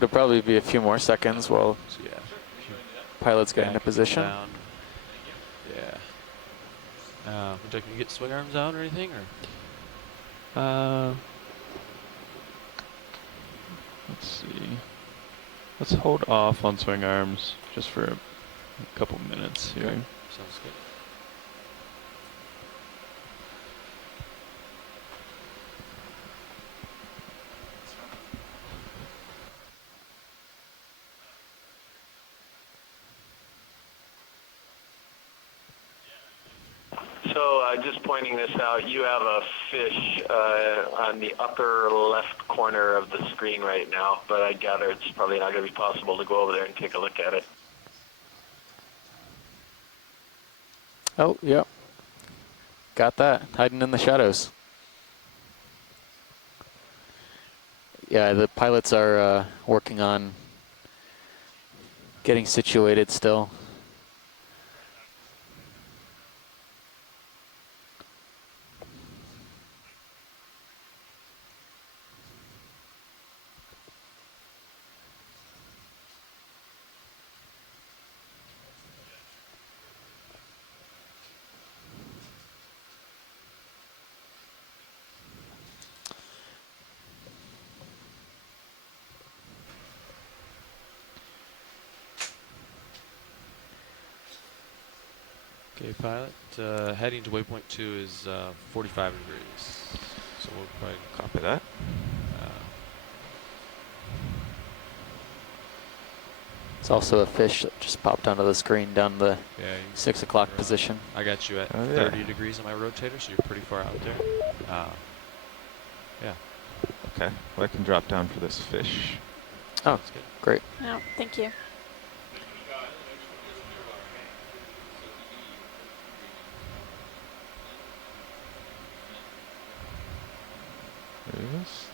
It'll probably be a few more seconds while So yeah, pilots get into back, position. down. Yeah. Would you like me to get swing arms out or anything, or? Let's see. Let's hold off on swing arms just for a couple minutes here. Okay. Sounds good. So just pointing this out, you have a fish on the upper left corner of the screen right now, but I gather it's probably not going to be possible to go over there and take a look at it. Oh, yep. Got that. Hiding in the shadows. Yeah, the pilots are working on getting situated still. Okay, pilot. Heading to waypoint 2 is 45 degrees. So we'll probably Copy that. It's also a fish that just popped onto the screen down the yeah, 6 o'clock position. I got you at 30 degrees on my rotator, so you're pretty far out there. Yeah. Okay, well, I can drop down for this fish. Oh, good. Great. No, thank you. There he is.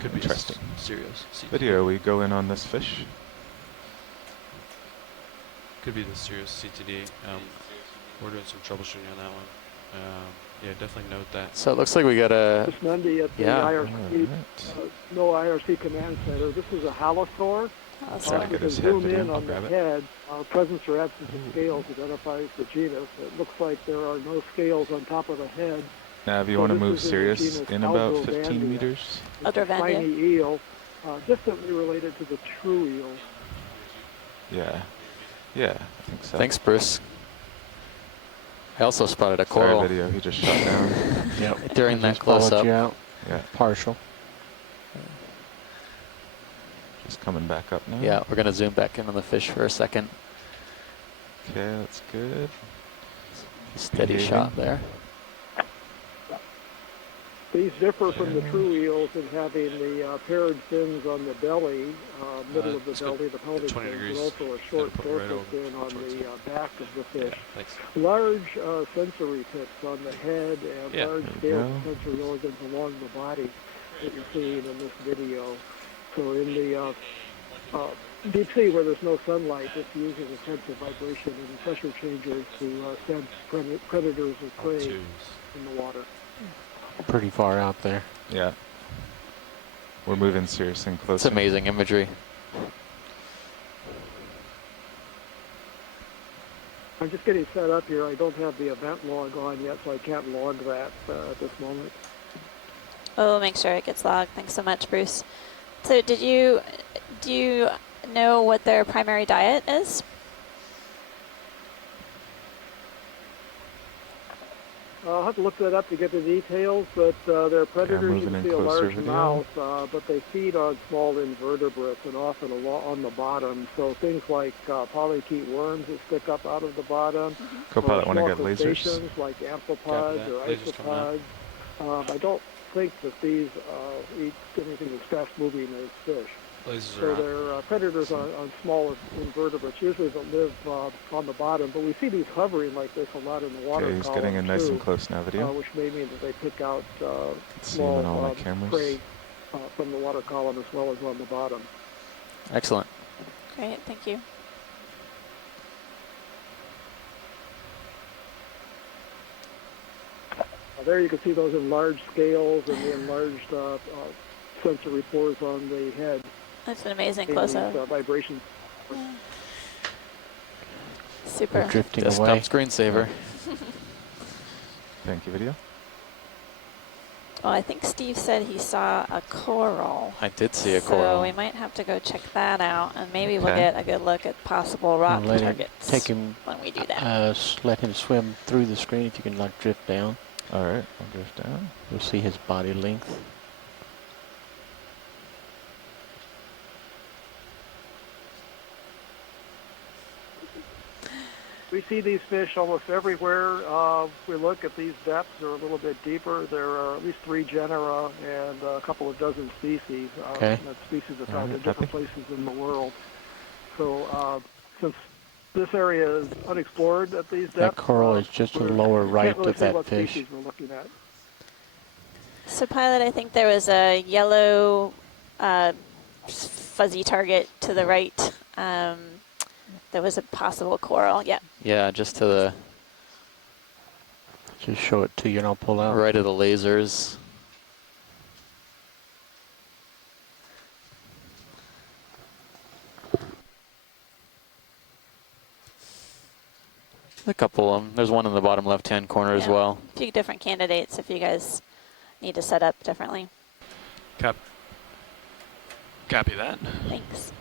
Could be interesting. Serious. Video, we go in on this fish. Could be the Sirius CTD. We're doing some troubleshooting on that one. Yeah, definitely note that. So it looks like we got a... This Monday at the IRC, no IRC command center. This is a halosaur. Sorry. You can zoom in on the head. Presence or absence of scales identifies the genus. It looks like there are no scales on top of the head. Now, if you want to move Sirius in about 15 meters. It's a tiny eel, distantly related to the true eels. Yeah. Yeah, I think so. Thanks, Bruce. I also spotted a coral. Sorry, video, he just shut down. Yep. During that close-up. Yeah. Partial. Just coming back up now. Yeah, we're going to zoom back in on the fish for a second. Okay, that's good. Steady shot there. These differ from the true eels in having the paired fins on the belly, middle of the belly, the pelvic fins, and also a short dorsal fin on the back of the fish. Large sensory tips on the head and large scales of sensory organs along the body that you're seeing in this video. So in the deep sea where there's no sunlight, it's using a sense of vibration and pressure changes to sense predators or prey in the water. Pretty far out there. Yeah. We're moving Sirius in closer. It's amazing imagery. I'm just getting set up here. I don't have the event log on yet, so I can't log that at this moment. We'll make sure it gets logged. Thanks so much, Bruce. So do you know what their primary diet is? I'll have to look that up to get the details, but they're predators. You can see a large mouth, but they feed on small invertebrates and often on the bottom. So things like polychaete worms that stick up out of the bottom. Co-pilot, want to get lasers? Like amphipods or isopods. I don't think that these eat anything as fast-moving as fish. So they're predators on smaller invertebrates, usually that live on the bottom. But we see these hovering like this a lot in the water column, he's getting in nice and close now, video. which may mean that they pick out small prey from the water column as well as on the bottom. Excellent. Great, thank you. There you can see those enlarged scales and the enlarged sensory pores on the head. That's an amazing these close-up. vibrations. Super. We're drifting Desktop away. screensaver. Thank you, video. Well, I think Steve said he saw a coral. I did see a So coral. we might have to go check that out, and maybe we'll Okay. get a good look at possible rock Let him targets take him. when we do that. Let him swim through the screen. If you can like drift down, All right, I'll drift down. you'll see his body length. We see these fish almost everywhere. We look at these depths; they're a little bit deeper. There are at least 3 genera and a couple of dozen species. Okay. That species are All found right, in different places in the world. So, since this area is unexplored at these depths, That coral is just to the we're- lower we right can't really of say that what fish. species we're looking at. So, Pilot, I think there was a yellow fuzzy target to the right. There was a possible coral. Yeah. Yeah, just to the Just show it to you, and I'll pull out. right of the lasers. A couple of them. There's one in the bottom left-hand corner as Yeah. well. A few different candidates if you guys need to set up differently. Copy that. Thanks.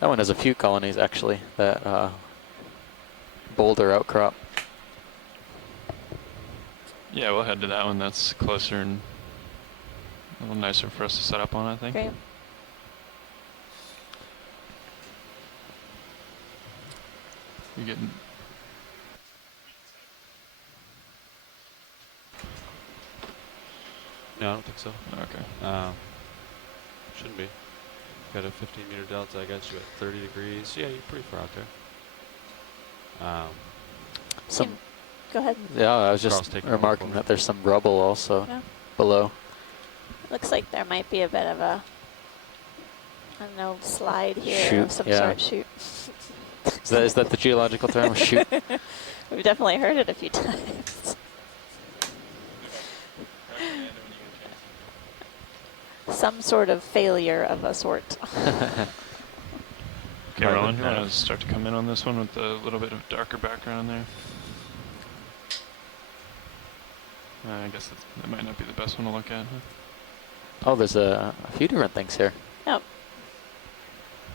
That one has a few colonies, actually, that boulder outcrop. Yeah, we'll head to that one. That's closer and a little nicer for us to set up on, I think. Great. You getting? No, I don't think so. Okay. Shouldn't be. Got a 15-meter delta. I got you at 30 degrees. Yeah, you're pretty far out there. Some, Go ahead. yeah, I was Carl's just taking over remarking for me. that there's some rubble also Yeah. below. Looks like there might be a bit of a, I don't know, slide here Shoot, of some yeah. sort. Shoot. Is that the geological term? Shoot. We've definitely heard it a few times. Some sort of failure of a sort. Okay, Right, Roland, you yeah. want to start to come in on this one with a little bit of darker background there? I guess that might not be the best one to look at. Huh? Oh, there's a few different things here. Yep.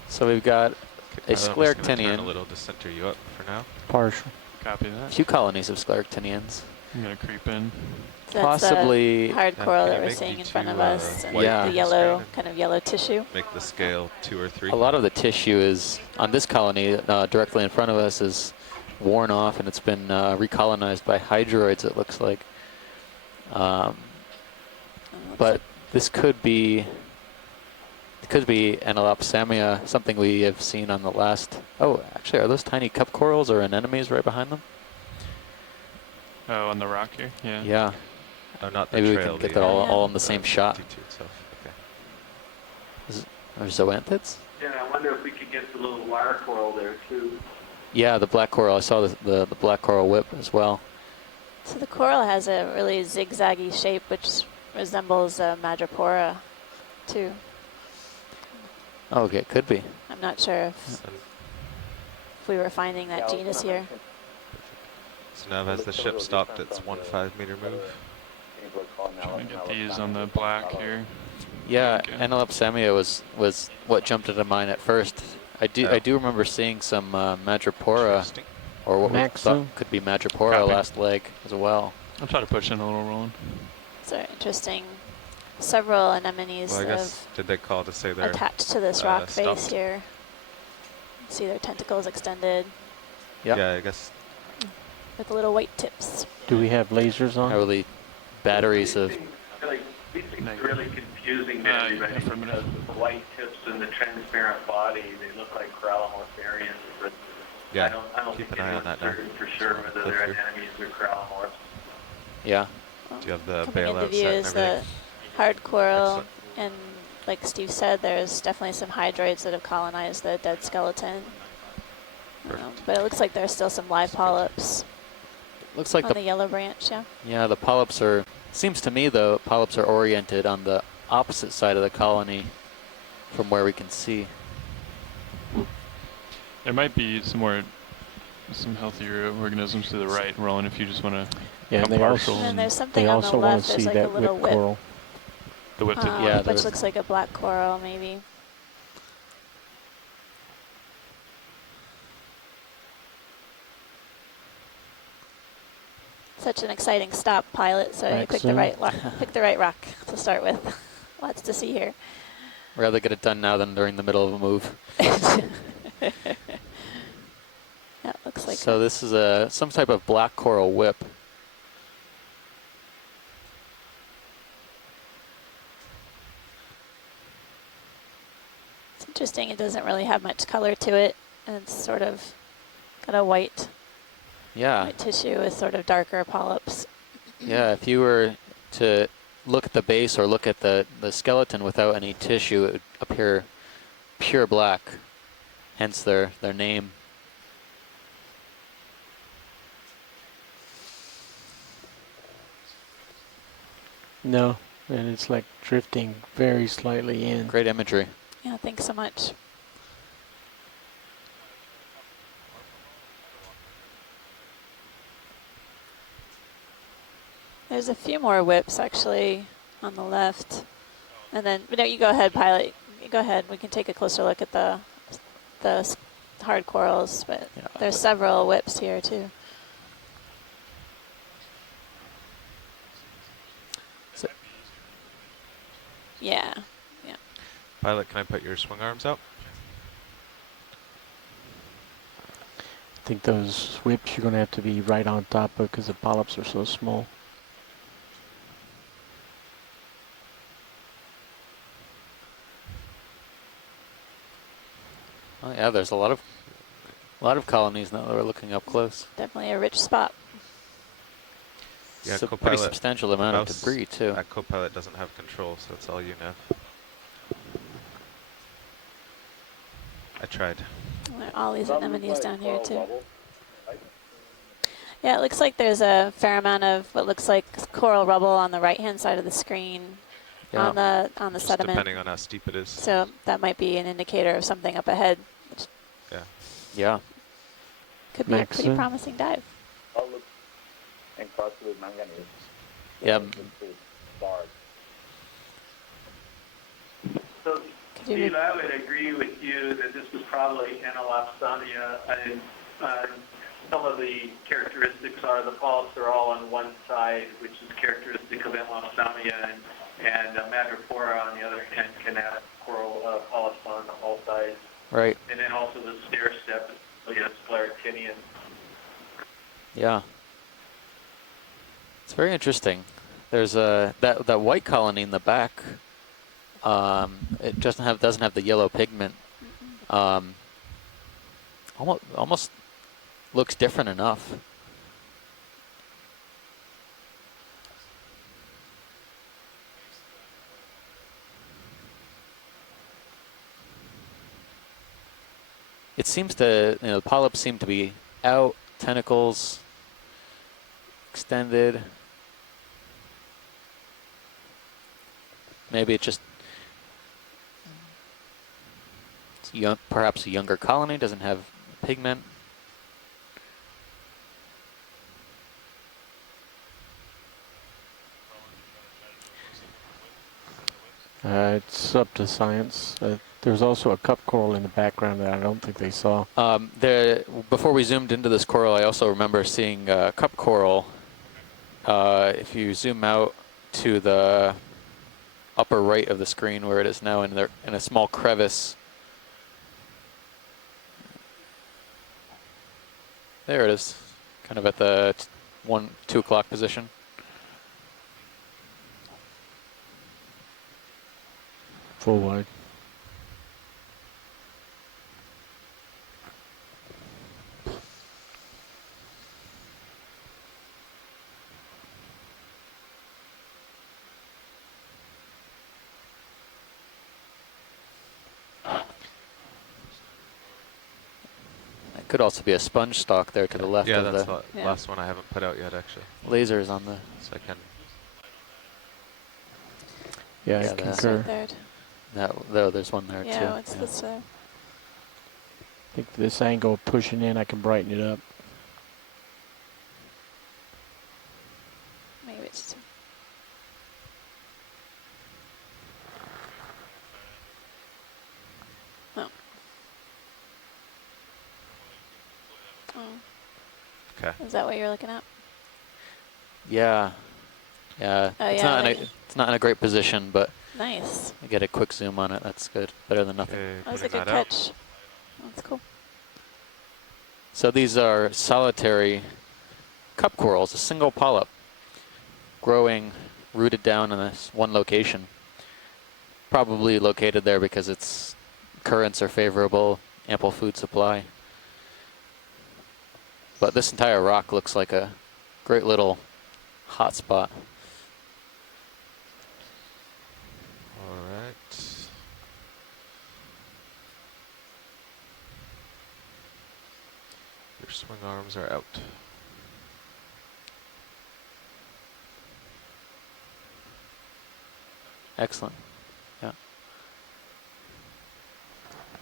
So we've got a I'm just gonna turn a scleractinian, little to center you up for now. Partial. Copy a that. few colonies of scleractinians. I'm going to creep in. That's Possibly, the hard Can coral you that we're make seeing me in front of two, us, and white Yeah. the on yellow, screen kind of yellow tissue. and Make the scale 2 or 3. a lot of the tissue is, on this colony directly in front of us, is worn off and it's been recolonized by hydroids, it looks like. But this could be Anelopsamia, something we have seen on the last. Oh, actually, are those tiny cup corals or anemones right behind them? Oh, on the rock here? Yeah. Yeah, Oh, not the maybe we trail. can get the, that all, Yeah. all in the same shot. T2 itself. Okay. Or zoanthids? Yeah, I wonder if we could get the little wire coral there too. Yeah, the black coral. I saw the black coral whip as well. So the coral has a really zigzaggy shape, which resembles Madrepora, too. Oh, okay, could be. I'm not sure if we were finding that genus here. So now has the ship stopped its 1 5-meter move? Trying to get these on the black here. Yeah, Okay. Anelopsamia was what jumped into mind at first. I do remember seeing some Madrepora, Interesting. or what we Maxim. thought could be Madrepora Copy. last leg as well. I'll try to push in a little, Roland. So interesting. Several anemones Well, I have guess, did they call to say they're... attached to this rock face stopped? here. See their tentacles extended Yep. Yeah, I guess. with little white tips. Do we have lasers on? Probably batteries of. These things Negative. are really confusing to Yeah, everybody affirmative. because of the white tips and the transparent body. They look like corallomorpharians, but Yeah, I don't keep think an eye on anyone's that now. certain for sure whether Flip they're through. anemones or corallomorphs. Yeah. Do you have the Coming into bailout view set and is the everything? hard coral, Excellent. and like Steve said, there's definitely some hydroids that have colonized the dead skeleton. Perfect. But it looks like there's still some live polyps. Looks like on the yellow branch, yeah. Yeah, the polyps are, seems to me the polyps are oriented on the opposite side of the colony from where we can see. There might be some healthier organisms to the right, Roland, if you just want to Yeah, come they partial. And then there's they something on the also want left. to There's see like a that little whip whip, coral. The whipped Yeah, which there's- looks like a black coral, maybe. Such an exciting stop, pilot. So you picked the right rock to start with. Lots to see here. Rather get it done now than during the middle of a move. That looks like So this is some type of black coral whip. it's interesting. It doesn't really have much color to it, and it's sort of got a white tissue with sort of darker polyps. Yeah, if you were to look at the base or look at the skeleton without any tissue, it would appear pure black, hence their name. No, and it's like drifting very slightly in. Great imagery. Yeah, thanks so much. There's a few more whips actually on the left. And then, no, you go ahead, pilot. You go ahead. We can take a closer look at the hard corals, but there's several whips here too. Yeah. Pilot, can I put your swing arms out? I think those whips you're going to have to be right on top of because the polyps are so small. Oh yeah, there's a lot of colonies now that we're looking up close. Definitely a rich spot. Yeah, it's a pretty substantial amount of debris too. That co-pilot doesn't have control, so it's all you, Nev. I tried. There are all these anemones down here too. Yeah, it looks like there's a fair amount of what looks like coral rubble on the right-hand side of the screen on the Just sediment. depending on how steep it is. So that might be an indicator of something up ahead. Yeah. Could be a pretty promising dive. Yeah. So, Steve, I would agree with you that this was probably Lobstonia, and some of the characteristics are the polyps are all on one side, which is characteristic of Lobstonia, and Madrepora, on the other hand, can have coral polyps on all sides. Right. And then also the stair step is scleractinian. Yeah. It's very interesting. There's that white colony in the back. It doesn't have the yellow pigment. Almost looks different enough. It seems to, the polyps seem to be out, tentacles extended. Maybe it's young, perhaps a younger colony, doesn't have pigment. It's up to science. There's also a cup coral in the background that I don't think they saw. Before we zoomed into this coral, I also remember seeing cup coral. If you zoom out to the upper right of the screen where it is now in a small crevice. There it is, kind of at the 2 o'clock position. Full wide. Could also be a sponge stalk there to the left Yeah, of that's the the last one I haven't put out yet, actually. lasers on the. So I can. Yeah, I Yeah, concur. Right there. No, there's one there too. Yeah, what's this? I think this angle pushing in, I can brighten it up. Maybe it's. Oh. Oh. Okay. Is that what you're looking at? Yeah. Yeah. Oh, It's yeah, not like- it's not in a great position, but Nice. I get a quick zoom on it. That's good. Better than nothing. Okay, That was a putting good that out. catch. That's cool. So these are solitary cup corals, a single polyp, growing, rooted down in this one location. Probably located there because its currents are favorable, ample food supply. But this entire rock looks like a great little hot spot. All right. Your swing arms are out. Excellent. Yeah.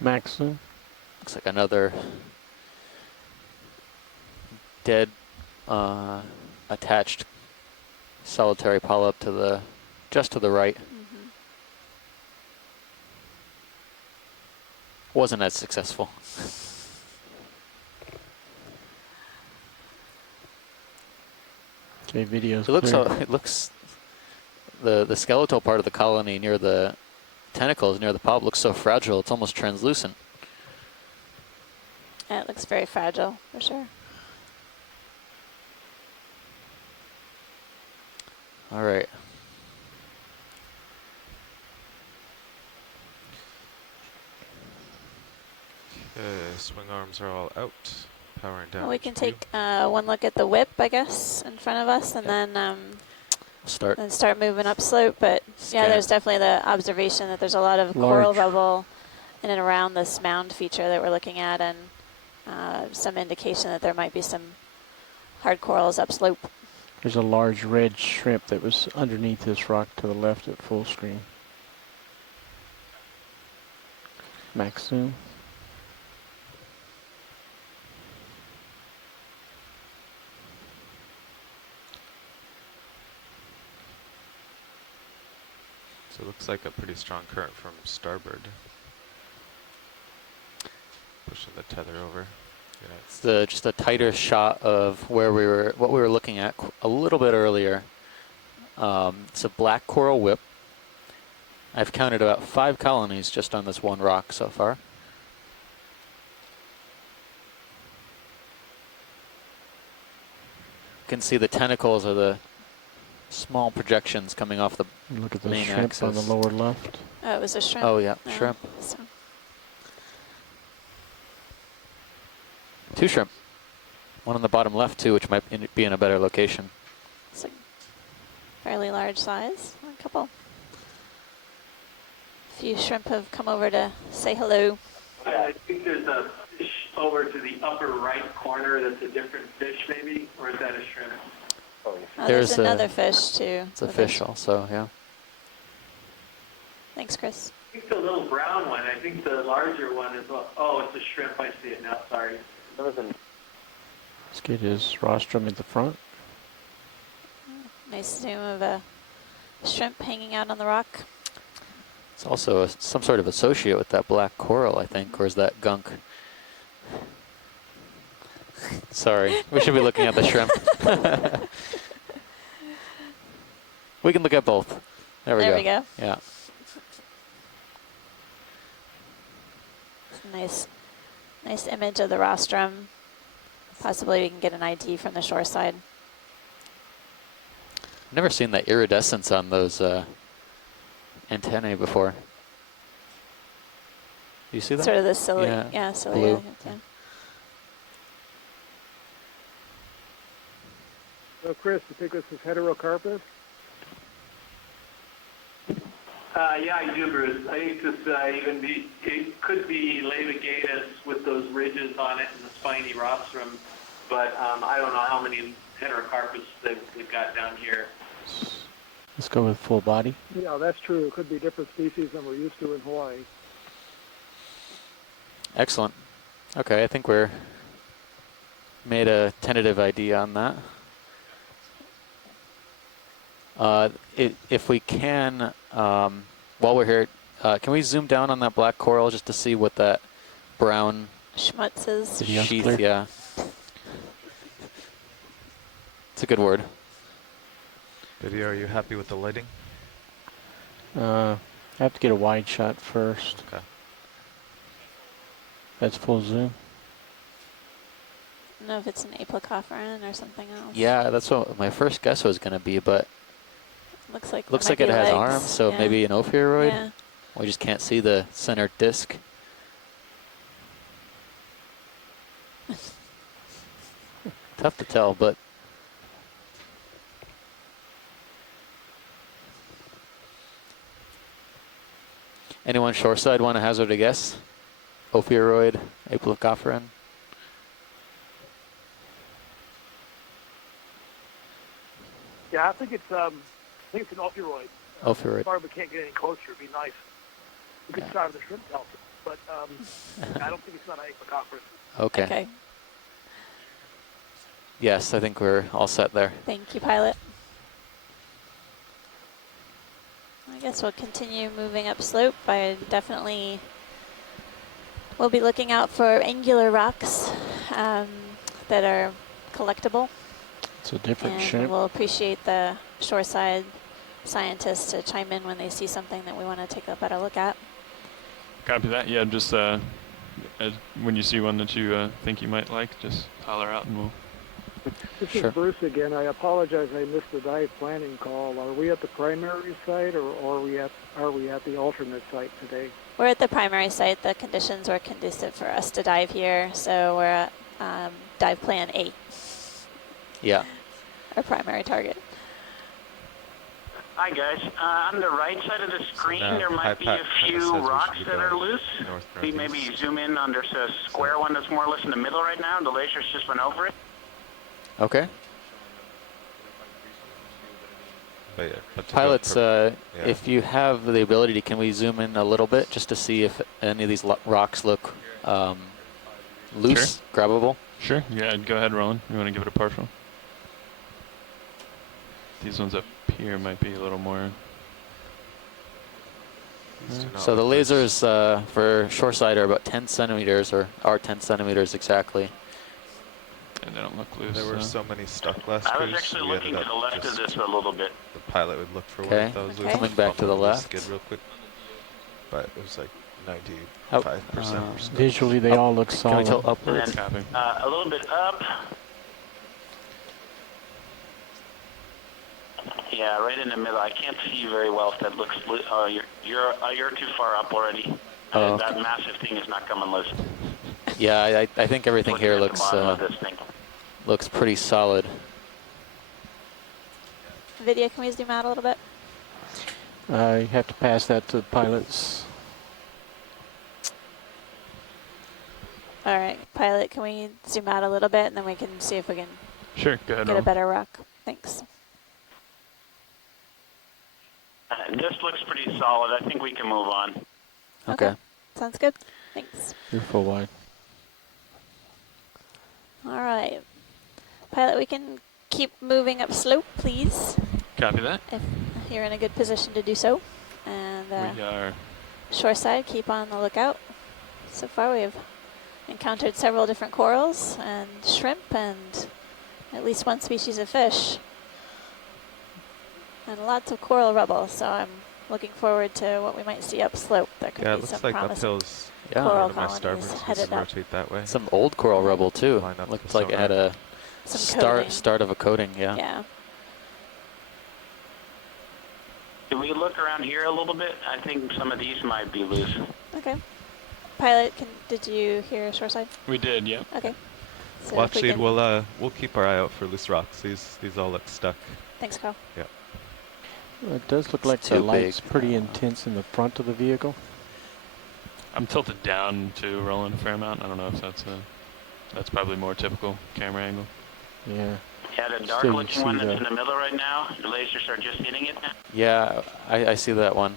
Max zoom. Looks like another dead attached solitary polyp to the just to the right. Mm-hmm. Wasn't as successful. Okay, video's It looks clear. it looks the skeletal part of the colony near the tentacles near the polyp looks so fragile. It's almost translucent. Yeah, it looks very fragile for sure. All right. Okay, swing arms are all out. Powering down. Well, we can HQ. take one look at the whip, I guess, in front of us, and Yep. then Start. start moving up slope. But yeah, Scan. there's definitely the observation that there's a lot of coral Large. bubble in and around this mound feature that we're looking at, and some indication that there might be some hard corals upslope. There's a large red shrimp that was underneath this rock to the left at full screen. Max zoom. So it looks like a pretty strong current from starboard. Pushing the tether over. Yeah, It's just a tighter shot of what we were looking at a little bit earlier. It's a black coral whip. I've counted about 5 colonies just on this one rock so far. You can see the tentacles are the small projections coming off the. Look at the Main shrimp on the axis. lower left. Oh, it was a shrimp. Oh yeah, Oh, shrimp. So 2 shrimp. One on the bottom left too, which might be in a better location. it's a fairly large size. A couple. Few shrimp have come over to say hello. I think there's a fish over to the upper right corner that's a different fish maybe, or is that a shrimp? Oh, There's there's a- another fish too. It's a with fish also, yeah. Thanks, Chris. I think the little brown one, I think the larger one is, oh, it's a shrimp, I see it now, sorry. Let's get his rostrum at the front. Nice zoom of a shrimp hanging out on the rock. It's also some sort of associate with that black coral, I think, or is that gunk? Sorry, we should be looking at the shrimp. We can look at both. There we go. Yeah. Nice image of the rostrum. Possibly we can get an ID from the shore side. Never seen that iridescence on those antennae before. You see that? Sort of the silly, Yeah, silly. blue. Yeah. So Chris, you think this is heterocarpus? Yeah, I do, Bruce. I think this it could be Levigatus with those ridges on it and the spiny rostrum, but I don't know how many heterocarpus they've got down here. Let's go with full body. Yeah, that's true. It could be different species than we're used to in Hawaii. Excellent. Okay, I think we're made a tentative idea on that. If we can, while we're here, can we zoom down on that black coral just to see what that brown Schmutz is. sheath, yeah. It's a good word. Video, are you happy with the lighting? I have to get a wide shot first. Okay. That's full zoom. I don't know if it's an apocopherin or something else. Yeah, that's what my first guess was going to be, but Looks like it has legs. arms, so Yeah. maybe an ophiuroid. Yeah. We just can't see the center disc. Tough to tell, but anyone shoreside want to hazard a guess? Ophiuroid, apocopherin? Yeah, I think it's an ophiuroid. Ophiuroid. Sorry we can't get any closer. It'd be nice. We could start with the shrimp delta, but I don't think it's not an apocopherin. Okay. Okay. Yes, I think we're all set there. Thank you, pilot. I guess we'll continue moving upslope. I definitely will be looking out for angular rocks that are collectible. It's a different And shrimp. we'll appreciate the shoreside scientists to chime in when they see something that we want to take a better look at. Copy that. Yeah, just when you see one that you think you might like, just holler out and we'll. This Sure. is Bruce again. I apologize I missed the dive planning call. Are we at the primary site or are we at the alternate site today? We're at the primary site. The conditions were conducive for us to dive here, so we're at dive plan 8, Yeah. our primary target. Hi guys. On the right side of the screen, there might be a few rocks that are loose. We maybe zoom in on there's a square one that's more or less in the middle right now. The lasers just went over it. Okay. But yeah, but to go Pilots, yeah. if you have the ability, can we zoom in a little bit just to see if any of these rocks look loose, grabbable? Sure. Yeah, go ahead, Roland. You want to give it a partial? These ones up here might be a little more. So the lasers for shoreside are about 10 centimeters, or are 10 centimeters exactly. And they don't look loose. There were so many stuck last I was cruise, actually we looking ended to the up left of just- this a little bit. The pilot would look for Okay. one that was Okay. loose. Coming back to the bump it left. skid real quick. But it was like 95% Oh, or so. Visually, they all look Can we solid. tilt And upwards? then a little bit up. Yeah, right in the middle. I can't see very well if that looks loose. Oh, you're too far up already. Oh, That massive thing is not coming loose. Yeah, I think everything Looking here at the looks bottom of this thing. looks pretty solid. Video, can we zoom out a little bit? You have to pass that to the pilots. All right, pilot, can we zoom out a little bit and then we can see if we can Sure, go ahead, get a Roland. better rock? Thanks. This looks pretty solid. I think we can move on. Okay. Sounds good. Thanks. You're full wide. All right. Pilot, we can keep moving up slope, please, Copy that. if you're in a good position to do so. And We are. shoreside, keep on the lookout. So far we've encountered several different corals and shrimp and at least one species of fish. And lots of coral rubble, so I'm looking forward to what we might see upslope. There could Yeah, it be looks some like promising uphills. Yeah. coral One of my colonies starboards headed just up. rotate that way. Some old coral rubble too. Line up Looks the like it had sonar. a Some coating. start of a coating. Yeah. Yeah. Can we look around here a little bit? I think some of these might be loose. Okay. Pilot, did you hear shoreside? We did, yeah. Okay. So Well, if we actually, can- we'll keep our eye out for loose rocks. These all look stuck. Thanks, Carl. Yeah. It does look like the light's pretty intense in the front of the vehicle. I'm tilted down to rolling a fair amount. I don't know if that's probably more typical camera angle. Yeah. Yeah, the dark looking one that's in the middle right now, the lasers are just hitting it now. Yeah, I see that one.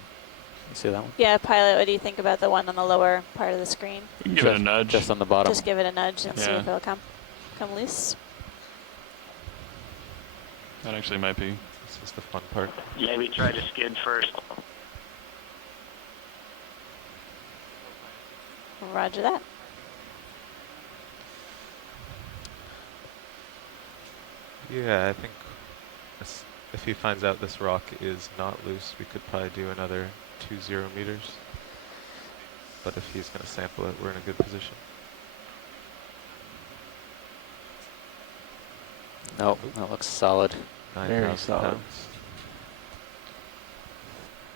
You see that one? Yeah, pilot, what do you think about the one on the lower part of the screen? You can give it a nudge. Just on the bottom. Just give it a nudge and see if it'll come loose. That actually might be. This is the fun part. Maybe try to skid first. Roger that. Yeah, I think if he finds out this rock is not loose, we could probably do another 20 meters. But if he's going to sample it, we're in a good position. Nope, that looks solid. Very solid. Pounds.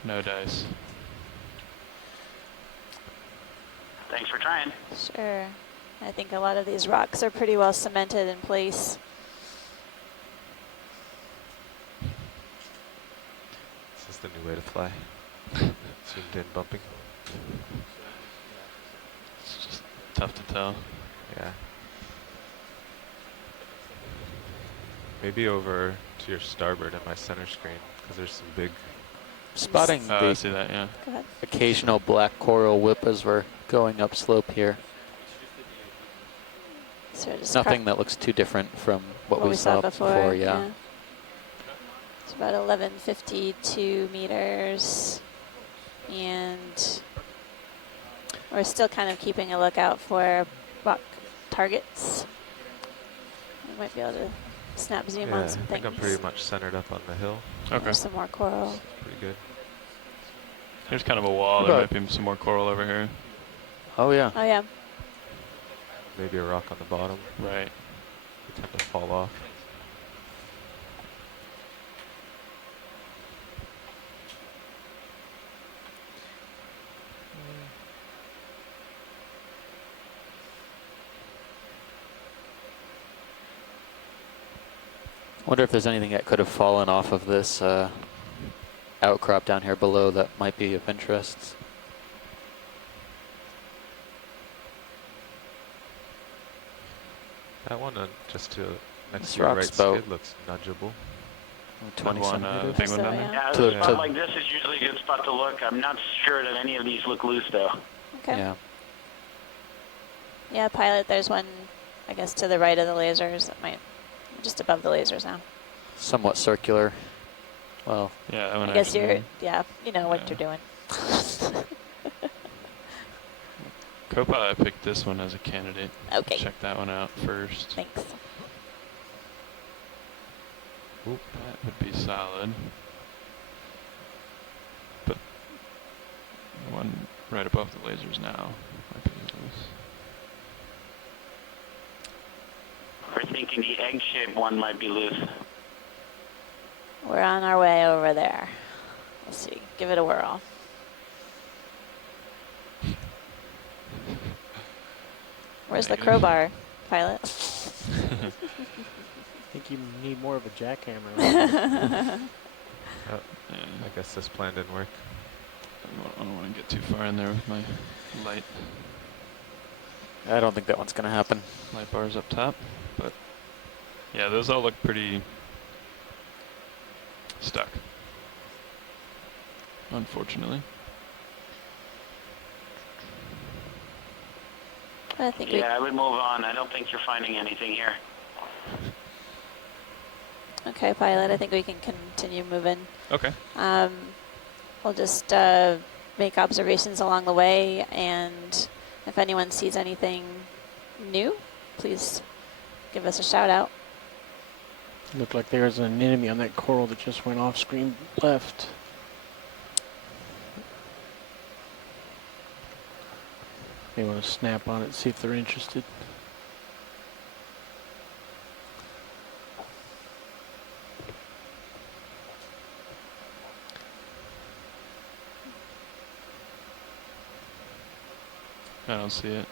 No dice. Thanks for trying. Sure. I think a lot of these rocks are pretty well cemented in place. This is the new way to fly. Zoomed in bumping. It's just tough to tell. Yeah. Maybe over to your starboard and my center screen, because there's some big... Spotting I see that, yeah. Go ahead. Occasional black coral whip as we're going upslope here. So just Nothing that looks too different from what we saw before, yeah. It's about 1152 meters. And we're still kind of keeping a lookout for rock targets. We might be able to snap zoom on some I things. think I'm pretty much centered up on the hill. Okay. There's some more coral. Pretty good. There's kind of a wall. There might be some more coral over here. Oh, yeah. Oh, yeah. Maybe a rock on the bottom. Right. They tend to fall off. Wonder if there's anything that could have fallen off of this outcrop down here below that might be of interest. That one just to next This to your right rock's about skid looks nudgeable. 20 centimeters. Big one So, down yeah. there. Yeah, To- a spot to- like this is usually a good spot to look. I'm not sure that any of these look loose, though. Okay. Yeah. Yeah, pilot, there's one, I guess, to the right of the lasers. That might, just above the lasers now. Somewhat circular. Well, Yeah, that one I guess actually- you're, yeah, you know what Yeah. you're doing. Copa, I picked this one as a candidate. Okay. Check that one out first. Thanks. Oop, that would be solid. But the one right above the lasers now might be loose. We're thinking the egg-shaped one might be loose. We're on our way over there. Let's see. Give it a whirl. Where's the crowbar, pilot? I think you need more of a jackhammer. Yeah. I guess this plan didn't work. I don't want to get too far in there with my light I don't think that one's going to happen. bars up top. But yeah, those all look pretty stuck, unfortunately. I think Yeah, I would move on. I don't think you're finding anything here. okay, pilot, I think we can continue moving. Okay. We'll just make observations along the way, and if anyone sees anything new, please give us a shout out. Looked like there's an enemy on that coral that just went off screen left. They want to snap on it, see if they're interested. I don't see it.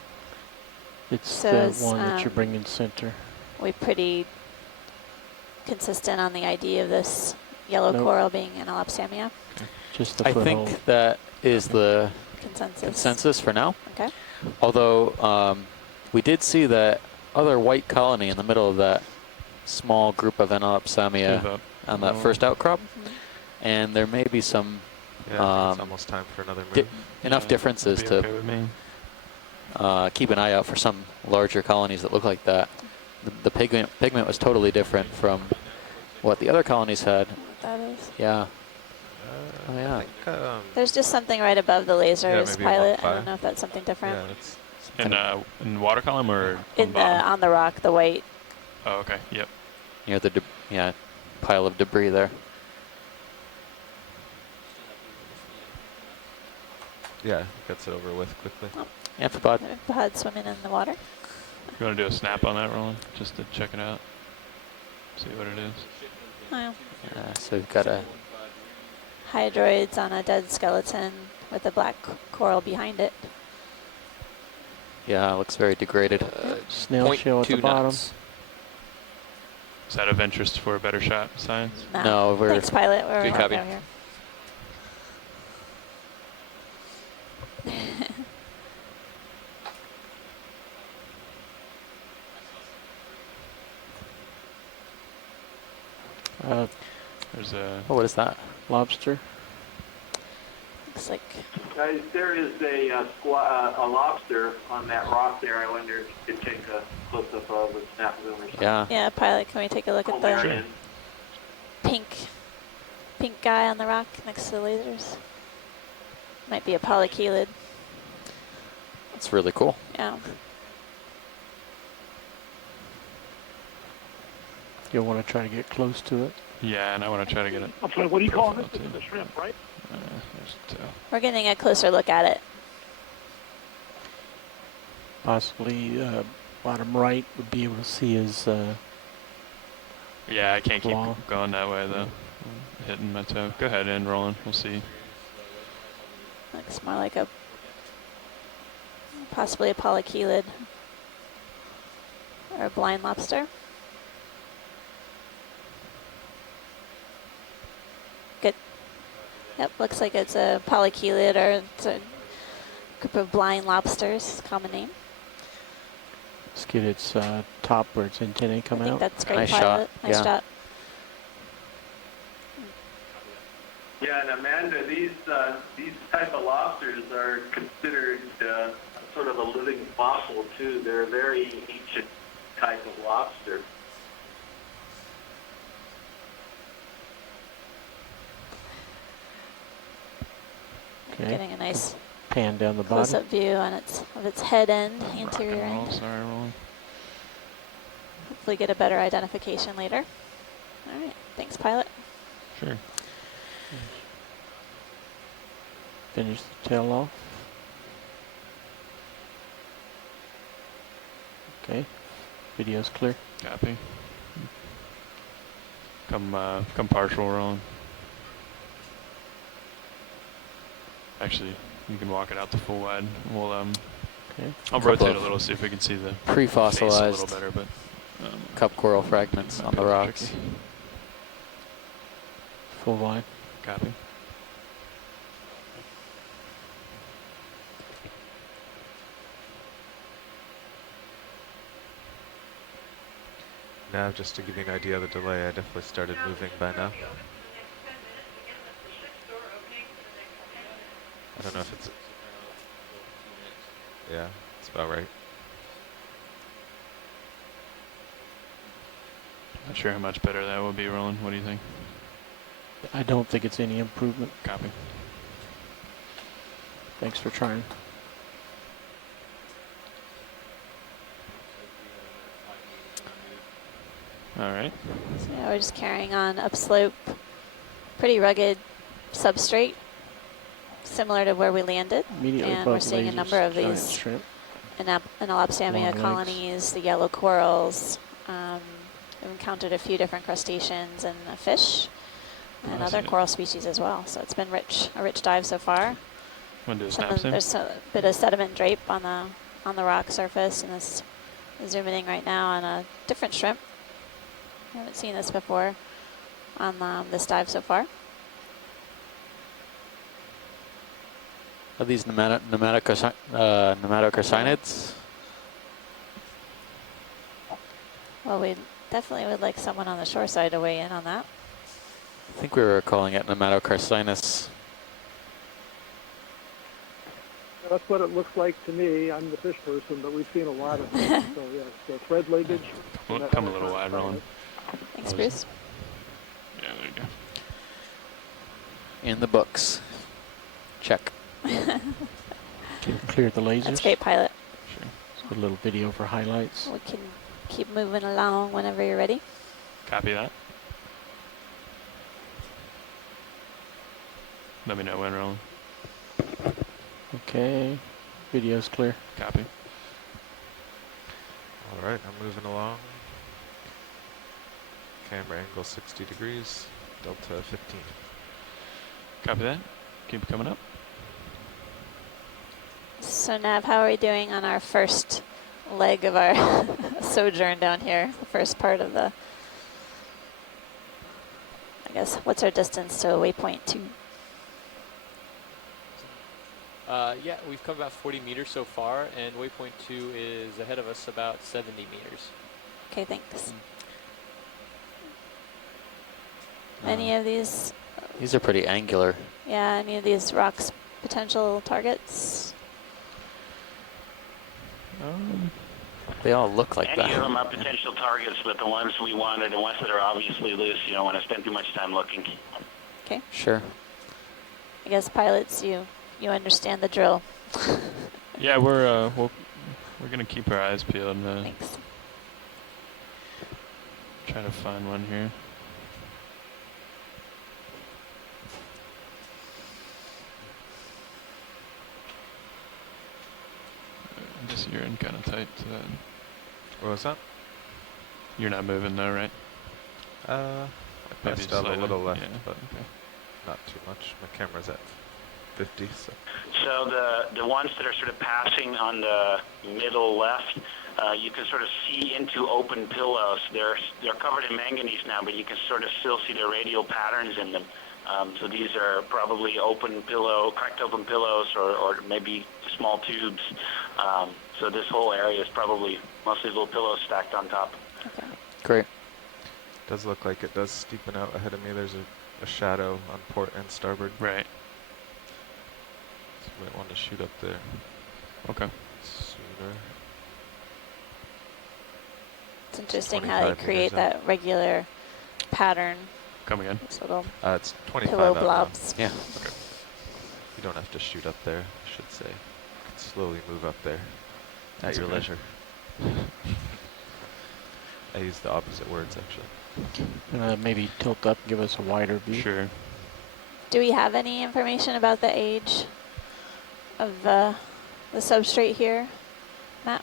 It's So the is, one that you're bringing center. We're pretty consistent on the ID of this yellow Nope. coral being Anelopsamia. Just the I foothold. think that is the Consensus. for now. Okay. Although we did see that other white colony in the middle of that small group of Anelopsamia on that first outcrop, and there may be some Yeah, it's almost time for another move. enough differences to Okay with me. keep an eye out for some larger colonies that look like that. The pigment was totally different from what the other colonies had. What that is. Yeah. Oh yeah. I think, There's just something right above the lasers, maybe Pilot. I 1.5. don't know if that's something different. yeah, that's In the water column or on In the bottom? on the rock, the white. Oh, okay. Yep. Near the pile of debris there. yeah, gets it over with quickly. Amphibod. Amphibod swimming in the water. You want to do a snap on that, Roland, just to check it out, see what it is. Oh, So we've got a hydroids on a dead skeleton with a black coral behind it. it looks very degraded. Snail shell at the 0.2 bottom. knots. Is that of interest for a better shot, Science? No, we're Thanks, Pilot. We're good right copy. down here. There's a Oh, what is that? Lobster. Looks like Guys, there is a lobster on that rock there. I wonder if you could take a close-up of with snap zoom or something. Yeah. Pilot. Can we take a look at the Valerian. pink guy on the rock next to the lasers? Might be a polychelid. That's really cool. Yeah. You'll want to try to get close to it. yeah, and I want to try to get it. I'm sorry, what do you call this? Profile, This is too. a shrimp, right? There's the tail. We're getting a closer look at it. Possibly bottom right would be able to see his Yeah, I can't keep Claw. going that way though. Hitting my toe. Go ahead and rolling. We'll see. Looks more like a possibly a polychelid or a blind lobster. Good. Yep, looks like it's a polychelid or it's a group of blind lobsters. Common name. let's get its top where its antennae come I think out. that's great, Nice shot, Pilot. Nice yeah. shot. Yeah, and Amanda, these type of lobsters are considered sort of a living fossil too. They're a very ancient type of lobster. Okay. Getting a nice Pan down the bottom. close-up view on its head end, anterior Rock and roll. end. Sorry, Roland. Hopefully get a better identification later. All right, thanks, Pilot. Sure. Finish the tail off. Okay. Video's clear. Copy. Come partial, Roland. Actually, you can walk it out to full wide. We'll Okay. I'll Couple rotate of a little, see if we can see the face a Pre-fossilized little better, but cup coral fragments might on be the a little rocks. tricky. Full wide. Copy. Now, just to give you an idea of the delay, I definitely started moving by now. I don't know if it's... Yeah, it's about right. Not sure how much better that will be, Roland. What do you think? I don't think it's any improvement. Copy. Thanks for trying. All right. So yeah, we're just carrying on upslope. Pretty rugged substrate, similar to where we landed. Immediately And above we're seeing a lasers, number of giant these shrimp. Anelopsamia Long legs. colonies, the yellow corals. We've encountered a few different crustaceans and a fish, and I other see. coral species as well. So it's been a rich dive so far. Want to do a snap zoom? There's a bit of sediment drape on the rock surface, and this zooming in right now on a different shrimp. I haven't seen this before. on this dive so far. Are these nematocarcinids? Well, we definitely would like someone on the shore side to weigh in on that. I think we were calling it nematocarcinus. That's what it looks like to me. I'm the fish person, but we've seen a lot of them. So yes, the thread leggage. Come a little wide, Roland. Thanks, Bruce. Yeah, there you go. In the books. Check. Clear the lasers. That's great, pilot. Sure. So a little video for highlights. We can keep moving along whenever you're ready. Copy that. Let me know when, Roland. Okay, video's clear. Copy. All right, I'm moving along. Camera angle 60 degrees, delta 15. Copy that. Keep coming up. So Nav, how are we doing on our first leg of our sojourn down here? The first part of the, I guess, what's our distance to waypoint 2? Yeah, we've come about 40 meters so far, and waypoint 2 is ahead of us about 70 meters. Okay, thanks. Any of these? These are pretty angular. Yeah, any of these rocks potential targets? They all look like Any that. of them are potential targets, but the ones we want are the ones that are obviously loose. You don't want to spend too much time looking. Okay. Sure. I guess pilots, you understand the drill. Yeah, we're gonna keep our eyes peeled. Thanks. Try to find one here. Just you're in kind of tight to that. What was that? You're not moving though, right? I Maybe passed out a slightly, little left, yeah, but okay. not too much. My camera's at 50, so. So the ones that are sort of passing on the middle left, you can sort of see into open pillows. They're covered in manganese now, but you can sort of still see the radial patterns in them. So these are probably cracked open pillows, or maybe small tubes. So this whole area is probably mostly little pillows stacked on top. Okay. Great. Does look like it does steepen out ahead of me. There's a shadow on port and starboard. Right. So you might want to shoot up there. Okay. Sooner. It's interesting how they create that regular pattern. Come again. This little It's 25 pillow out now. blobs. Yeah. Okay. You don't have to shoot up there, I should say. You can slowly move up there That's at your okay. leisure. I used the opposite words, actually. Maybe tilt up and give us a wider view. Sure. Do we have any information about the age of the substrate here, Matt?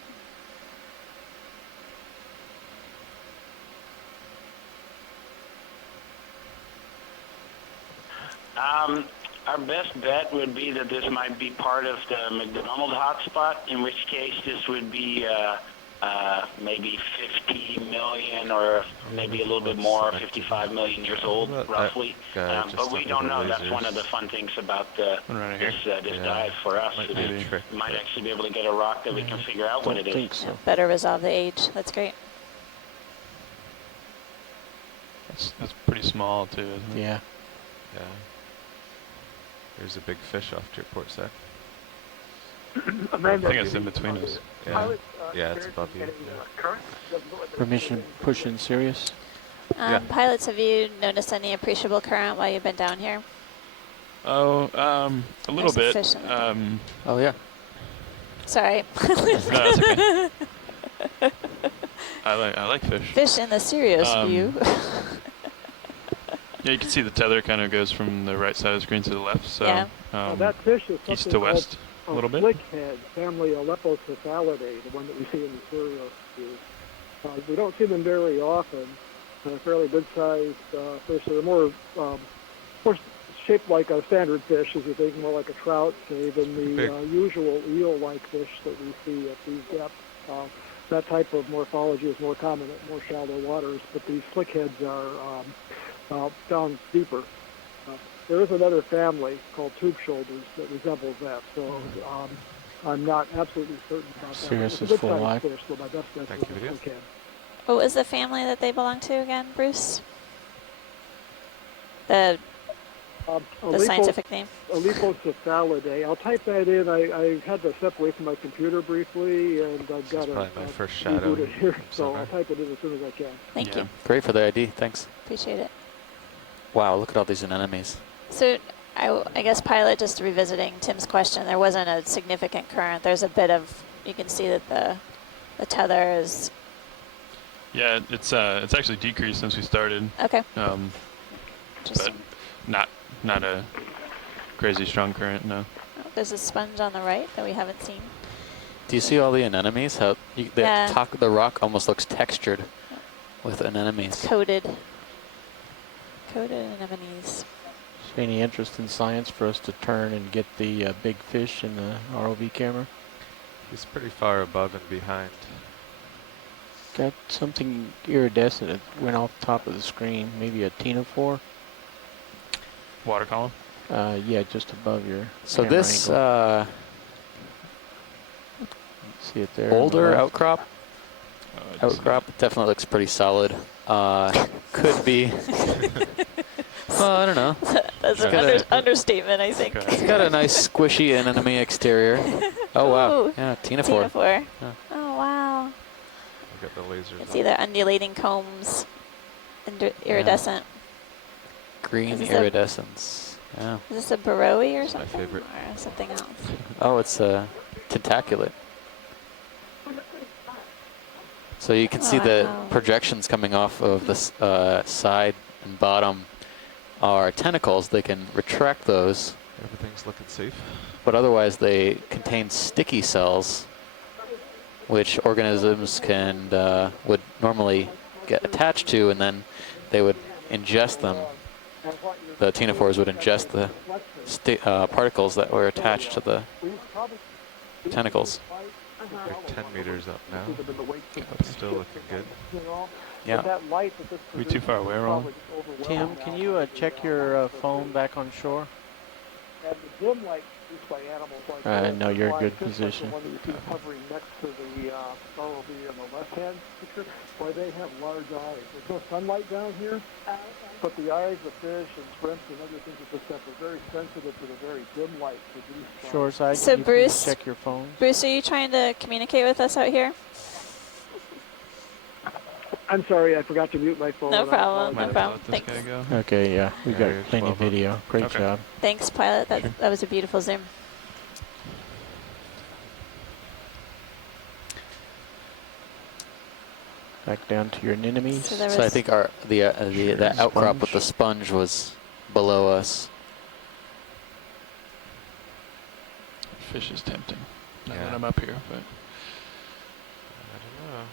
Our best bet would be that this might be part of the McDonald hotspot, in which case this would be maybe 50 million or maybe a little bit more, 55 million years old, roughly. But we don't know. That's one of the fun things about this dive for us. We might actually be able to get a rock that we can figure out what it is. Think so. Yeah, better resolve the age. That's great. That's pretty small too, isn't it? Yeah. Yeah. There's a big fish off to your port side. I think it's in between us. Yeah, yeah, it's above you. Permission push in Sirius. Yeah. Pilots, have you noticed any appreciable current while you've been down here? Oh, a little There's a bit. fish in the Oh, yeah. Sorry. No, that's okay. I like fish. Fish in the Sirius view. Yeah, you can see the tether kind of goes from the right side of the screen to the left, so Yeah. That fish is east to something west a little bit. Slickhead, family Alepocephalidae, the one that we see in the Sirius view. We don't see them very often. Fairly good-sized fish. They're more shaped like a standard fish, as you think, more like a trout, say, than the usual eel-like fish that we see at these depths. That type of morphology is more common at more shallow waters, but these slickheads are down deeper. There is another family called tube shoulders that resembles that, so I'm not absolutely certain about that. Cirrus It's a is good full sized live. fish, so my best guess is Thank you, it's okay. What was the family that they belong to again, Bruce? The scientific name? Alepocephalidae. I'll type that in. I had to step away from my computer briefly, and I've got This is to probably my first shadow reboot it here, from so summer. I'll type it in as soon as I can. Thank you. Great for the ID. Thanks. Appreciate it. Wow, look at all these anemones. So I guess, Pilot, just revisiting Tim's question, there wasn't a significant current. There's a bit of, you can see that the tether is... Yeah, it's actually decreased since we started. Okay. But not a crazy strong current, no. Oh, there's a sponge on the right that we haven't seen. Do you see all the anemones? How the rock almost looks textured with anemones. It's coated. Coated anemones. Any interest in science for us to turn and get the big fish in the ROV camera? He's pretty far above and behind. Got something iridescent that went off the top of the screen. Maybe a ctenophore? Water column? Yeah, just above your So camera this angle. See it there? older outcrop definitely looks pretty solid. Could be. Well, I don't know. That's an understatement, I think. It's got a nice squishy anemone exterior. Oh wow! Ooh, Yeah, ctenophore. Ctenophore. Yeah. Oh wow! Look at the lasers. It's either undulating combs, iridescent. Green Is this iridescence. Yeah. Is this a Baroe or something? My favorite. Or something else? Oh, it's a tentaculate. So you can see the Wow. projections coming off of this side and bottom are tentacles. They can retract those, Everything's looking safe. but otherwise they contain sticky cells, which organisms can would normally get attached to, and then they would ingest them. The ctenophores would ingest the particles that were attached to the tentacles. They're 10 meters up now, but still looking good. Yeah. Are we too far away, Ron? Tim, can you check your phone back on shore? No, you're in good position. Hovering next to the ROV on the left-hand picture, where they have large eyes. There's no sunlight down here, but the eyes of fish and shrimps and other things of this stuff are very sensitive to the very dim light produced by... Shoreside, So can you Bruce- please check your phone? Bruce, are you trying to communicate with us out here? I'm sorry, I forgot to mute my phone. No problem. Might No have problem. to let this Thanks. guy go. Okay, yeah, we got Area plenty of 12 up. video. Great Okay. job. Thanks, Pilot. Sure. That was a beautiful zoom. Back down to your anemones. So there So I was- think the outcrop with the sponge was below us. Fish is tempting. Not Yeah. that I'm up here, but I don't know.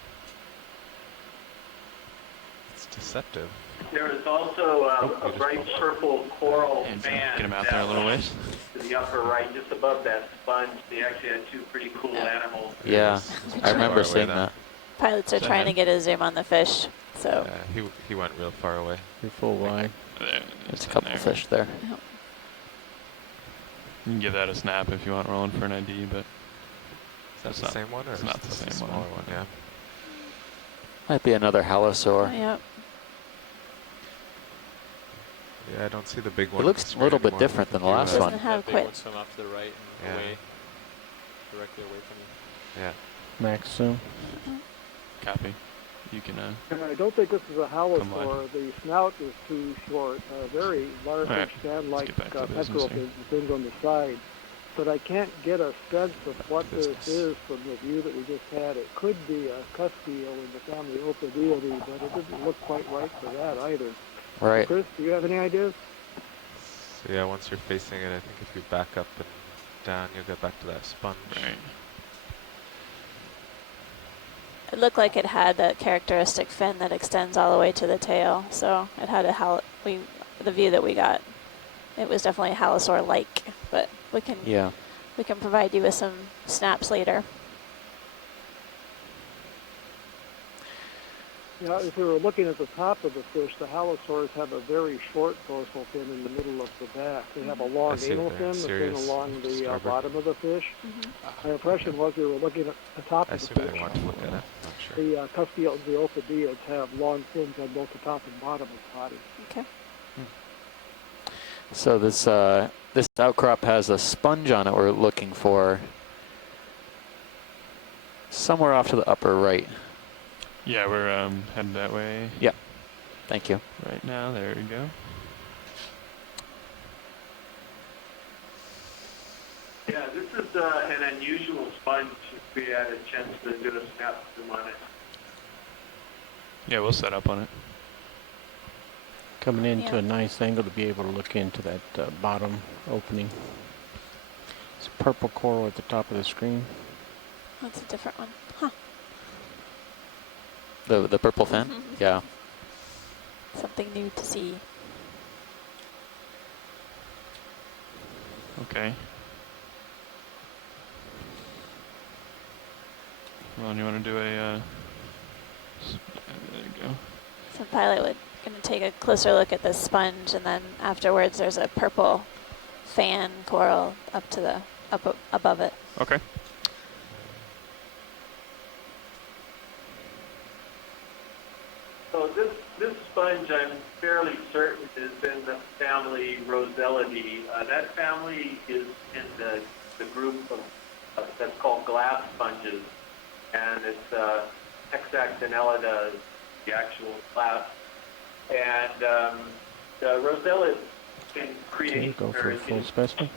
It's deceptive. There is also Oh, a you just bright bumped. purple coral and band get him out there a little ways. to the upper right, just above that sponge. They actually had two pretty cool animals. Yeah, It's I remember far away seeing then. that. Pilots are So trying to then- get a zoom on the fish. So He went real far away. You're full wide. There, There's a in couple there. fish there. You can give that a snap if you want, Roland, for an ID, but Is that It's the not- same one, or it's is not the this same smaller one. one? Yeah. Might be another halosaur. yep. Yeah, I don't see the big It one. looks a little bit different than the last Doesn't one. have quite. swim off to the right and Yeah. away, directly away from you. Yeah. Max zoom. copy. You can, And I don't think this is a Come halosaur. The snout is too short. Very large All right, fan-like let's get back to business pectoral here. fins on the side. But I can't get a sense of what Business. this is from the view that we just had. It could be a cuspeel in the family Ophideidae, but it doesn't look quite right for that either. Right. Chris, do you have any ideas? So yeah, once you're facing it, I think if you back up and down, you'll get back to that sponge. right. It looked like it had that characteristic fin that extends all the way to the tail. So it had the view that we got. It was definitely a halosaur-like, but we can provide you with some snaps later. Yeah, if we were looking at the top of the fish, the halosaurs have a very short dorsal fin in the middle of the back. They have a long anal fin that's in along the bottom of the fish. My impression was we were looking at the top of the fish. I want to look at it. Not sure. The Custiotes and the Ophidiids have long fins on both the top and bottom of the body. Okay. So this outcrop has a sponge on it we're looking for somewhere off to the upper right. Yeah, we're heading that way. Yep. Thank you. Right now, there we go. Yeah, this is an unusual sponge. If we had a chance to do a snap zoom on it. Yeah, we'll set up on it. Coming into a nice angle to be able to look into that bottom opening. It's a purple coral at the top of the screen. That's a different one. Huh. The purple fin? Yeah. Something new to see. Okay. Well, you want to do a... there you go. So pilot would going to take a closer look at this sponge, and then afterwards there's a purple fan coral up to the above it. Okay. So this sponge, I'm fairly certain, is in the family Rosellidae. That family is in the group of that's called glass sponges, and it's Hexactinellida is the actual class. And the Rosellids can create, go for a full specimen.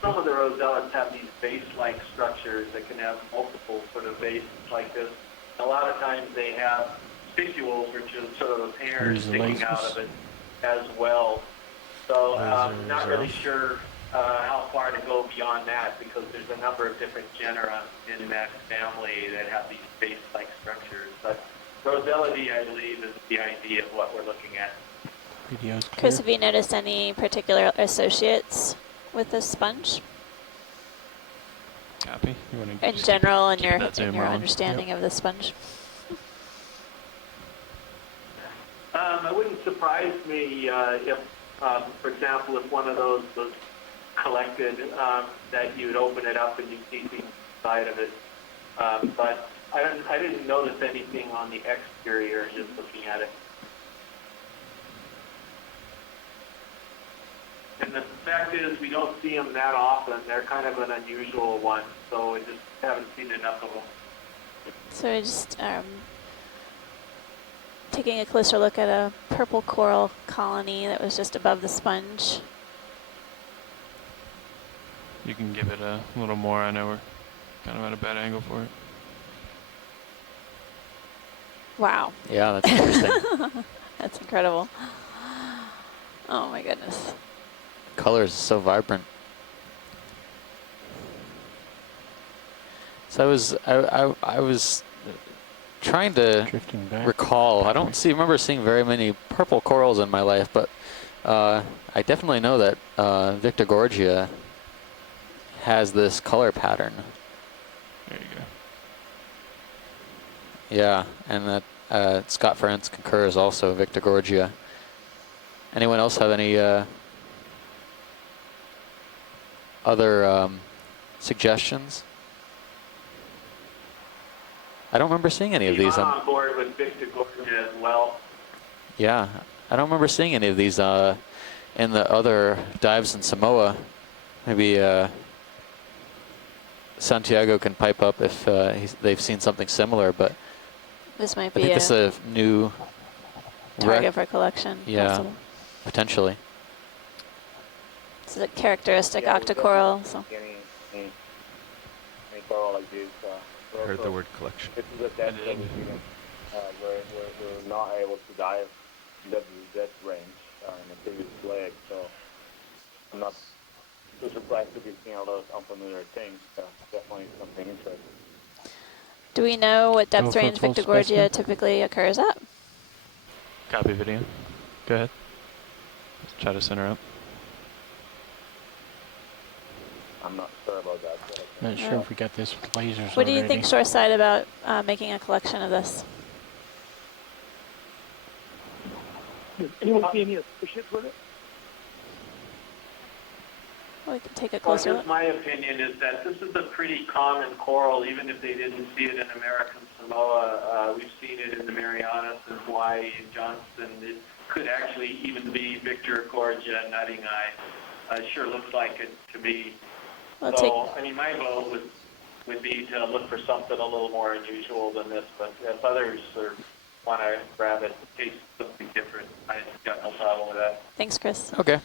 Some of the Rosellids have these vase-like structures that can have multiple sort of vases like this. A lot of times they have spicule, which is sort of a pair sticking out of it as well. So I'm not really sure how far to go beyond that, because there's a number of different genera in that family that have these vase-like structures. But Rosellidae, I believe, is the idea of what we're looking at. Chris, have you noticed any particular associates with this sponge? Copy. You want to in general, in your understanding of the sponge? It wouldn't surprise me if, for example, if one of those was collected, that you would open it up and you'd see things inside of it. But I didn't notice anything on the exterior just looking at it. And the fact is, we don't see them that often. They're kind of an unusual one, so we just haven't seen enough of them. So we're just taking a closer look at a purple coral colony that was just above the sponge. You can give it a little more. I know we're kind of at a bad angle for it. Wow. Yeah, that's interesting. That's incredible. Oh my goodness. Colors are so vibrant. So I was trying to recall. I don't remember seeing very many purple corals in my life, but I definitely know that Victorgorgia has this color pattern. There you go. Yeah, and that Scott Ferentz concurs also, Victorgorgia. Anyone else have any other suggestions? I don't remember seeing any of these. I'm on board with Victorgorgia as well. Yeah, I don't remember seeing any of these in the other dives in Samoa. Maybe Santiago can pipe up if they've seen something similar, but this might I be think this is a new target for collection. Yeah, possible. Potentially. This is a characteristic octocoral. So. Any coral like this. I heard the word collection. This is a depth that we're not able to dive the depth range in the previous leg, so I'm not too surprised to be seeing all those unfamiliar things. So definitely something interesting. Do we know what depth range Victorgorgia typically occurs at? Copy video. Go ahead. Let's try to center up. I'm not sure about that. Not sure if we got this with lasers What do you already. think shoreside about making a collection of this? Does anyone see any associates with it? We can take a Well, closer just look. my opinion is that this is a pretty common coral, even if they didn't see it in American Samoa. We've seen it in the Marianas and Hawaii and Johnston. It could actually even be Victor Gorgia nutting eye. It sure looks like it to me. So, I mean, my vote would be to look for something a little more unusual than this, but if others want to grab it, taste something different, I got no problem with that. Thanks, Chris. Okay.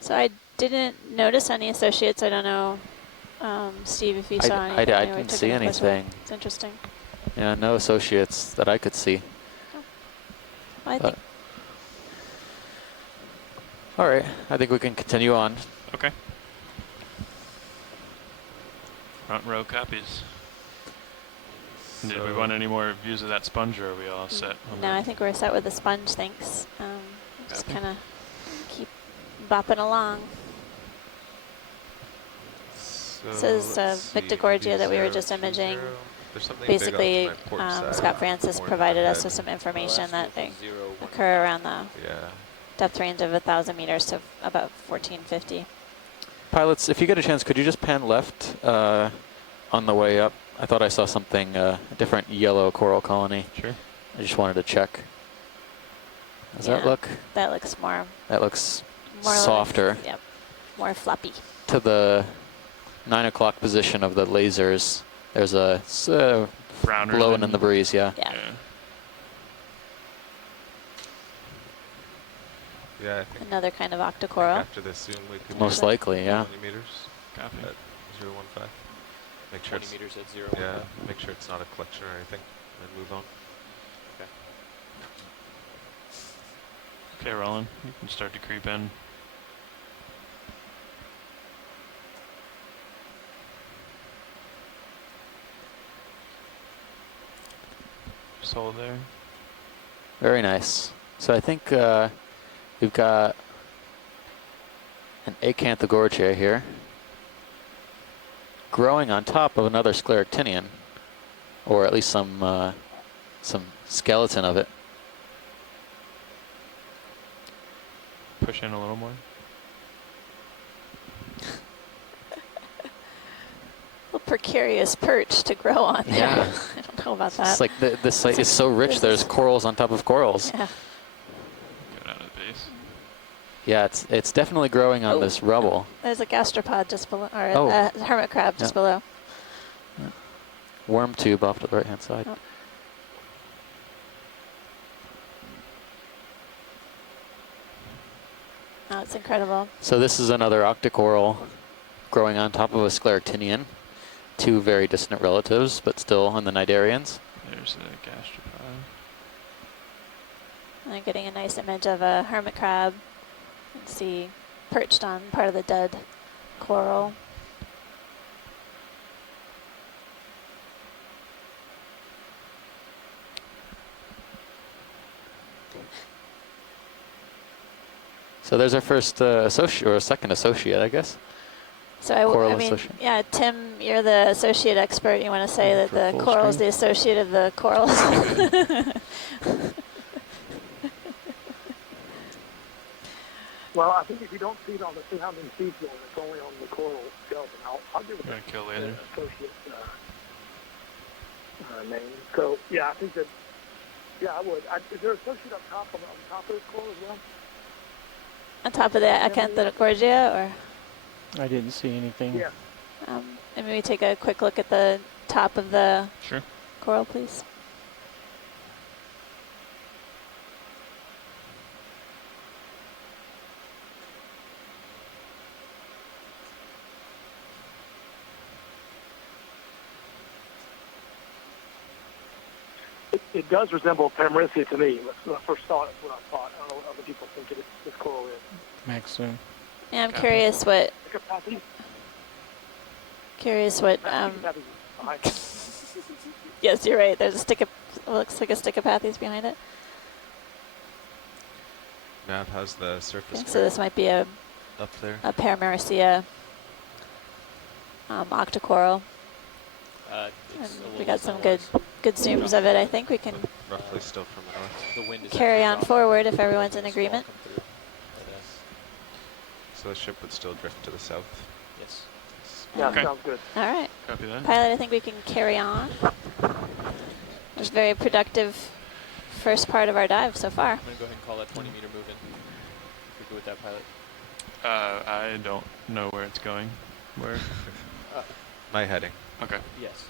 So I didn't notice any associates. I don't know, Steve, if you saw anything. I didn't see anything. It's interesting. Yeah, no associates that I could see. I think. All right, I think we can continue on. Okay. Front row copies. Did we want any more views of that sponge, or are we all set? No, I think we're set with the sponge, thanks. Just kind of keep bopping along. This is Victor Gorgia that we were just imaging. Basically, Scott Francis provided us with some information that they occur around the depth range of 1,000 meters to about 1450. Pilots, if you get a chance, could you just pan left on the way up? I thought I saw something, a different yellow coral colony. Sure. I just wanted to check. Does that look? That looks more. That looks more softer. Yep. More floppy. To the 9 o'clock position of the lasers, there's a blowing in the breeze, yeah. Yeah, I think another kind of octocoral. After this zoom, we could most likely, yeah. 20 meters. Copy. At 015. Make sure 20 meters at 0. Yeah, make sure it's not a collection or anything, and then move on. Okay. Okay, Roland, you can start to creep in. Just hold there. Very nice. So I think we've got an Acanthogorgia here growing on top of another scleractinian, or at least some skeleton of it. Push in a little more. A precarious perch to grow on there. Yeah. I don't know about that. It's like this site is so rich, there's corals on top of corals. Yeah. Get out of the base. Yeah, it's definitely growing on this rubble. There's a gastropod just below, or a hermit crab just below. Yeah. Worm tube off to the right-hand side. Oh. Oh, it's incredible. So this is another octocoral growing on top of a scleractinian. Two very distant relatives, but still in the Cnidarians. There's a gastropod. And I'm getting a nice image of a hermit crab. You can see perched on part of the dead coral. So there's our first associate, or second associate, I guess. So I mean, yeah, Tim, you're the associate expert. You want to say that the coral is the associate of the corals? Well, I think if you don't see it on the surrounding seafloor, it's only on the coral skeleton. I'll give it an associate name. So, yeah, I think that, yeah, I would. Is there an associate on top of this coral as well? On top of the Acanthogorgia, or? I didn't see anything. Yeah. And maybe take a quick look at the top of the coral, please. It does resemble Pamerisia to me. When I first saw it, that's what I thought. I don't know what other people think this coral is. Max soon. Yeah, I'm curious what. Yes, you're right. There's a looks like a Stichopathes behind it. Nav has the surface. Okay, so this might be a up there. A Pamerisia octocoral. And we got some good zooms of it. I think we can Roughly still from the north. The wind is carry on actually forward if everyone's in agreement. So the ship would still drift to the south. Yes. Yeah, Okay. sounds good. All right. Copy that. Pilot, I think we can carry on. It was a very productive first part of our dive so far. I'm going to go ahead and call that 20 meter move in. If you're good with that, pilot. I don't know where it's going. Where? My heading. Okay. Yes.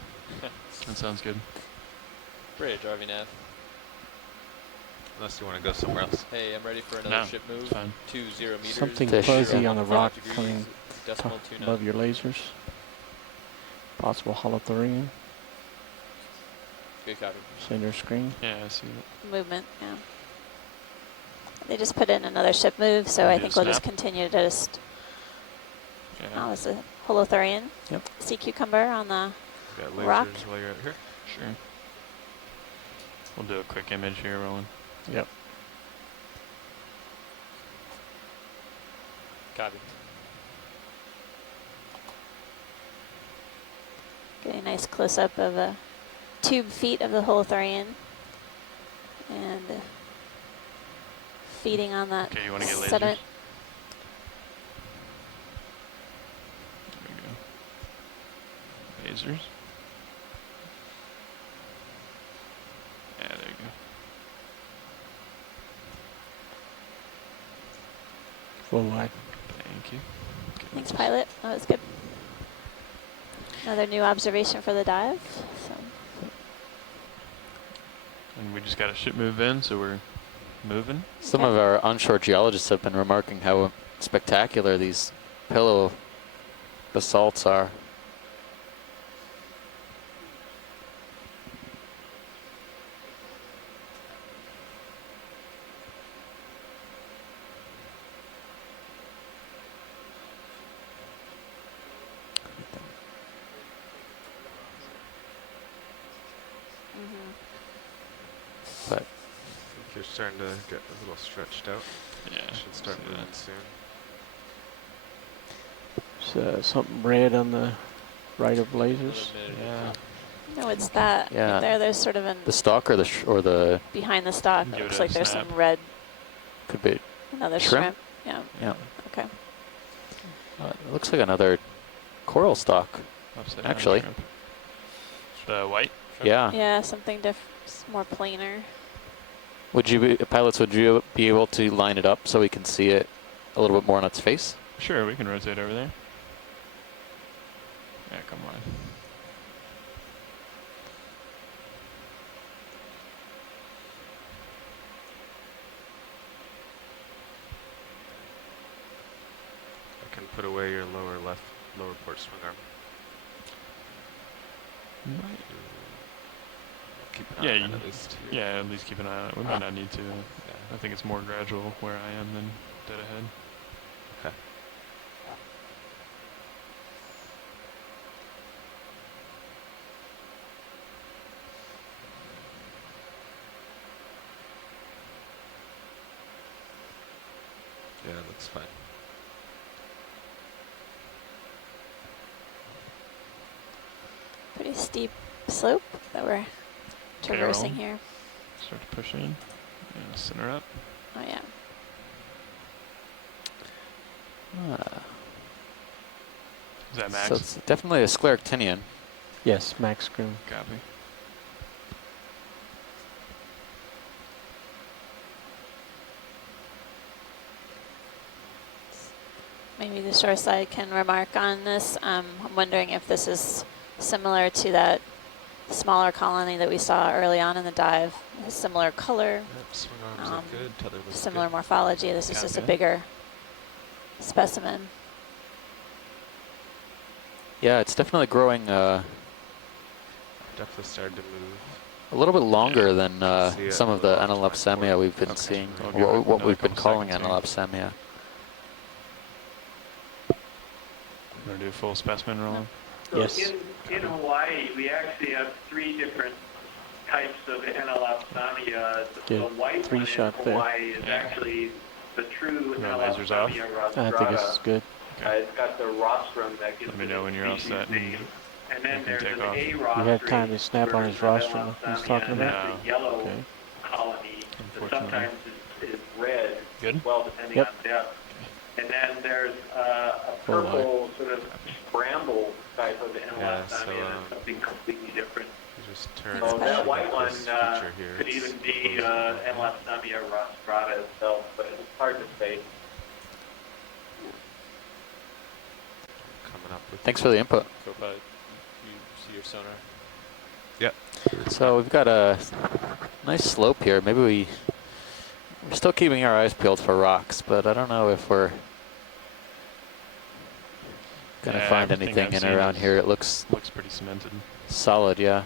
That sounds good. Bridge, RV nav. Unless you want to go somewhere else. Hey, I'm ready for another No, ship move. it's fine. 20 meters. Something Fish. fuzzy on the 5 rock degrees, coming decimal 2 above your lasers. Possible holothurian. Good copy. Center screen. Yeah, I see it. Movement, yeah. They just put in another ship move, so I Do think a we'll just snap. continue to just... Yeah. Oh, it's a holothurian. Yep. Sea cucumber on the Got lasers rock. while you're out here. Sure. We'll do a quick image here, Roland. Yep. Copy. Getting a nice close-up of the tube feet of the holothurian. And feeding on that Okay, you want to get lasers? sediment. There we go. Lasers. Yeah, there you go. Full wide. Thank you. Okay, Thanks, let's- pilot. That was good. Another new observation for the dive. So And we just got a ship move in, so we're moving. Some of our onshore geologists have been remarking how spectacular these pillow basalts are. But I think you're starting to get a little stretched out. Yeah. Should start see moving that. soon. So something red on the right of lasers. yeah, no, it's that. Yeah. Right there's sort of an the stalk or the behind the stalk. Give It it looks a like there's snap. some red. could be Another Shrimp? shrimp. Yeah. yeah. Okay. It looks like another coral stalk. Upside down Actually. shrimp. White? Shrimp? Yeah. Yeah, something more planar. Would you pilots? Would you be able to line it up so we can see it a little bit more on its face? Sure, we can rotate over there. Yeah, come on. I can put away your lower port swing arm. Keep an eye Yeah, on you- it at least. Yeah, at least keep an eye on it. We might not need to. I think it's more gradual where I am than dead ahead. Okay. Yeah, it looks fine. Pretty steep slope that we're traversing roll. here. Start to push in. Yeah, center up. Oh yeah. Is that max? So it's definitely a scleractinian. Yes, max screw. Copy. Maybe the shore side can remark on this. I'm wondering if this is similar to that smaller colony that we saw early on in the dive. A similar color, Yep, swing arms look good. Tether looks similar good. morphology. This is just a Copy. bigger specimen. Yeah, it's definitely growing Definitely started to move. a little bit longer Yeah. than See it some of the a little Analepsemia we've been Okay. seeing, I'll or give it what another we've been couple calling seconds here. Analepsemia. You want to do a full specimen roll? So Yes. in Hawaii, we actually have 3 different types of Analepsemia. The Good. white Three one shot in there. Hawaii is Yeah. actually the true No lasers off? Analepsemia I think it's rostrata. good. Okay. It's got the rostrum that gives Let me it know its when you're all species set. name. And then there's take an off. A You rostrum. had time to snap on his rostrum he's talking about? That's a yellow Okay. colony that Unfortunately. sometimes is red Good? as well, depending Yep. on depth. And then there's a purple sort of bramble type of Yeah, so, Enelophthalmia that's something completely different. You just turn So that white one this feature here. could It's even be closed in there. Enelophthalmia rostrata itself, but it's hard to say. Coming up with Thanks for the input. Copilot, you see your sonar? Yep. So we've got a nice slope here. Maybe we're still keeping our eyes peeled for rocks, but I don't know if we're gonna Yeah, find everything anything I've in seen around is- here. It looks Looks pretty cemented. solid, yeah.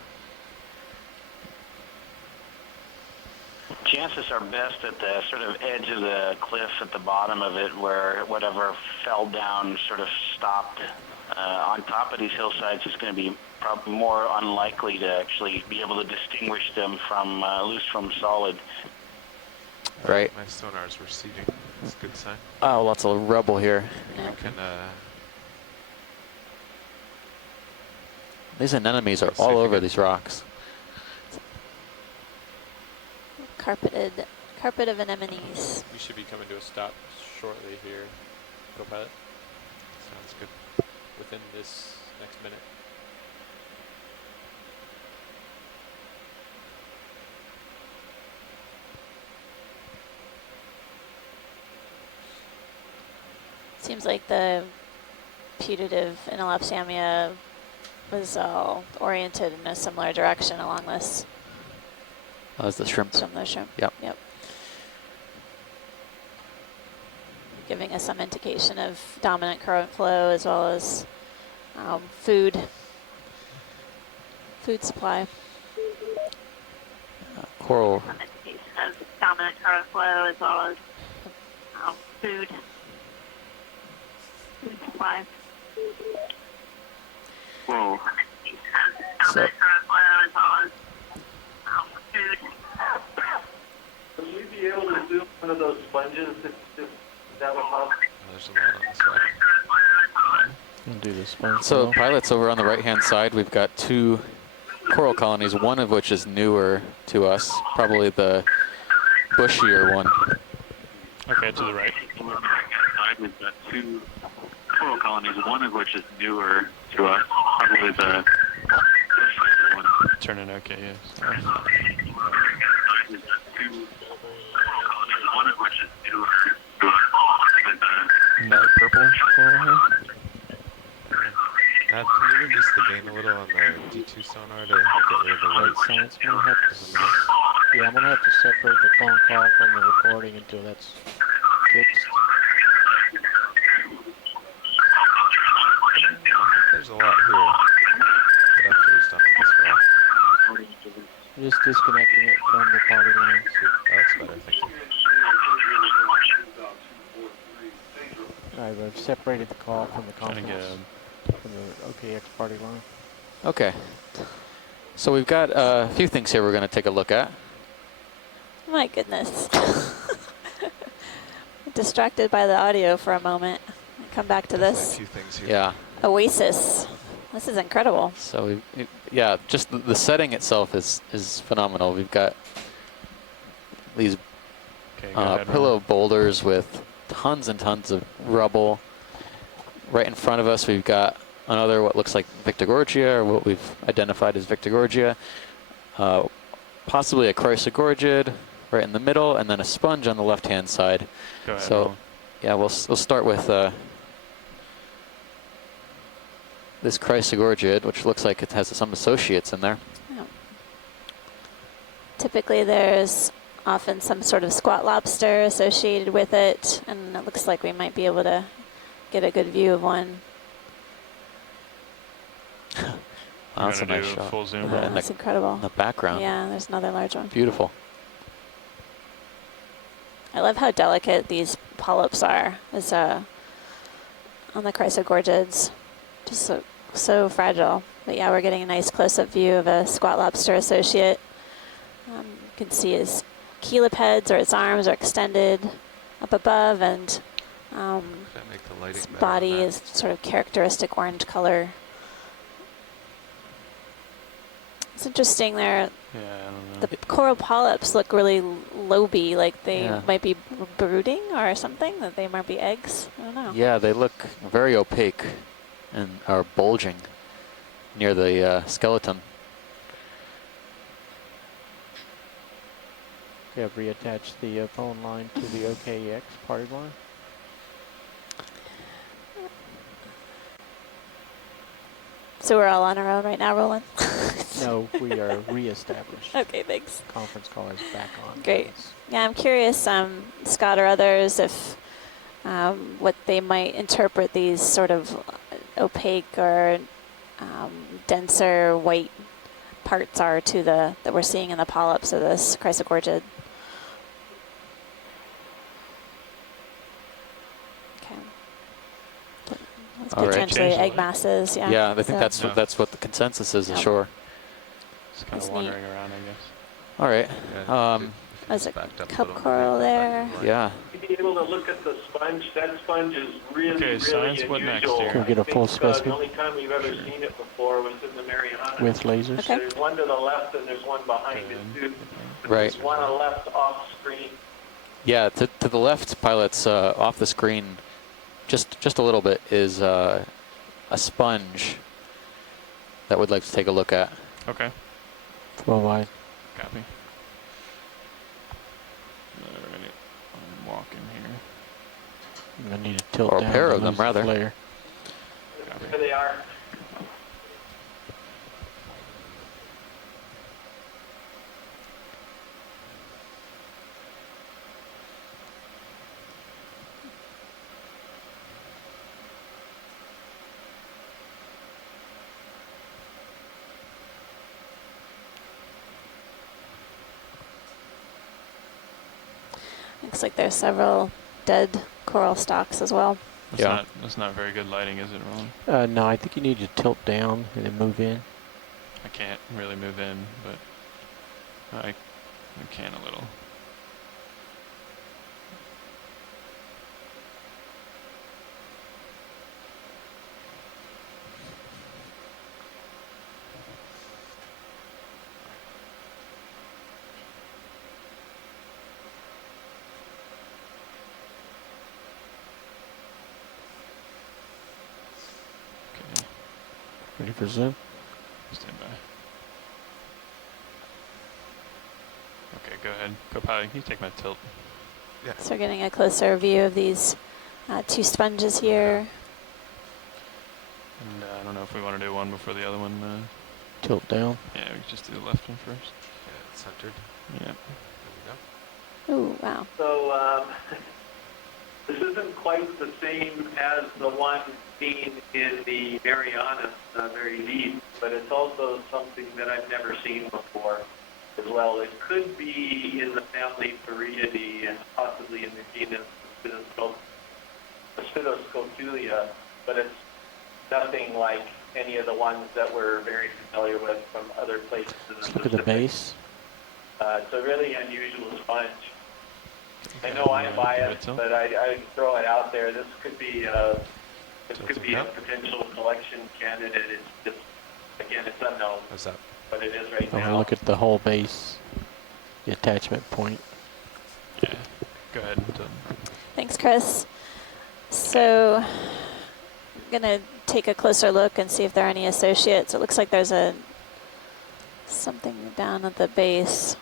Chances are best at the sort of edge of the cliff at the bottom of it where whatever fell down sort of stopped. On top of these hillsides, it's going to be probably more unlikely to actually be able to distinguish them from loose from solid. Right. My sonar's receiving. That's a good sign. Oh, lots of rubble here. You can, These anemones are Let's see all if you over can- these rocks. Carpet of anemones. We should be coming to a stop shortly here, Copilot, sounds good. within this next minute. Seems like the putative Enelophthalmia was all oriented in a similar direction along this. Oh, it's the shrimp. Some of the shrimp. Yep. Yep. Giving us some indication of dominant current flow as well as food supply. Coral. Some indication of dominant current flow as well as food supply. Whoa. So, Would we be able to zoom one of those sponges if that would help? There's a lot on this rock. We'll do this one. so pilots over on the right-hand side, we've got two coral colonies, one of which is newer to us, probably the bushier one. Okay, to the right. We've got two coral colonies, one of which is newer to us, probably the one. Turning okay, yes. We've got two colonies, one of which is newer to us, probably the Another purple coral here. Can you reduce the gain a little on the D2 sonar to get rid of the white Science, I'm gonna have to, yeah, I'm gonna have to separate the phone call from the recording until that's fixed. There's a lot here. But after he's done with this rock. Just disconnecting it from the party line. Oh, that's better, thank you. Alright, I've separated the call from the Trying to conference, get from the OKX party line. Okay. So we've got a few things here we're going to take a look at. My goodness. Distracted by the audio for a moment. Come back to Definitely this. a few things here. Yeah. Oasis. This is incredible. So yeah, just the setting itself is phenomenal. We've got these okay, go ahead, pillow boulders with tons and tons of rubble. Right in front of us, we've got another what looks like Victorgorgia, or what we've identified as Victorgorgia. Possibly a Chrysler Gorge right in the middle, and then a sponge on the left-hand side. Go ahead, So, Ron. yeah, we'll start with this Chrysler Gorge, which looks like it has some associates in there. Yeah. Typically there's often some sort of squat lobster associated with it, and it looks like we might be able to get a good view of one. Wow, that's a gonna nice do shot. full zoom, Yeah, Ron? and That's incredible. the background. Yeah, there's another large one. Beautiful. I love how delicate these polyps are. It's on the Chrysler Gorges, just so fragile. But yeah, we're getting a nice close-up view of a squat lobster associate. You can see his chelipeds or its arms are extended up above, and That make the lighting his better on body that. is sort of characteristic orange color. It's interesting there. Yeah, I don't know. The coral polyps look really loby, like they Yeah. might be brooding or something, that they might be eggs. I don't know. Yeah, they look very opaque and are bulging near the skeleton. We have reattached the phone line to the OKEX party line. So we're all on our own right now, Roland? No, we are reestablished. Okay, thanks. Conference call is back on. Great. Yeah, I'm curious, Scott or others, if what they might interpret these sort of opaque or denser white parts are to that we're seeing in the polyps of this Chrysler Gorge. Okay. That's All right. potentially egg masses. Yeah. Yeah, I think that's what the consensus is ashore. Just kind of wandering around, I guess. All right. There's a cup coral there. Yeah. You'd be able to look at the sponge. That sponge is really, Okay, really science, unusual. what next here? Can we get a full specimen? The only time we've ever seen it before was in the Marianas. With lasers? Okay. There's one to the left and there's one behind it too. Right. There's one on the left off screen. Yeah, to the left, pilots, off the screen, just a little bit, is a sponge that we'd like to take a look at. Okay. 12 wide. Copy. Alright, I'm walking here. I need to tilt Or a down pair to of them, lose the rather. flare. There they are. Looks like there's several dead coral stalks as well. That's not very good lighting, is it, Roland? No, I think you need to tilt down and then move in. I can't really move in, but I can a little. Ready for zoom? Stand by. Okay, go ahead. Co-pilot, can you take my tilt? Yeah. So we're getting a closer view of these two sponges here. And I don't know if we want to do one before the other one. Tilt down. Yeah, we can just do the left one first. Yeah, it's centered. Yeah. There we go. Ooh, wow. So this isn't quite the same as the one seen in the Marianas, very deep, but it's also something that I've never seen before as well. It could be in the family Pariidae and possibly in the genus Spidoscotulia, but it's nothing like any of the ones that we're very familiar with from other places in the Let's look at the base. It's a really unusual sponge. I know I'm biased, but I throw it out there. This could be a potential collection candidate. It's just, again, it's unknown. What's that? But it is right I want to now. look at the whole base, the attachment point. Yeah, go ahead. Thanks, Chris. So I'm going to take a closer look and see if there are any associates. It looks like there's something down at the base.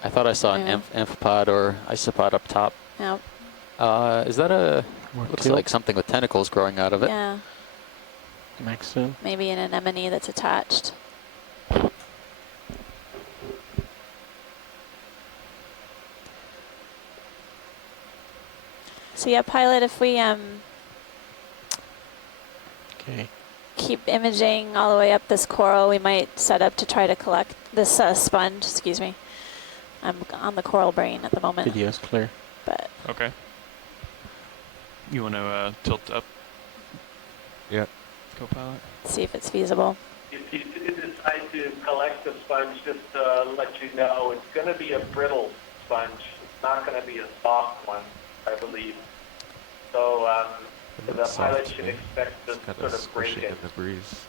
I thought I saw an amphipod or isopod up top. Yep. Is that looks tilt. like something with tentacles growing out of it. Yeah. Max zoom. Maybe an anemone that's attached. So yeah, pilot, if we Okay. keep imaging all the way up this coral, we might set up to try to collect this sponge, excuse me. I'm on the coral brain at the moment. Video's clear. But Okay. You want to tilt up? Yeah. Co-pilot? see if it's feasible. If you decide to collect the sponge, just to let you know, it's going to be a brittle sponge. It's not going to be a soft one, I believe. So the pilot should expect to sort of break it, in the breeze.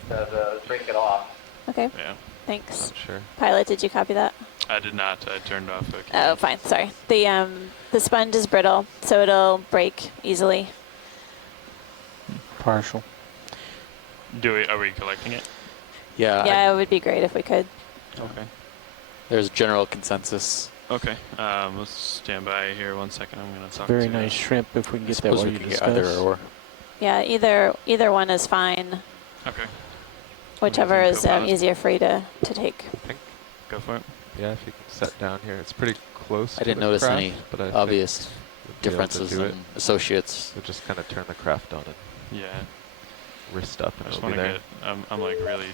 break it off. Okay. Yeah. Thanks. Not sure. Pilot, did you copy that? I did not. I turned off. Oh, fine. Sorry. The sponge is brittle, so it'll break easily. Partial. Are we collecting it? Yeah. Yeah, it would be great if we could. Okay. There's general consensus. Okay. Let's stand by here 1 second. I'm going to talk Very to nice shrimp if we can I get that suppose while we you could get discuss. either or. Yeah, either one is fine. Okay. Whichever is Co-pilot? easier for you to take. I think. Go for it. Yeah, if you can set down here, it's pretty close. I didn't to the notice craft, any but I obvious think we'll be able to differences do it. in associates. We'll just kind of turn the craft on and Yeah. wrist up, and I just it'll want be to there. get. I'm like really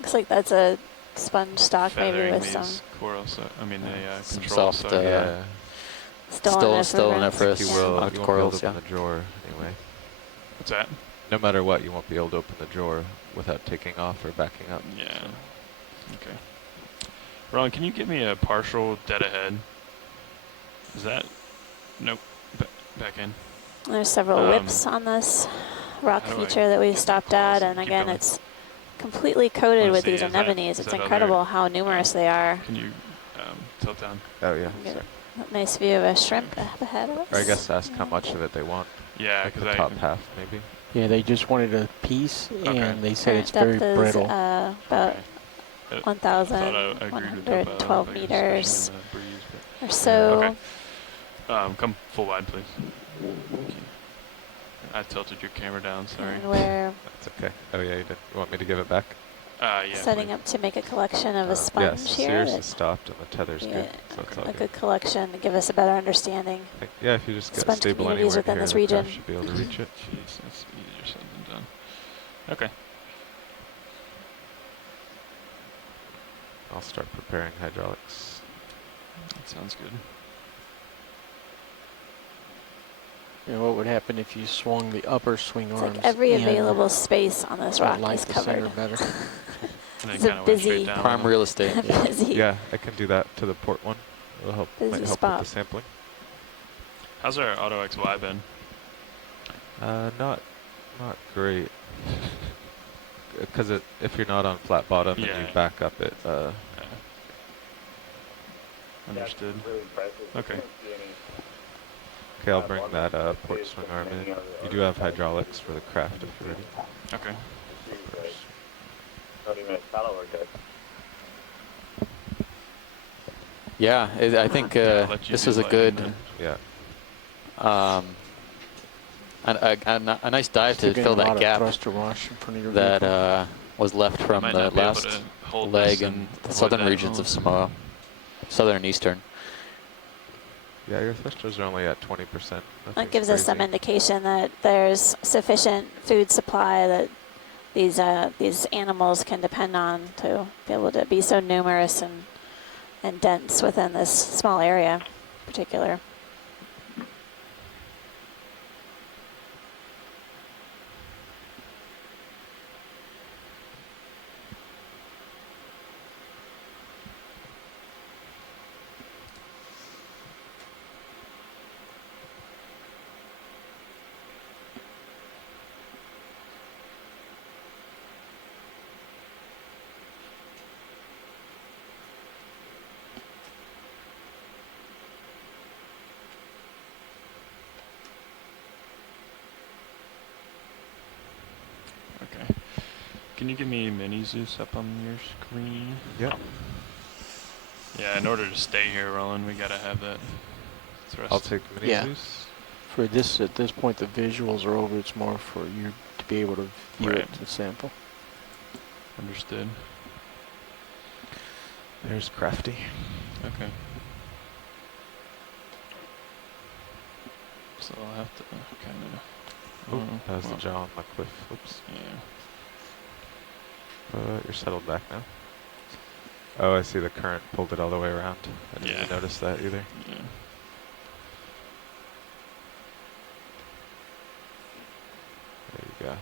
Looks like that's a sponge stock, maybe feathering with these some corals. I mean, the Some control. soft, So Yeah. stolen enough for I us. think Yeah. you will. Locked You won't corals, be able to yeah. open the drawer anyway. what's that? No matter what, you won't be able to open the drawer without taking off or backing up. Yeah. Okay. Ron, can you give me a partial dead ahead? Is that? Nope. Back in. There's several whips on this rock how do I feature that we get stopped close at, and and keep again, going? it's completely coated Wanna with see, these is that- anemones. is It's that incredible other- how numerous they are. Can you tilt down? Oh yeah. Get Sorry. a nice view of a shrimp up ahead of us. Or I guess ask how much of it they want. Yeah, Like because the top half, maybe. Yeah, they just wanted a piece, Okay. and they said Current it's very depth is brittle. about Okay. I thought I agreed with that, but I don't 1,112 think it's meters pushing in the breeze, or so. Okay. Come full wide, please. Thank you. I tilted your camera down. Sorry. And we're That's okay. Oh yeah, you did. You want me to give it back? Yeah. setting please. up to make a collection of a Yes, sponge here. Sears is That stopped and the tether's good, so it's all a good. good collection to give us a better understanding. I think, yeah, if you just get Sponge stable communities anywhere within here, this the craft region. should be able to reach it. Jeez, that's easier said than done. Okay. I'll start preparing hydraulics. That sounds good. You know, what would happen if you swung the upper swing It's arms? like every in? available space on this I'd rock like is the center covered. better. And then It's a kinda went straight busy- down. Prime real estate. Busy. Yeah, I can do that to the port one. It'll help. Busy Might help spot. with the sampling. How's our Auto XY been? Not great. Because if you're not on flat bottom and Yeah. you back up it, Understood. That's really impressive. Okay. I don't see any okay, I'll bring that port swing arm in. You do have hydraulics for the craft if you're ready. Okay. issues, right? Not even a shallower depth. Yeah, I think Yeah, I'll let you this do was a lighting good, then. Yeah. a nice dive to Still getting fill a lot that of gap thruster wash in front of your that vehicle. was left I from might the not be able last to hold leg this in and the avoid southern that regions of hose. Samoa, southern and eastern. Yeah, your thrusters are only at 20%. That gives us some indication that there's sufficient food supply that these animals can depend on to be able to be so numerous and dense within this small area in particular. Okay. Can you give me Mini Zeus up on your screen? Yeah. Yeah, in order to stay here, Roland, we gotta have that thrust. I'll take Mini Yeah. Zeus. For this, at this point, the visuals are over. It's more for you to be able to view Right. it and sample. Understood. There's Crafty. Okay. So I'll have to kind of. Oh, that was the jaw on my cliff. Oops. Yeah. You're settled back now. Oh, I see the current pulled it all the way around. I didn't even notice that either. Yeah. There you go.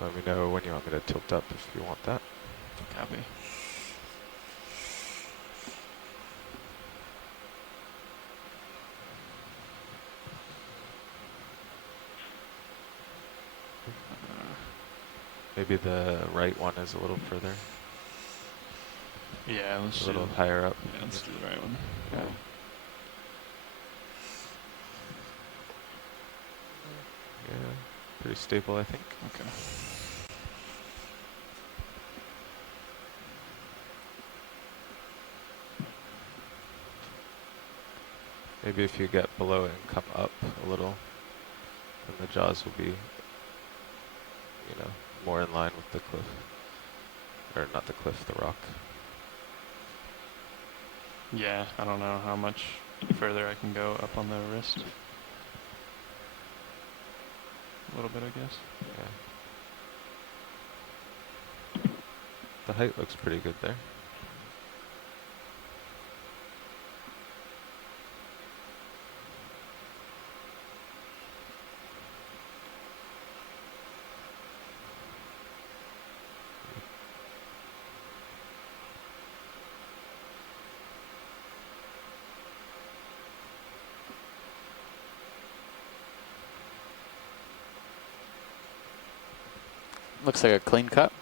Let me know when you want me to tilt up if you want that. Copy. Maybe the right one is a little further. Yeah, let's A do little higher up. Yeah, let's do the right one. Yeah. Yeah, pretty stable, I think. Okay. Maybe if you get below it and come up a little, then the jaws will be, you know, more in line with the cliff. Or not the cliff, the rock. Yeah, I don't know how much further I can go up on the wrist. A little bit, I guess. Yeah. The height looks pretty good there. Looks like a clean cut.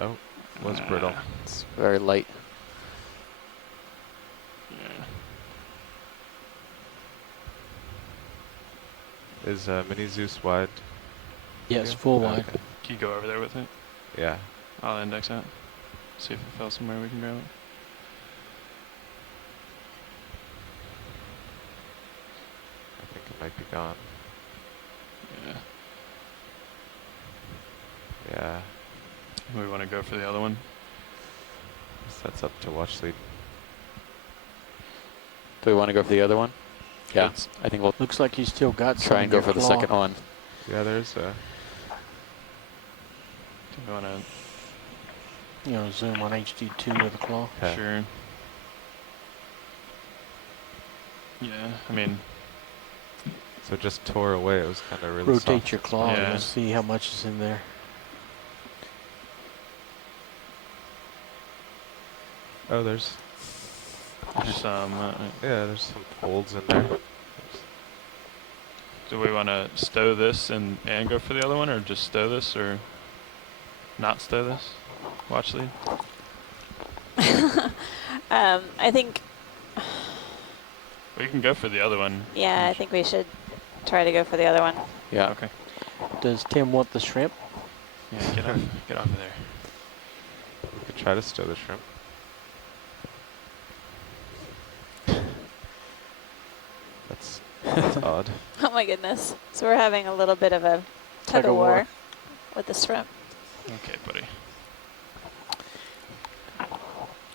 Oh, was brittle. It's very light. Yeah. Is Mini Zeus wide? Yes, Yeah? full Oh, wide. okay. Can you go over there with it? Yeah. I'll index it. See if it fell somewhere we can grab it. I think it might be gone. Yeah. Yeah. We want to go for the other one. That's up to watch lead. Do we want to go for the other one? Yeah, It's- I think we'll Looks like you still got some try in and go your for the claw. second one. Yeah, there's a. Do we want to? You know, zoom on HD2 with the claw. Okay. Sure. Yeah, I mean, So it just tore away. It was kind of really Rotate soft. your claw Yeah. and see how much is in there. Oh, there's. there's some. Yeah, there's some folds in there. Do we want to stow this and go for the other one, or just stow this, or not stow this? Watch lead. I think, We can go for the other one. yeah, I think we should try to go for the other one. Yeah. Okay. Does Tim want the shrimp? Yeah, get off of there. We could try to stow the shrimp. That's odd. Oh my goodness. So we're having a little bit of a tug of war with the shrimp. Okay, buddy.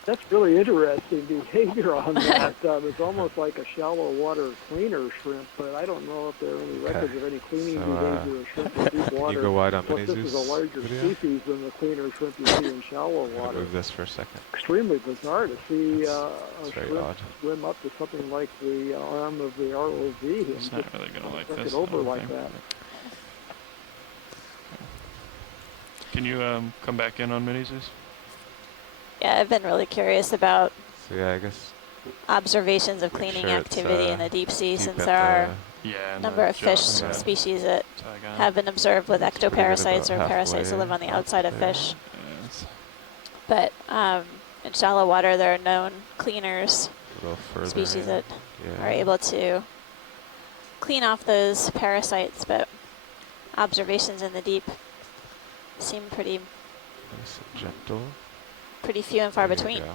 That's really interesting behavior on that. It's almost like a shallow water cleaner shrimp, but I don't know if there are any records of any cleaning behavior of shrimp in deep water. Can you go wide on Plus, Mini this is Zeus a larger video? species than the cleaner shrimp you see in shallow I'm gonna water. move this for a second. Extremely bizarre to see a It's very shrimp odd. swim up to something like the arm of the ROV and It's not just really going to like flick this. it over I don't like think. that. Can you come back in on Mini Zeus? Yeah, I've been really curious about So yeah, I guess observations of Make cleaning sure it's, activity in the deep sea, deep since at there are Yeah. a and number the of fish jaws, yeah. species that So I got have been observed with It's pretty good ectoparasites or about parasites that live on the halfway outside of up there. fish. Yeah, it's But in shallow water, there are known cleaners, a little further. species that yeah. are able to clean off those parasites, but observations in the deep seem pretty Nice and gentle. few and far There you between. go.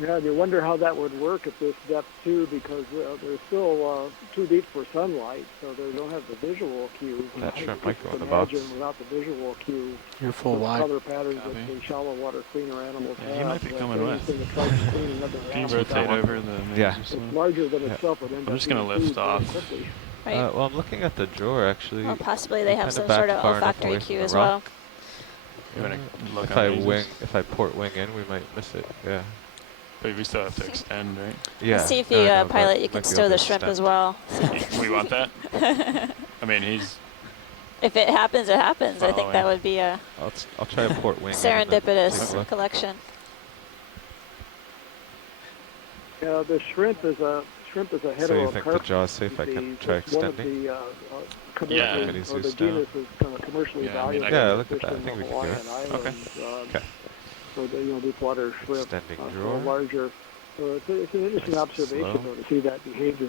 Yeah, and you wonder how that would work at this depth too, because they're still too deep for sunlight, so they don't have the visual cues. That I shrimp just might go in the box. imagine without the visual cues, You're full the wide. color patterns Copy. that the shallow water cleaner animals Yeah, have. he might be that coming with. anything that tries to clean another Can you animal rotate down, over the Mini Yeah. Zeus It's one? larger than Yeah. itself would end I'm up just gonna being lift food very off. quickly. Right. Well, I'm looking at the drawer actually. Well, possibly they You have kinda some back sort of far enough olfactory away from cue the as well. rock. You want to look If on I Mini wing, Zeus? if I port wing in, we might miss it. Yeah. But we still have to extend, right? Yeah. Let's see if no, you I know, but pilot, you might can be stow able the to shrimp as extend. well. We want that? I mean, he's If it happens, it happens. I think that would be a I'll try a port wing. serendipitous collection. Yeah, the shrimp is a heterocarp. So you think the jaw's safe? I can try extending? One of the or the genus is commercially valuable. Yeah, look at that. I think we can do it. Okay. So the deep water shrimp, Extending drawer. larger. So it's an interesting observation though, to see that behavior.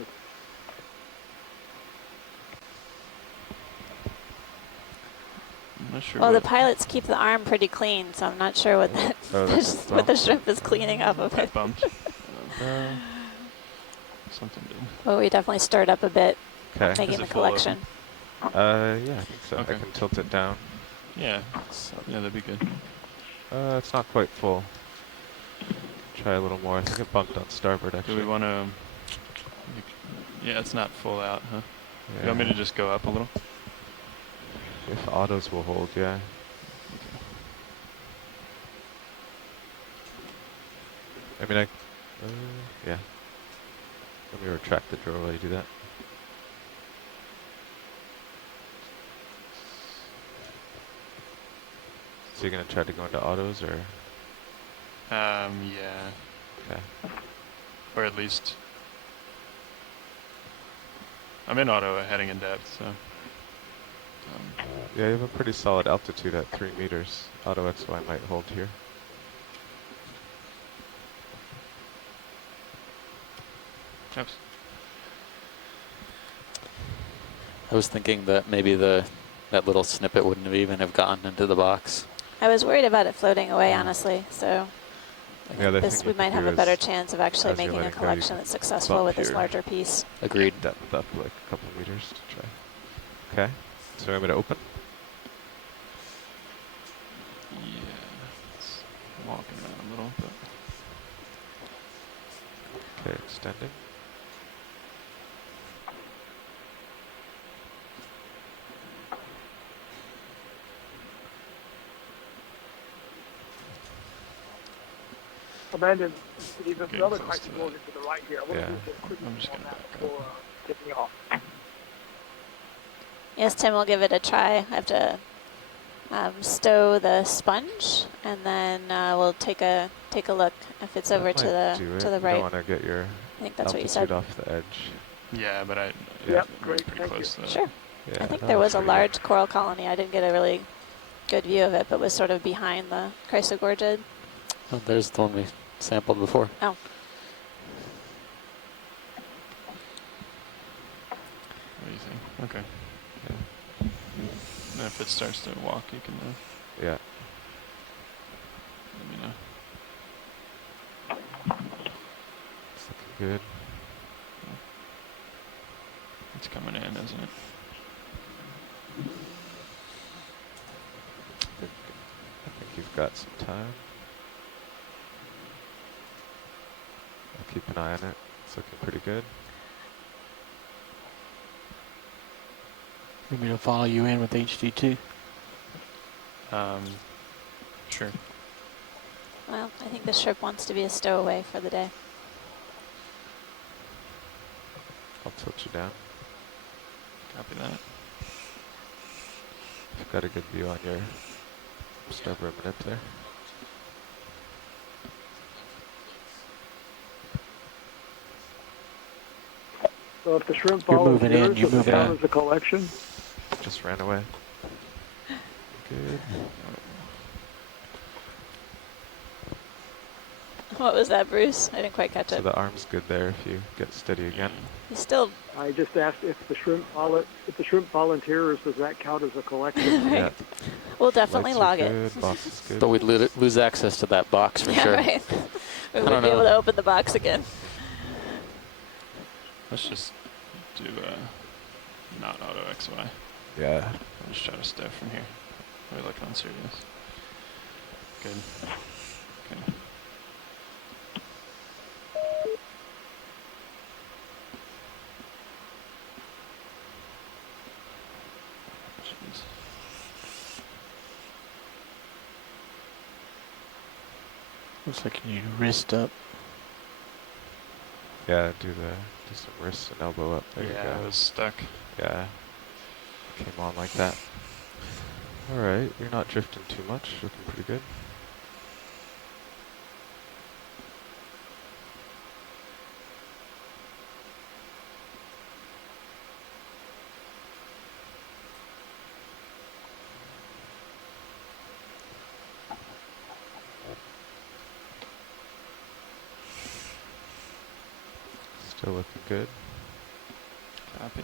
I'm not sure. Well, the pilots keep the arm pretty clean, so I'm not sure what that what the shrimp is cleaning up of it. Bumped. Something did. Well, we definitely stirred up a bit, making Is the collection. Yeah, I think so. Okay. I can tilt it down. Yeah, that'd be good. It's not quite full. Try a little more. I think it bumped on starboard, actually. Do we want to... Yeah, it's not full out, huh? Yeah. You want me to just go up a little? If autos will hold, yeah. I mean, yeah. Let me retract the drawer while you do that. So you're going to try to go into autos, or? Yeah. Okay. Or at least... I'm in auto heading in depth, so... yeah, you have a pretty solid altitude at 3 meters. Auto XY might hold here. Oops. I was thinking that maybe that little snippet wouldn't have even have gotten into the box. I was worried about it floating away, honestly, so Yeah, we might have a better chance of actually making a collection that's successful with this larger piece. Agreed. Depth up like a couple meters to try. Okay, so I'm going to open. Yeah, it's walking around a little, but... Okay, extending. Amanda, there's another Chrysler Gorge to the right here. I want Yeah. to do a quick I'm just on gonna that back before taking off. Yes, Tim, we'll give it a try. I have to stow the sponge, and then we'll take a look if it's over to the right. You don't want to get your I think that's what you altitude said. off the edge. Yeah, but I... Yep, I'm great, pretty thank close to that. Sure. Yeah, I think that there was a pretty large good. coral colony. I didn't get a really good view of it, but was sort of behind the Chrysler Gorge. Oh, there's the one we sampled before. Oh. What do you think? Okay. And if it starts to walk, you can Yeah. let me know. It's looking good. It's coming in, isn't it? I think you've got some time. I'll keep an eye on it. It's looking pretty good. You want me to follow you in with HD2? Sure. Well, I think the shrimp wants to be a stowaway for the day. I'll tilt you down. Copy that. You've got a good view on your starboard minute there. So if the shrimp You're follows moving in, yours, you're does it moving count in. as a collection? Just ran away. Good. What was that, Bruce? I didn't quite catch So it. the arm's good there if you get steady again. You still... I just asked if the shrimp volunteers, does that count as a collection? Right. Yeah. We'll definitely Lights are log it. good, box is good. But we'd lose access to that box for Yeah, sure. right. We I wouldn't don't be able know. to open the box again. Let's just do not auto XY. Yeah. I'll just try to stow from here. We're looking on serious. Good. Okay. Jeez. Looks like you need wrist up. Yeah, do some wrists and elbow up. There you Yeah, go. I was stuck. Yeah. came on like that. Alright, you're not drifting too much, looking pretty good. Still looking good. Copy.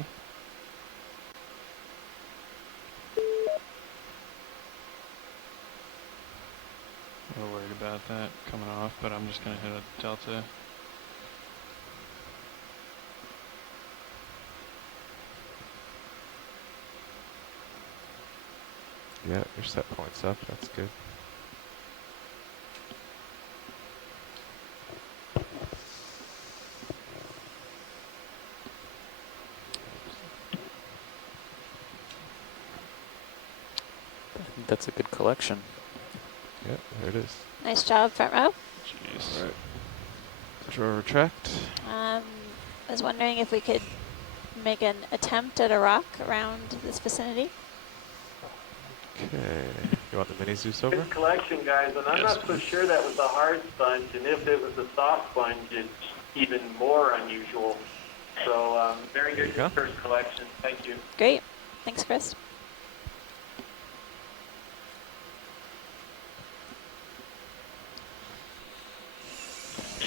A little worried about that coming off, but I'm just going to hit a delta. Yeah, your set point's up, that's good. That's a good collection. Yep, there it is. Nice job, front row. Jeez. All right. Draw retract. I was wondering if we could make an attempt at a rock around this vicinity. Okay. You want the mini Zeus over? Good collection, guys, and I'm not so sure that was a hard sponge, and if it was a soft sponge, it's even more unusual. So very good first collection. Thank you. Great. Thanks, Chris.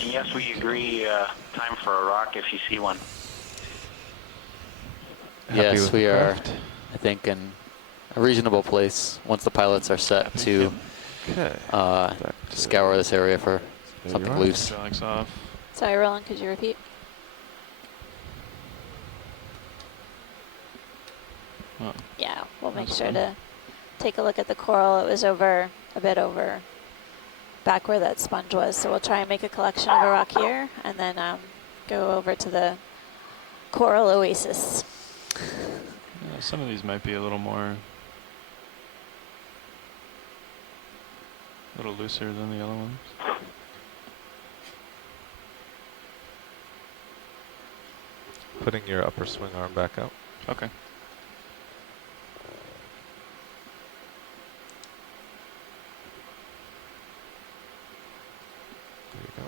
And yes, we agree, time for a rock if you see one. Yes, we are, I think, in a reasonable place once the pilots are set to scour this area for something loose. Off. Sorry, Roland, could you repeat? Oh. Yeah, we'll make sure to take a look at the coral. It was over, a bit over back where that sponge was. So we'll try and make a collection of a rock here and then go over to the coral oasis. Yeah, some of these might be a little looser than the other ones. Putting your upper swing arm back out. Okay. There you go.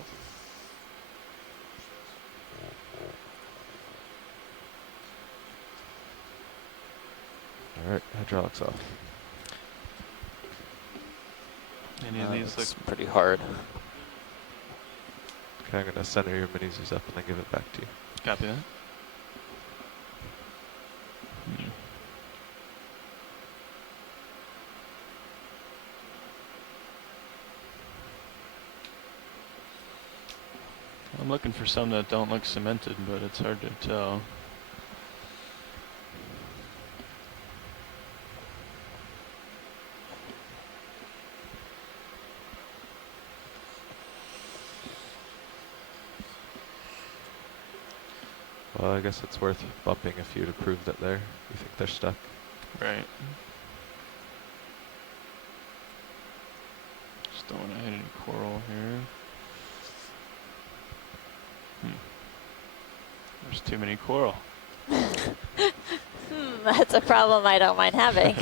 All right, hydraulics off. Any of these look pretty hard. Okay, I'm gonna center your mini Zeus up and then give it back to you. Copy that. I'm looking for some that don't look cemented, but it's hard to tell. Well, I guess it's worth bumping a few to prove that you think they're stuck. Right. Just don't want to hit any coral here. There's too many coral. That's a problem I don't mind having.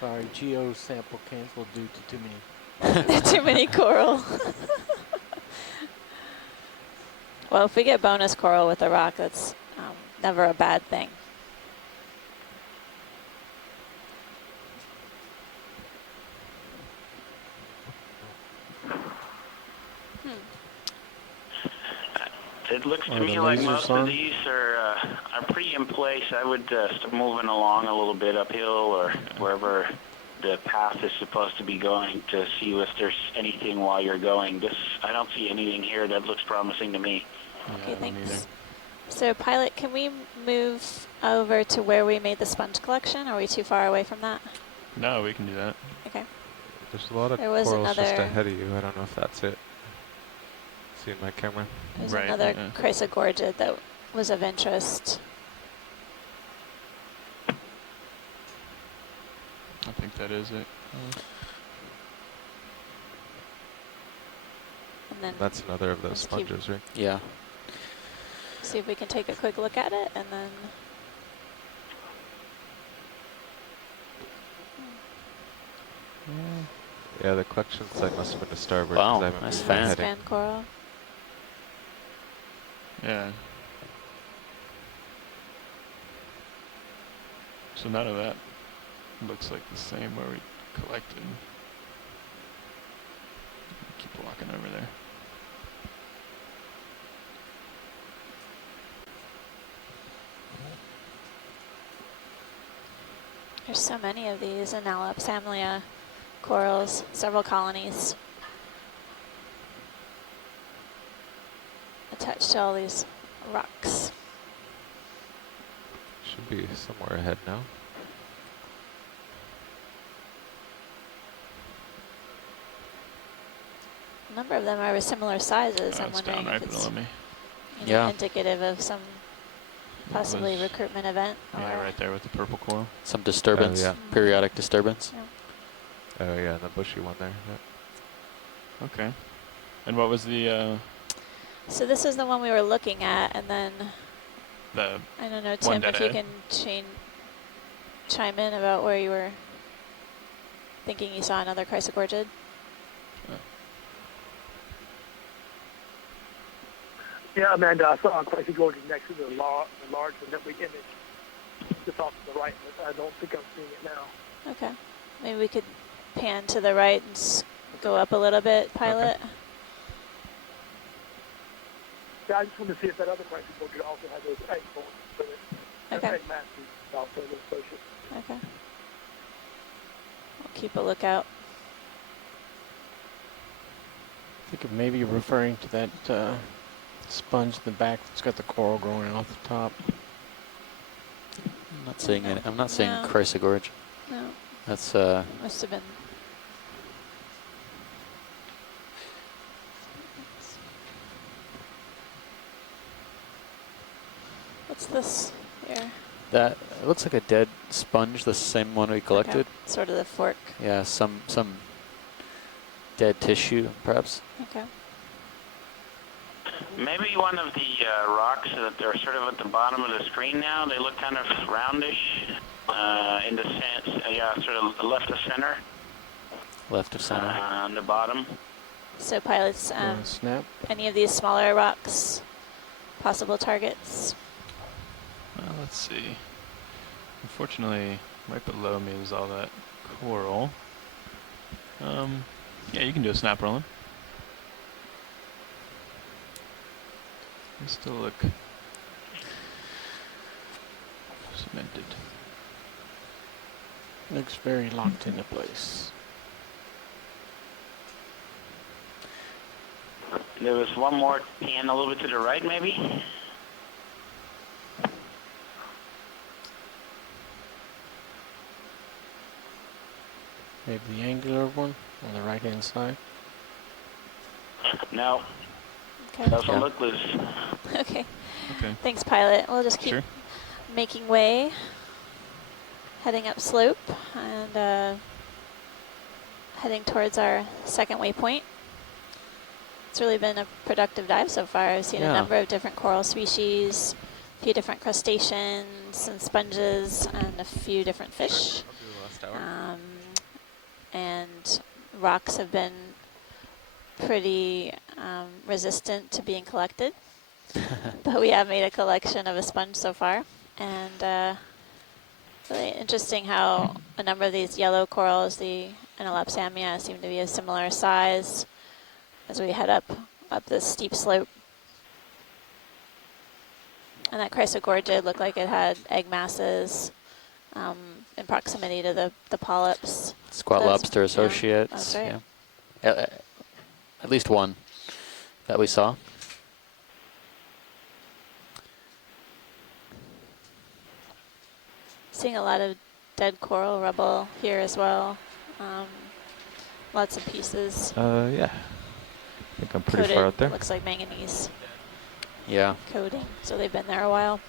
Sorry, geo sample canceled due to too many. Too many coral. Well, if we get bonus coral with a rock, that's never a bad thing. It looks to me like most of these are pretty in place. I would start moving along a little bit uphill or wherever the path is supposed to be going to see if there's anything while you're going. I don't see anything here that looks promising to me. Okay, thanks. So, pilot, can we move over to where we made the sponge collection? Are we too far away from that? No, we can do that. Okay. There's a lot of corals just ahead of you. I don't know if that's it. See in my camera? There's another Chrysler Gorge that was of interest. I think that is it. And then that's another of those sponges, right? Yeah. see if we can take a quick look at it and then. Yeah, the collection site must have been to starboard. Wow, 'cause I haven't nice been fan. heading. Fan coral. Yeah. So none of that looks like the same where we collected. Keep walking over there. There's so many of these in Alapsamlia corals, several colonies attached to all these rocks. Should be somewhere ahead now. A number of them are of similar sizes. I'm It's wondering down right if below it's me. indicative of some possibly was- recruitment event. Yeah, or right there with the purple coral. Some disturbance, yeah. periodic disturbance. Yeah. Oh yeah, and the bushy one there. Yeah. Okay. And what was the So this is the one we were looking at, and then the I don't know, one Tim, dead if you ahead? can chime in about where you were thinking you saw another Chrysler Gorge. Yeah, Amanda, I saw a Chrysler Gorge next to the large one that we imaged just off to the right, but I don't think I'm seeing it now. Okay. Maybe we could pan to the right and go up a little bit, pilot. Okay. Yeah, I just wanted to see if that other Chrysler Gorge also had those egg bolts. So Okay. egg masses also associated. Okay. We'll keep a lookout. I think maybe you're referring to that sponge in the back that's got the coral growing off the top. I'm not seeing it. I'm not seeing No. Chrysler Gorge. No, That's must have been. What's this here? that. It looks like a dead sponge, the same one we collected. Okay. Sort of the fork. Yeah, some dead tissue, perhaps. Okay. Maybe one of the rocks that are sort of at the bottom of the screen now, they look kind of roundish in the sense, yeah, sort of left of center Left of center. on the bottom. So pilots, Snap. any of these smaller rocks, possible targets? Well, let's see. Unfortunately, right below me is all that coral. Yeah, you can do a snap rolling. They still look cemented. Looks very locked into place. There was one more pan a little bit to the right, maybe. Maybe the angular one on the right hand side. No, Okay. doesn't look loose. Okay. Okay. Thanks, pilot. We'll just keep Sure. making way, heading up slope, and heading towards our second waypoint. It's really been a productive dive so far. I've seen a number of different coral species, a few different crustaceans and sponges, and a few different fish. I'll do the last hour. And rocks have been pretty resistant to being collected. But we have made a collection of a sponge so far. And really interesting how a number of these yellow corals, the Anelopsamia, seem to be a similar size as we head up this steep slope. And that Chrysler Gorge looked like it had egg masses in proximity to the polyps. Squat That's- lobster yeah, associates. that's right. Yeah. At least one that we saw. Seeing a lot of dead coral rubble here as well. Lots of pieces Yeah. I think I'm pretty coated. far out there. Looks like manganese Yeah. coating, so they've been there a while.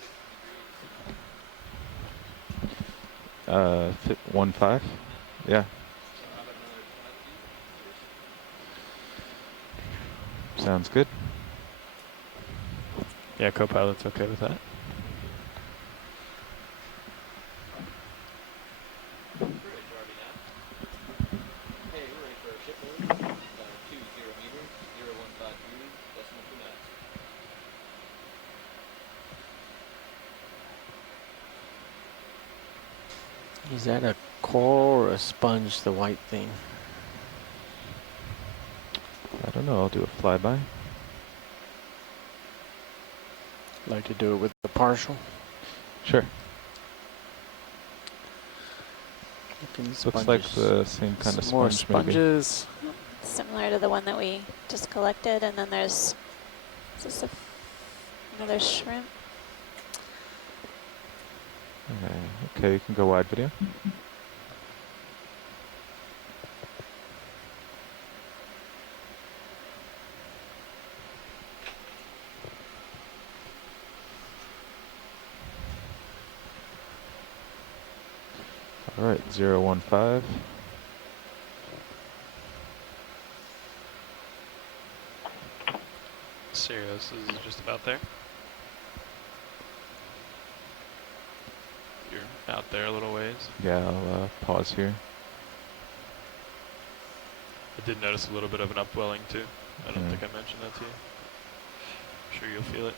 1.5. Yeah. Sounds good. Yeah, co-pilot's okay with that. Is that a coral or a sponge, the white thing? I don't know. I'll do a flyby. Like to do it with the partial? Sure. Looks like the same kind of Some more sponge, maybe. sponges. Similar to the one that we just collected, and then there's is this another shrimp. Okay, you can go wide video. All right, 015. Sirius is just about there. You're out there a little ways. Yeah, I'll pause here. I did notice a little bit of an upwelling too. I don't think I mentioned that to you. I'm sure you'll feel it.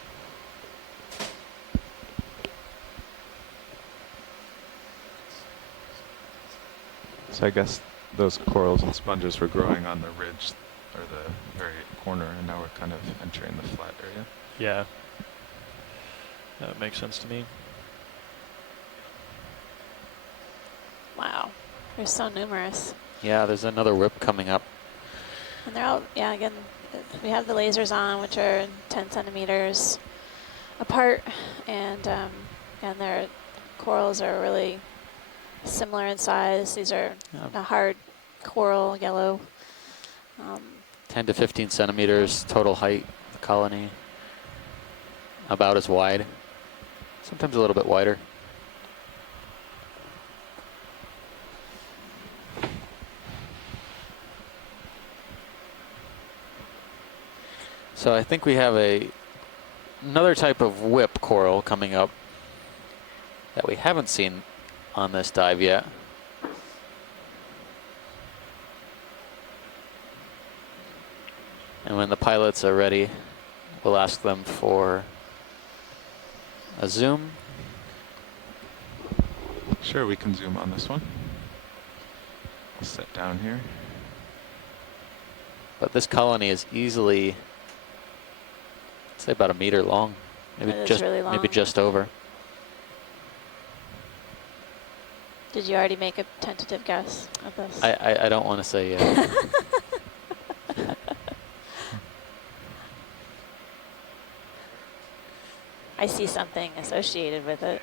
So I guess those corals and sponges were growing on the ridge or the very corner, and now we're kind of entering the flat area. Yeah. That makes sense to me. Wow, they're so numerous. Yeah, there's another whip coming up. And they're all, yeah, again, we have the lasers on, which are 10 centimeters apart, and their corals are really similar in size. These are a hard coral, yellow. 10 to 15 centimeters total height of the colony. About as wide. Sometimes a little bit wider. So I think we have another type of whip coral coming up that we haven't seen on this dive yet. And when the pilots are ready, we'll ask them for a zoom. Sure, we can zoom on this one. I'll sit down here. But this colony is easily, I'd say about a meter long. Maybe It is just really long. maybe just over. Did you already make a tentative guess of this? I don't want to say yet. I see something associated with it.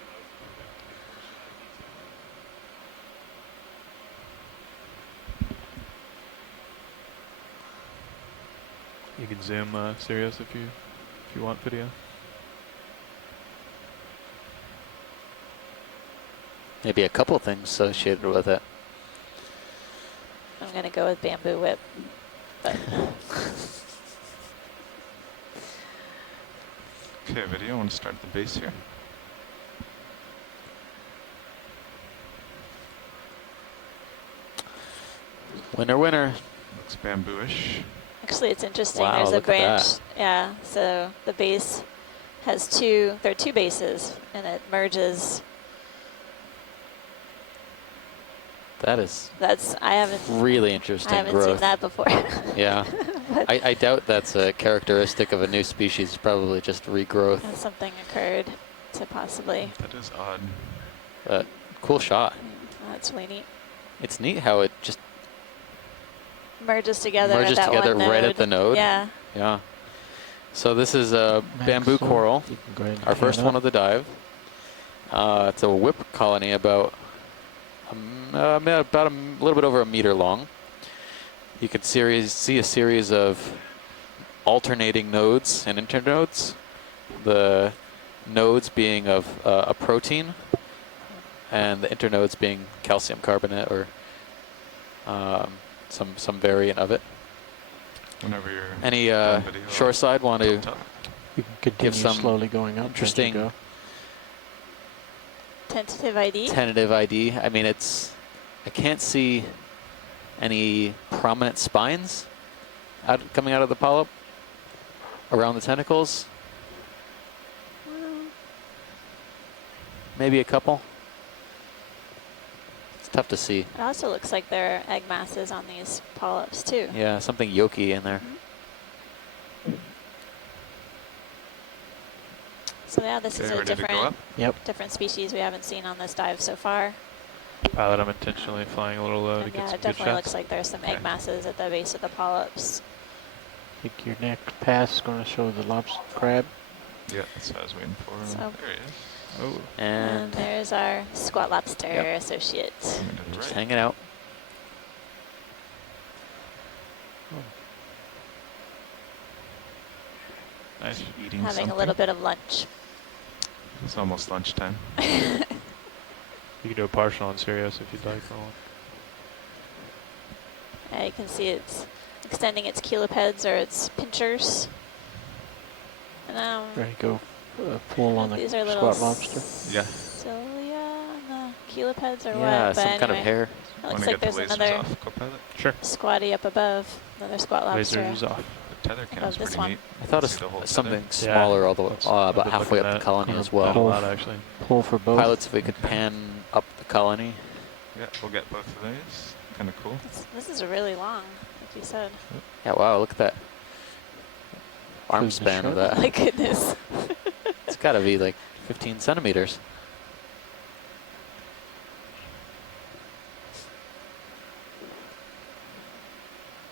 You can zoom Sirius if you want video. Maybe a couple things associated with it. I'm gonna go with bamboo whip. But Okay, video, I want to start at the base here. Winner, winner. Looks bamboo-ish. actually, it's interesting. Wow, There's a look at branch. that. Yeah. So the base has there are two bases, and it merges. I haven't really interesting I haven't growth. seen that before. Yeah. I doubt that's a characteristic of a new species, probably just regrowth. Something occurred to possibly. That is odd. But cool shot. That's really neat. It's neat how it just Merges together. merges at that together one right node. at the node. Yeah. Yeah. So this is a bamboo coral, You can go ahead and our pan first up. one of the dive. It's a whip colony about a little bit over a meter long. You can see a series of alternating nodes and internodes. The nodes being of a protein, and the internodes being calcium carbonate or some variant of it. Whenever you're Any done video, shoreside want to tilt up. You can continue some slowly going up. interesting as you go. Tentative ID? Tentative ID. I mean, I can't see any prominent spines coming out of the polyp around the tentacles. Maybe a couple. It's tough to see. It also looks like there are egg masses on these polyps too. Yeah, something yolky in there. So yeah, this is a ready to go up? different species we haven't seen on this dive so far. Pilot, I'm intentionally flying a little low to And get yeah, some it good definitely shots. looks like there's some egg masses at the base of the polyps. I think your next pass is going to show the lobster crab. Yeah, that's what I was waiting for. So- There he is. Oh, And there's our squat lobster associate. coming to the Just right. hanging out. Nice. Eating Having something. a little bit of lunch. It's almost lunchtime. You can do a partial on Sirius if you'd like. You can see it's extending its chelipeds or its pinchers. And Ready to go full on the these are little squat lobster. Yeah. cilia on the chelipeds or Yeah, what? some But kind of anyway, hair. it Wanna looks like get the there's lasers another off, co-pilot? Sure. squatty up above, another squat lobster. Lasers off. The tether cam's this pretty one. neat. I thought See the whole it's something tether? smaller, all the way, I've been about halfway looking up at the colony that. as That a well. lot, actually. Pull for both. Pilots, if we could pan up the colony. Yeah, we'll get both of those. Kind of cool. This is really long, like you said. Yeah, wow, look at that arm Includes the span of shrimp? that. My goodness. It's got to be like 15 centimeters.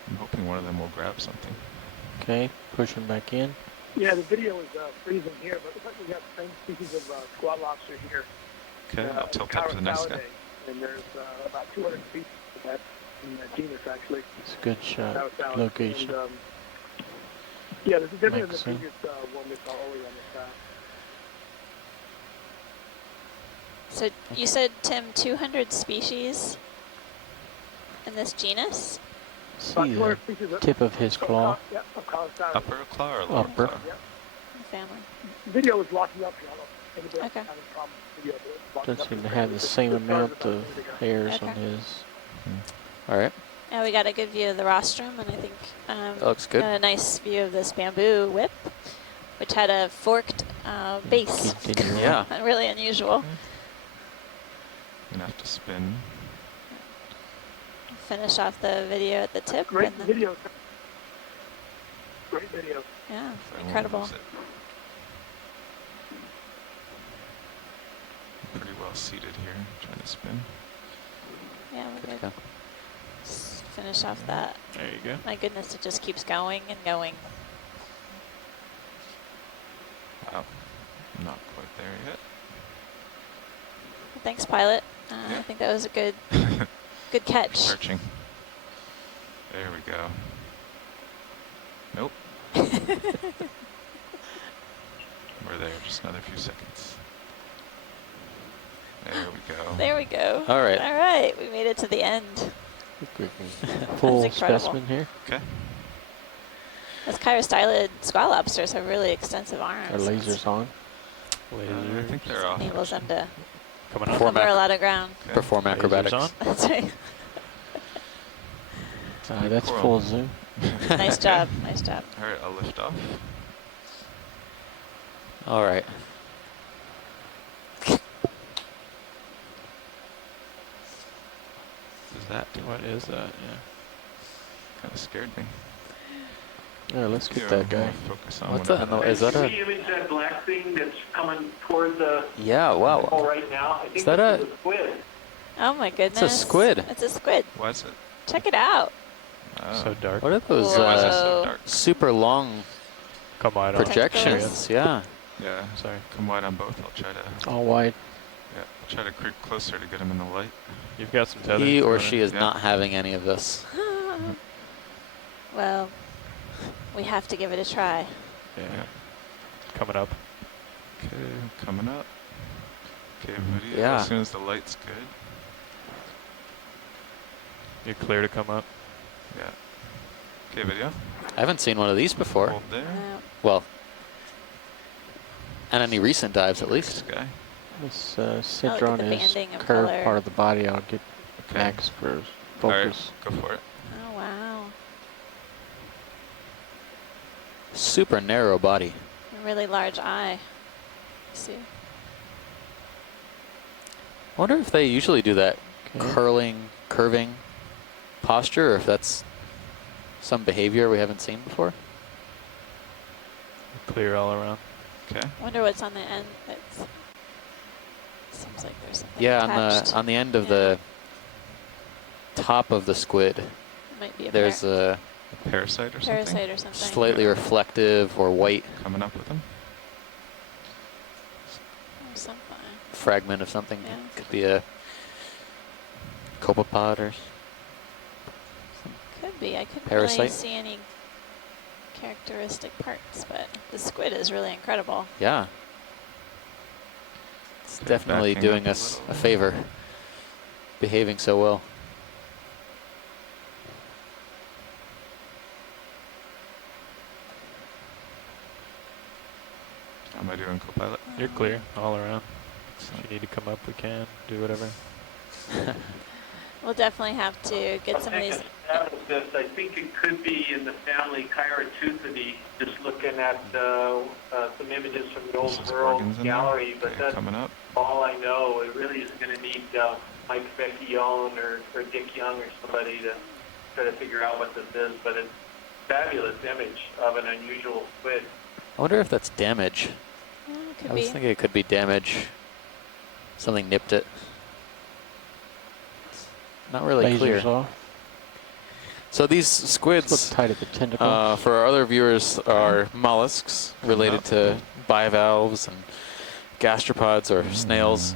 I'm hoping one of them will grab something. Okay, pushing back in. Yeah, the video is freezing here, but it looks like we got the same species of squat lobster here. Okay, I'll tilt up to the next guy. And there's about 200 species of that in the genus, actually. It's a good shot. South. Location. And, yeah, this is different Makes than the sense. previous one we saw earlier on this So you said, Tim, 200 species in this genus? About See 200 the species of tip of his claw. Yeah, of Colossaurus. Upper claw or lower Upper. claw? Yeah. Family. Video is locking up here. I don't know if anybody else Okay. has a problem with video, but it's locking Doesn't up seem to here. have the It's same just amount started of about a minute ago. hairs on Okay. his. All right. Yeah, we got a good view of the rostrum, and I think That looks good. got a nice view of this bamboo whip, which had a forked base. Continue Yeah. Really unusual. Gonna have to spin. Finish off the video at the tip. Great and then, video. Great video. Yeah, If I won't incredible. lose it. Pretty well seated here, trying to spin. Yeah, we're Good good. to go. Just finish off that. There you go. My goodness, it just keeps going and going. Wow, not quite there yet. Thanks, pilot. Yeah. I think that was a good, good catch. Searching. There we go. Nope. We're there, just another few seconds. There we go. There we go. All right. All right, we made it to the end. Full incredible. specimen here. Okay. Those chirostylid squat lobsters have really extensive arms. Our lasers on. I think they're off. Enables them to Coming up. Perform cover a ac- lot of ground. Okay. Perform Lasers acrobatics. on. That's right. That's cool. full zoom. Nice job. Nice job. All right, I'll lift off. All right. Is that What is that? Yeah. kind of scared me? Yeah, let's get Here, that I'll guy. Focus on What's one that? of the- Is that Can a? you image that black thing that's coming toward the Yeah. hole Wow. right now? I think that this a- is a squid. Oh my goodness. squid. It's a squid. Why is it? Check it out. Oh. So dark. What are those Why is it so Whoa. dark? super long Come wide on. projections? Yeah. Yeah, Sorry. come wide on both. I'll try to. All wide. Yeah, I'll try to creep closer to get him in the light. You've got some tether. He or Running. she is Yeah. not having any of this. Well, we have to give it a try. Yeah. Yeah. Coming up. Okay, coming up. Okay, video. Yeah. As soon as the light's good. You're clear to come up. Yeah. Okay, video. I haven't seen one of these before. Hold there. No. Well, And any recent dives, at least. Guy. This I like center on the his banding of curved color. part of the body. I'll get Okay. max for All right, focus. go for it. Oh, wow. Super narrow body. A really large eye. See? I wonder if they usually do that Okay. curving posture, or if that's some behavior we haven't seen before. Clear all around. Okay. I wonder what's on the end. That's, seems like there's something Yeah, attached. on the end of Yeah. the top of the squid, It might be a there's a A parasite or parasite or something. slightly reflective or white something coming up with them. Or something. fragment of something. Yeah. Could be a copepod or Could be. I couldn't really Parasite? see any characteristic parts, but the squid is really incredible. yeah. It's Okay, definitely backing doing up a us little. a favor, behaving so well. How am I doing, co-pilot? You're clear all around. If you need to come up, we can do whatever. We'll definitely have to get I'll some of take these. a stab at this. I think it could be in the family Chiroteuthidie, just looking at some images from the old This is World organs in there? Gallery, but Okay, that's coming up. all I know. It really is going to need Mike Vecchione or Dick Young or somebody to try to figure out what this is, but it's a fabulous image of an unusual squid. I wonder if that's damage. Oh, it could I was be. thinking it could be damage. Something nipped it. Not really Lasers clear. off. So these Look squids, tight at the tentacle. for our other viewers, are mollusks related to bivalves and gastropods or snails.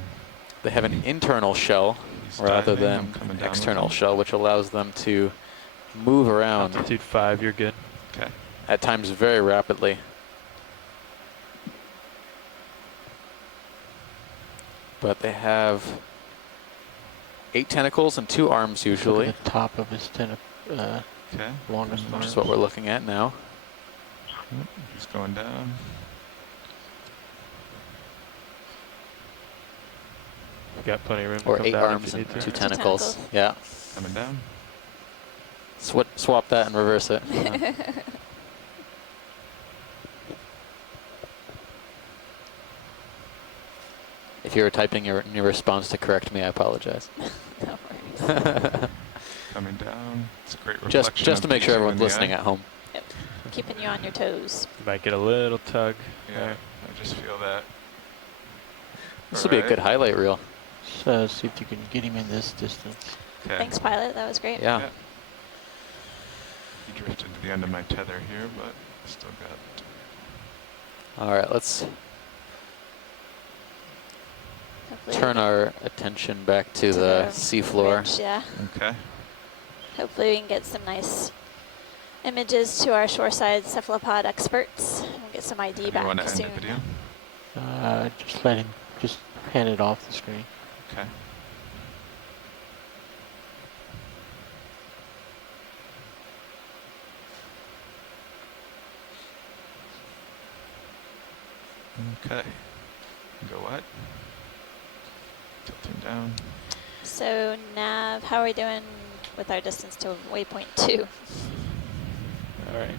They have an internal shell He's rather diving. I'm than coming an down with external him. shell, which allows them to move around Altitude 5, you're good. Okay. at times very rapidly. But they have 8 tentacles and 2 arms usually, Look at the top of his Okay. longest which arms. is what we're looking at now. He's going down. You got plenty of room to Or come 8 down if arms you and need 2 to. tentacles. tentacles. Yeah. Coming down. Swap that and reverse it. If you were typing your response to correct me, I apologize. No worries. Coming down. It's a great reflection. just to of make sure these two in everyone's the listening eye. at home. Yep. Keeping you on your toes. You might get a little tug. Yeah, there. I just feel that. This will be a Alright. good highlight reel. So see if you can get him in this distance. Okay. Thanks, pilot. That was great. Yeah. Yeah. He drifted to the end of my tether here, but still got. All right, let's Hopefully turn we our attention back to To the the seafloor. ridge, yeah. Okay. Hopefully we can get some nice images to our shoreside cephalopod experts and get some ID You back want to end soon. the video? Just let him, just pan it off the screen. Okay. Okay. Go what? Tilting down. So Nav, how are we doing with our distance to waypoint 2? All right.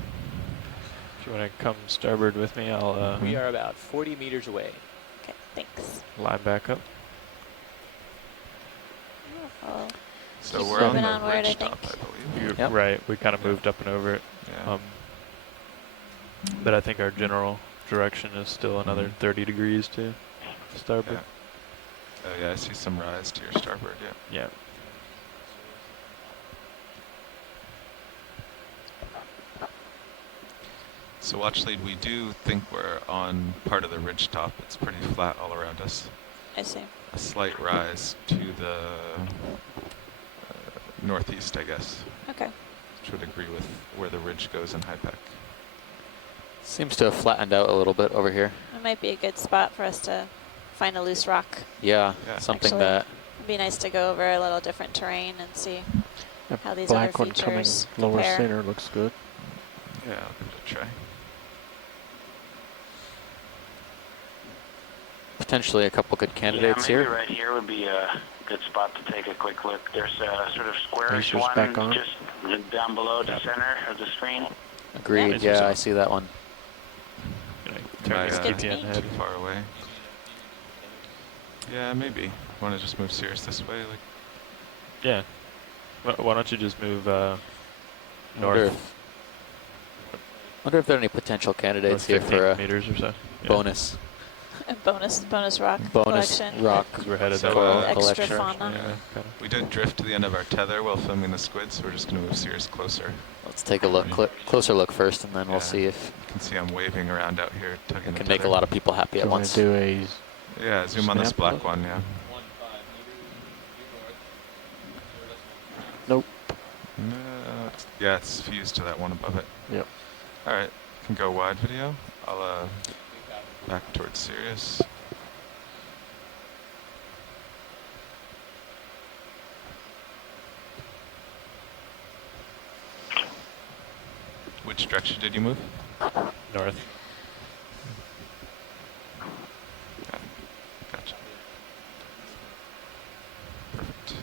If you want to come starboard with me, I'll We are about 40 meters away. Okay, thanks. line back up. Oh, So Keep we're on moving the onward, I ridge top, think. I believe. Yep. Right, we kind of moved up and over it. Yeah. But I think our general direction is still another Mhm. 30 degrees to starboard. Oh yeah, I see some rise to your starboard, yeah. Yeah. So watch lead, we do think we're on part of the ridge top. It's pretty flat all around us. I see. A slight rise to the northeast, I guess, Okay. which would agree with where the ridge goes in HIPAC. Seems to have flattened out a little bit over here. It might be a good spot for us to find a loose rock. Yeah, Yeah. something Actually, that It'd be nice to go over a little different terrain and see That how these black other one coming features lower compare. center looks good. Yeah, I'll give it a try. potentially a couple good candidates maybe here. right here would be a good spot to take a quick look. There's a sort of squarish Lasers one back on. just down below the center of the screen. Agreed. Yeah, I see that one. Can I Am turn I, the good to KPN me. head? too far away? Yeah, maybe. Want to just move Cirrus this way? Like, Yeah. Why don't you just move Wonder north? if there are any potential candidates North here 15 for a meters or so. Yeah. bonus bonus rock collection. rock Because we're headed So, that coral way. Extra collection. fauna. Yeah, kinda. we did drift to the end of our tether while filming the squid, so we're just going to move Cirrus closer. Let's take a look, closer look first, and then we'll Yeah. see if You can see I'm waving around out here, we tugging the can make a tether. lot of people happy Do at you want once. to do a Yeah, zoom on this snap black look? one, yeah. Nope. No, yeah, it's fused to that one above it. Yep. Alright, can go wide video. I'll back towards Sirius. Which direction did you move? North. Yeah, gotcha. Perfect.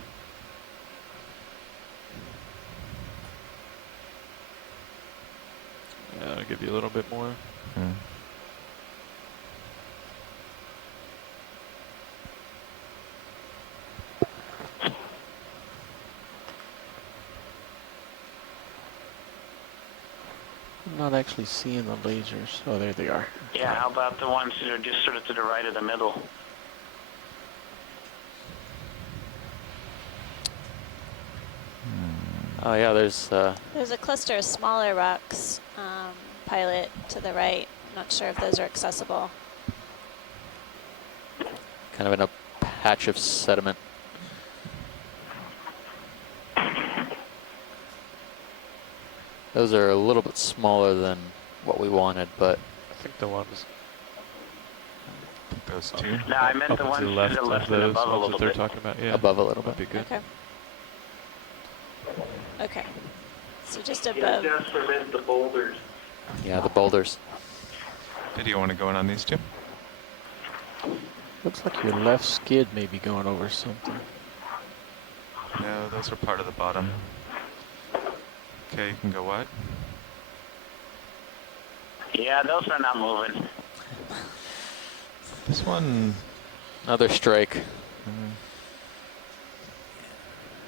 Yeah, I'll give you a little bit more. Hmm. I'm not actually seeing the lasers. Oh, there they are. Yeah, how about the ones that are just sort of to the right of the middle? Oh yeah, there's There's a cluster of smaller rocks, pilot to the right. Not sure if those are accessible. kind of in a patch of sediment. Those are a little bit smaller than what we wanted, but I think the ones I think those two. No, I meant up the and ones to the to left the of left and those above a ones that little they're bit. talking about. Yeah, above a little that'd bit. be good. Okay. Okay. So just Yeah, above. just prevent the boulders. Yeah, the boulders. Did you want to go in on these two? Looks like your left skid may be going over something. No, those are part of the bottom. Okay, you can go wide. Yeah, those are not moving. This one, Another strike.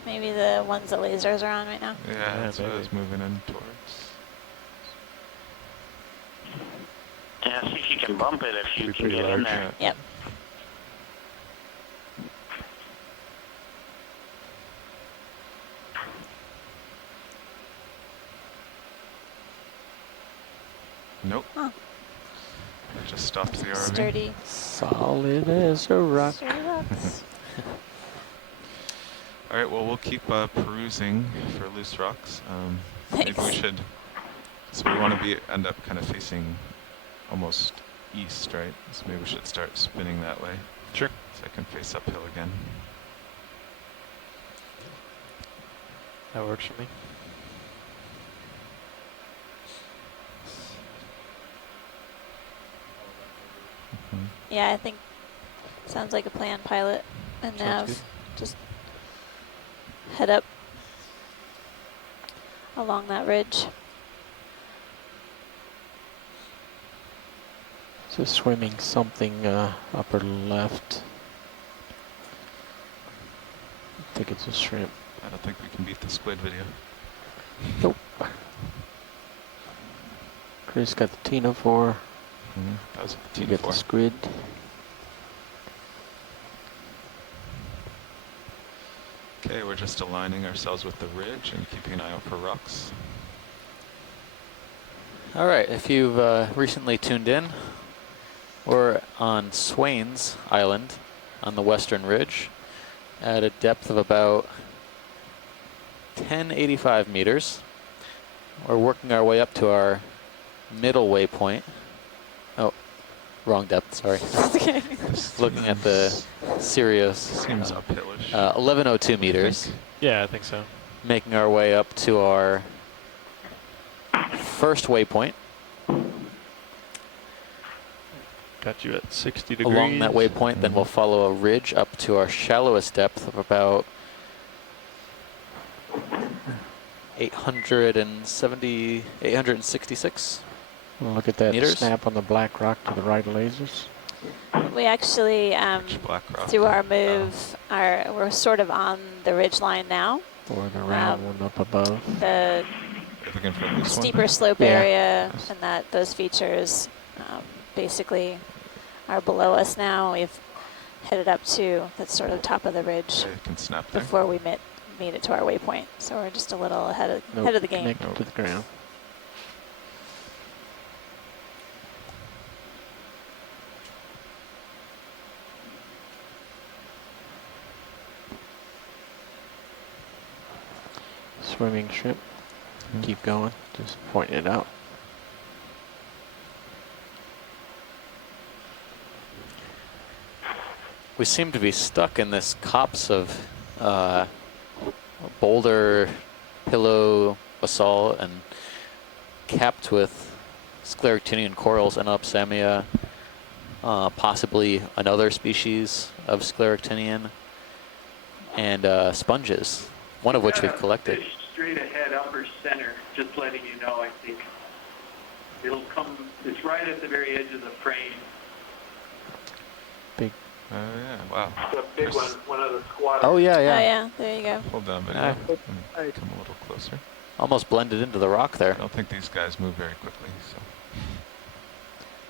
Maybe the ones the lasers are on right now. yeah, that's what I maybe. was moving in towards. Yeah, see if you can bump it if you Be can pretty get in large. there. Yep. Nope. Huh. I just stopped the RV. Sturdy. Solid as a rock. Sturdy rocks. All right, well, we'll keep perusing for loose rocks. Maybe we Thanks. should. So we want to end up kind of facing almost east, right? So maybe we should start spinning that way. Sure. So I can face uphill again. That works for me. Yeah, I think sounds like a plan, pilot and Sounds nav. good. Just head up along that ridge. So swimming something upper left. I think it's a shrimp. I don't think we can beat the squid video. Nope. Chris got the Tina 4. That was the You T4. get the squid. Okay, we're just aligning ourselves with the ridge and keeping an eye out for rocks. All right, if you've recently tuned in, we're on Swains Island on the western ridge at a depth of about 1085 meters. We're working our way up to our middle waypoint. Oh, wrong depth, sorry. Okay. Looking at the Sirius, Seems uphillish. 1102 meters. Yeah, I think so. Making our way up to our first waypoint. Got you at 60 degrees. Along that waypoint, then we'll follow a ridge up to our shallowest depth of about 870, 866. We'll look at that meters. snap on the black rock to the right of lasers. We actually, Black rock? through our move, we're sort of on the ridge line now. Or the round one up above. The Looking for this steeper one. slope Yeah. area and those features basically are below us now. We've headed up to the sort of top of the ridge Yeah, you can snap there. before we made it to our waypoint. So we're just a little ahead of the game. Connected to the ground. Swimming shrimp. Keep going, just pointing it out. We seem to be stuck in this copse of boulder, pillow, basalt, and capped with scleractinian corals, Enopsamia, possibly another species of scleractinian, and sponges, one of which we've collected. Fish straight ahead, upper center, just letting you know, I think. It'll come, it's right at the very edge of the frame. Big. Oh yeah, wow. The big one, one of the squatters. Oh yeah, Oh yeah. yeah, there you go. Hold on, Ah. but come a little closer. Almost blended into the rock there. I don't think these guys move very quickly, so.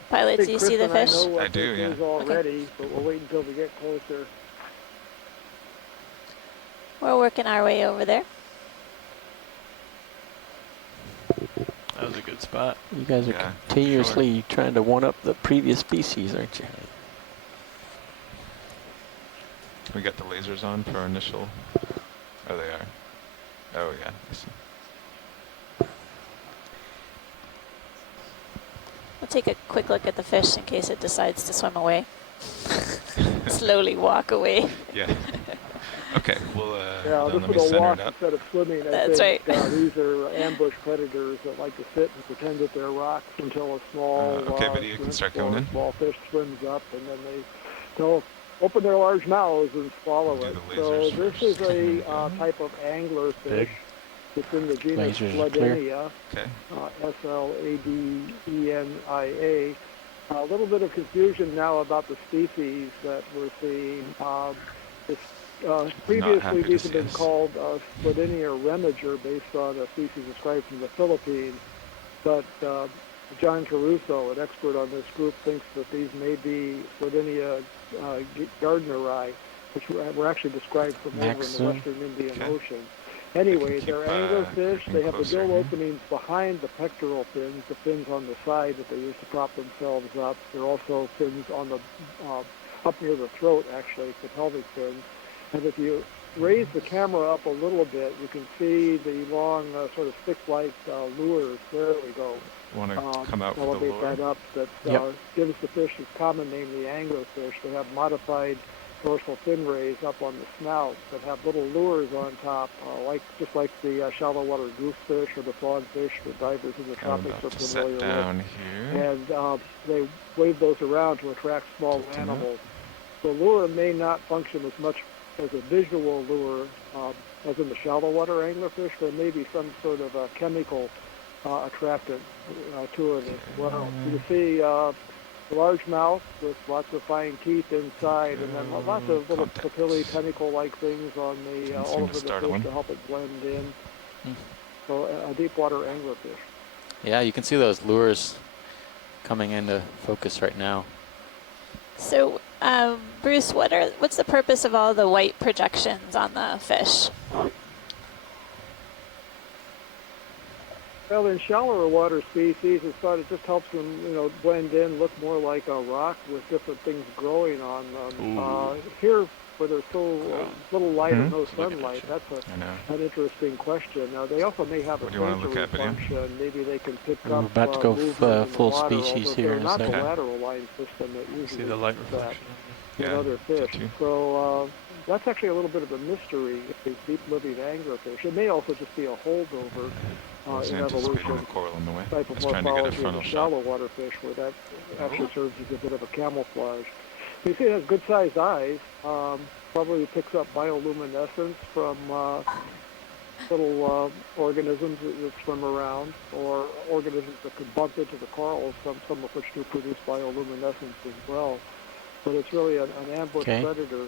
Pilots, do you see the fish? I know what I do, this yeah. is already, but we'll wait until we get closer. We're working our way over there. That was a good spot. You guys are Yeah, continuously trying to one up the previous species, aren't you? We got the lasers on for our initial. Oh, they are. Oh yeah, I see. We'll take a quick look at the fish in case it decides to swim away. Slowly walk away. Yeah. Okay, we'll Yeah, hold on, this let me will center walk it up. instead of swimming. I That's think, right. These are ambush predators that like to sit and pretend that they're rocks until a small, Okay, but you can start going in. small fish swims up, and then they'll open their large mouths and swallow Do it. the So lasers this first. is a type of anglerfish. Big. It's in the genus Lasers are clear. Sladinia, Okay. Sladenia. A little bit of confusion now about the species that we're seeing. Previously, happy to these see have been us. called Sladinia remiger based on a species described from the Philippines. But John Caruso, an expert on this group, thinks that these may be Sladinia gardneri, which were actually described from over in the Maxim. western Indian Okay. Ocean. Anyway, keep, they're anglerfish. keeping They have the closer gill here. openings behind the pectoral fins, the fins on the side that they use to prop themselves up. There are also fins on the up near the throat, actually, the pelvic fins. And if you raise the camera up a little bit, you can see the long, sort of stick-like lures. There we go. Want to come out with the Elevate lure? that up. That Yep. gives the fish its common name, the anglerfish. They have modified dorsal fin rays up on the snout that have little lures on top, just like the shallow water goosefish or the frogfish that divers in the I'm tropics about are to set familiar down with. here. And they wave those around to attract small Tilting up. animals. The lure may not function as much as a visual lure as in the shallow water anglerfish. There may be some sort of a chemical attractant to it as well. You can see large mouth with lots of fine teeth inside, and then lots of little Contacts. papillae tentacle-like things on the Can't all seem over to the start fish one. to help it blend in. Hmm. So a deep water anglerfish. Yeah, you can see those lures coming into focus right now. So, Bruce, what's the purpose of all the white projections on the fish? Well, in shallower water species, it's thought it just helps them, blend in, look more like a rock with different things growing on them. Here, where there's so little light or no sunlight, that's I know. an interesting question. They also may have What a do you wanna sensory look at, Video? function. Maybe they can pick We're up about to go movement in the full water, species although here they're in a not the second. lateral line system that usually See the light does that reflection. in Yeah, other fish. did you? So that's actually a little bit of a mystery. These deep living anglerfish. It may also just be a holdover in evolution. Coral in the way. Type of morphology of the shallow water fish, where that actually serves as a bit of a camouflage. You see, it has good-sized eyes. Probably picks up bioluminescence from little organisms that swim around, or organisms that could bump into the corals, some of which do produce bioluminescence as well. But it's really an ambush predator.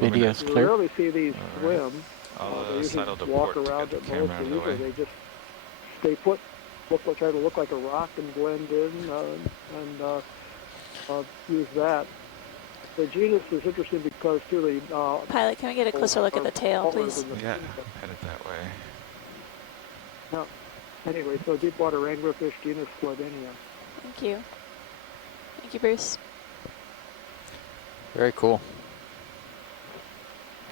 Video's you clear. rarely see these swim. They usually settle to walk port to around get the at most. camera out of the Usually way. they just stay put, try to look like a rock and blend in, and use that. The genus is interesting because, too, the... Pilot, can we get a closer look at the tail, please? Yeah, headed that way. No. Anyway, so deepwater anglerfish, genus Sladinia. Thank you. Thank you, Bruce. Very cool.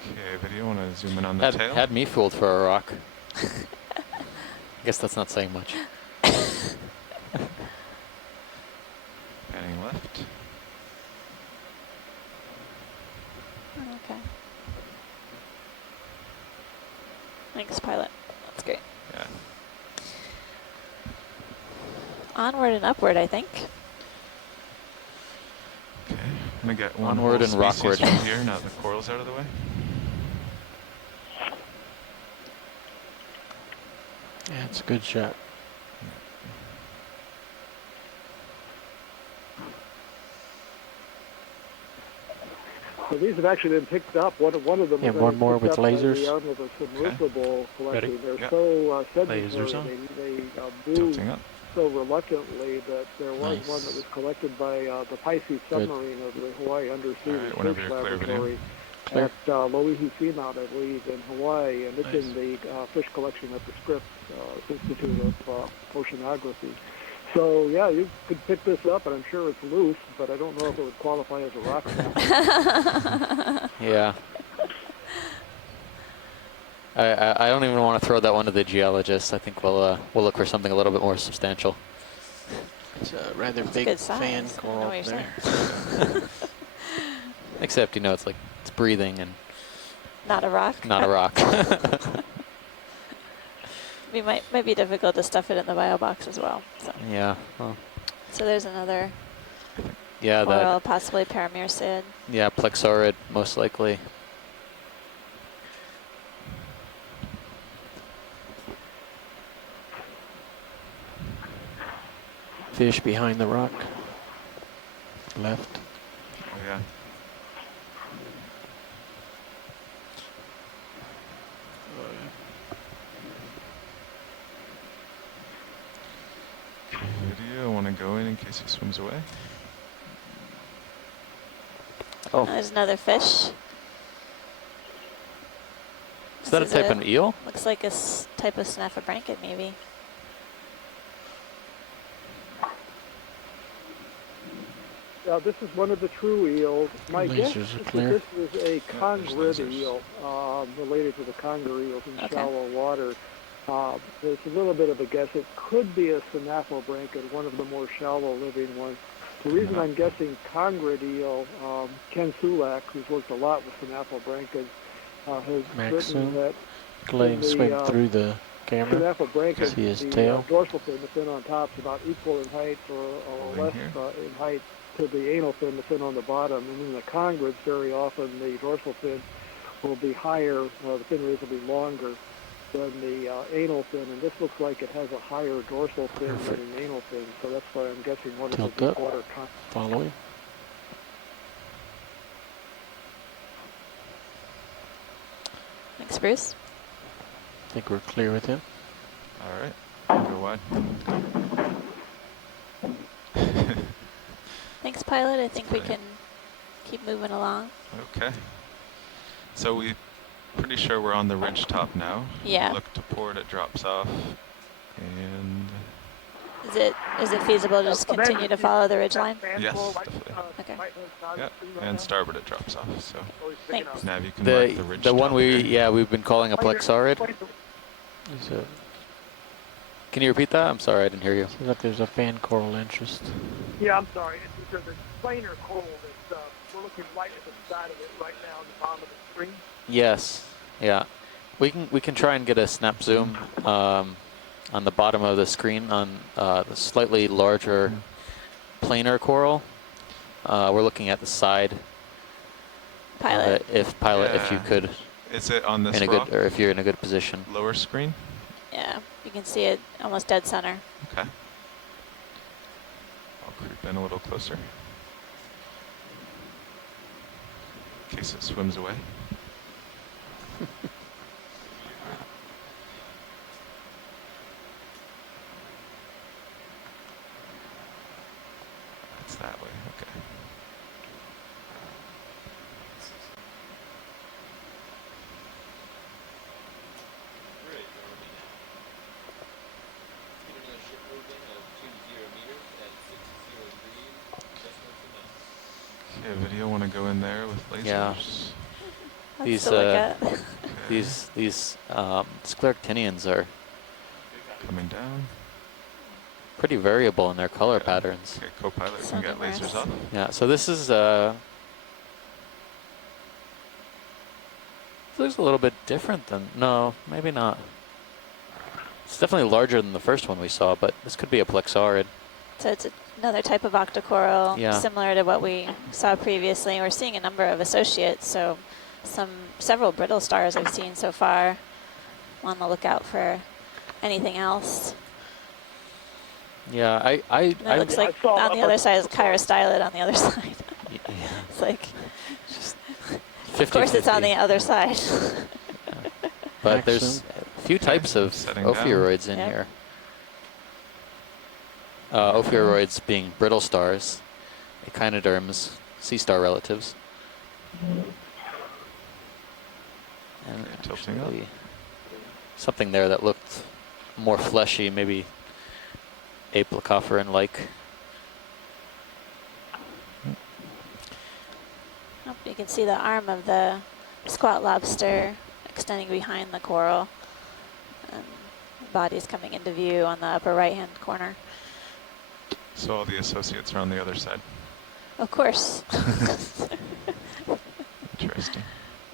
Okay, video, want to zoom in on the tail? Had me fooled for a rock. I guess that's not saying much. Panning left. Okay. Thanks, pilot. That's great. Yeah. Onward and upward, I think. Okay, I'm gonna get one Onward whole and species rockward. from here now that the coral's out of the way. Yeah, it's a good shot. So these have actually been picked up. One of them. Yeah, one more with lasers. With a submersible collecting. They're Yep. so sedentary. Lasers on. They move Tilting up. so reluctantly that there was Nice. one that was collected by the Pisces submarine of the Hawaii Undersea Alright, whenever Research you're clear, video. Laboratory Clear. at Loihi Seamount, I believe, in Hawaii, and it's Nice. in the fish collection at the Scripps Institute of Oceanography. So yeah, you could pick this up, and I'm sure it's loose, but I don't know if it would qualify as a rock sample. Yeah. I don't even want to throw that one to the geologists. I think we'll look for something a little bit more substantial. It's a rather It's big good size. fan I know coral what you're there. saying. Except, you know, it's like it's breathing and Not a rock. not a rock. We might be difficult to stuff it in the bio box as well. So, Yeah. Well, so there's another yeah, coral, that. possibly paramyrcid. Yeah, plexaurid most likely. Fish behind the rock. Left. Oh yeah. Okay, video, want to go in case he swims away. Oh, There's another fish. is that a This type of eel? Looks like a type of snaphobranchid, maybe. This is one of the true eels. My guess Lasers is are that clear. this is a there's congrid lasers. eel, related to the conger eels in Okay. shallow water. It's a little bit of a guess. It could be a snaphobranchid, one of the more shallow living ones. The reason I'm guessing congrid eel, Ken Sulak, who's worked a lot with snaphobranchids, has Max written zoom. that Let him in the, swim through the camera. snaphobranchid, See his the tail? dorsal fin, the fin on top, is about equal in height or Holding less here. in height to the anal fin, the fin on the bottom. And in the congrids, very often the dorsal fin will be higher, the fin rays will be longer than the anal fin, and this looks like it has a higher dorsal fin Perfect. than an anal fin, so that's why I'm guessing one of Tilt the up. deepwater Following. Thanks, Bruce. I think we're clear with him. Alright, go wide. Thanks, pilot. I think we can keep moving along. Okay. So we pretty sure we're on the ridge top now. Yeah. Look to port, it drops off. And Is it feasible to just continue to follow the ridge line? yes, definitely. Okay. Yep. And starboard it drops off. So Thanks. Nav, you can mark the ridge The one top here. we've been calling a plexaurid. There's a, Can you repeat that? I'm sorry, I didn't hear you. seems like there's a fan coral interest. Yeah, I'm sorry. There's a plainer coral that's we're looking right at the side of it right now on the bottom of the screen. Yes. Yeah. We can try and get a snap zoom on the bottom of the screen on the slightly larger planar coral. We're looking at the side. Pilot. If you could. Is it on this in a rock? good, or if you're in a good position. Lower screen? Yeah, you can see it almost dead center. Okay. I'll creep in a little closer. In case it swims away. That's that way, okay. Okay, video want to go in there with lasers? Yeah. These scleractinians are coming down. Pretty variable in their color patterns. Okay, co-pilot can get lasers off. Yeah, so this is looks a little bit different than, no, maybe not. It's definitely larger than the first one we saw, but this could be a plexaurid. So it's another type of octocoral, yeah. similar to what we saw previously. We're seeing a number of associates, so several brittle stars I've seen so far. I'm on the lookout for anything else. Yeah, it looks like on the other side is chirostylid on the other side. Yeah. It's like, just 50, of course 50. It's on the other side. Yeah. But there's a few types of ophiuroids in here. Ophiuroids being brittle stars, echinoderms, sea star relatives. And actually something there that looked more fleshy, maybe aplacophorine-like. Oh, you can see the arm of the squat lobster extending behind the coral. And the body's coming into view on the upper right-hand corner. So all the associates are on the other side? Of course. Interesting.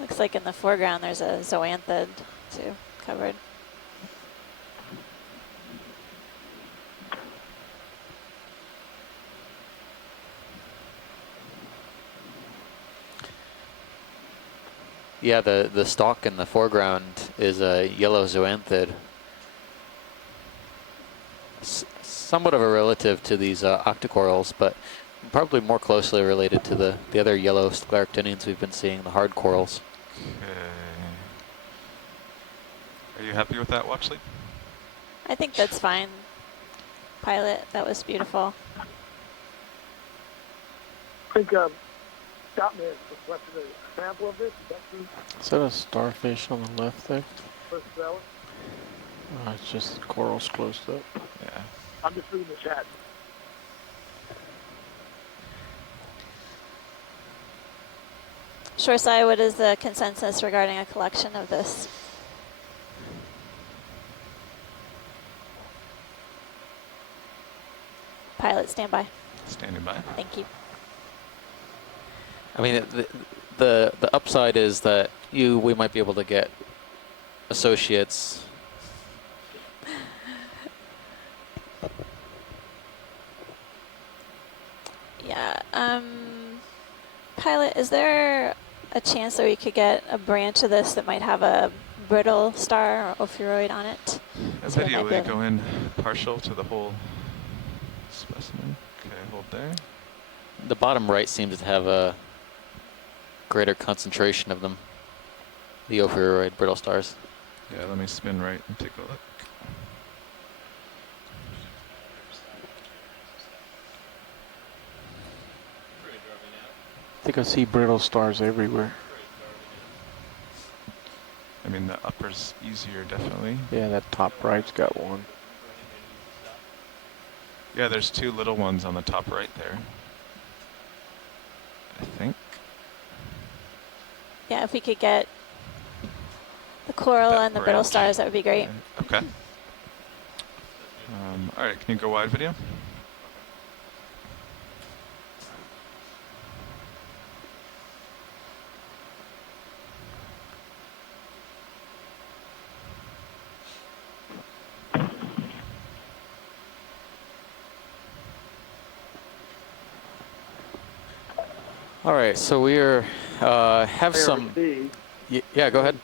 Looks like in the foreground there's a zoanthid too, covered. Yeah, the stalk in the foreground is a yellow zoanthid. Somewhat of a relative to these octocorals, but probably more closely related to the other yellow scleractinians we've been seeing, the hard corals. Are you happy with that watch lead? I think that's fine. Pilot, that was beautiful. I think Scott may have requested a sample of this. Is that a starfish on the left there? First that one? It's just corals closed up. Yeah. I'm just reading the chat. Shoreside, what is the consensus regarding a collection of this? Pilot, stand by. Standing by. Thank you. I mean, the upside is that we might be able to get associates. Yeah. Pilot, is there a chance that we could get a branch of this that might have a brittle star or ophiuroid on it? A video will go in partial to the whole specimen. Okay, hold there. The bottom right seems to have a greater concentration of them, the ophiuroid brittle stars. Yeah, let me spin right and take a look. I think I see brittle stars everywhere. I mean, the upper's easier, definitely. Yeah, that top right's got one. Yeah, there's two little ones on the top right there, I think. Yeah, if we could get the coral and the brittle stars, that would be great. Okay. All right, can you go wide, video? All right, so we're have some. IRC, Yeah, go ahead.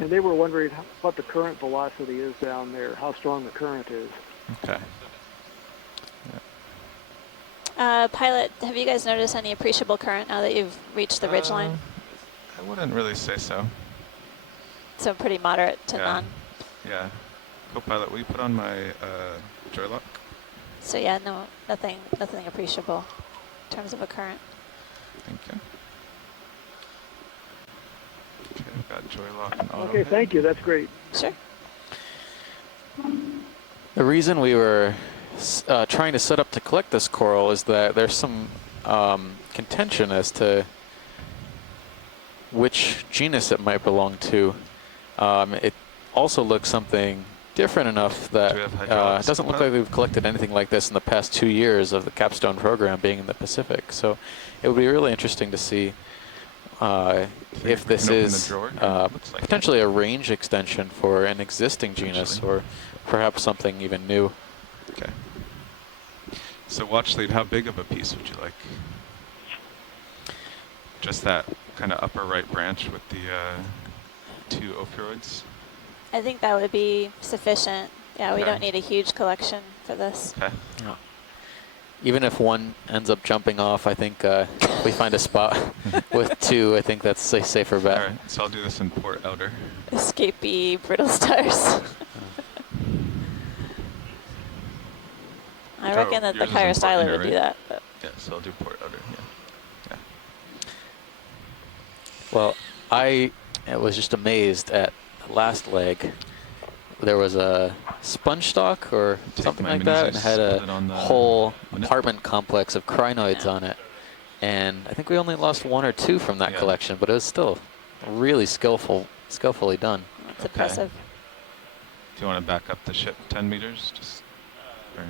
and they were wondering what the current velocity is down there, how strong the current is. Okay. Pilot, have you guys noticed any appreciable current now that you've reached the ridge line? I wouldn't really say so. So pretty moderate to none. Yeah. Co-pilot, will you put on my joy lock? So yeah, no, nothing appreciable in terms of a current. Thank you. Okay, I've got joy lock and auto Okay, head. thank you. That's great. Sure. The reason we were trying to set up to collect this coral is that there's some contention as to which genus it might belong to. It also looks something different enough that it doesn't look like we've collected anything like this in the past 2 years of the capstone program being in the Pacific. So it would be really interesting to see if this is potentially a range extension for an existing genus or perhaps something even new. Okay. So watch lead, how big of a piece would you like? Just that kind of upper right branch with the 2 ophiuroids? I think that would be sufficient. Yeah, we Okay. don't need a huge collection for this. Okay. Yeah. Even if one ends up jumping off, I think if we find a spot with 2, I think that's a safer bet. All right, so I'll do this in port outer. Escapee brittle stars. I reckon that the yours is in port Chirostyler inner, would do right? that. But Yeah, so I'll do port outer, yeah. Well, I was just amazed at the last leg. There was a sponge stock or Take something my like that, and Mini-Zeus, had put a it on the whole minute. apartment complex of crinoids on it. And I think we only lost 1 or 2 from that collection, but it was still really skillfully done. it's impressive. Do you want to back up the ship 10 meters? Just. Or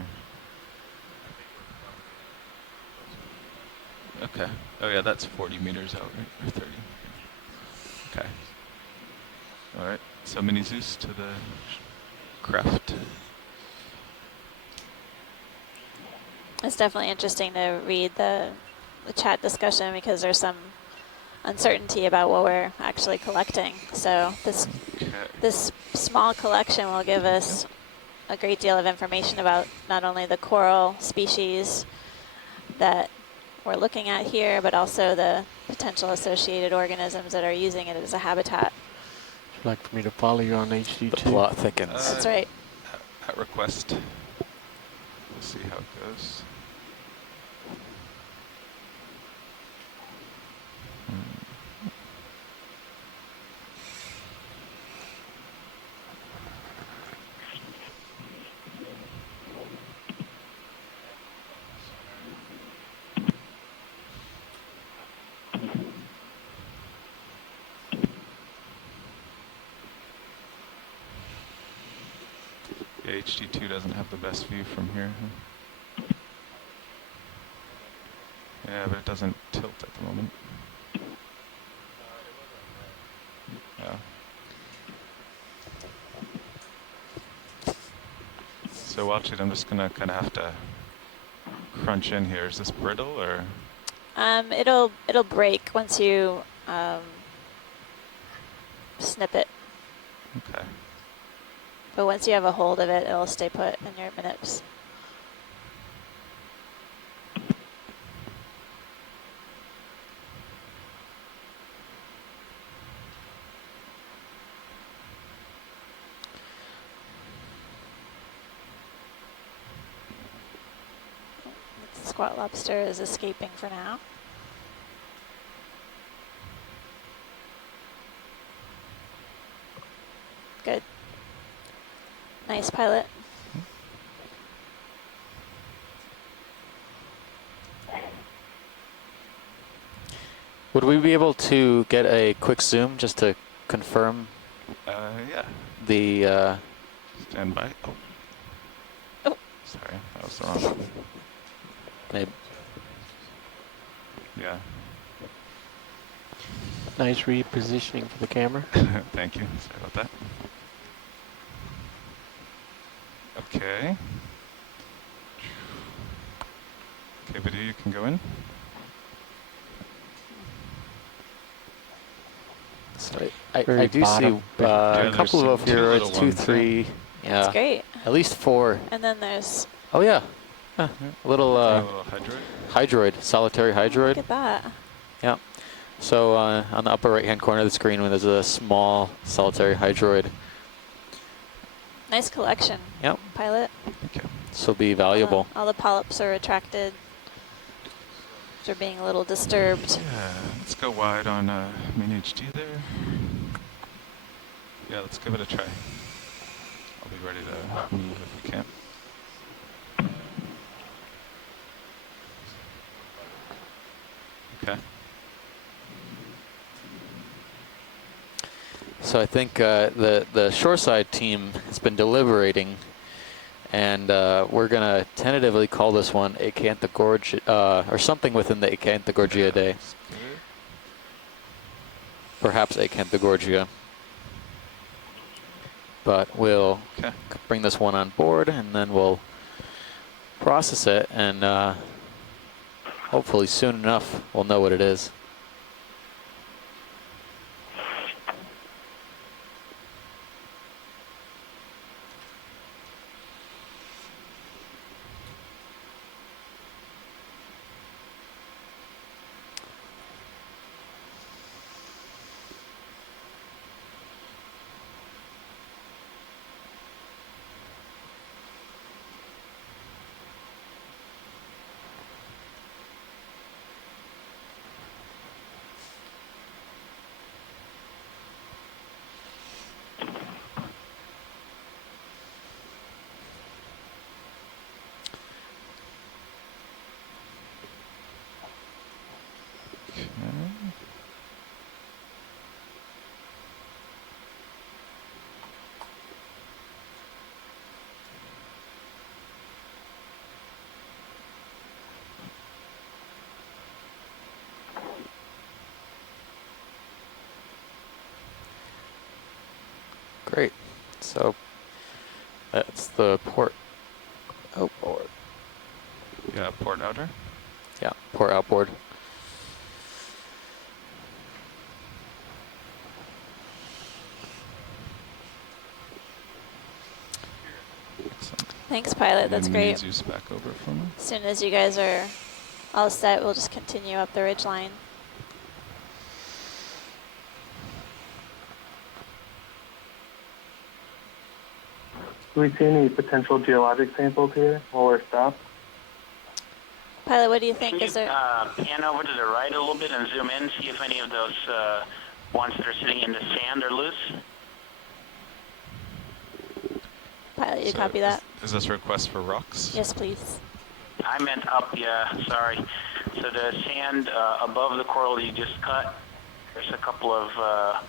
okay. Oh yeah, that's 40 meters out, right? Or 30. Okay. All right. So Mini-Zeus to the craft. It's definitely interesting to read the chat discussion because there's some uncertainty about what we're actually collecting. So this small collection will give us a great deal of information about not only the coral species that we're looking at here, but also the potential associated organisms that are using it as a habitat. Would you like for me to follow you on HD2? The plot thickens. That's right. At request. We'll see how it goes. Yeah, HD2 doesn't have the best view from here. Yeah, but it doesn't tilt at the moment. Yeah. So watch it, I'm just gonna kind of have to crunch in here. Is this brittle or? It'll break once you snip it. Okay. But once you have a hold of it, it'll stay put in your minnows. Squat lobster is escaping for now. Good. Nice, pilot. Would we be able to get a quick zoom just to confirm Yeah. the Stand by. Oh. Oh. Sorry, that was the wrong button. maybe? Yeah. Nice repositioning for the camera. Thank you. Sorry about that. Okay. Okay, video, you can go in. So I Very do see bottom. a couple of there's two little ophiuroids, 2, ones, 3. That's Yeah, great. at least 4. And then there's, Oh yeah, a little A little hydroid. hydroid, solitary oh, look hydroid. at that. Yeah. So on the upper right-hand corner of the screen, when there's a small solitary hydroid. Nice collection. Yep. Pilot. Thank you. This will be valuable. All the polyps are retracted. They're being a little disturbed. Yeah, let's go wide on main HD there. Yeah, let's give it a try. I'll be ready to move if we can. Okay. So I think the shoreside team has been deliberating, and we're gonna tentatively call this one Acantha Gorge, or something within the Acanthogorgiidae. Perhaps Acanthogorgia. But we'll bring this one on board, and then we'll process it, and hopefully soon enough we'll know what it is. Great. So that's the port outboard. Yeah, port outer. Yeah, port outboard. Excellent. Thanks, pilot. That's great. Zeus back over for me. As soon as you guys are all set, we'll just continue up the ridge line. Do we see any potential geologic samples here while we're stopped? Pilot, what do you think? Can you Is there? pan over to the right a little bit and zoom in, see if any of those ones that are sitting in the sand are loose? Pilot, you So copy that? Is this a request for rocks? Yes, please. I meant up, yeah, sorry. So the sand above the coral you just cut, there's a couple of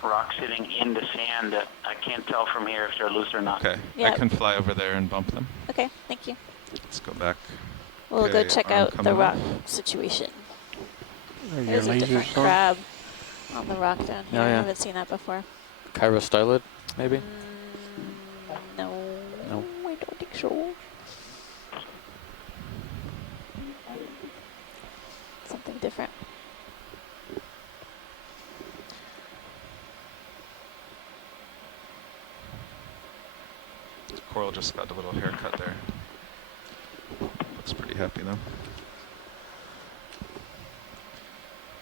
rocks sitting in the sand that I can't tell from here if they're loose or not. Okay, Yeah. I can fly over there and bump them. Okay, thank you. Let's go back. We'll go Okay, check arm out the coming rock up. situation. Are your There's a different lasers on? crab on the rock down here. Oh, I yeah. haven't seen that before. Chirostylid, maybe? No. No. I don't think so. Something different. Coral just got a little haircut there. Looks pretty happy though.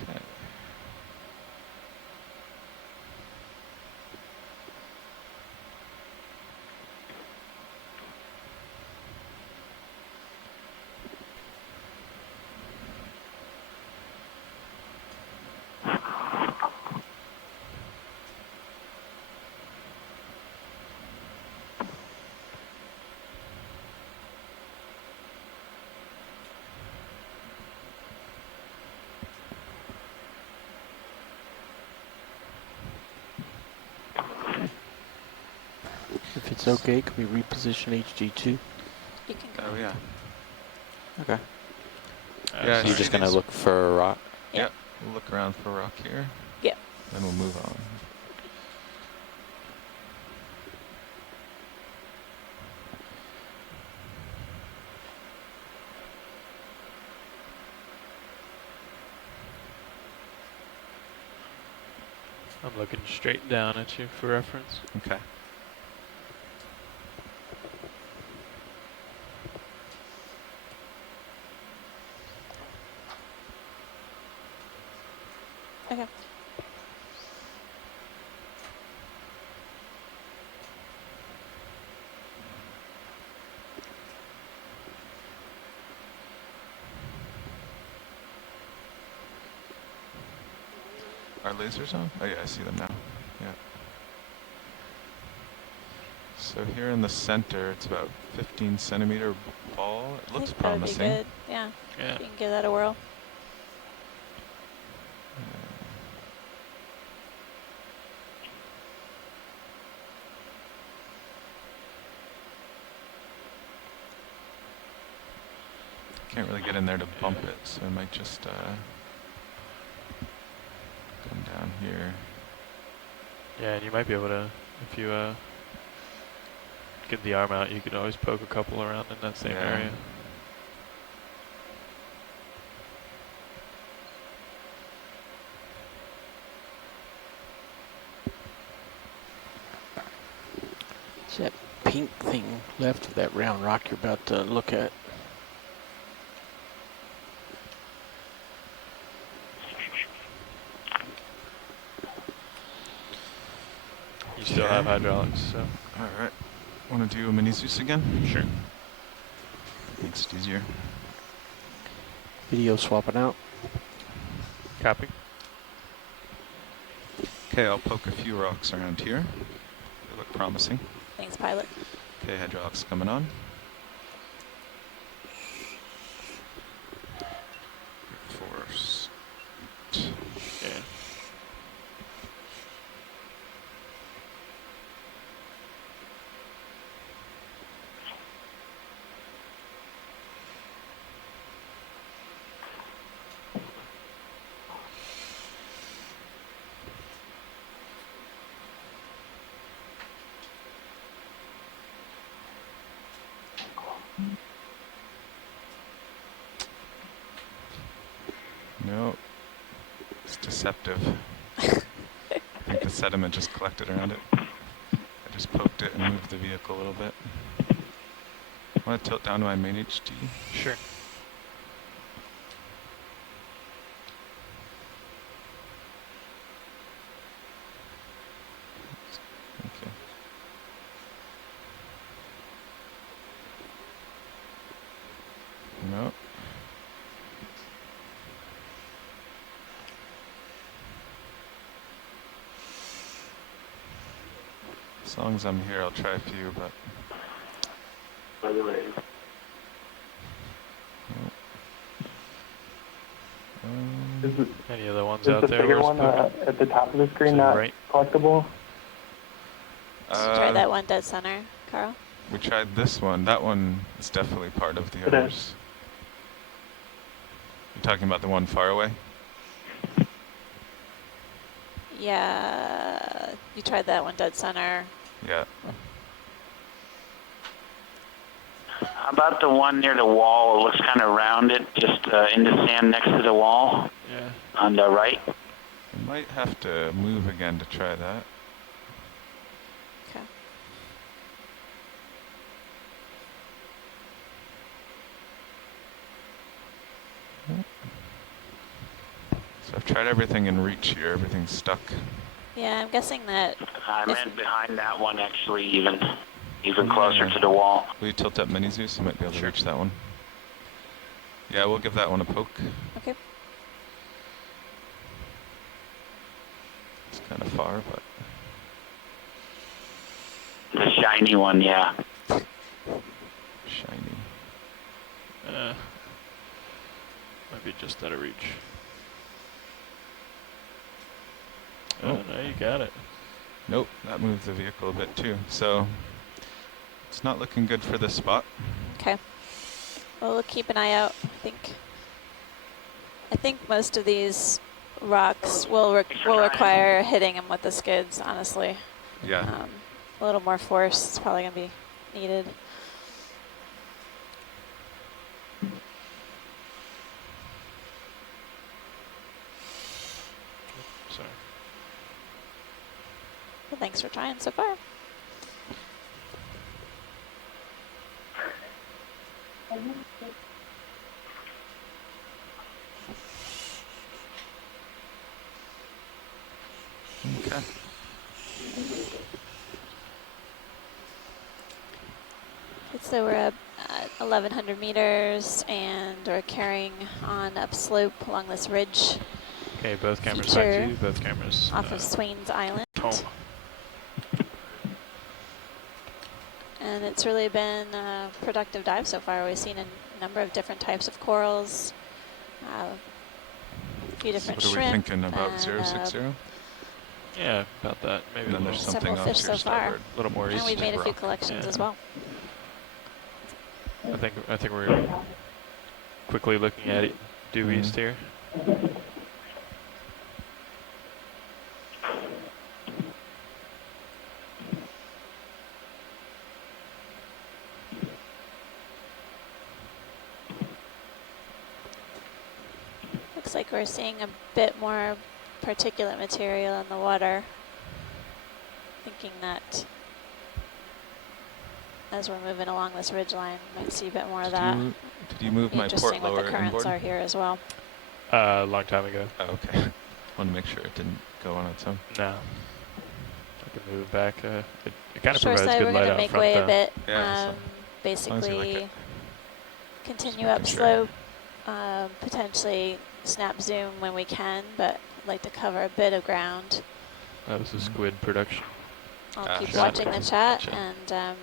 Okay. If it's okay, can we reposition HG2? You can go. Oh yeah. Okay. Yeah, So you're just gonna look for a rock? Yeah. We'll look around for rock here. Yeah. Then we'll move on. I'm looking straight down at you for reference. Okay. Okay. Are lasers on? Oh yeah, I see them now. Yeah. So here in the center, it's about 15 centimeter ball. It looks promising. That would be good. Yeah. Yeah. You can give that a whirl. Can't really get in there to bump it, so I might just come down here. Yeah, and you might be able to, if you get the arm out, you could always poke a couple around in that same area. Is that pink thing left of that round rock you're about to look at? You still have hydraulics, so. Alright. Want to do a mini Zeus again? Sure. Makes it easier. Video swapping out. Copy. Okay, I'll poke a few rocks around here. They look promising. Thanks, pilot. Okay, hydraulics coming on. Force. Yeah. No, it's deceptive. I think the sediment just collected around it. I just poked it and moved the vehicle a little bit. Want to tilt down to my main HT? Sure. Okay. No. As long as I'm here, I'll try a few, but... By the way. Any other ones Is out the there? bigger where one it's at the top of the to screen the not right? collectible? Try that one dead center, Carl. We tried this one. That one is definitely part of the Okay. others. You're talking about the one far away? Yeah, you tried that one dead center. Yeah. How about the one near the wall? It looks kind of rounded, just in the sand next to the wall Yeah. on the right. We might have to move again to try that. Okay. So I've tried everything in reach here. Everything's stuck. Yeah, I'm guessing that. I meant behind that one, actually, even closer to the wall. Will you tilt up Mini Zeus? You might be able to reach that one. Yeah, we'll give that one a poke. Okay. It's kind of far, but... The shiny one, yeah. Shiny. Might be just out of reach. Oh. No, you got it. Nope, that moved the vehicle a bit too. So it's not looking good for this spot. Okay. Well, we'll keep an eye out. I think most of these rocks will require hitting them with the skids. Honestly. Yeah. A little more force is probably gonna be needed. Sorry. But thanks for trying so far. Okay. So we're at 1,100 meters, and we're carrying on upslope along this ridge. Okay, both cameras Feature back to you. Both cameras. off of Swains Island. Home. And it's really been a productive dive so far. We've seen a number of different types of corals, a few different So what shrimp. are we thinking about and, 060? Yeah, about that. Maybe And a then little, there's something several off fish to your so far. starboard. little more And east. we've made a few rock. collections Yeah. as well. I think we're quickly looking at it due east here. Looks like we're seeing a bit more particulate material in the water. Thinking that as we're moving along this ridge line, might see a bit more of that. Did you move my Interesting port what lower the currents inboard? are here as well. A long time ago. Oh, okay. Want to make sure it didn't go on its own. No. I can move it back. It kind of Shore provides side, good we're light going to out make front way though. a bit. Yeah, so as long as you like Basically, it. continue Just making sure. upslope, potentially snap zoom when we can, but I'd like to cover a bit of ground. That was a squid production. I'll keep sure. watching the chat Gotcha. and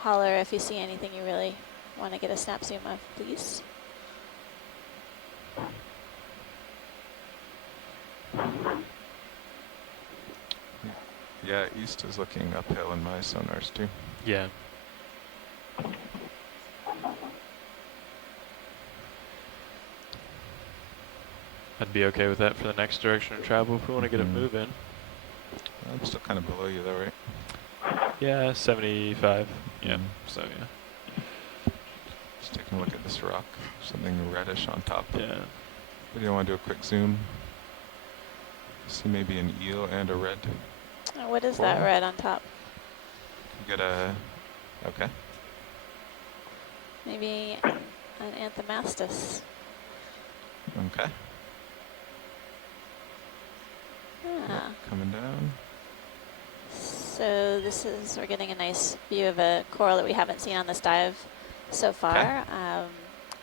holler if you see anything you really want to get a snap zoom of, please. Yeah, east is looking uphill in my sonars too. Yeah. I'd be okay with that for the next direction of travel if we want to get it moving. I'm still kind of below you though, right? Yeah, 75. Yeah, so yeah. Just taking a look at this rock. Something reddish on top. Yeah. But you want to do a quick zoom? See maybe an eel and a red. What is that red on top? You get a... Okay. Maybe an Anthomastus. Okay. Ah. Coming down. So this is, we're getting a nice view of a coral that we haven't seen on this dive so far.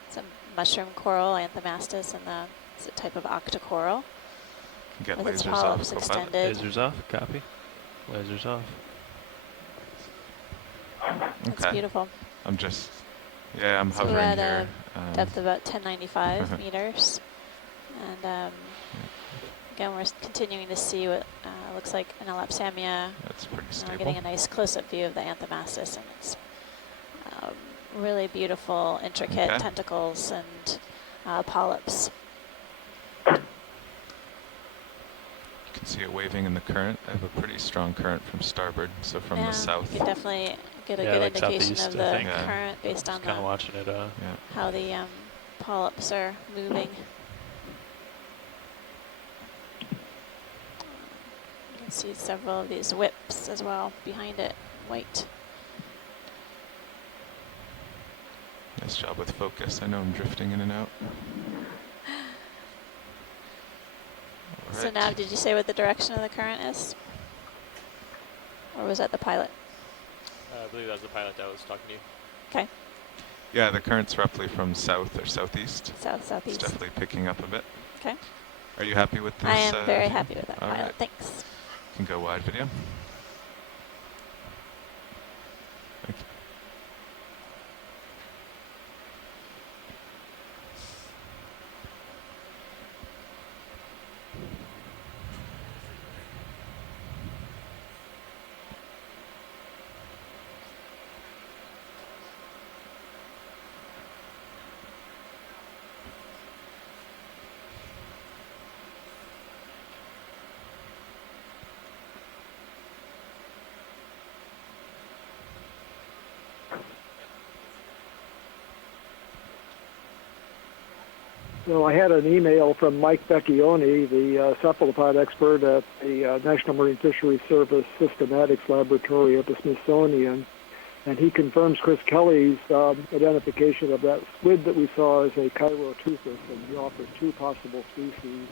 It's a mushroom coral, Anthomastus, and it's a type of octocoral. Get with its lasers polyps off. extended. Lasers off, copy. Lasers off. That's beautiful. I'm just... Yeah, I'm So hovering we're at here. a depth of about 1095 meters. And again, we're continuing to see what looks like an elapsamia. That's pretty We're stable. getting a nice close-up view of the Anthomastus, and it's really beautiful, intricate tentacles and polyps. You can see it waving in the current. I have a pretty strong current from starboard, so from the south. You can definitely get a Yeah, good like indication southeast, of I the think. current based on Kind of watching it. how the polyps are moving. You can see several of these whips as well behind it, white. Nice job with focus. I know I'm drifting in and out. So now, did you say what the direction of the current is? Or was that the pilot? I believe that was the pilot that was talking to you. Okay. Yeah, the current's roughly from south or southeast. South-southeast. It's definitely picking up a bit. Okay. Are you happy with this? I am very view? happy with that All pilot. right. Thanks. You can go wide video. Thank you. Well, I had an email from Mike Becchione, the cephalopod expert at the National Marine Fisheries Service Systematics Laboratory at the Smithsonian, and he confirms Chris Kelly's identification of that squid that we saw as a Chiroteuthis, and he offers two possible species,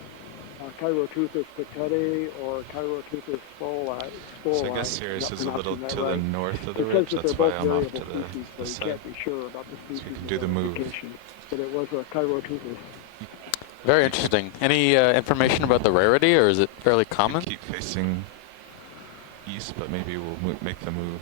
Chiroteuthis piteti or Chiroteuthis spoli. So I guess Sirius is a little to the right. north of the It says ridge, that that's they're why both I'm off variable to species, the so you side. can't be sure about the species. So we can do the move. But it was a Chiroteuthis. Very interesting. Any information about the rarity, or is it fairly common? Keep facing east, but maybe we'll make the move.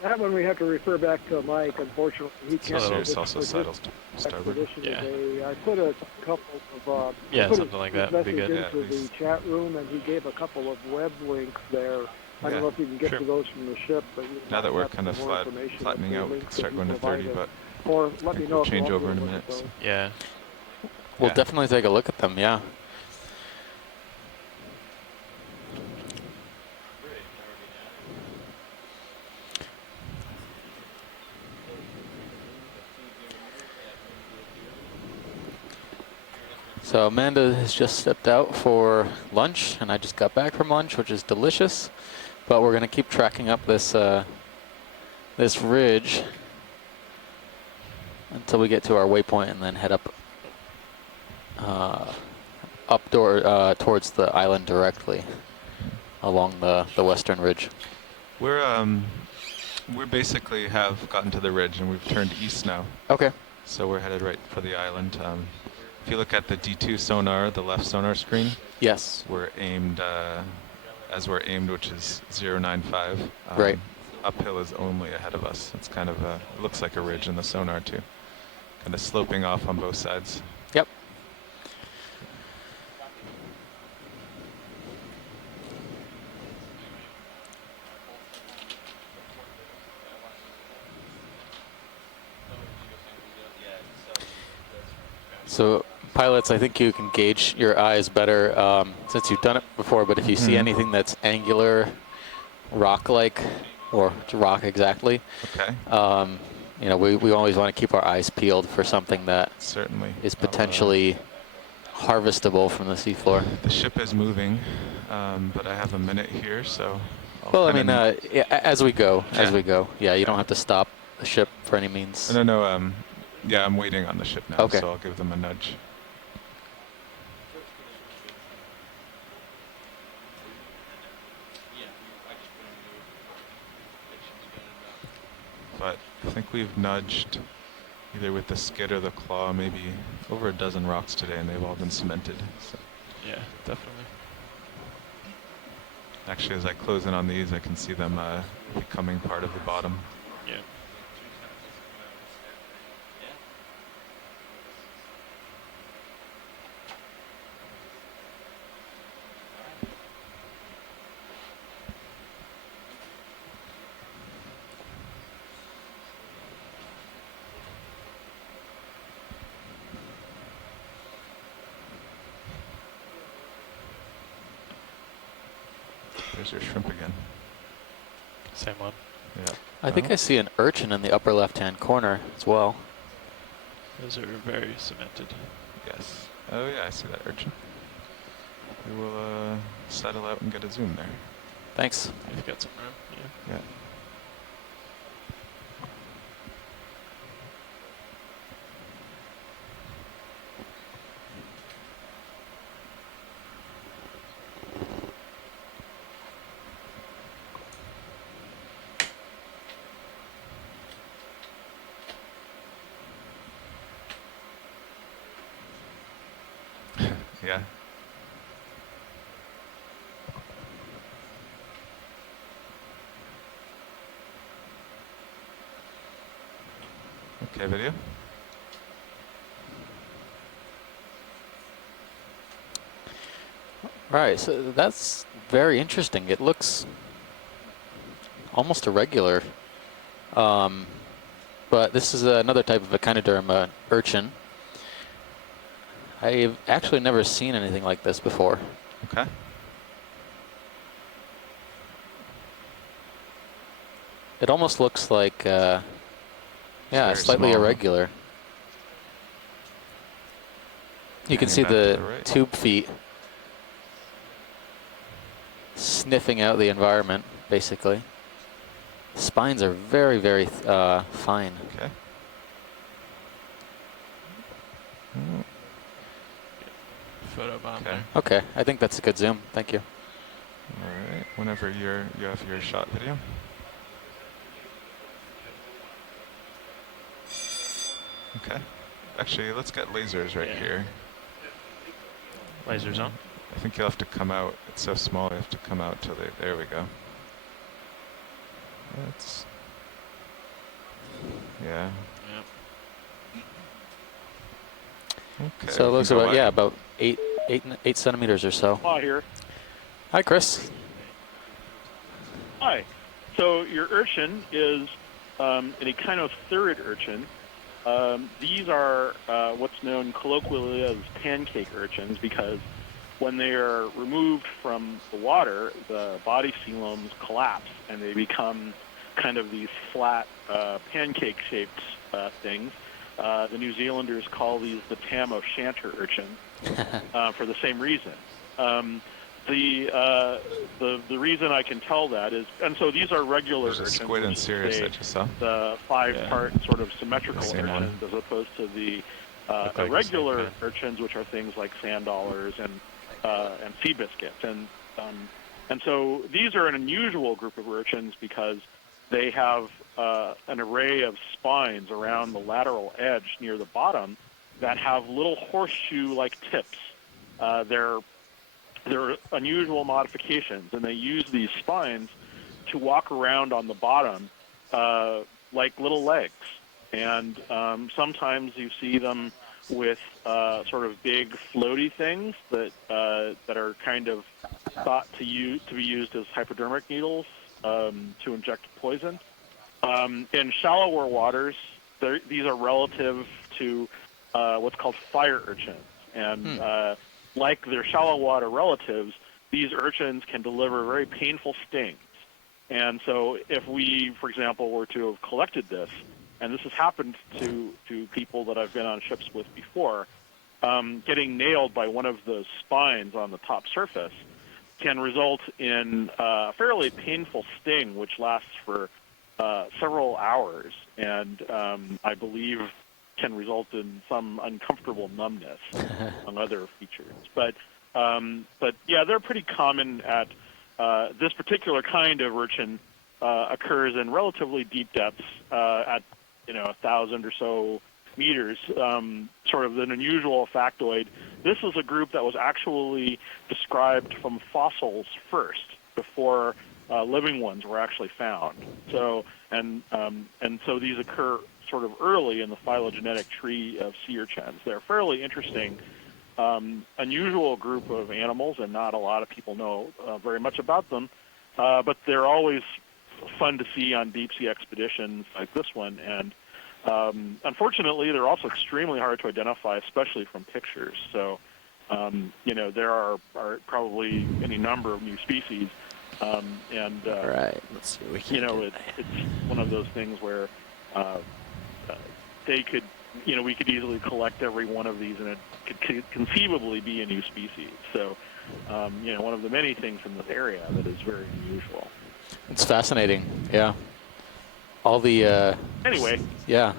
That one we have to refer back to Mike. Unfortunately, he can't. Sirius also settles starboard. Yeah. I put a couple of Yeah, put something like that would be good. into the chat room, and he gave a couple of web links there. I don't know if you can get to those from the ship, but now that we're kind of flattening out, we can start going to 30, but or let me know we'll if change you over want in a me to minute. look at So. those. Yeah. We'll definitely take a look at them, yeah. So Amanda has just stepped out for lunch, and I just got back from lunch, which is delicious. But we're going to keep tracking up this this ridge until we get to our waypoint, and then head up towards the island directly along the western ridge. We're basically have gotten to the ridge, and we've turned east now. Okay. So we're headed right for the island. If you look at the D2 sonar, the left sonar screen. Yes. We're aimed, as we're aimed, which is 095. Right. Uphill is only ahead of us. It's kind of it looks like a ridge in the sonar too. Kind of sloping off on both sides. Yep. So pilots, I think you can gauge your eyes better since you've done it before, but if you see anything that's angular, rock-like, or rock exactly, okay. You know, we always want to keep our eyes peeled for something that certainly is potentially harvestable from the seafloor. The ship is moving, but I have a minute here, so. Well, I mean, as we go, Yeah, you don't have to stop the ship for any means. No. Yeah, I'm waiting on the ship now, okay. So I'll give them a nudge. But I think we've nudged either with the skid or the claw, maybe over a dozen rocks today, and they've all been cemented. So. Yeah, definitely. Actually, as I close in on these, I can see them becoming part of the bottom. Yeah. There's your shrimp again. Same one. Yeah. I think I see an urchin in the upper left-hand corner as well. Those are very cemented. Yes. Oh yeah, I see that urchin. We will settle out and get a zoom there. Thanks. You've got some room. Yeah. Yeah. Yeah. Okay, video. Right, so that's very interesting. It looks almost irregular. But this is another type of echinoderm urchin. I've actually never seen anything like this before. Okay. It almost looks like, yeah, slightly small. irregular. You can Hanging see back to the right. tube feet sniffing out the environment, basically. Spines are very, very fine. Okay. Photo bomb Okay. there. Okay, I think that's a good zoom. Thank you. All right. Whenever you have your shot video. Okay. Actually, let's get lasers right here. Lasers on. I think you'll have to come out. It's so small, you have to come out till they. There we go. That's. Yeah. Okay. So it looks we can go about, wide. yeah, about 8 centimeters or so. Paul here. Hi, Chris. Hi. So your urchin is an Okeanos third urchin. These are what's known colloquially as pancake urchins because when they are removed from the water, the body coeloms collapse and they become kind of these flat pancake-shaped things. The New Zealanders call these the Tam O'Shanter urchin for the same reason. The reason I can tell that is, and so these are regular There's a urchins. squid and which Sirius say I just saw. the 5-part sort of symmetrical Same one. urchins as opposed to the Look like the irregular same kind. urchins, which are things like sand dollars and sea biscuits. And so these are an unusual group of urchins because they have an array of spines around the lateral edge near the bottom that have little horseshoe-like tips. They're unusual modifications, and they use these spines to walk around on the bottom like little legs. And sometimes you see them with sort of big floaty things that are kind of thought to be used as hypodermic needles to inject poison. In shallower waters, these are relative to what's called fire urchins. And like their shallow water relatives, these urchins can deliver very painful stings. And so if we, for example, were to have collected this, and this has happened to people that I've been on ships with before, getting nailed by one of the spines on the top surface can result in a fairly painful sting, which lasts for several hours, and I believe can result in some uncomfortable numbness, among other features. But yeah, they're pretty common at this particular kind of urchin occurs in relatively deep depths at 1,000 or so meters. Sort of an unusual factoid. This is a group that was actually described from fossils first before living ones were actually found. So and so these occur sort of early in the phylogenetic tree of sea urchins. They're fairly interesting, unusual group of animals, and not a lot of people know very much about them. But they're always fun to see on deep sea expeditions like this one. And unfortunately, they're also extremely hard to identify, especially from pictures. So there are probably any number of new species. All right, let's see what we can do. It's one of those things where they could, we could easily collect every one of these, and it could conceivably be a new species. So, one of the many things in this area that is very unusual. It's fascinating, yeah. All the... Anyway. Yeah.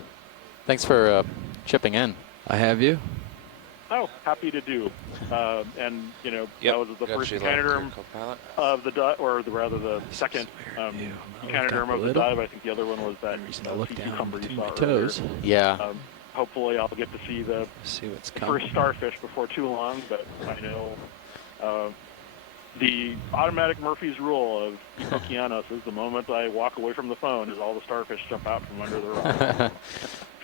Thanks for chipping in. I have you. Oh, happy to do. And, that was the first echinoderm of the dive, or the second echinoderm of the dive. I think the other one was that sea cucumber you saw earlier. Yeah. Hopefully I'll get to see the first starfish before too long, but I know the automatic Murphy's rule of Okeanos is the moment I walk away from the phone is all the starfish jump out from under the rock.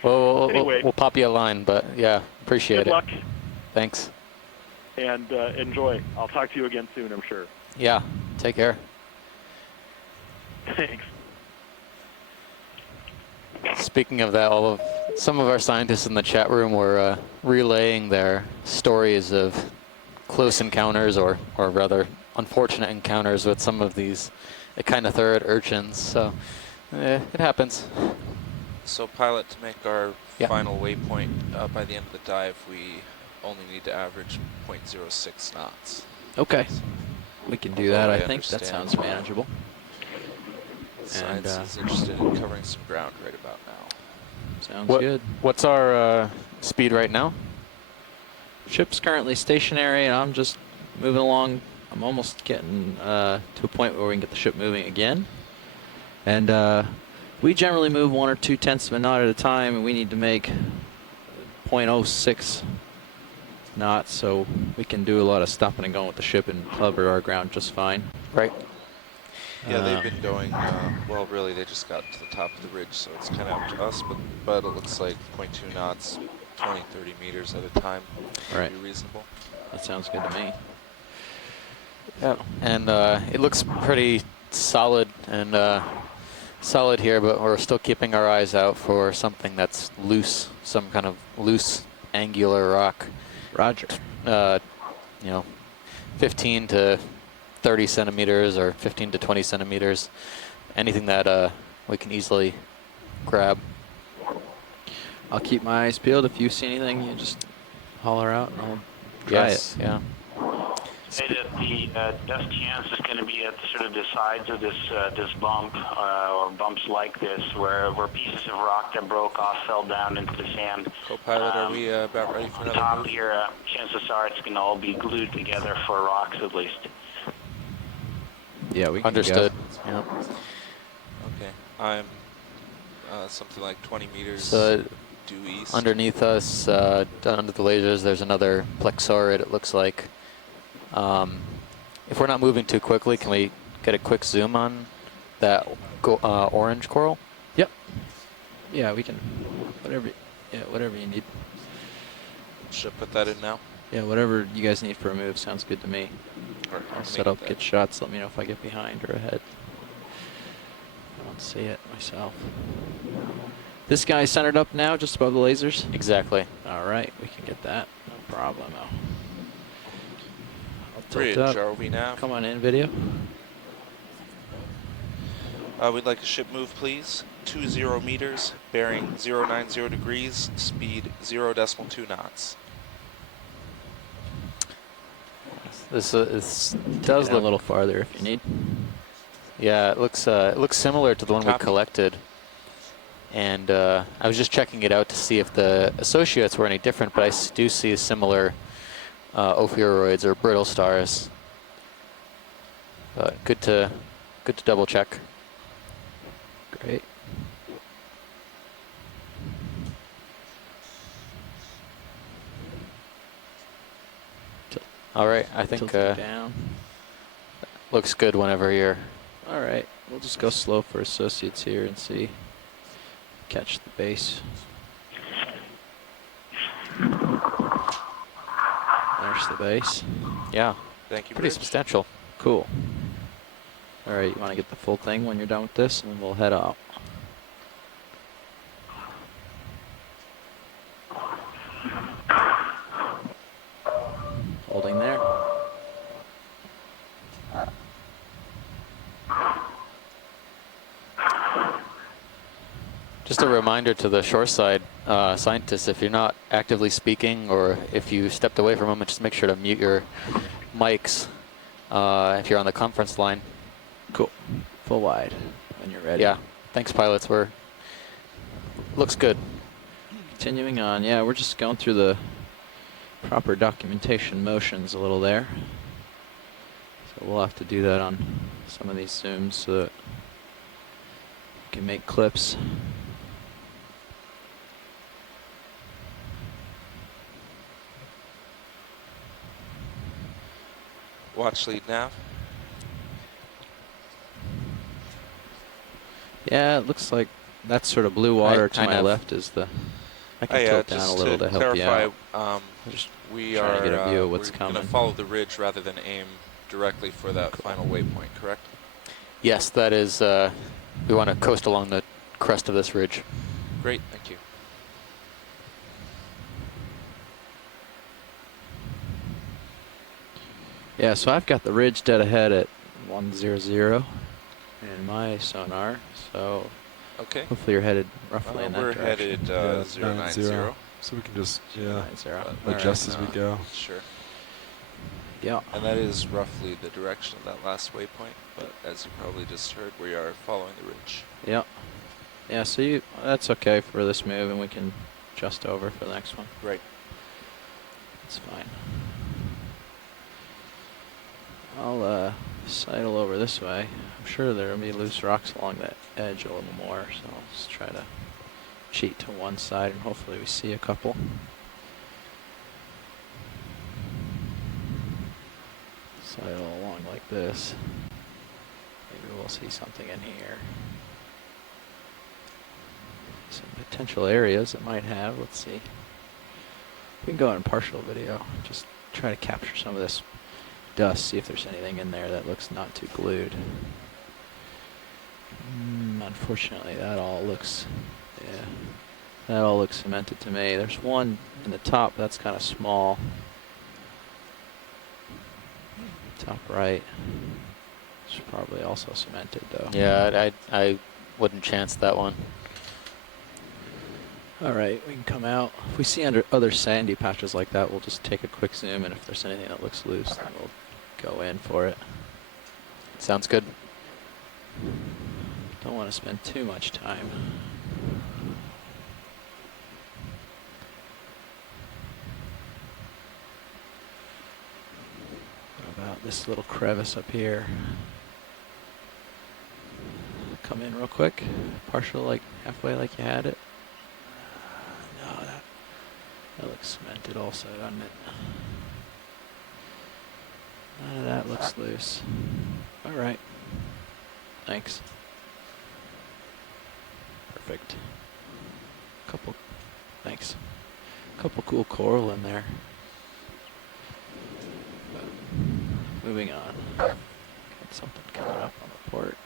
Well, Anyway. we'll pop you a line, but yeah, appreciate it. Good luck. Thanks. And enjoy. I'll talk to you again soon, I'm sure. Yeah, take care. Thanks. Speaking of that, some of our scientists in the chat room were relaying their stories of close encounters, or rather unfortunate encounters with some of these echinotheriid urchins. So it happens. So pilot, to make our final waypoint by the end of the dive, we only need to average 0.06 knots. Okay. We can do that. Although I think that understand sounds manageable. Science is interested in covering some ground right about now. Sounds good. What's our speed right now? Ship's currently stationary, and I'm just moving along. I'm almost getting to a point where we can get the ship moving again. And we generally move 1 or 2 tenths of a knot at a time, and we need to make 0.06 knots, so we can do a lot of stopping and going with the ship and cover our ground just fine. Right. Yeah, they've been going, well, really, they just got to the top of the ridge, so it's kind of up to us, but it looks like 0.2 knots, 20, 30 meters at a time would be reasonable. That sounds good to me. Yeah, and it looks pretty solid and solid here, but we're still keeping our eyes out for something that's loose, some kind of loose angular rock. Roger. You know, 15 to 30 centimeters or 15 to 20 centimeters, anything that we can easily grab. I'll keep my eyes peeled. If you see anything, you just holler out and I'll try it. Yeah. Say that the best chance is going to be at sort of the sides of this bump or bumps like this, where pieces of rock that broke off fell down into the sand. Co-pilot, are we about ready for on another top move? here, chances are it's going to all be glued together for rocks at least. Yeah, we can Understood. Go. Yeah. Okay, I'm something like 20 meters So due east. underneath us, under the lasers, there's another plexaurid, it looks like. If we're not moving too quickly, can we get a quick zoom on that orange coral? Yep. Yeah, we can. Whatever you need. Should I put that in now? Yeah, whatever you guys need for a move sounds good to me. Or I'll make set it up, that. get shots. Let me know if I get behind or ahead. I don't see it myself. This guy's centered up now, just above the lasers? Exactly. All right, we can get that. No problem. Bridge, are we now? Come on in, video. We'd like a ship move, please. 20 meters, bearing 090 degrees, speed 0.2 knots. This does a little farther if you need. Yeah, it looks similar to the one we collected. And I was just checking it out to see if the associates were any different, but I do see similar ophiuroids or brittle stars. Good to double check. Great. All right, I think down. Looks good whenever you're. All right, we'll just go slow for associates here and see. Catch the base. There's the base. Yeah. Thank you. Pretty substantial. Cool. All right, you want to get the full thing when you're done with this, and then we'll head out. Holding there. Just a reminder to the shoreside scientists, if you're not actively speaking or if you stepped away for a moment, just make sure to mute your mics if you're on the conference line. Cool. Full wide when you're ready. Yeah. Thanks, pilots. Looks good. Continuing on. Yeah, we're just going through the proper documentation motions a little there. So we'll have to do that on some of these zooms so that we can make clips. Watch lead nav. Yeah, it looks like that's sort of blue water to my left is the. I can tilt down a little to help you out. Just we trying are to get a view of what's we're coming. going to follow the ridge rather than aim directly for that final waypoint, correct? Yes, that is. We want to coast along the crest of this ridge. Great, thank you. Yeah, so I've got the ridge dead ahead at 100 in my sonar. So okay. Hopefully you're headed roughly in that we're direction. headed 090. So we can just, 9-0. adjust as we go. Sure. Yeah. And that is roughly the direction of that last waypoint, but as you probably just heard, we are following the ridge. Yeah. Yeah, so that's okay for this move, and we can adjust over for the next one. Right. That's fine. I'll sidle over this way. I'm sure there'll be loose rocks along that edge a little more, so I'll just try to cheat to one side, and hopefully we see a couple. Sidle along like this. Maybe we'll see something in here. Some potential areas it might have. Let's see. We can go in partial video. Just try to capture some of this dust, see if there's anything in there that looks not too glued. Unfortunately, that all looks, that all looks cemented to me. There's one in the top that's kind of small. Top right. It's probably also cemented though. Yeah, I wouldn't chance that one. All right, we can come out. If we see other sandy patches like that, we'll just take a quick zoom, and if there's anything that looks loose, then we'll go in for it. Sounds good. Don't want to spend too much time. What about this little crevice up here? Come in real quick. Partial, like halfway like you had it. No, that looks cemented also, doesn't it? None of that looks loose. All right. Thanks. Perfect. Thanks. Couple cool coral in there. But moving on. Got something coming up on the port.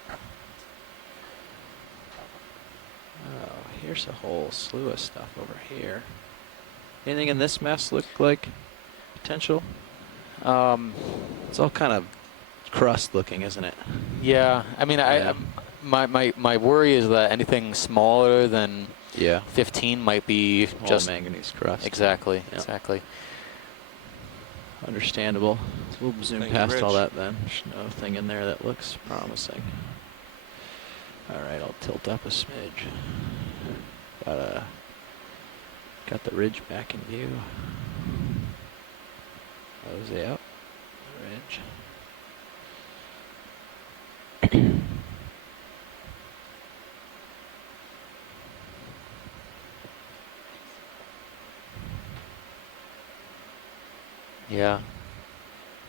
Oh, here's a whole slew of stuff over here. Anything in this mess look like potential? It's all kind of crust looking, isn't it? Yeah, I mean, Yeah. my worry is that anything smaller than 15 might be All just manganese crust. Exactly, Yeah. exactly. Understandable. We'll zoom Thank you, past all Rich. that then. There's nothing in there that looks promising. All right, I'll tilt up a smidge. Got the ridge back in view. Mosey out. Ridge. Yeah.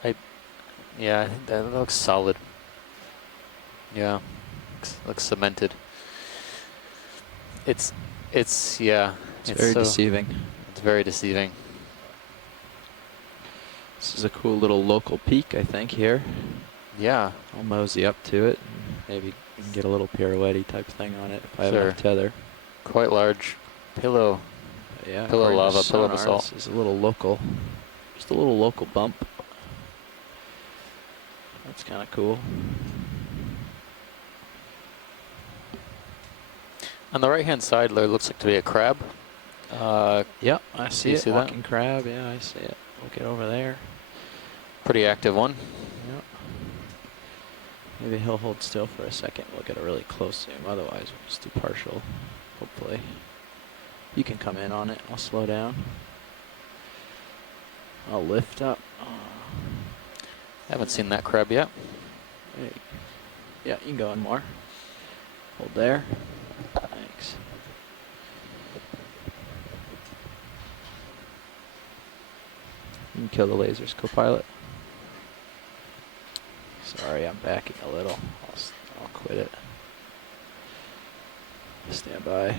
I think that looks solid. Yeah. Looks cemented. It's very deceiving. It's very deceiving. This is a cool little local peak, I think, here. Yeah. I'll mosey up to it. And maybe we can get a little pirouette type thing on it if I have enough tether. Quite large pillow. Yeah. Pillow according to lava, pillow sonar, basalt. This is a little local. Just a little local bump. That's kind of cool. On the right-hand side, there looks like to be a crab. Yep, I see you it. see that? Walking crab. Yeah, I see it. We'll get over there. Pretty active one. Yep. Maybe he'll hold still for a second. We'll get a really close zoom. Otherwise, we'll just do partial, hopefully. You can come in on it. I'll slow down. I'll lift up. Haven't seen that crab yet. Hey. Yeah, you can go in more. Hold there. Thanks. You can kill the lasers, co-pilot. Sorry, I'm backing a little. I'll quit it. Stand by.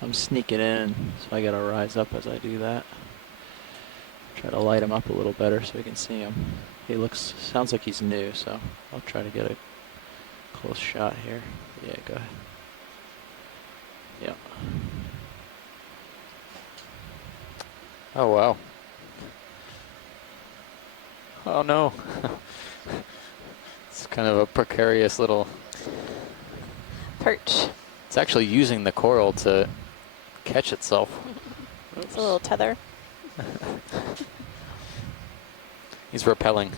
I'm sneaking in, so I gotta rise up as I do that. Try to light him up a little better so we can see him. He sounds like he's new, so I'll try to get a close shot here. Yeah, go ahead. Yep. Oh, wow. Oh, no. It's kind of a precarious little perch. It's actually using the coral to catch itself. It's a little tether. He's repelling.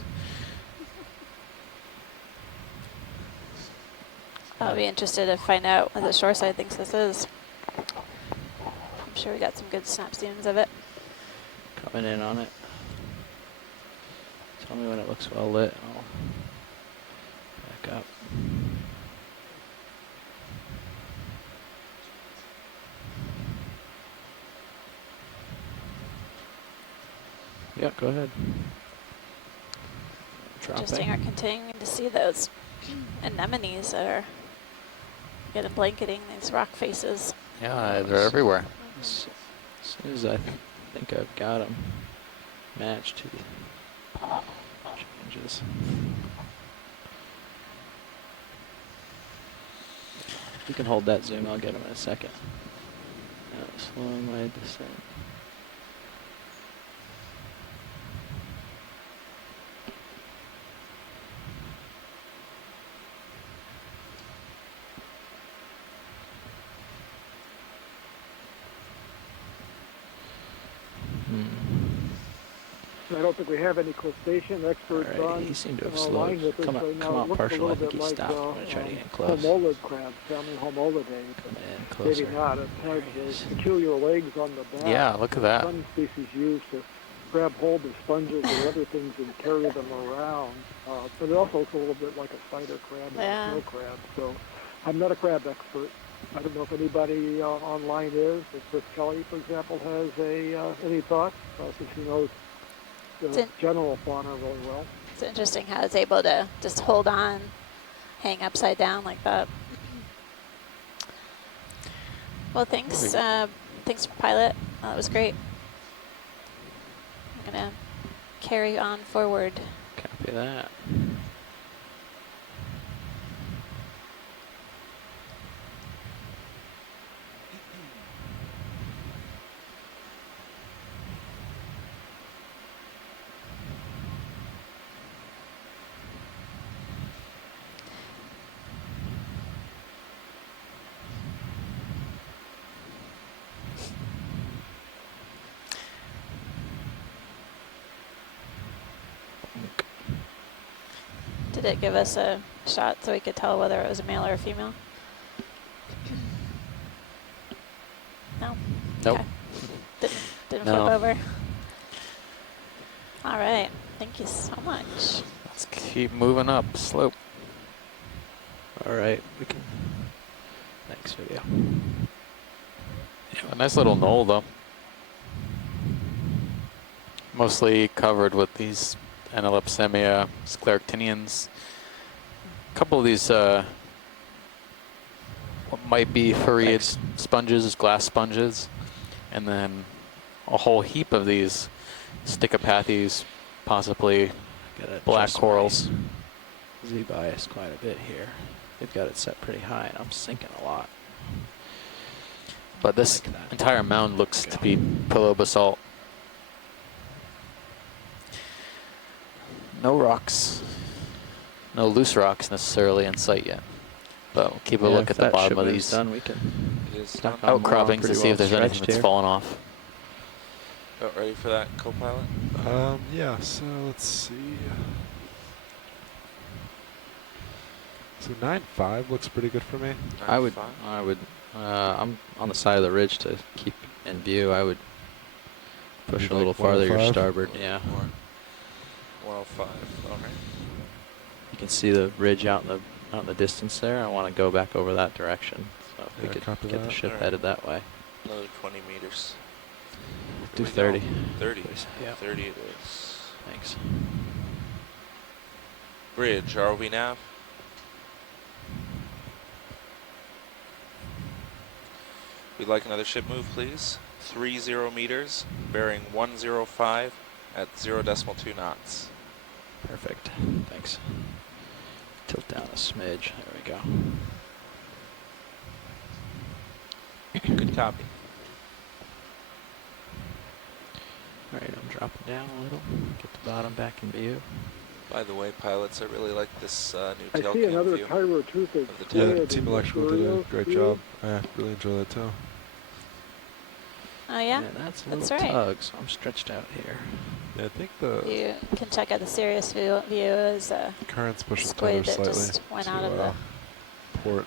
I'll be interested to find out what the shore side thinks this is. I'm sure we got some good snap zooms of it. Coming in on it. Tell me when it looks well lit. I'll back up. Yeah, go ahead. Interesting. Are continuing to see those anemones that are getting blanketing these rock faces. Yeah, they're everywhere. As soon as I think I've got them matched to the changes. If you can hold that zoom, I'll get them in a second. Now, slowing my descent. I don't think we have any crustacean experts on. He seemed to have line slowed. with us Come right now. up It looks partial. a I little think he bit like stopped. I'm going to try to get in close. Homolid crabs, family homolidae. Come in closer. Maybe not. It has the peculiar legs on the back. Yeah, look at that. Some species use to grab hold of sponges or other things and carry them around. But it also looks a little bit like a spider crab or a snow crab. So I'm not a crab expert. I don't know if anybody online is. If Chris Kelly, for example, has any thoughts, since he knows the general fauna really well. It's interesting how it's able to just hold on, hang upside down like that. Well, thanks. Thanks for pilot. That was great. I'm gonna carry on forward. Copy that. Did it give us a shot so we could tell whether it was a male or a female? No? Nope. Okay. Didn't No. flip over? All right. Thank you so much. Let's keep moving up slope. All right, we can. Thanks, video. Yeah, a nice little knoll though. Mostly covered with these Analepsemia scleractinians. A couple of these what might be furried sponges, glass sponges, and then a whole heap of these Stichopathes, possibly black corals. Z-bias quite a bit here. They've got it set pretty high, and I'm sinking a lot. But this entire mound looks to be pillow basalt. No rocks, no loose rocks necessarily in sight yet. But we'll keep a look at the bottom of these done, we can outcroppings to see if there's anything that's fallen off. About ready for that, co-pilot? Yeah, so let's see. So 9.5 looks pretty good for me. I would, I'm on the side of the ridge to keep in view. I would push Maybe a little like farther your 105? starboard, yeah. 105, all right. You can see the ridge out in the distance there. I want to go back over that direction. So if we could copy get the that. ship Alright. headed that way. Another 20 meters. Do Here we 30. go. 30. Please. Yeah. 30 it is. Thanks. Bridge, ROV nav. We'd like another ship move, please. 30 meters, bearing 105 at 0.2 knots. Perfect. Thanks. Tilt down a smidge. There we go. Good copy. All right, I'm dropping down a little. Get the bottom back in view. By the way, pilots, I really like this new I tail see cam another view Chiroteuthid of the Yeah, squid Team in Electrical did a Mercurial great view. job. I really enjoy that too. Oh yeah, that's a that's little right. tug, so I'm stretched out here. Yeah, I think the You can check out the serious view as a current's pushing squid tether that slightly just went to out of the port.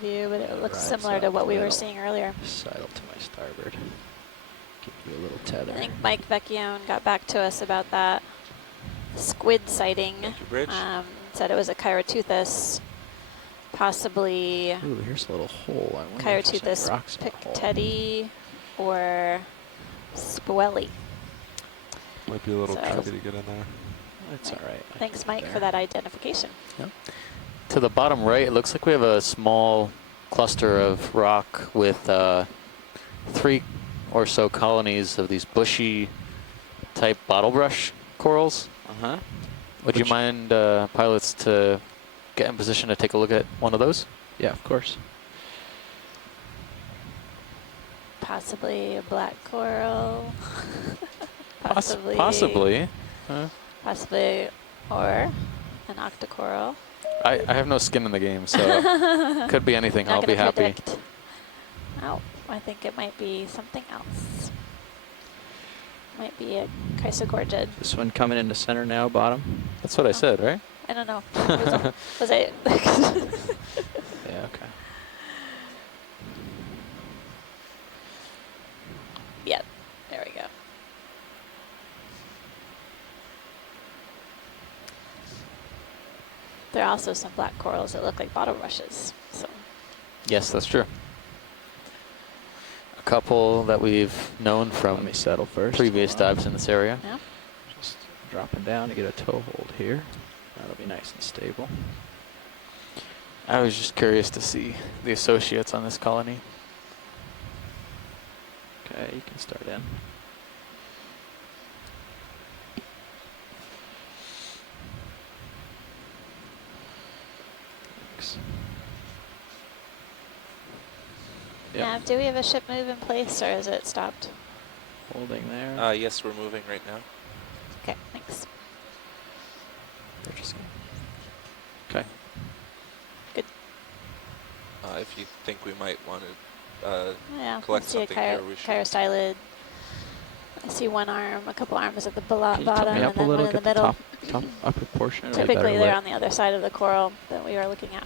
view, but it looks Rides similar to up what the we were middle. seeing earlier. Sidle to my starboard. Give you a little tether. I think Mike Vecchione got back to us about that squid sighting. Thank you, Bridge. Said it was a Chiroteuthis, possibly Ooh, here's a little hole. I wonder if there's Chiroteuthis any rocks in the hole. picteti or Spuelli. Might be a little So- tricky to get in there. That's all right. I Thanks, can get Mike, for there. that identification. Yep. To the bottom right, it looks like we have a small cluster of rock with 3 or so colonies of these bushy type bottlebrush corals. Uh-huh. Would you mind, pilots, to get in position to take a look at one of those? Yeah, of course. Possibly a black coral. Possibly. Possibly. Possibly, or an octocoral. I have no skin in the game, so could be anything. Not I'll be gonna happy. predict. Oh, I think it might be something else. Might be a Chrysler Gorge. This one coming into center now, bottom. That's what I said, right? I don't know. Was I? Yeah, okay. Yep. There we go. There are also some black corals that look like bottle brushes. So Yes, that's true. A couple that we've known Let from me settle first. previous Hold on. dives in this area. yeah. Just dropping down to get a toe hold here. That'll be nice and stable. I was just curious to see the associates on this colony. Okay, you can start in. Thanks. Yep. Now, do we have a ship move in place, or is it stopped? Holding there. Yes, we're moving right now. Okay, thanks. Purchasing. Okay. Good. If you think we might want to Yeah, collect let's see a something here, we should. chirostylid. I see one arm, a couple arms at the Can you tilt bottom, me and up a then one little? in the Get the middle. top upper portion. Typically, they're on the other side of the coral that we are looking at.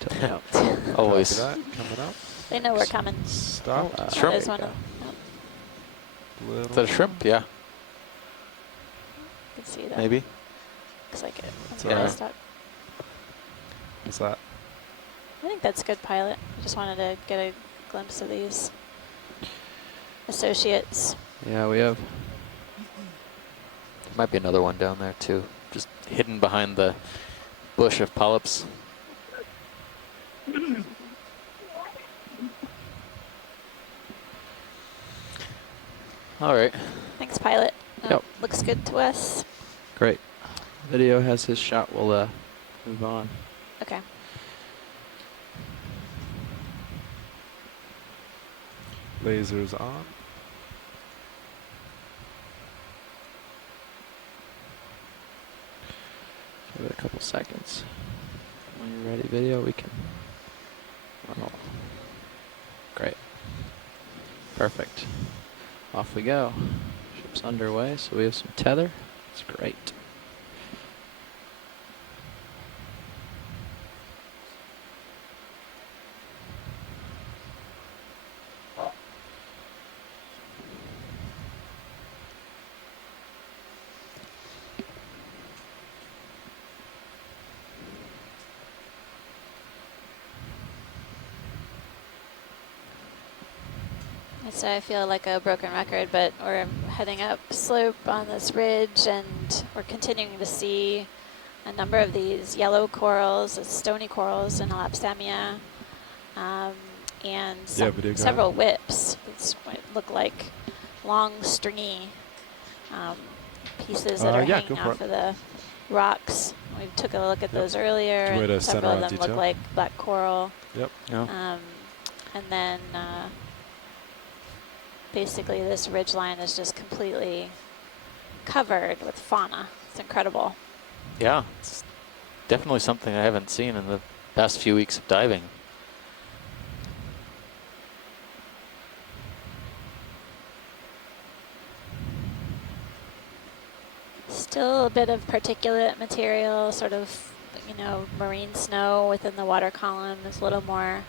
Tilt me up. Always. Copy that. Coming up. They know we're coming. Stop. That Shrimp. is one of, Is that a shrimp? Yeah, you can see that. maybe. Looks like it. That's Yeah. what I thought. What's that? I think that's good, pilot. I just wanted to get a glimpse of these associates. Yeah, we have. There might be another one down there too, just hidden behind the bush of polyps. All right. Thanks, pilot. Yep. Looks good to us. Great. Video has his shot. We'll move on. Okay. Lasers on. Give it a couple seconds. When you're ready, video, we can run. Great. Perfect. Off we go. Ship's underway, so we have some tether. It's great. So I feel like a broken record, but we're heading up slope on this ridge, and we're continuing to see a number of these yellow corals, stony corals in Elapstamia, and several whips. It's what look like long, stringy pieces that are hanging off of the rocks. We took a look at those earlier, and several of them look like black coral. Yep. And then basically this ridge line is just completely covered with fauna. It's incredible. Yeah, it's definitely something I haven't seen in the past few weeks of diving. little bit of particulate material, sort of, you know, marine snow within the water column. It's a little more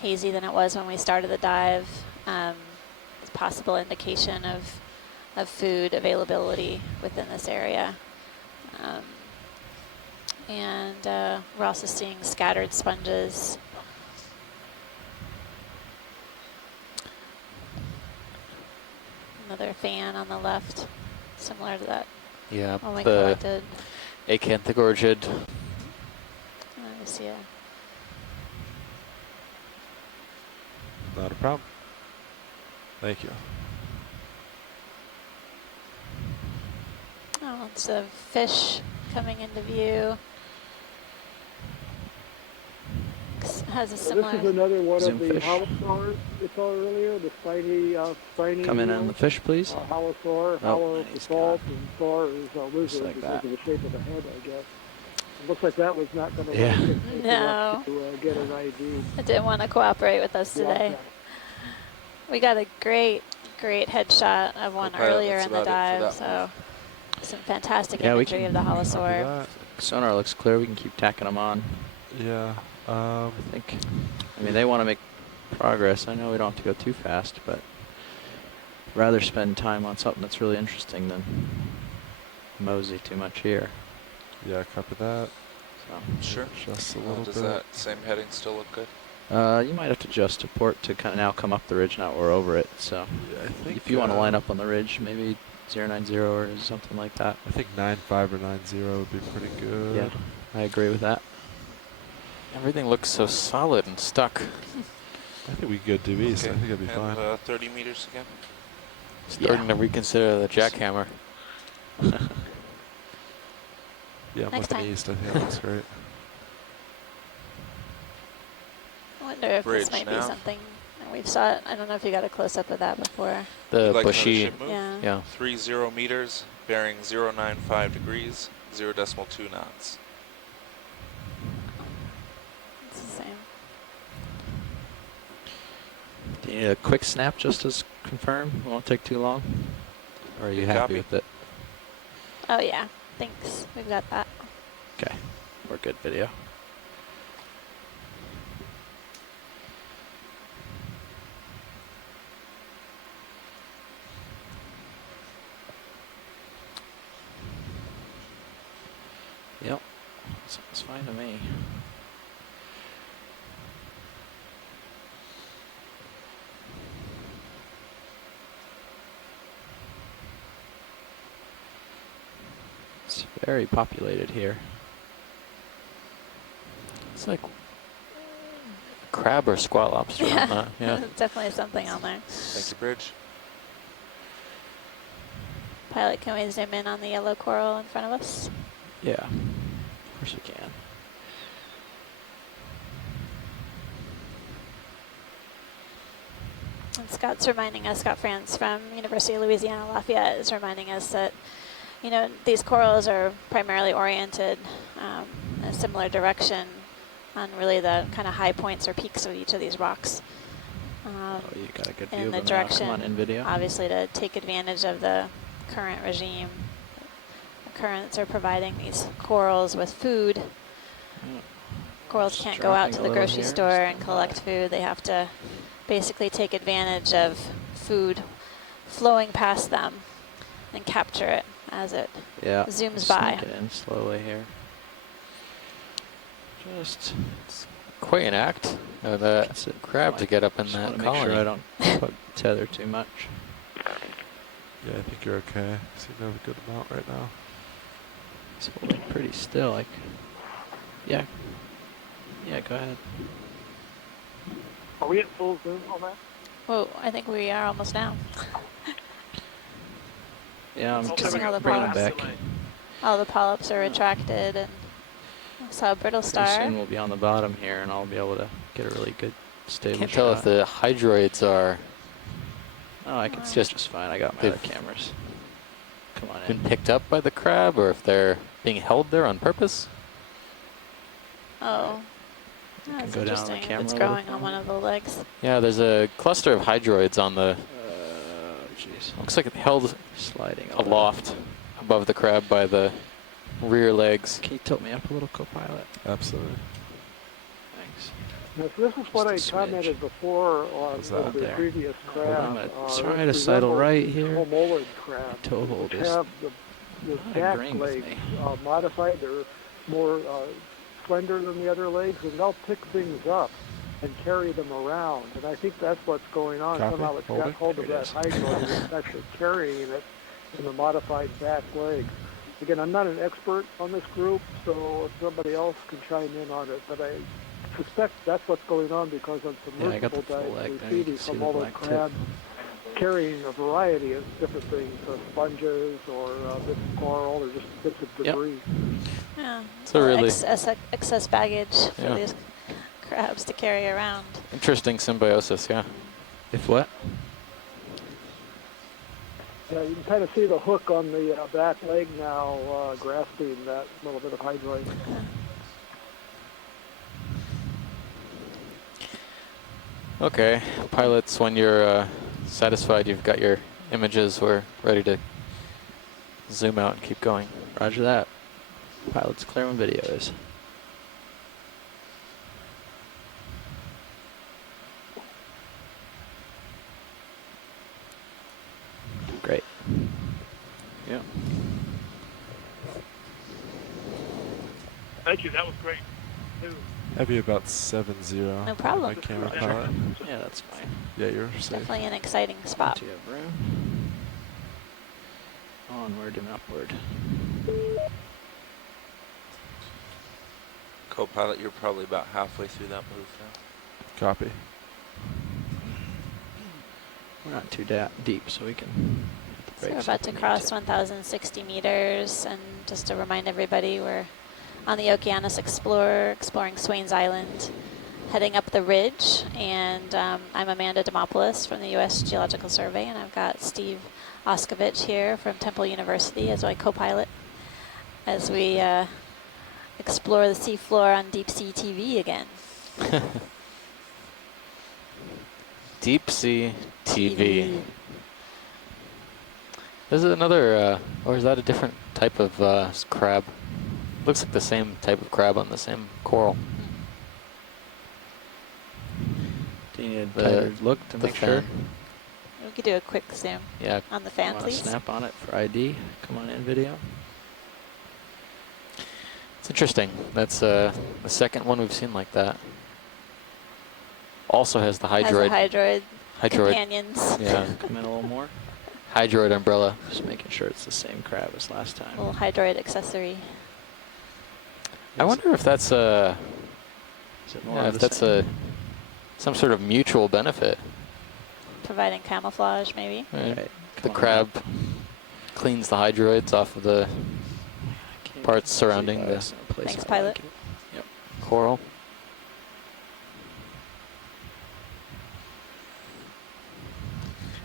hazy than it was when we started the dive. It's a possible indication of food availability within this area. And we're also seeing scattered sponges. Another fan on the left, similar to that. Yeah, when we the collected. Acanthogorgid. Let me see it. Not a problem. Thank you. Oh, it's a fish coming into view. Has a similar. This is another one Zoom of the fish. halosaurs we saw earlier, the spiny Come in on eel. the fish, please. Halosaur, Oh, halo is salt, and saur is a lizard like because that. of the shape of the head, I guess. It looks like that was not going to Yeah. No. to get an ID. It didn't want to cooperate with us today. We got a great headshot of one Pilot, earlier that's in the about it for dive, that so some fantastic Yeah, we imagery can of the halosaur. Sonar looks clear. We can keep tacking them on. Yeah. I think. I mean, they want to make progress. I know we don't have to go too fast, but rather spend time on something that's really interesting than mosey too much here. Yeah, copy that. So. Sure. Just a little Does bit. that same heading still look good? You might have to adjust to port to kind of now come up the ridge. Now we're over it. So Yeah, I think, if you want to line up on the ridge, maybe 090 or something like that. I think 95 or 90 would be pretty good. Yeah, I agree with that. Everything looks so solid and stuck. I think we could do east. Okay. I think it'll be And, fine. 30 meters again. Starting to reconsider the jackhammer. Yeah, I'm Next looking time. east. I think that looks great. I wonder if Bridge this might now. be something that we've saw it. I don't know if you got a close up of that before. The You'd like another bushy. ship move? Yeah. 30 meters, bearing 095 degrees, 0.2 knots. It's the same. Do you need a quick snap just to confirm? It won't take too long. Or are you happy Copy. with it? Oh yeah, thanks. We've got that. Okay, we're good video. Yep, sounds fine to me. It's very populated here. It's like crab or squat lobster on that. Yeah. Definitely something on there. Thank you, Bridge. Pilot, can we zoom in on the yellow coral in front of us? Yeah, of course we can. And Scott's reminding us, Scott France from University of Louisiana Lafayette is reminding us that, you know, these corals are primarily oriented in a similar direction on really the kind of high points or peaks of each of these rocks. Oh, you got a good view In of the them now. direction, Come on in video. obviously, to take advantage of the current regime. The currents are providing these corals with food. Corals Just can't go out dropping to a the little grocery here, store just and collect food. They have to basically take advantage of food flowing past them and capture it as it zooms by. Sneak it in slowly here. Just Quite an act of the crab to get up in just that want to colony. make sure I don't put tether too much. Yeah, I think you're okay. Seem to have a good amount right now. It's holding pretty still. Like, yeah, go ahead. Are we at full zoom on that? Whoa, I think we are almost now. Yeah, I'm Just just all the bringing them polyps. back. All the polyps are retracted, and I saw a brittle Pretty star. soon we'll be on the bottom here, and I'll be able to get a really good stable Can't shot. tell if the hydroids are Oh, I can see just just fine. I got my they've other cameras. Come on been in. picked up by the crab or if they're being held there on purpose. Oh, that's go down the interesting. camera It's a little growing on for one of the legs. Yeah, there's a cluster of hydroids on the, Jeez. looks like it held Sliding aloft above the crab by the rear legs. Can you tilt me up a little, co-pilot? Absolutely. Thanks. Now, this is what I commented before on that? the previous crab. I'm going to try to sidle right here. Homolid crab, Toe hold which is have the not back agreeing with legs me. modified. They're more slender than the other legs, and they'll pick things up and carry them around. And I think that's what's going on. Copy. Somehow it's Hold got it. hold of that hydroid and it's actually carrying it in the modified back legs. Again, I'm not an expert on this group, so if somebody else can chime in on it, but I suspect that's what's going on because on I got the submersible full dives, leg we there. see You can these see the homolid black tip. crabs carrying a variety of different things, sponges or bits of coral or just bits of debris. Yeah. So really excess baggage for Yeah. these crabs to carry around. interesting symbiosis, yeah. If what? Yeah, you can kind of see the hook on the back leg now grasping that little bit of hydroid. Okay, pilots, when you're satisfied you've got your images, we're ready to zoom out and keep going. Roger that. Pilot's clear when video is. Great. Yeah. Thank you. That was great. That'd be about 7-0. No problem. My camera Roger. pilot. Yeah, that's fine. Yeah, you're safe. Definitely an exciting spot. Plenty of room. Onward and upward. Co-pilot, you're probably about halfway through that move now. Copy. We're not too deep, so we can hit the So we're brakes about if to we need cross 1,060 meters, and just to remind everybody, we're on the Okeanos Explorer, exploring Swains Island, heading up the ridge, and I'm Amanda Demopoulos from the U.S. Geological Survey, and I've got Steve Oskovich here from Temple University as my co-pilot as we explore the seafloor on Deep Sea TV again. Deep Sea TV. Is it another, or is that a different type of crab? Looks like the same type of crab on the same coral. Do you need a tighter look to make sure? We could do a quick zoom Yeah. on the fan, Want to please. snap on it for ID? Come on in, video. It's interesting. That's the second one we've seen like that. Also has the Has hydroid. the hydroid companions. Yeah. Come in a little more. Hydroid umbrella. Just making sure it's the same crab as last time. Little hydroid accessory. I wonder if that's a. Is it more Yeah, of if the that's same? some sort of mutual benefit. Providing camouflage, maybe. Right. Right, The come on crab up. cleans the hydroids off of the Can't parts see surrounding the bias in a place Thanks, I pilot. like it. Yep. coral.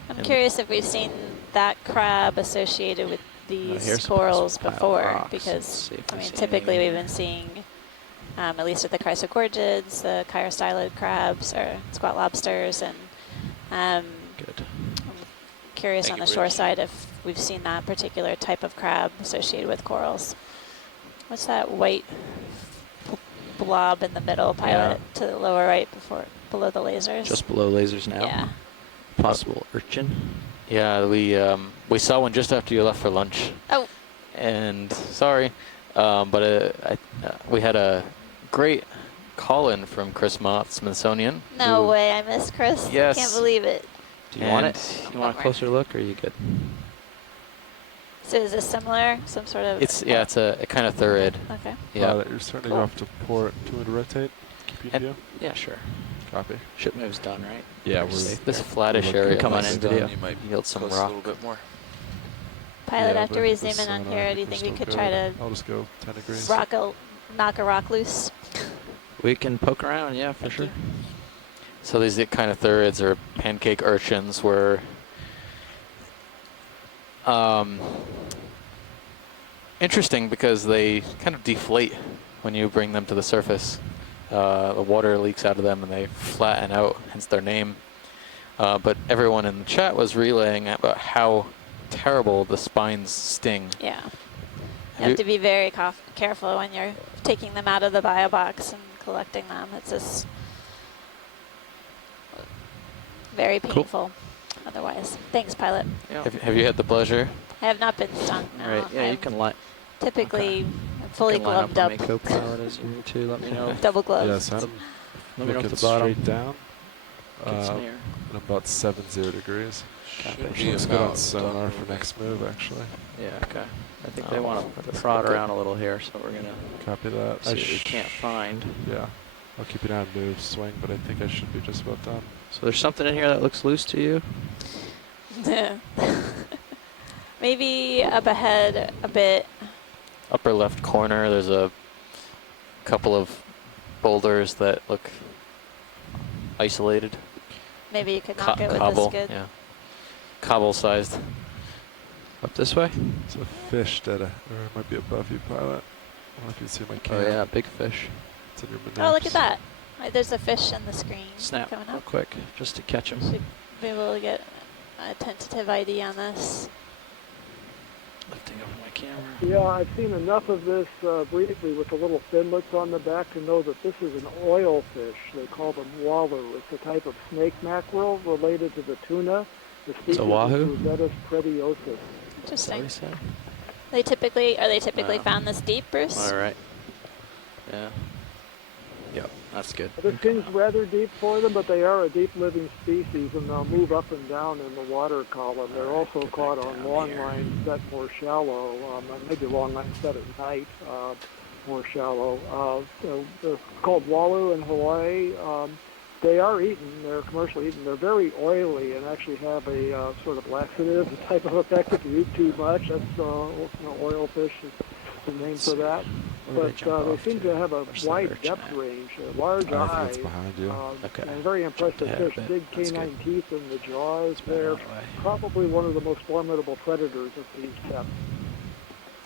I'm And- curious if we've seen that crab associated with these here's corals a pile of before, rocks. Let's because see if I we mean, see typically any. we've been seeing, at least with the Chrysler Gorges, the chirostylid crabs or squat lobsters, and Good. I'm curious Thank on you, the shore Rich. side if we've seen that particular type of crab associated with corals. What's that white blob in the middle, pilot, to the lower right below the lasers? Just below lasers now. Yeah. Possible urchin. Yeah, we saw one just after you left for lunch. Oh. And sorry, but we had a great call-in from Chris Mott, Smithsonian. No who- way, I missed Chris. Yes. Can't believe it. Do you want And it? You want a closer look, or are you good? So is this similar? Some sort of... It's a kind of third. Okay. Yeah. Pilot, you're starting to go off to port. Do you want to rotate? Keep you in view? Yeah, sure. Copy. Ship move's done, right? Yeah, We're we're safe This there. flattish We're area Come on might in, video. You might yield some coast rock. a little bit more. Pilot, Yeah, after but we the zoom in on sonar, here, I do you think think we we're could still try good. to I'll just go 10 degrees. knock a rock loose? We can poke around, yeah, for sure. So these kind of thirds are pancake urchins, were interesting because they kind of deflate when you bring them to the surface. The water leaks out of them and they flatten out, hence their name. But everyone in the chat was relaying about how terrible the spines sting. Yeah. You have to be very careful when you're taking them out of the bio box and collecting them. It's just very painful otherwise. Thanks, pilot. Yeah. Have you had the pleasure? I have not been stung. No. All right. Yeah, you can line. Typically fully gloved up. Co-pilot as you need to. Let me know. Double gloves. Yes, I'm Let me know looking at the bottom. straight down. Gets near. And about 70 degrees. Should Looks good on sonar for next move, actually. Yeah, okay. I think they want to prod around a little here, so we're going to copy that. see what we can't find. Yeah. I'll keep it on move, swing, but I think I should be just about done. So there's something in here that looks loose to you? Maybe up ahead a bit. Upper left corner, there's a couple of boulders that look isolated. Maybe you could knock it with the skid. Yeah. Cobble sized. Up this way? It's a fish that, or it might be above you, pilot. I don't know if you see my Oh camera. yeah, big fish. It's in your Oh, look at that. There's a fish in the screen. Snap coming real up. quick, just to catch him. Should be able to get a tentative ID on this. Lifting over my camera. Yeah, I've seen enough of this briefly with the little finlets on the back to know that this is an oil fish. They call them waloo. It's a type of snake mackerel related to the tuna. The species a wahoo? is Rosetta's prediosus. Interesting. Is that what he said? Are they typically found this deep, Bruce? All right. Yeah. Yep, that's good. This seems rather deep for them, but they are a deep living species, and they'll move up and down in the water column. They're also caught on long lines set more shallow, maybe long lines set at night, more shallow. They're called waloo in Hawaii. They are eaten. They're commercially eaten. They're very oily and actually have a sort of laxative type of effect if you eat too much. That's oil fish is the name for that. But they seem to have a wide depth range, large eyes, and very impressive fish. Big canine teeth in the jaws. They're probably one of the most formidable predators of these depths.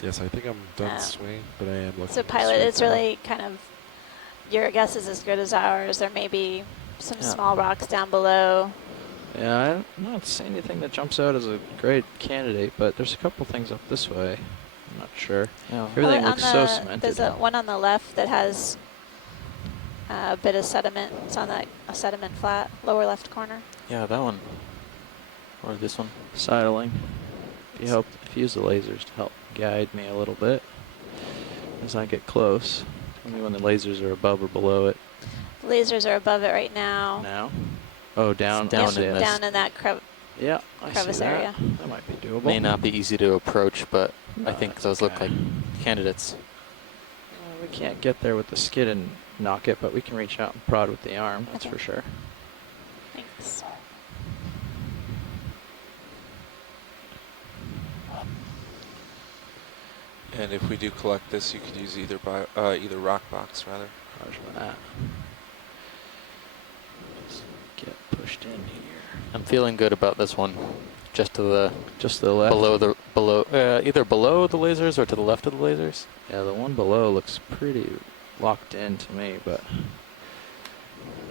Yes, I think I'm done swinging, but I am looking. So, pilot, it's really kind of, your guess is as good as ours. There may be some small rocks down below. Yeah, I'm not seeing anything that jumps out as a great candidate, but there's a couple things up this way. I'm not sure. Yeah. Everything looks so cemented. There's one on the left that has a bit of sediment. It's on a sediment flat, lower left corner. Yeah, that one. Or this one. Sidling. If you use the lasers to help guide me a little bit as I get close. Tell me when the lasers are above or below it. The lasers are above it right now. Now? Oh, down. Down in that yeah, crevice area. That might be doable. May not be easy to approach, but I think those look like candidates. We can't get there with the skid and knock it, but we can reach out and prod with the arm, that's for sure. Thanks. And if we do collect this, you could use either rock box rather. Roger that. Just get pushed in here. I'm feeling good about this one. Just to the left. Either below the lasers or to the left of the lasers. Yeah, the one below looks pretty locked in to me, but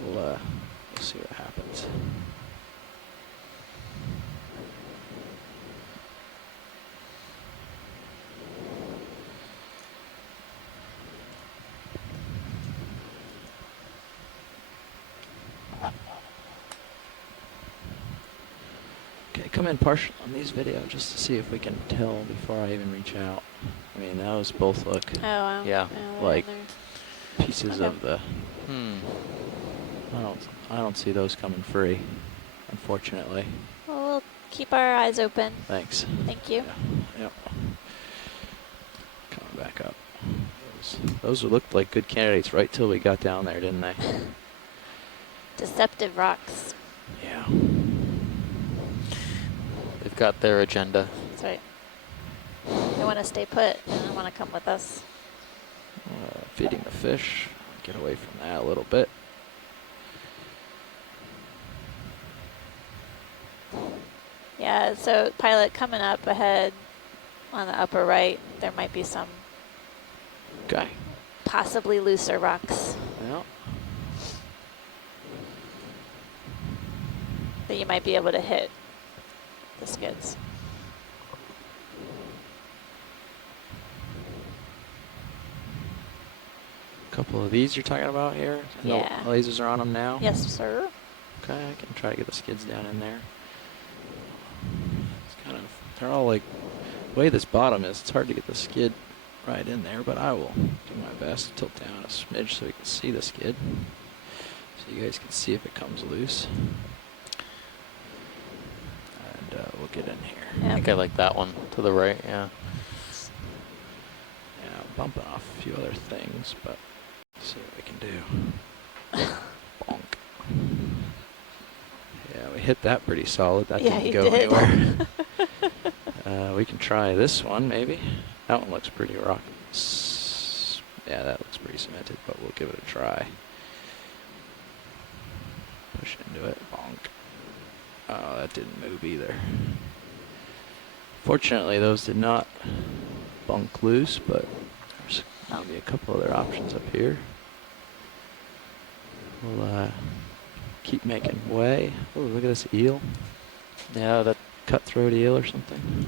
we'll see what happens. Okay, come in partial on these videos just to see if we can tell before I even reach out. I mean, those both look like pieces of the. I don't see those coming free, unfortunately. Well, we'll keep our eyes open. Thanks. Thank you. Yep. Coming back up. Those looked like good candidates right till we got down there, didn't they? Deceptive rocks. Yeah. They've got their agenda. That's right. They want to stay put and they want to come with us. Feeding the fish. Get away from that a little bit. Yeah, so pilot coming up ahead on the upper right, there might be some possibly looser rocks. Yeah. That you might be able to hit the skids. A couple of these you're talking about here? And Yeah. The lasers are on them now? Yes, sir. Okay, I can try to get the skids down in there. It's kind of, they're all like, the way this bottom is, it's hard to get the skid right in there, but I will do my best to tilt down a smidge so you can see the skid. So you guys can see if it comes loose. And we'll get in here. I think I like that one to the right, yeah. Yeah, I'm bumping off a few other things, but let's see what we can do. Bonk. Yeah, we hit that pretty solid. That Yeah, didn't you go did. anywhere. We can try this one, maybe. That one looks pretty rock. Yeah, that looks pretty cemented, but we'll give it a try. Push into it. Bonk. Oh, that didn't move either. Fortunately, those did not bunk loose, but there's maybe a couple other options up here. We'll keep making way. Oh, look at this eel. Yeah, that Cutthroat eel or something.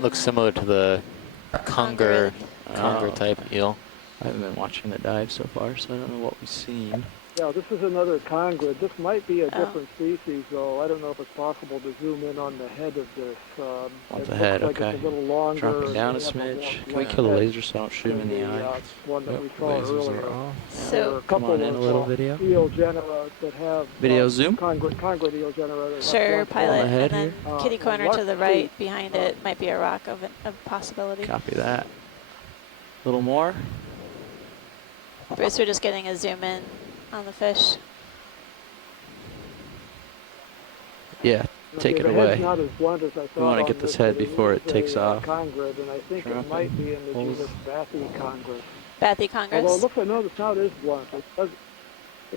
looks similar to the conger type eel. I haven't been watching the dive so far, so I don't know what we've seen. Yeah, this is another conger. This might be a different species, though. I don't know if it's possible to zoom in on the head of this. On it the head, looks like okay. it's a little longer. Dropping down a and they have smidge. Can we long kill the head laser so I don't shoot him in the than eye? one that we saw Lasers earlier. are off. There are So a couple Come on in a little of video. eel genera that have Video zoom? conger eel genera. That sure, have pilot, on the head and then kitty corner large to the feet. right behind it might be a rock of a possibility. Copy that. A little more. Bruce, we're just getting a zoom in on the fish. Yeah, take Okay, it the away. head's not as blunt as I thought We want to on get this this, head but before it is takes a, off. Congrid, and I think Drop it might it. be in the Hold. genus Bathycongrid. Bathycongris. Although it looks like, no, the snout is blunt. It does,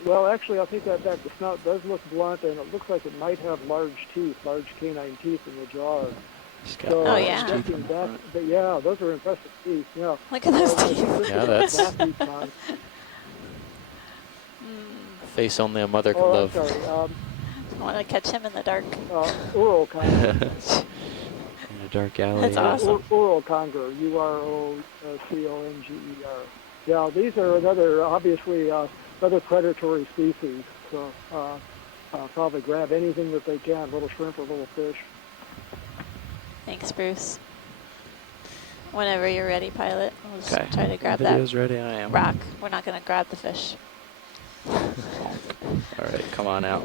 well, actually, I'll take that back. The snout does look blunt, and it looks like it might have large teeth, large canine teeth in the jaw. So Oh, I'm yeah. guessing that, yeah, those are impressive teeth. Yeah. Look at those I teeth. think this Yeah, is that's- Bathycon. Face only a mother can Oh, I'm love. sorry. I want to catch him in the dark. Uroconger. In a dark alley. That's awesome. Uroconger. Uroconger. Yeah, these are another, obviously, another predatory species. So probably grab anything that they can, little shrimp or little fish. Thanks, Bruce. Whenever you're ready, pilot, we'll just Okay. try to grab that Video's ready, I am. rock. We're not going to grab the fish. All right, come on out.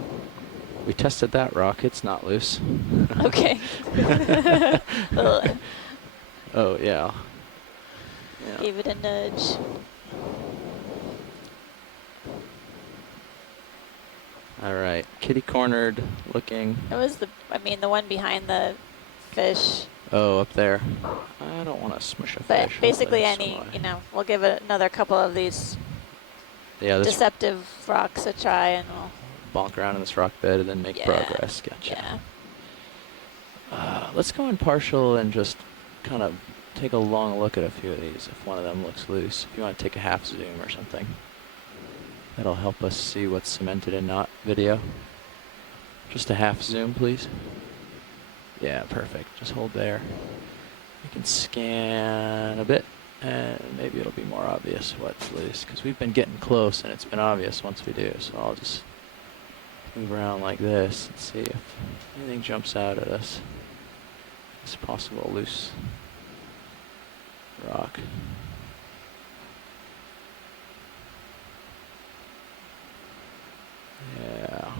We tested that rock. It's not loose. Okay. Ugh. Oh, yeah. Yeah. Gave it a nudge. All right, kitty cornered looking. It was the one behind the fish. Oh, up there. I don't want to smush a But fish. basically That's any, why. we'll give it another couple of these Yeah, this deceptive rocks a try and we'll, bonk around in this rock bed and then make Yeah. progress. Gotcha. yeah. Let's go in partial and just kind of take a long look at a few of these if one of them looks loose. If you want to take a half zoom or something. That'll help us see what's cemented and not. Video. Just a half zoom, please. Yeah, perfect. Just hold there. You can scan a bit and maybe it'll be more obvious what's loose because we've been getting close and it's been obvious once we do. So I'll just move around like this and see if anything jumps out at us. It's possible loose rock. Yeah.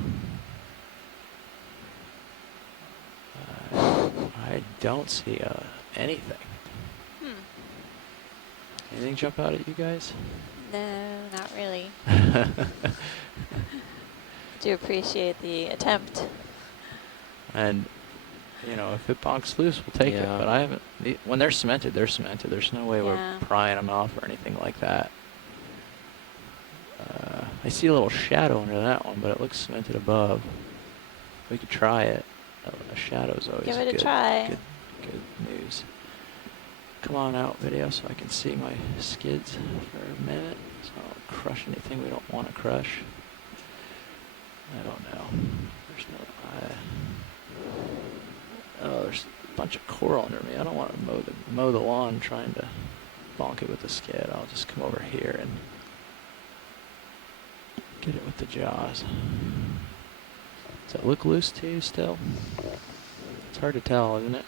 I don't see anything. Anything jump out at you guys? No, not really. Do appreciate the attempt. And, you know, if it bonks loose, we'll take it. Yeah. But I haven't. When they're cemented, they're cemented. There's no way Yeah. we're prying them off or anything like that. I see a little shadow under that one, but it looks cemented above. We could try it. A shadow's always Give it a good, try. Good news. Come on out, video, so I can see my skids for a minute. So I don't crush anything we don't want to crush. I don't know. There's no. Oh, there's a bunch of coral under me. I don't want to mow the lawn trying to bonk it with the skid. I'll just come over here and Get it with the jaws. Does that look loose to you still? It's hard to tell, isn't it?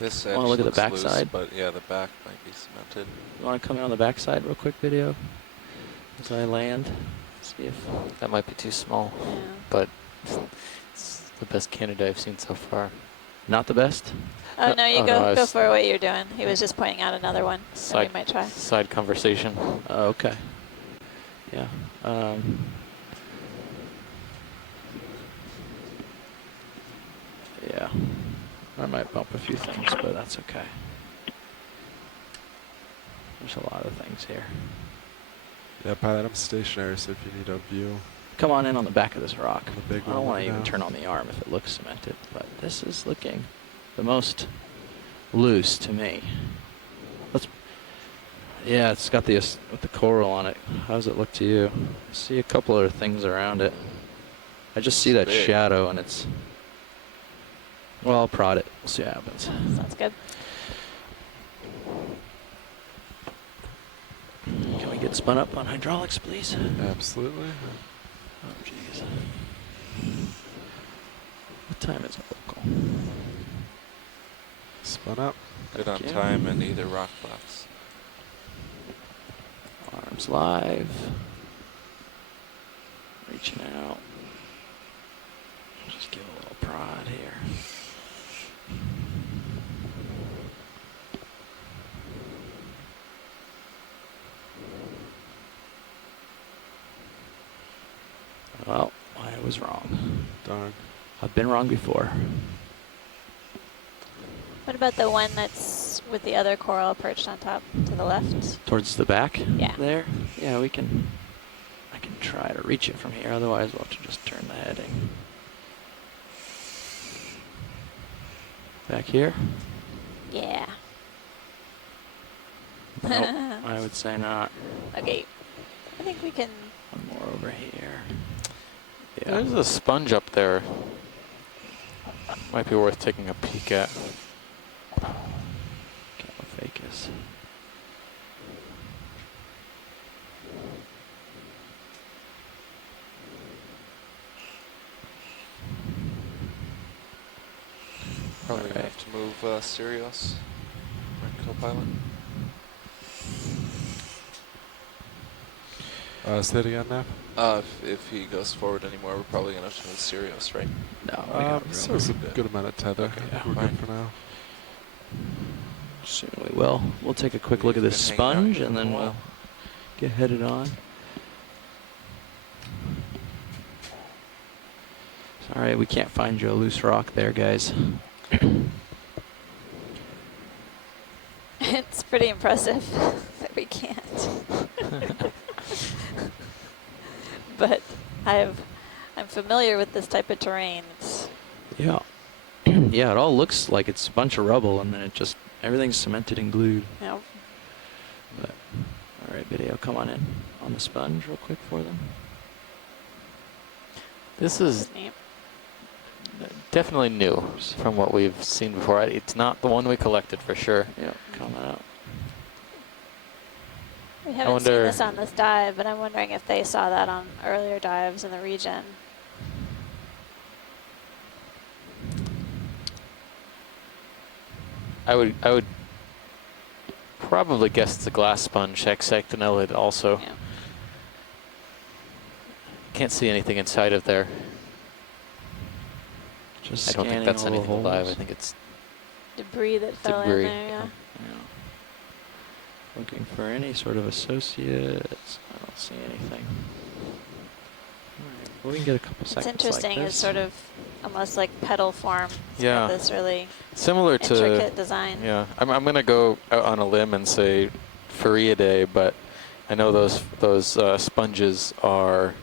This Want to look at the looks back loose, side? but yeah, the back might be cemented. You want to come in on the back side real quick, video? As I land. See if that might be too small, but it's the best candidate I've seen so far. Not the best? Oh, no, you no, go for what you're doing. He was just pointing out another one that we might try. Side conversation. Oh, okay. Yeah. Yeah. I might bump a few things, but that's okay. There's a lot of things here. Yeah, pilot, I'm stationary, so if you need a view. Come on in on the back of this rock. The big I don't one want to even now. turn on the arm if it looks cemented, but this is looking the most loose to me. Yeah, it's got the with the coral on it. How does it look to you? I see a couple other things around it. I just see that big shadow, and it's. Well, I'll prod it. We'll see what happens. Sounds good. Can we get spun up on hydraulics, please? Absolutely. Oh, jeez. What time is it local? Spun up. Good on Thank you. time and either rock box. Arms live. Reaching out. Just give a little prod here. Well, I was wrong. Darn. I've been wrong before. What about the one that's with the other coral perched on top to the left? Towards the back? Yeah. There? Yeah, I can try to reach it from here, otherwise we'll have to just turn the heading. Back here? Yeah. Nope, I would say not. Okay. I think we can. One more over here. Yeah. There's a sponge up there. Might be worth taking a peek at. Caliphacus. Probably gonna have to move Sirius, my co-pilot. Say it again, Nap. If he goes forward anymore, we're probably gonna have to move Sirius, right? No, So there's a good amount of tether. Okay, I think yeah, we're fine. good for now. Soon we will. We'll take a quick look at this Been hanging out sponge here and for a then while. we'll get headed on. Sorry, we can't find you a loose rock there, guys. It's pretty impressive that we can't. But I'm familiar with this type of terrain. It's Yeah. Yeah, it all looks like it's a bunch of rubble and then it just, everything's cemented and glued. Yeah. But, all right, video, come on in on the sponge real quick for them. This is neat. definitely new from what we've seen before. It's not the one we collected for sure. Yeah, coming out. We haven't seen this on this dive, but I'm wondering if they saw that on earlier dives in the region. I would probably guess it's a glass sponge, hexactinellid also. Yeah. Can't see anything inside of there. Just I don't think scanning that's all the anything alive. I holes. think it's Debris that fell in debris. there, yeah. Yeah. Looking for any sort of associates. I don't see anything. All right, well, we can get a couple It's seconds interesting. like It's this. sort of almost like petal form. It's Yeah. got this really similar to intricate design. Yeah, I'm gonna go out on a limb and say Farreadae, but I know those sponges are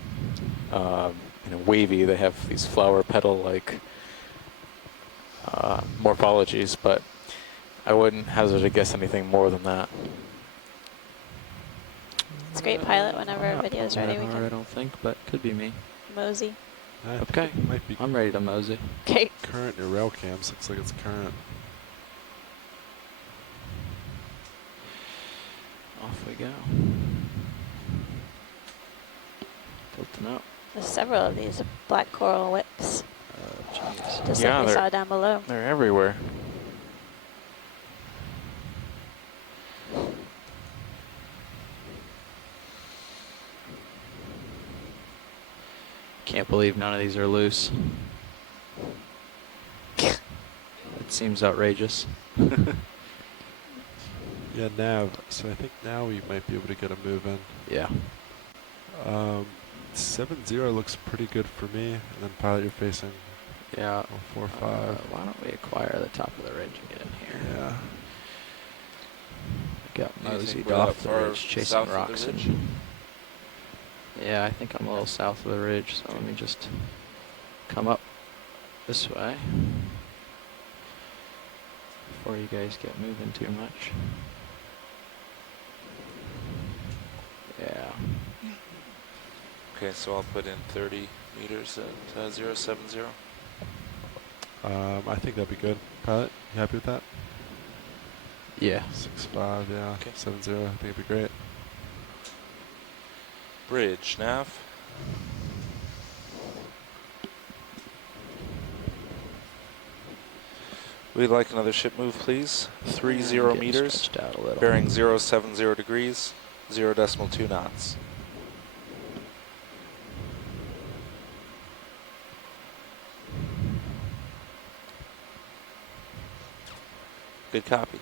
wavy. They have these flower petal-like morphologies, but I wouldn't hazard a guess anything more than that. It's a great pilot. Whenever our video's ready, we I can don't think, but could be me. mosey. I think Okay, it might be I'm ready to mosey. Okay. current. Your rail cams looks like it's current. Off we go. Tilting No. There's several of these black coral whips. Jeez. Just like we saw down below. They're everywhere. Can't believe none of these are loose. It seems outrageous. Yeah, nav. So I think now we might be able to get a move in. Yeah. 7-0 looks pretty good for me. And then pilot, you're facing. Yeah. 4-5. Why don't we acquire the top of the ridge and get in here? Yeah. Got You think moseyed we're off that the far ridge, chasing south of the rocks. ridge? And yeah, I think I'm a little south of the ridge, so let me just come up this way before you guys get moving too much. Yeah. Okay, so I'll put in 30 meters at 070. I think that'd be good. Pilot, you happy with that? Yeah. 6-5, yeah. Okay. 7-0, I think it'd be great. Bridge, nav. We'd like another ship move, please. 30 Getting meters, stretched out a little. bearing 070 degrees, 0.2 knots. Good copy.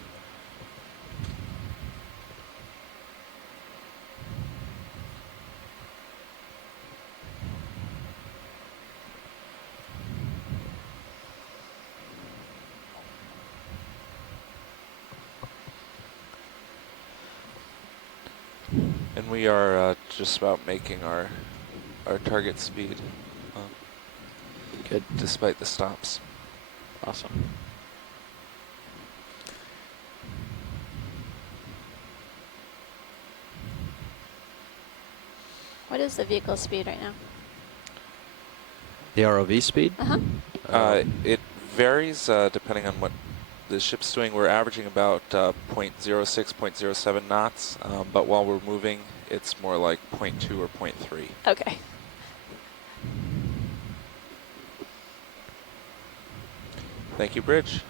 And we are just about making our target speed. Good. Despite the stops. Awesome. What is the vehicle speed right now? The ROV speed? Uh-huh. It varies depending on what the ship's doing. We're averaging about 0.06, 0.07 knots, but while we're moving, it's more like 0.2 or 0.3. Okay. Thank you, Bridge.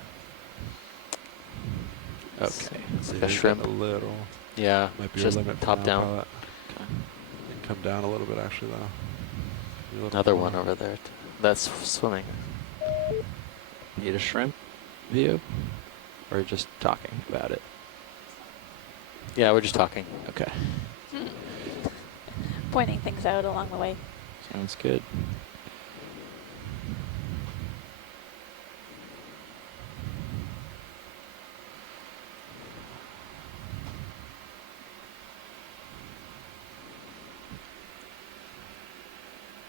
Okay. So Like a shrimp. A little. Yeah, Might be just your limit for top now, down. pilot. You can come down a little bit, actually, though. Another one over there. That's swimming. Need a shrimp view? Or just talking about it? Yeah, we're just talking. Okay. Pointing things out along the way. Sounds good.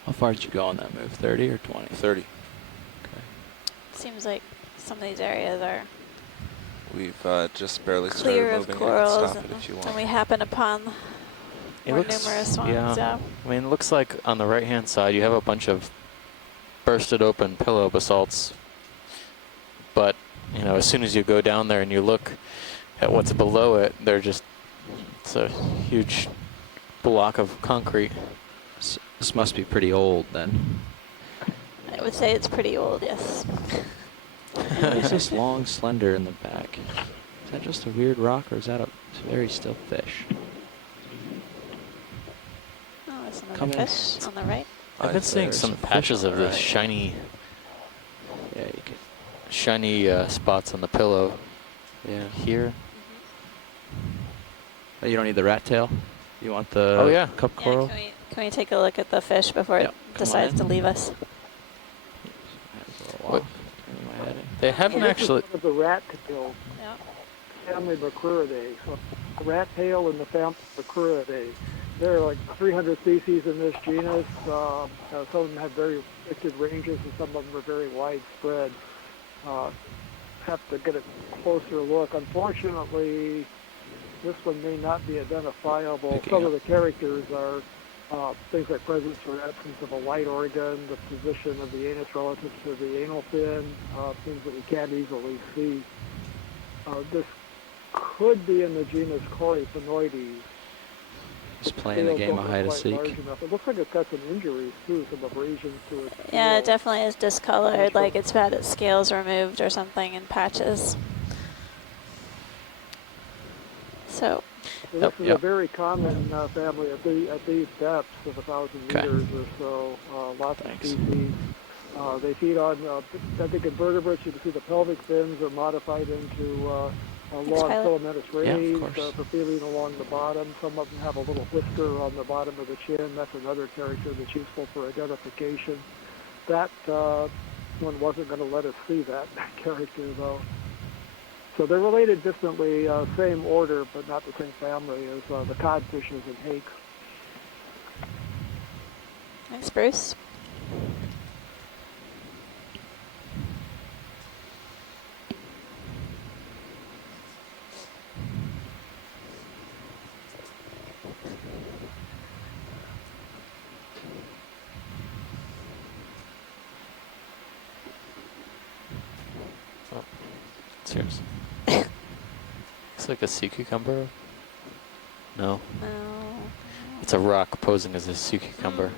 How far did you go on that move? 30 or 20? 30. Okay. Seems like some of these areas are We've just barely clear started of moving. corals, I can stop it if you want. and we happen upon It more looks, numerous ones. yeah. I mean, it looks like on the right-hand side you have a bunch of bursted open pillow basalts, but you know, as soon as you go down there and you look at what's below it, it's a huge block of concrete. This must be pretty old then. I would say it's pretty old, yes. What is this long slender in the back? Is that just a weird rock or is that a very still fish? Oh, there's another Come in. fish on the right. I've been seeing some patches of this shiny, shiny spots on the pillow. Yeah. Here. Oh, you don't need the rat tail? You want the Oh, yeah. cup Yeah, coral? can we take a look at the fish before it decides to leave us? What? They haven't This actually. is one of the rat tails, Yeah. family Macruridae. So the rat tail and the family Macruridae. There are like 300 species in this genus. Some of them have very restricted ranges, and some of them are very widespread. Have to get a closer look. Unfortunately, this one may not be identifiable. Some of the characters are things like presence or absence of a white organ, the position of the anus relative to the anal fin, things that we can't easily see. This could be in the genus Coryphaenoides. Just playing the game of hide and seek. It looks like it's got some injuries too, some abrasions to it. Yeah, it definitely is discolored, like it's had its scales removed or something in patches. So. This is a very common family at these depths of 1,000 meters or so. Lots of species. They feed on benthic invertebrates. You can see the pelvic fins are modified into long filamentous rays for feeding along the bottom. Some of them have a little whisker on the bottom of the chin. That's another character that's useful for identification. That one wasn't going to let us see that character, though. So they're related distantly, same order, but not the same family as the codfishes and hakes. Thanks, Bruce. Oh, cheers. Looks like a sea cucumber. No. No. It's a rock posing as a sea cucumber.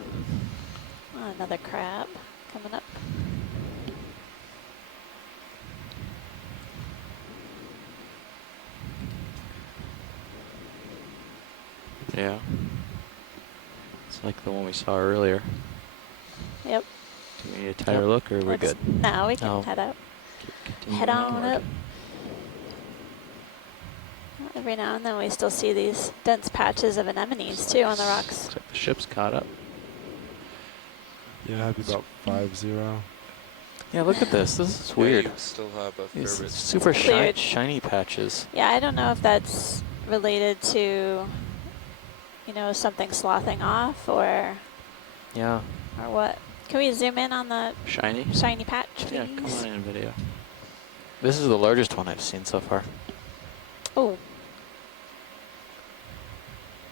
Oh, another crab coming up. Yeah. It's like the one we saw earlier. Yep. Do we need a tighter look, or are we good? No, we can head up. Head on up. Every now and then we still see these dense patches of anemones too on the rocks. Looks like the ship's caught up. Yeah, it'd be about 5-0. Yeah, look at this. This is weird. You still have a fair These bit. super shiny patches. Yeah, I don't know if that's related to, you know, something sloughing off or what. Can we zoom in on the shiny patch, please? Yeah, come on in video. This is the largest one I've seen so far. Oh.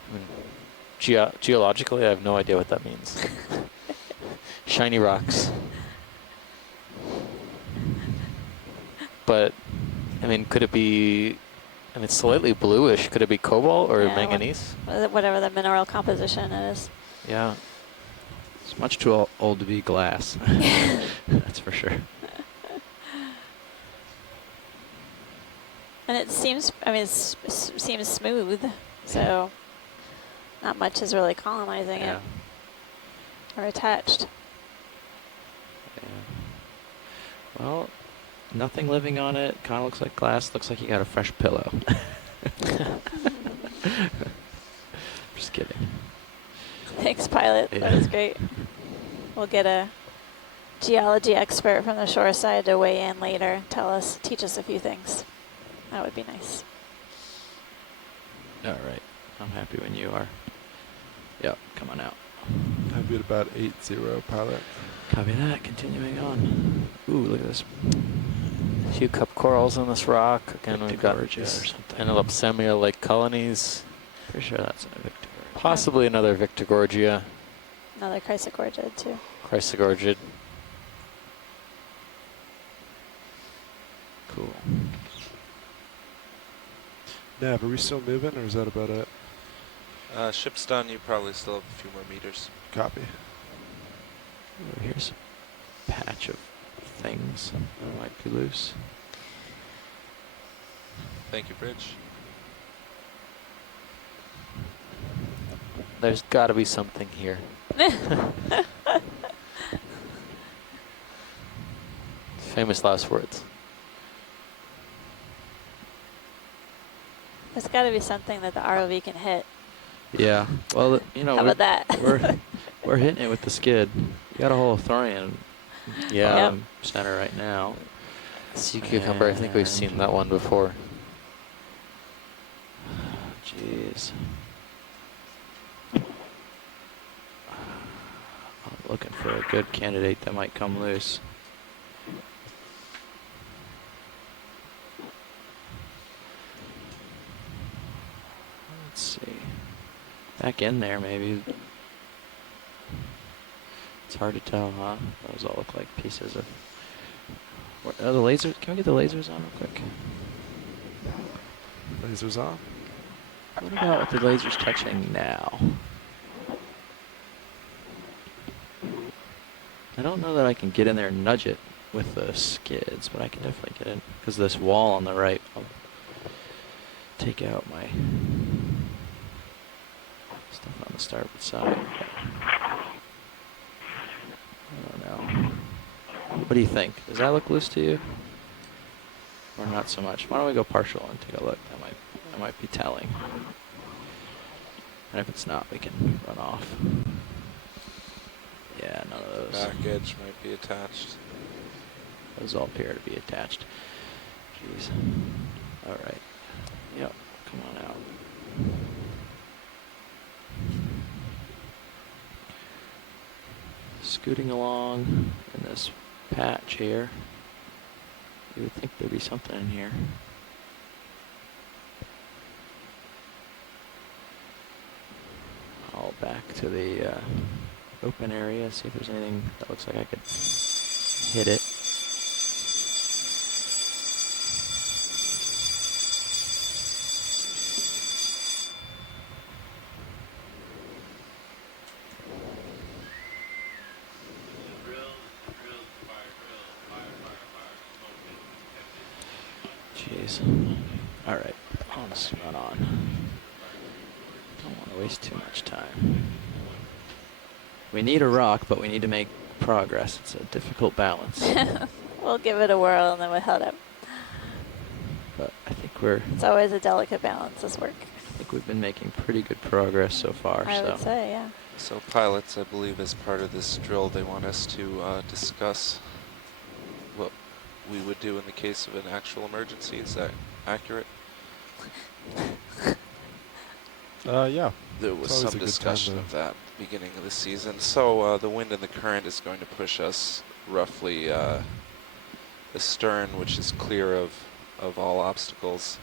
I mean, geologically, I have no idea what that means. Shiny rocks. But, I mean, could it be, I mean, it's slightly bluish. Could it be cobalt or manganese? Whatever the mineral composition is. Yeah. It's much too old to be glass. That's for sure. And it seems, I mean, it seems smooth, so not much is really colonizing it or attached. Yeah. Well, nothing living on it. Kind of looks like glass. Looks like you got a fresh pillow. Just kidding. Thanks, pilot. That was great. We'll get a geology expert from the shore side to weigh in later, teach us a few things. That would be nice. All right. I'm happy when you are. Yep, come on out. I'd be at about 8-0, pilot. Copy that. Continuing on. Ooh, look at this. A few cup corals on this rock. Again, we've got Gorge or something. Anelopsemia lake colonies. Pretty sure that's a Victor. Possibly another Victorgorgia. Another Chrysler Gorge too. Chrysler Gorge. Cool. Nav, are we still moving, or is that about it? Ship's done. You probably still have a few more meters. Copy. Ooh, here's a patch of things that might be loose. Thank you, Bridge. There's got to be something here. Famous last words. There's got to be something that the ROV can hit. Yeah. Well, you know, how about that? we're hitting it with the skid. You got a whole Thorian center right now. Sea cucumber. I think we've seen that one before. Jeez. I'm looking for a good candidate that might come loose. Let's see. Back in there, maybe. It's hard to tell, huh? Those all look like pieces of... What, the lasers? Can we get the lasers on real quick? Lasers on. What about the laser's touching now? I don't know that I can get in there and nudge it with the skids, but I can definitely get in because this wall on the right will take out my stuff on the starboard side. I don't know. What do you think? Does that look loose to you? Or not so much? Why don't we go partial and take a look? That might be telling. And if it's not, we can run off. Yeah, none of those. Back edge might be attached. Those all appear to be attached. Jeez. All right. Yep. Come on out. Scooting along in this patch here. You would think there'd be something in here. I'll back to the open area, see if there's anything that looks like I could hit it. Jeez. Alright, let's run on. Don't want to waste too much time. We need a rock, but we need to make progress. It's a difficult balance. We'll give it a whirl and then we'll head up. But I think we're... It's always a delicate balance, this work. I think we've been making pretty good progress so far. I would say, yeah. So pilots, I believe as part of this drill, they want us to discuss what we would do in the case of an actual emergency. Is that accurate? Yeah. There was some discussion of that beginning of the season. So the wind and the current is going to push us roughly astern, which is clear of all obstacles.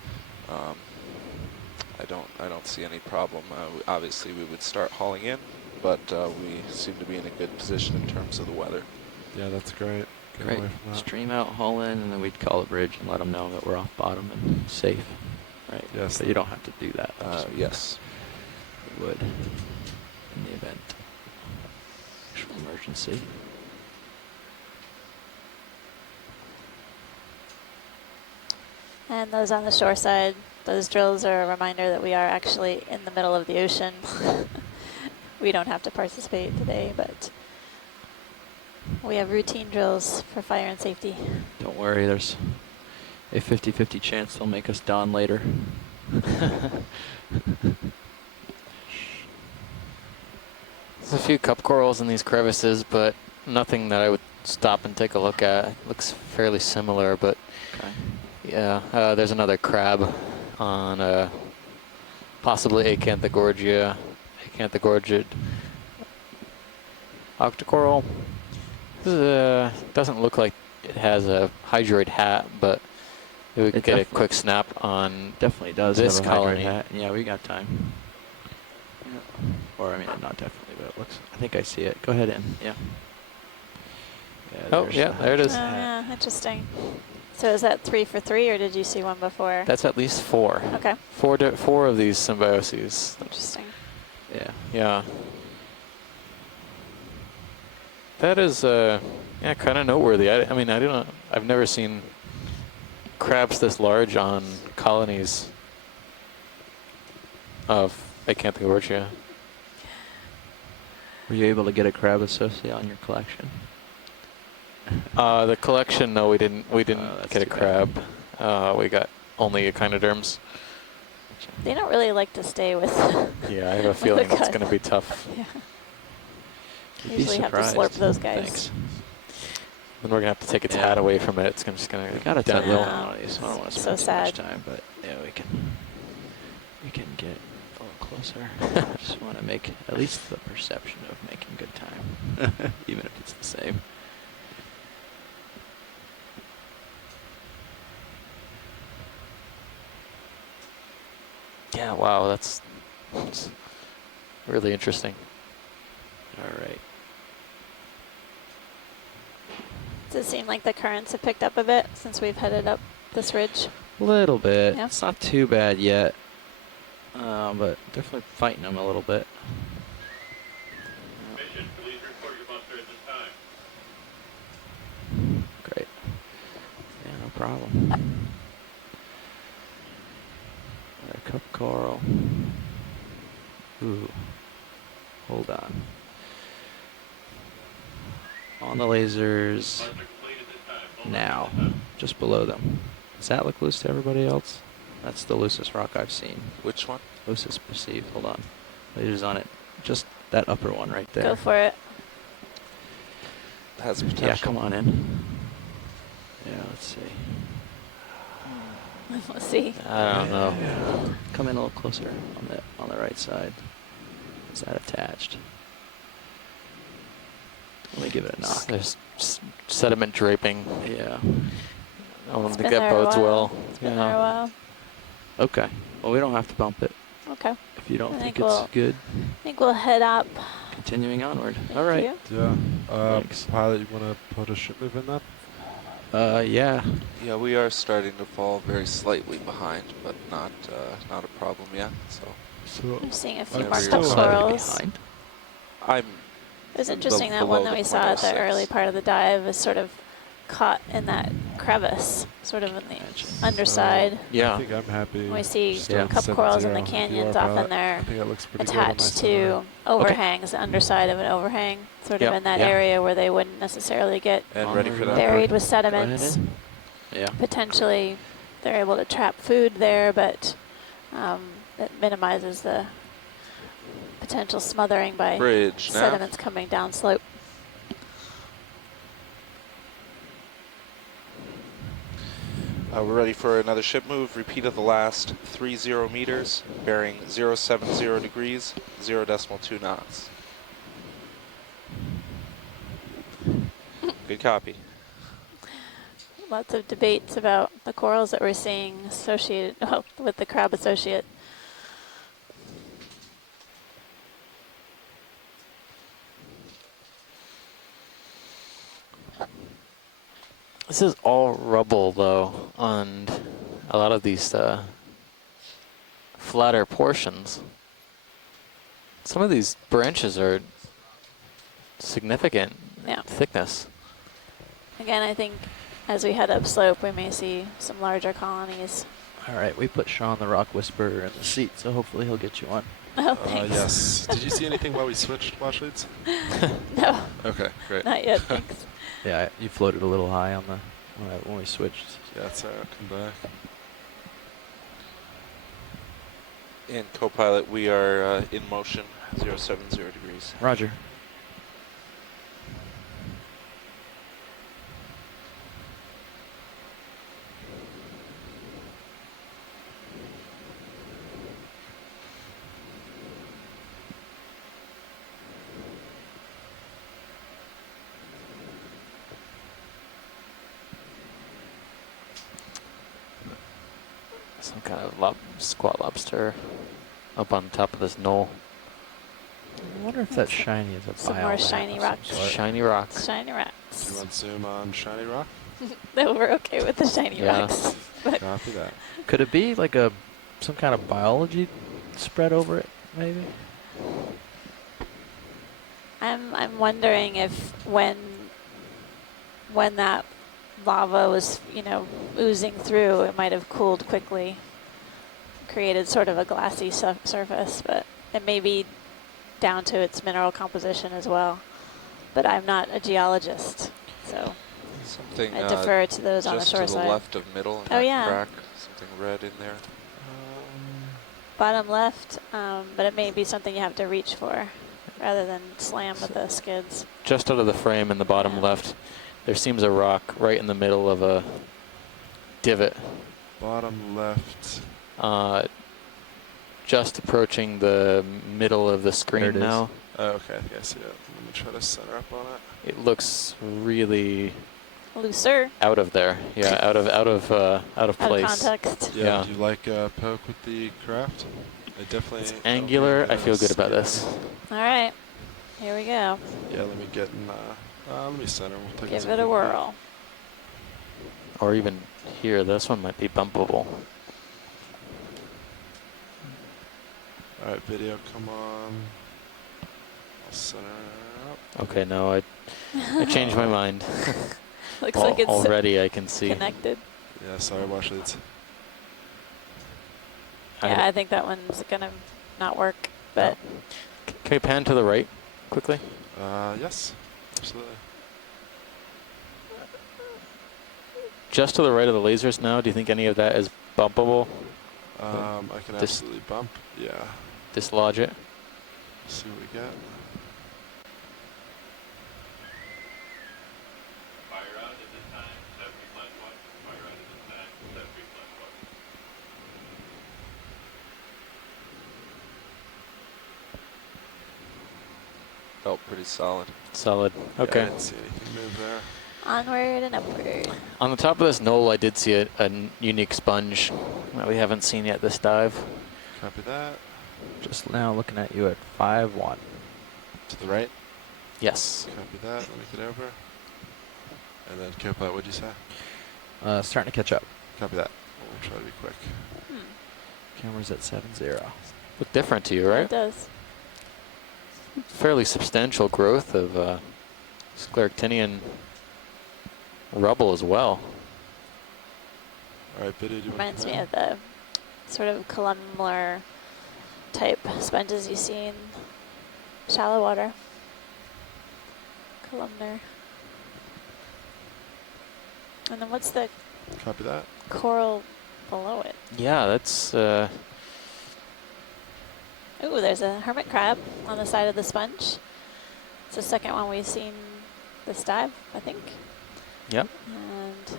I don't see any problem. Obviously, we would start hauling in, but we seem to be in a good position in terms of the weather. Yeah, that's great. Great. Stream out, haul in, and then we'd call the bridge and let them know that we're off bottom and safe. Right. Yes. So you don't have to do that. Yes. We would in the event of actual emergency. And those on the shore side, those drills are a reminder that we are actually in the middle of the ocean. We don't have to participate today, but we have routine drills for fire and safety. Don't worry, there's a 50-50 chance they'll make us don later. There's a few cup corals in these crevices, but nothing that I would stop and take a look at. It looks fairly similar, but yeah, there's another crab on possibly Acanthogorgia, Acanthogorgid octocoral. This doesn't look like it has a hydroid hat, but we could get a quick snap on definitely does this have a colony. hydroid hat. Yeah, we got time. Yeah. Or I mean, not definitely, but it looks. I think I see it. Go ahead in. Yeah. Oh yeah, there it is. Yeah, interesting. So is that 3 for 3, or did you see one before? That's at least 4. Okay. 4 of these symbioses. Interesting. Yeah. Yeah. That is, yeah, kind of noteworthy. I mean, I've never seen crabs this large on colonies of Acanthogorgia. Were you able to get a crab associate on your collection? The collection, no, we didn't get a crab. We got only echinoderms. They don't really like to stay with. Yeah, I have a feeling it's going to be tough. Yeah. Usually have to slurp those guys. Thanks. Then we're going to have to take its hat away from it. It's just going to we got a downhill. on these. I don't want to spend so too much sad. time, but yeah, we can get a little closer. Just want to make at least the perception of making good time, even if it's the same. Yeah, wow, that's really interesting. All right. Does it seem like the currents have picked up a bit since we've headed up this ridge? A little bit. Yeah. It's not too bad yet. but definitely fighting them a little bit. Mission, please report your muster at this time. Great. Yeah, no problem. Another cup coral. Ooh. Hold on. On the lasers. Now. Just below them. Does that look loose to everybody else? That's the loosest rock I've seen. Which one? Loosest perceived. Hold on. Lasers on it. Just that upper one right there. Go for it. Has potential. Yeah, come on in. Yeah, let's see. Let's see. I don't know. Come in a little closer on the right side. Is that attached? Let me give it a knock. There's sediment draping. Yeah. I don't It's think been that there a bodes while. well. It's been there a while. Okay. Well, we don't have to bump it. Okay. If you don't I think think it's we'll- good. I think we'll head up. Continuing onward. Thank All right. you. Yeah. Thanks. Pilot, you want to put a ship move in that? Yeah. Yeah, we are starting to fall very slightly behind, but not a problem yet. So I'm seeing a few I'm more still cup slightly corals. behind. I'm. It was interesting that one that we saw at the early part of the dive was sort of caught in that crevice, sort of in the underside. Yeah. I think I'm happy. We see still cup corals in the 7-0. canyons You are, often pilot. they're I think that looks pretty good on my attached center. to overhangs, the underside of an overhang, sort of Yep. in that Yeah. area where they wouldn't necessarily get And ready for that. buried with Go ahead sediments. in. Yeah. Potentially they're able to trap food there, but it minimizes the potential smothering by Bridge nav. sediments coming down slope. We're ready for another ship move. Repeat of the last 30 meters, bearing 070 degrees, 0.2 knots. Good copy. Lots of debates about the corals that we're seeing associated with the crab associate. This is all rubble, though, on a lot of these flatter portions. Some of these branches are significant Yeah. thickness. Again, I think as we head up slope, we may see some larger colonies. All right. We put Sean the Rock Whisperer in the seat, so hopefully he'll get you one. Oh, thanks. Yes. Did you see anything while we switched watch leads? No, Okay, great. not yet, thanks. Yeah, you floated a little high on the when we switched. Yeah, that's all right. I'll come back. And co-pilot, we are in motion, 070 degrees. Roger. Some kind of squat lobster up on top of this knoll. I wonder if that's shiny as a Some biolab more of shiny some rocks. sort. Shiny rocks. Shiny Do you rocks. want zoom on shiny rock? No, we're okay with the shiny Yeah. rocks. But Copy that. Could it be like some kind of biology spread over it, maybe? I'm wondering if when that lava was, oozing through, it might have cooled quickly, created sort of a glassy surface, but it may be down to its mineral composition as well. But I'm not a geologist, so Something I defer to those on the just shore to the side. left of middle in Oh, that yeah. crack. Something red in there. Bottom left, but it may be something you have to reach for rather than slam with the skids. Just out of the frame in the bottom left, there seems a rock right in the middle of a divot. Bottom left. Just approaching the middle of the There screen it is. now. Oh, okay, I think I see it. Let me try to center up on it. It looks really Looser. out of there. Yeah, out of Out of place. context. Yeah, do you like poke with the craft? I definitely. It's angular. I feel good about this. All right, here we go. Yeah, let me get in. Let me center. We'll take Give some it a good whirl. Or even here, this one might be bumpable. Alright, video, come on. I'll center up. Okay, no, I changed my mind. Looks like it's already I can see. connected. Yeah, sorry, wash leads. Yeah, I think that one's gonna not work, but. Can we pan to the right quickly? Yes, absolutely. Just to the right of the lasers now, do you think any of that is bumpable? I can absolutely bump, yeah. Dislodge it? See what we get. Felt pretty solid. Solid. Okay. Yeah, I didn't see anything move there. Onward and upward. On the top of this knoll, I did see a unique sponge that we haven't seen yet this dive. Copy that. Just now looking at you at 5-1. To the right? Yes. Copy that. Let me get over. And then co-pilot, what'd you say? Starting to catch up. Copy that. We'll try to be quick. Camera's at 7-0. Look different to you, right? It does. Fairly substantial growth of scleractinian rubble as well. All right, video. Reminds me of the sort of columnar type sponges you see in shallow water. Columnar. And then what's the Copy that. coral below it? Yeah, that's Ooh, there's a hermit crab on the side of the sponge. It's the second one we've seen this dive, I think. Yep. And you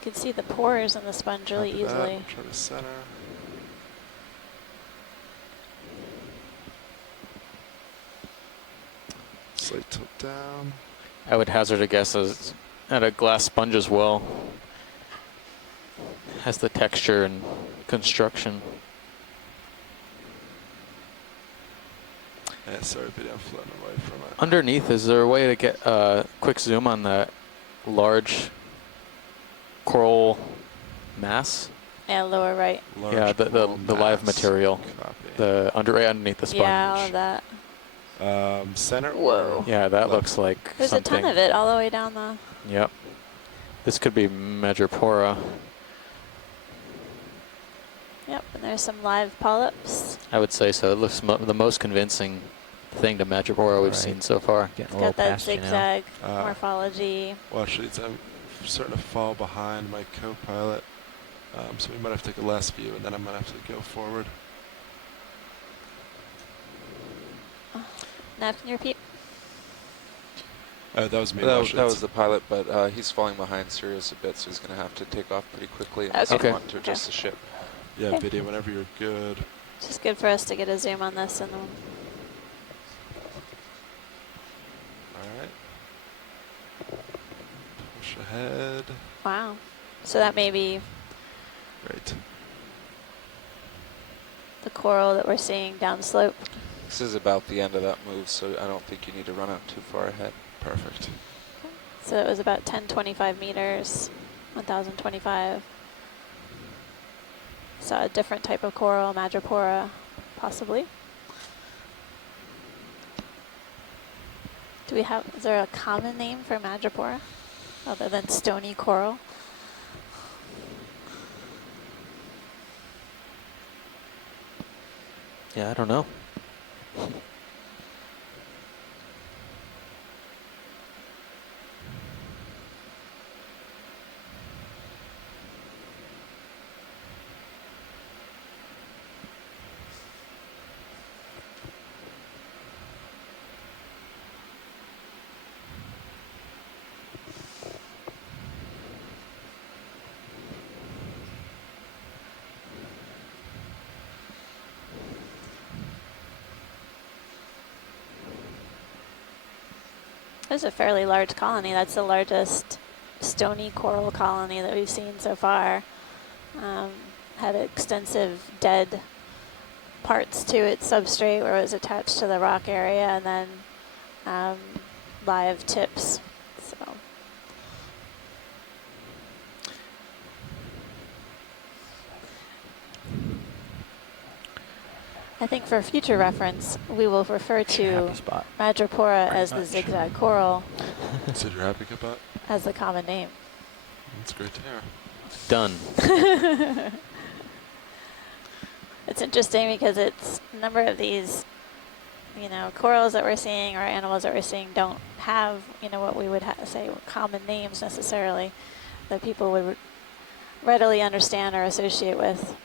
can see the pores in the sponge really Copy easily. That. Try to center. Slight tilt down. I would hazard a guess as at a glass sponge as well. Has the texture and construction. Yeah, sorry, video, I'm floating away from it. Underneath, is there a way to get a quick zoom on that large coral mass? Yeah, lower right. Yeah, the live material. Copy. Right underneath the sponge. Yeah, all of that. Center. Whoa. Yeah, that looks like There's something. a ton of it all the way down the. Yep. This could be madrepora. Yep, and there's some live polyps. I would say so. It looks the most convincing thing to madrepora we've seen so far. It's got that zigzag morphology. Watch these. I'm starting to fall behind my co-pilot, so we might have to take a last view, and then I might have to go forward. Nav, can you repeat? That was me. That was the pilot, but he's falling behind Sirius a bit, so he's going to have to take off pretty quickly unless Okay. you want to adjust the ship. Yeah, Okay. video, whenever you're good. It's just good for us to get a zoom on this and then. Alright. Push ahead. Wow. So that may be Great. the coral that we're seeing downslope. This is about the end of that move, so I don't think you need to run out too far ahead. Perfect. So it was about 1025 meters, 1025. Saw a different type of coral, madrepora, possibly. Is there a common name for madrepora other than stony coral? Yeah, I don't know. There's a fairly large colony. That's the largest stony coral colony that we've seen so far. Had extensive dead parts to its substrate where it was attached to the rock area, and then live tips. So. I think for future reference, we will refer to Madrepora as the zigzag coral. So you're happy about? As the common name. That's great to hear. Done. It's interesting because it's a number of these, you know, corals that we're seeing or animals that we're seeing don't have, you know, what we would say common names necessarily that people would readily understand or associate with.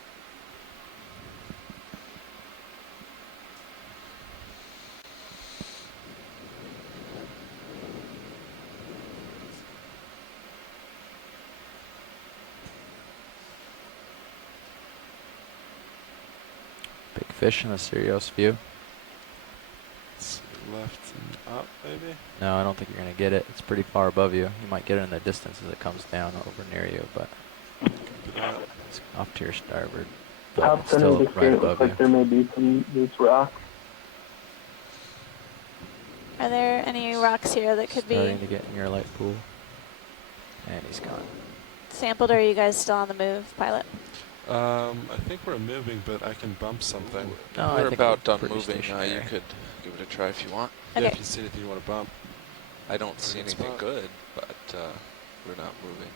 Big fish in a serious view. Left and up, maybe? No, I don't think you're going to get it. It's pretty far above you. You might get it in the distance as it comes down over near you, but it's off to your starboard. But Top it's center still of the right screen above looks like you. there may be some loose rocks. Are there any rocks here that could Starting be to get in your light pool. And he's gone. sampled, or are you guys still on the move, pilot? I think we're moving, but I can bump something. No, we're about done moving. You could give it a try if you want. Okay. Yeah, if you see anything you want to bump. I don't see anything good, but we're not moving.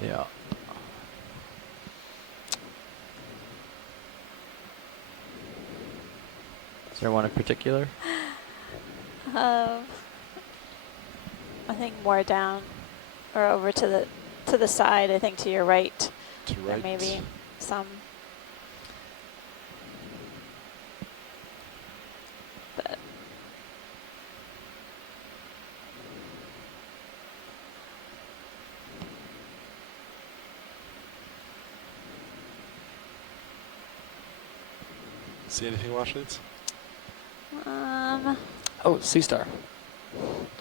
Yeah. Is there one in particular? I think more down or over to the side. I think to your right. To There right. may be some. But See anything, Washleads? Oh, Sea Star.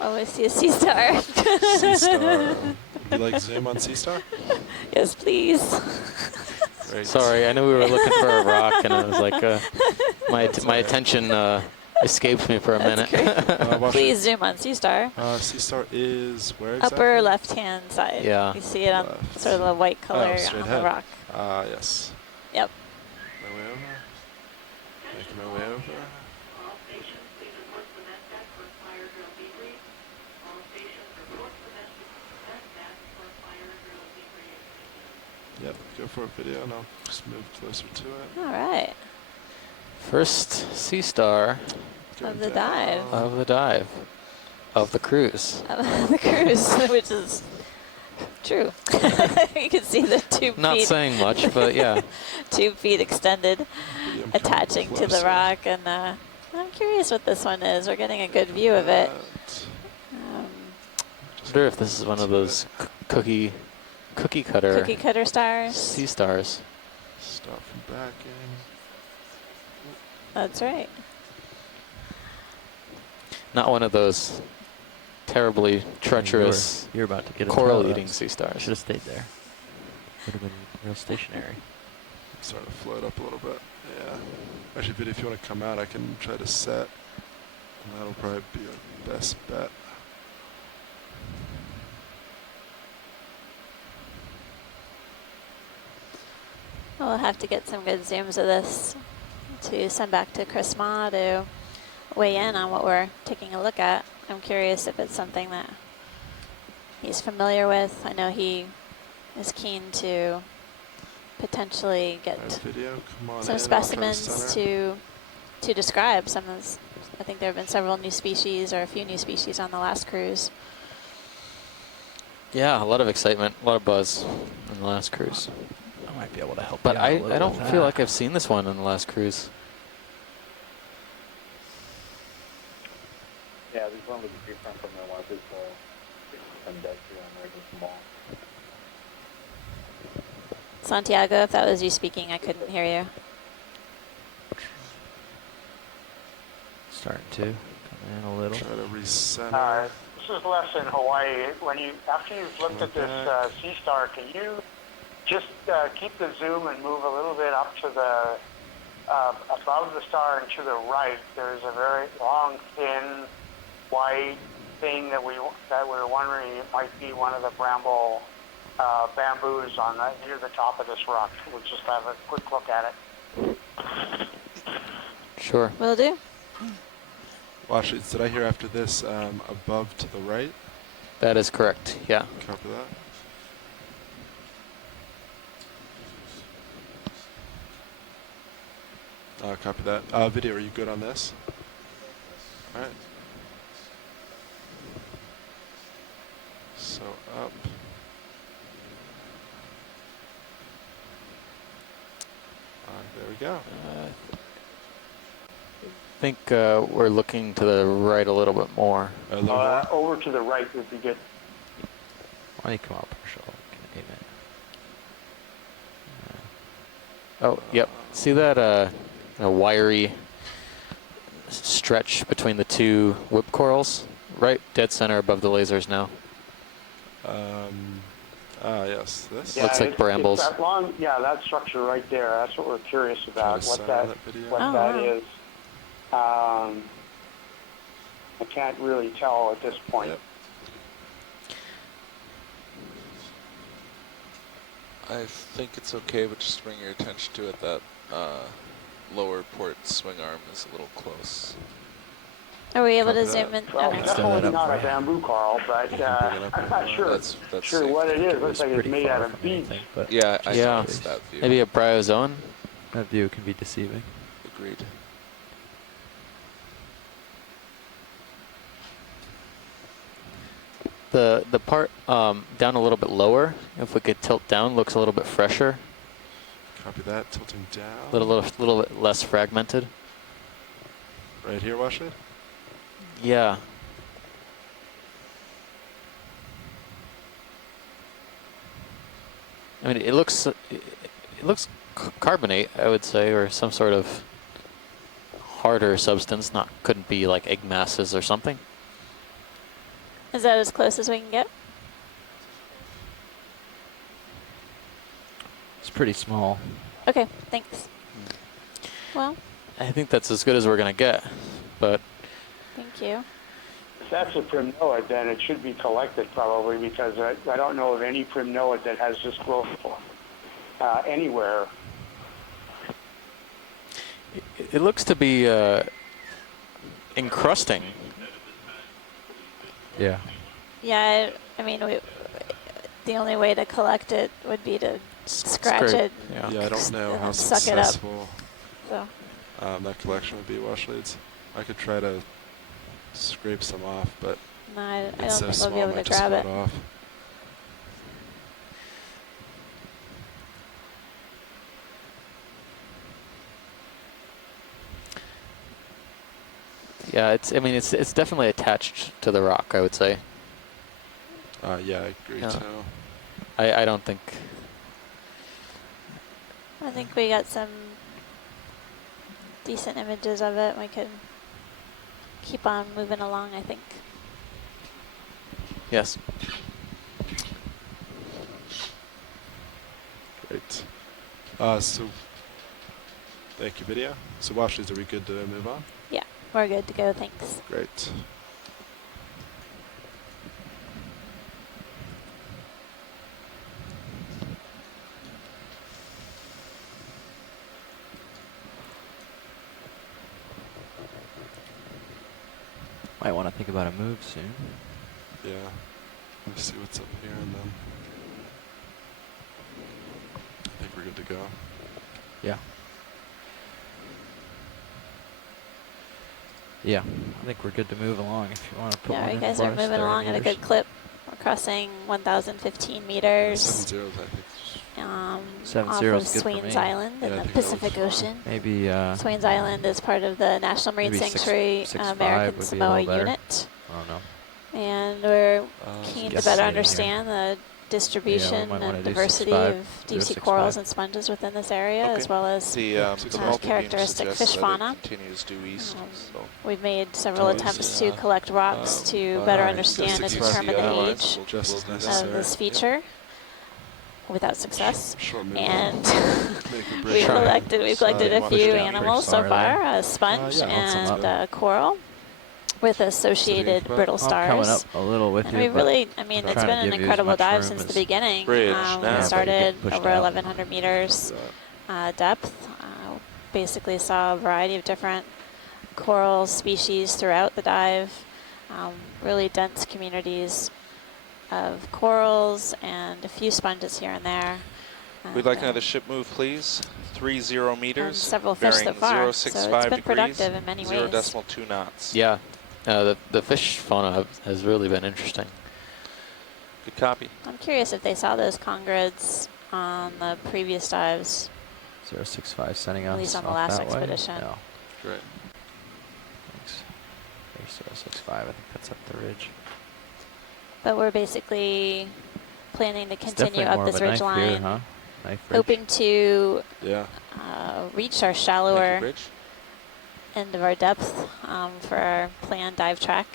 Oh, I see a sea star. Sea Star. You like zoom on Sea Star? Yes, please. Great. Sorry, I knew we were looking for a rock, and I was like, my attention escaped me for a minute. Please zoom on sea star. Sea Star is where exactly? Upper left-hand side. Yeah. You see it on sort of the white color straight on ahead. the rock. Yes. Yep. My way over. Making my way over. Yep, go for a video and I'll just move closer to it. All right. First Sea Star Of the dive. of the dive of the cruise. The cruise, which is true. You can see the 2 feet. Not saying much, but yeah. 2 feet extended, attaching to the closer. rock, and I'm curious what this one is. We're getting a good view of it. I wonder if this is one of those cookie cutter stars. sea stars. Stop from backing. That's right. Not one of those terribly treacherous You're about to get a coral-eating sea stars. Should have stayed there. Would have been real stationary. I'm starting to float up a little bit. Yeah. Actually, Vidi, if you want to come out, I can try to set. And that'll probably be your best bet. We'll have to get some good zooms of this to send back to Chris Ma to weigh in on what we're taking a look at. I'm curious if it's something that he's familiar with. I know he is keen to potentially get some specimens to describe some of this. I think there have been several new species or a few new species on the last cruise. Yeah, a lot of excitement, a lot of buzz on the last cruise. I might be able to help But you out a little I don't with feel that. like I've seen this one on the last cruise. Yeah, this one looks different from the ones with industrial and very small. Santiago, if that was you speaking, I couldn't hear you. Starting to come in a little. Try to recenter. This is less in Hawaii. After you've looked at this sea star, can you just keep the zoom and move a little bit up to the above the star and to the right? There's a very long, thin, white thing that we're wondering it might be one of the bramble bamboos on near the top of this rock. We'll just have a quick look at it. Sure. Will do. Washleads, did I hear after this above to the right? That is correct, yeah. Copy that. Copy that. Video, are you good on this? All right. So up. There we go. I think we're looking to the right a little bit more. Over to the right would be good. Why don't you come out partial? Aim it. Oh, yep. See that wiry stretch between the two whip corals? Right dead center above the lasers now. Yes, this? Yeah, looks like brambles. It's that long, yeah, that structure right there. That's what we're curious about. What that is. I can't really tell at this point. Yep. I think it's okay, but just bring your attention to it. That lower port swing arm is a little close. Are we able to zoom in? Well, Okay. definitely not a bamboo coral, but I'm not sure. That's Sure what it is. Looks like it's made out of beads. But yeah, I noticed that view. Maybe a bryozoan? That view can be deceiving. Agreed. The part down a little bit lower, if we could tilt down, looks a little bit fresher. Copy that. Tilting down. Little bit less fragmented. Right here, Washlead? Yeah. I mean, it looks carbonate, I would say, or some sort of harder substance. Couldn't be like egg masses or something. Is that as close as we can get? It's pretty small. Okay, thanks. Well, I think that's as good as we're gonna get, but. Thank you. If that's a primnoid, then it should be collected probably, because I don't know of any primnoid that has this growth anywhere. It looks to be encrusting. Yeah. Yeah, I mean, the only way to collect it would be to scratch it. Yeah, I don't know how suck successful it up. So. that collection would be, Washleads. I could try to scrape some off, but no, I don't it's so think small, we'll be able might to just grab float it. off. Yeah, it's definitely attached to the rock, I would say. Yeah, I agree too. I don't think. I think we got some decent images of it. We could keep on moving along, I think. Yes. Great. So, thank you, video. So, Washleads, are we good to move on? Yeah, we're good to go, thanks. Great. Might want to think about a move soon. Yeah. Let me see what's up here, and then I think we're good to go. Yeah. Yeah, I think we're good to move along if you want to put one Yeah, you in guys for are us, moving 30 along at a meters. good clip. We're crossing 1,015 meters. 7-0, I think. 7-0 off is of good for Swains me. Island in the Pacific Ocean. Maybe Swains Island is part of the National Marine maybe Sanctuary 6'5" American would be a Samoa little better. Unit. I don't know. And we're keen to guess better here. understand the distribution might wanna and do diversity 6'5", of deep sea 6'5". corals and sponges within this area, as well as The multiple beam characteristic suggests fish that it fauna. continues due east. So We've made several attempts to collect rocks to better understand and determine the age of this feature, without success. And we've collected a few animals so far, a sponge and a coral, with associated brittle stars. Coming up a little with And you. we but really, I mean, I'm it's trying been to an give you as incredible much dive room since the as beginning. Bridge. We Now, started pushed over out. 1,100 meters depth. basically saw a variety of different coral species throughout the dive. Really dense communities of corals and a few sponges here and there. We'd like another ship move, please. 30 meters. And several fish so far, so it's been degrees, productive in many ways. 0.2 knots. Yeah, the fish fauna has really been interesting. Good copy. I'm curious if they saw those congrids on the previous dives. 065 sending us At least on the off last that way. expedition. No. Great. Thanks. There's 065, I think that's up the ridge. But we're basically planning to It's continue definitely more up of this a ridge knife here, line, huh? Knife ridge. hoping to Yeah. reach our shallower Ridge. end of our depth for our planned dive track,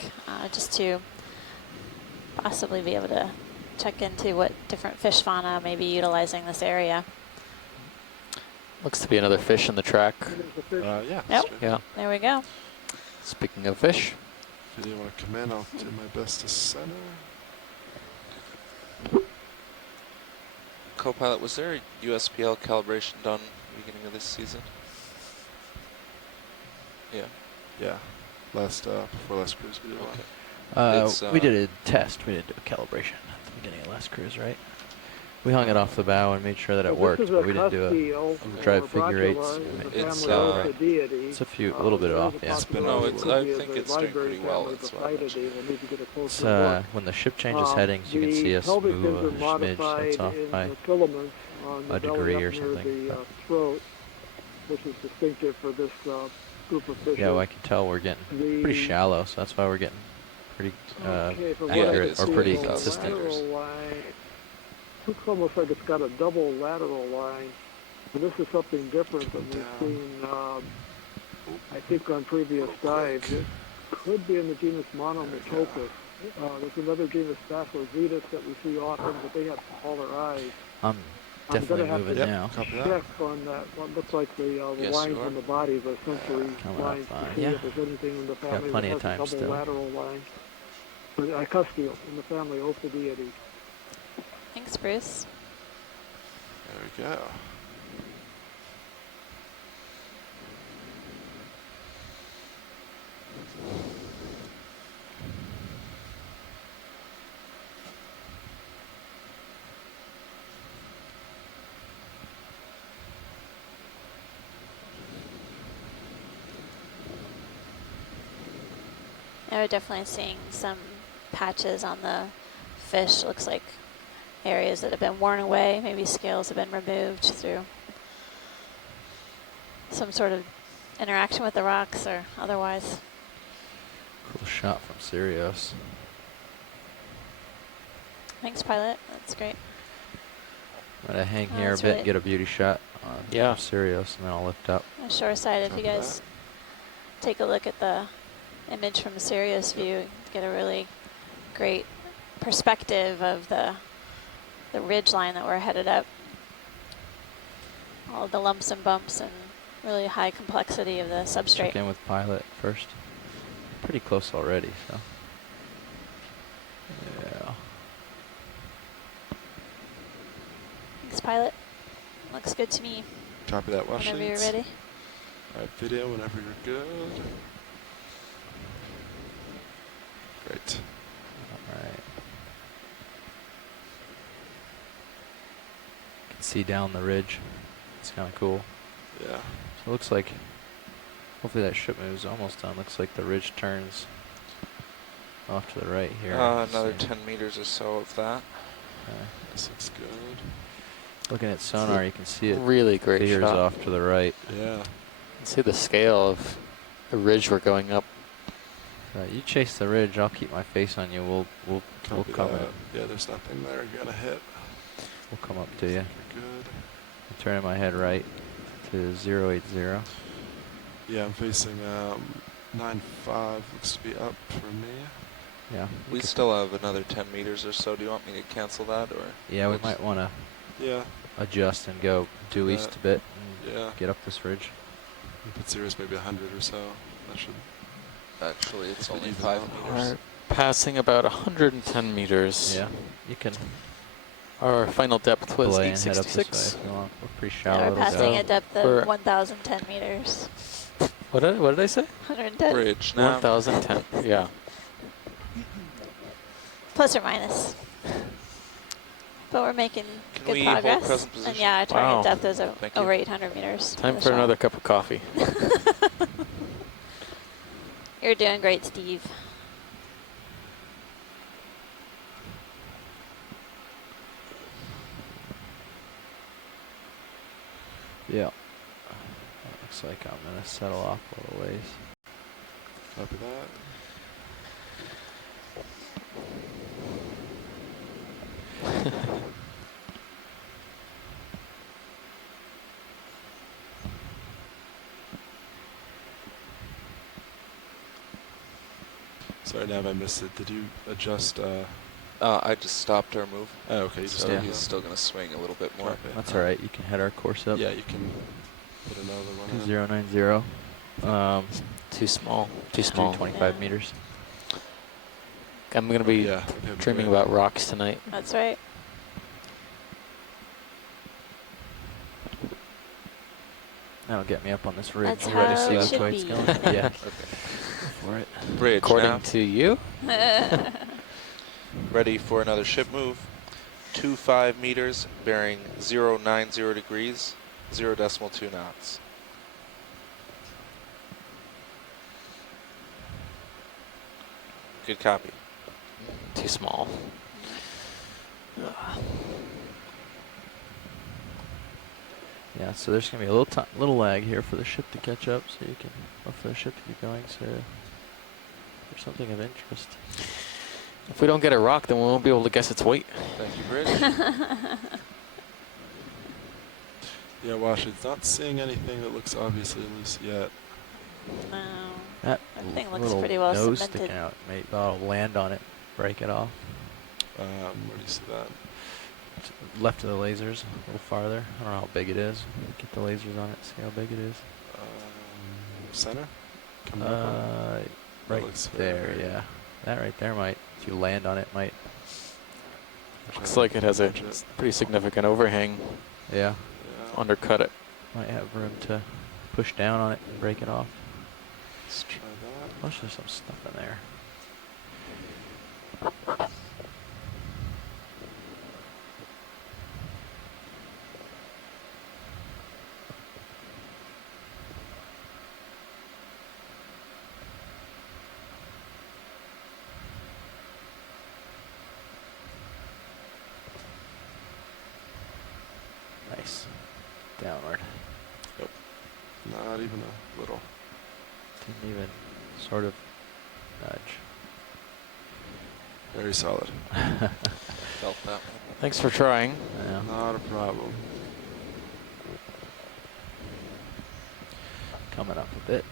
just to possibly be able to check into what different fish fauna may be utilizing this area. Looks to be another fish in the track. Yeah. Yep. Yeah. There we go. Speaking of fish, If you didn't want to come in, I'll do my best to center. Co-pilot, was there a USPL calibration done beginning of this season? Yeah. Yeah. Before last cruise we did one. We did a test. We didn't do a calibration at the beginning of last cruise, right? We hung it off the bow and made sure that it worked, but we didn't do a drive figure eights. It's a little bit off, yeah. I think it's doing pretty well. That's why I mentioned. It's when the ship changes headings, you can see us move a smidge. That's off by a degree or something. Throat, which is distinctive for this group of fish. Yeah, well, I can tell we're getting pretty shallow, so that's why we're getting pretty accurate or pretty consistent. Looks almost like it's got a double lateral line. And this is something different than we've seen, I think, on previous dives. It could be in the genus Monomotopus. There's another genus, Basilozetus, that we see often, but they have smaller eyes. I'm definitely moving now. Check on that. What looks like the lines on the body, the sensory lines, to see if there's anything in the family that has a double lateral line. Icustial in the family Ophidiidae. Thanks, Bruce. There we go. Yeah, we're definitely seeing some patches on the fish. Looks like areas that have been worn away. Maybe scales have been removed through some sort of interaction with the rocks or otherwise. Cool shot from Sirius. Thanks, pilot. That's great. I'm gonna hang here a bit, and get a beauty shot on Sirius, and then I'll lift up. On shore side, if you guys take a look at the image from the Sirius view, get a really great perspective of the ridge line that we're headed up. All of the lumps and bumps and really high complexity of the substrate. Check in with pilot first. Pretty close already, so. Yeah. Thanks, pilot. Looks good to me. Copy that, Washington. Whenever you're ready. All right, video whenever you're good. Great. All right. You can see down the ridge. It's kind of cool. Yeah. So it looks like, hopefully that ship moves almost done. Looks like the ridge turns off to the right here. Another 10 meters or so of that. This looks good. Looking at sonar, you can see it really great veers shot. off to the right. Yeah. See the scale of the ridge we're going up. You chase the ridge. I'll keep my face on you. We'll come in. Yeah, there's nothing there you're gonna hit. We'll come up to you. Good. I'm turning my head right to 080. Yeah, I'm facing 9.5. Looks to be up for me. Yeah. We still have another 10 meters or so. Do you want me to cancel that, or? Yeah, we might want to adjust and go due east a bit and get up this ridge. You put Sirius maybe 100 or so. That should. Actually, it's only 5 meters. We're passing about 110 meters. Yeah, you can. Our final depth was Belay and head up this way 866. if you want. We're pretty Yeah, shallow. we're passing a depth of We're- 1,010 meters. What did I say? 110. Bridge now. 1,010. Yeah. Plus or minus. But we're making Can good we hold progress. present And position? yeah, our target Wow. depth is Thank you. over 800 meters. Time the for shot. another cup of coffee. You're doing great, Steve. Yeah. Looks like I'm going to settle off a little ways. Copy that. Sorry, Nav, I missed it. Did you adjust? I just stopped our move. Oh, okay. You just So stopped he's that. still going to swing a little bit more. Okay. That's all right. You can head our course up. Yeah, you can put another one in. 2090. Too small. Too small. 25 meters. I'm going to be Yeah, that'd be dreaming great. about rocks tonight. That's right. That'll get me up on this ridge. That's You ready to how see it which should way it's be. going? Yeah. Go for it. Bridge According now. to you? Ready for another ship move. 25 meters, bearing 090 degrees, 0.2 knots. Good copy. Too small. Yeah, so there's going to be a little lag here for the ship to catch up, so you can, or for the ship to keep going, so there's something of interest. If we don't get a rock, then we won't be able to guess its weight. Thank you, Bridge. Yeah, Washington's not seeing anything that looks obviously loose yet. No. That thing looks little pretty well nose cemented. sticking out, mate, that'll land on it, break it off. Where do you see that? Left of the lasers, a little farther. I don't know how big it is. Get the lasers on it, see how big it is. Center? Coming up on it? That Right looks there, very- yeah. That right there might, if you land on it, might. Looks like it has a pretty significant overhang. Yeah. Undercut it. Might have room to push down on it and break it off. Let's try that. Plus there's some stuff in there. Nice. Downward. Yep. Not even a little. Didn't even sort of nudge. Very solid. Felt that one. Thanks for trying. Yeah. Not a problem. Coming up a bit.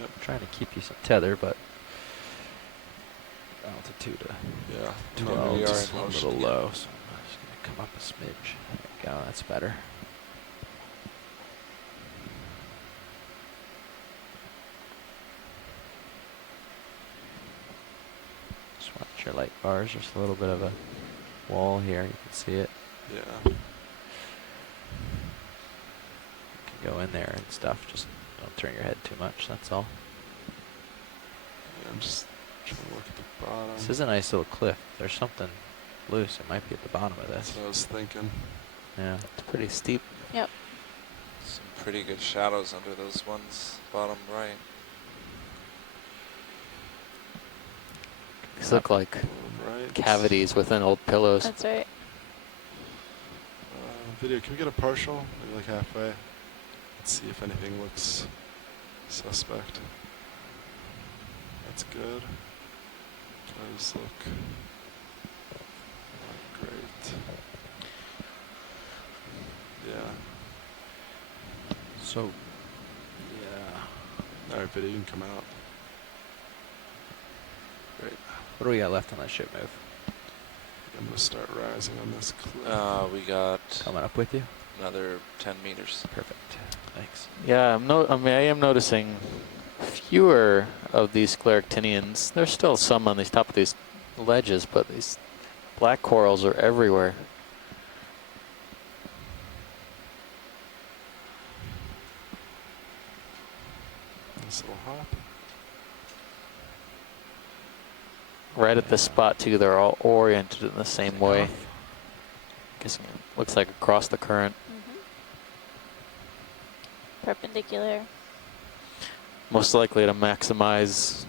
Yep. Trying to keep you some tether, but altitude Yeah. 12 we are is in a motion little again. low, so I'm just going to come up a smidge. There you go, that's better. Just watch your light bars. There's a little bit of a wall here. You can see it. Yeah. You can go in there and stuff. Just don't turn your head too much. That's all. Yeah, I'm just trying to look at the bottom. This is a nice little cliff. If there's something loose, it might be at the bottom of this. That's what I was thinking. Yeah. It's pretty steep. Yep. Some pretty good shadows under those ones bottom right. These look like Right. cavities within old pillows. That's right. Video, can we get a partial? Maybe like halfway. Let's see if anything looks suspect. That's good. Those look great. Yeah. So, yeah. Alright, video, you can come out. Great. What do we got left on that ship move? I'm gonna start rising on this cliff. We got Coming up with you? another 10 meters. Perfect. Thanks. Yeah, I am noticing fewer of these scleractinians. There's still some on the top of these ledges, but these black corals are everywhere. Nice little hop. Right at this spot too, they're all oriented in the same way. Guessing it looks like across the current. Perpendicular. Most likely to maximize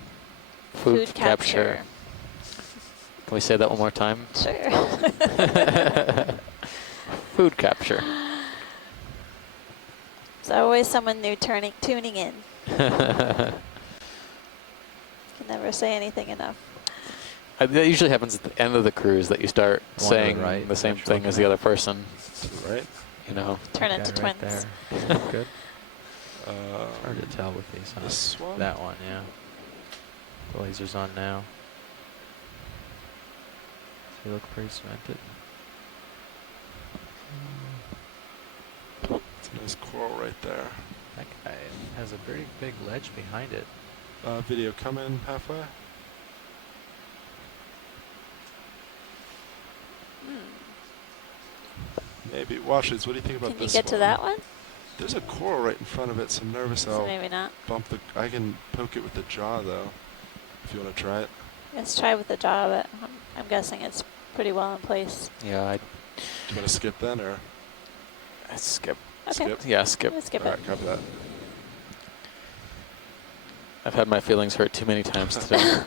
food capture. Can we say that one more time? Sure. Food capture. There's always someone new tuning in. Can never say anything enough. That usually happens at the end of the cruise that you start saying the same thing as the other person. Right. You know. Turn into twins. There. Good. Hard to tell with these. This one? That one, yeah. The laser's on now. They look pretty cemented. It's a nice coral right there. That guy has a pretty big ledge behind it. Video, come in halfway. Maybe. Washes, what do you think about Can you this get to that one? There's a coral right in front of it, so I'm nervous So I'll maybe not. bump the... I can poke it with the jaw, though, if you want to try it. Let's try with the jaw, but I'm guessing it's pretty well in place. Yeah, Do you want to skip then, or...? Skip. Okay. Skip? Yeah, skip. Let's skip All it. right, copy that. I've had my feelings hurt too many times today.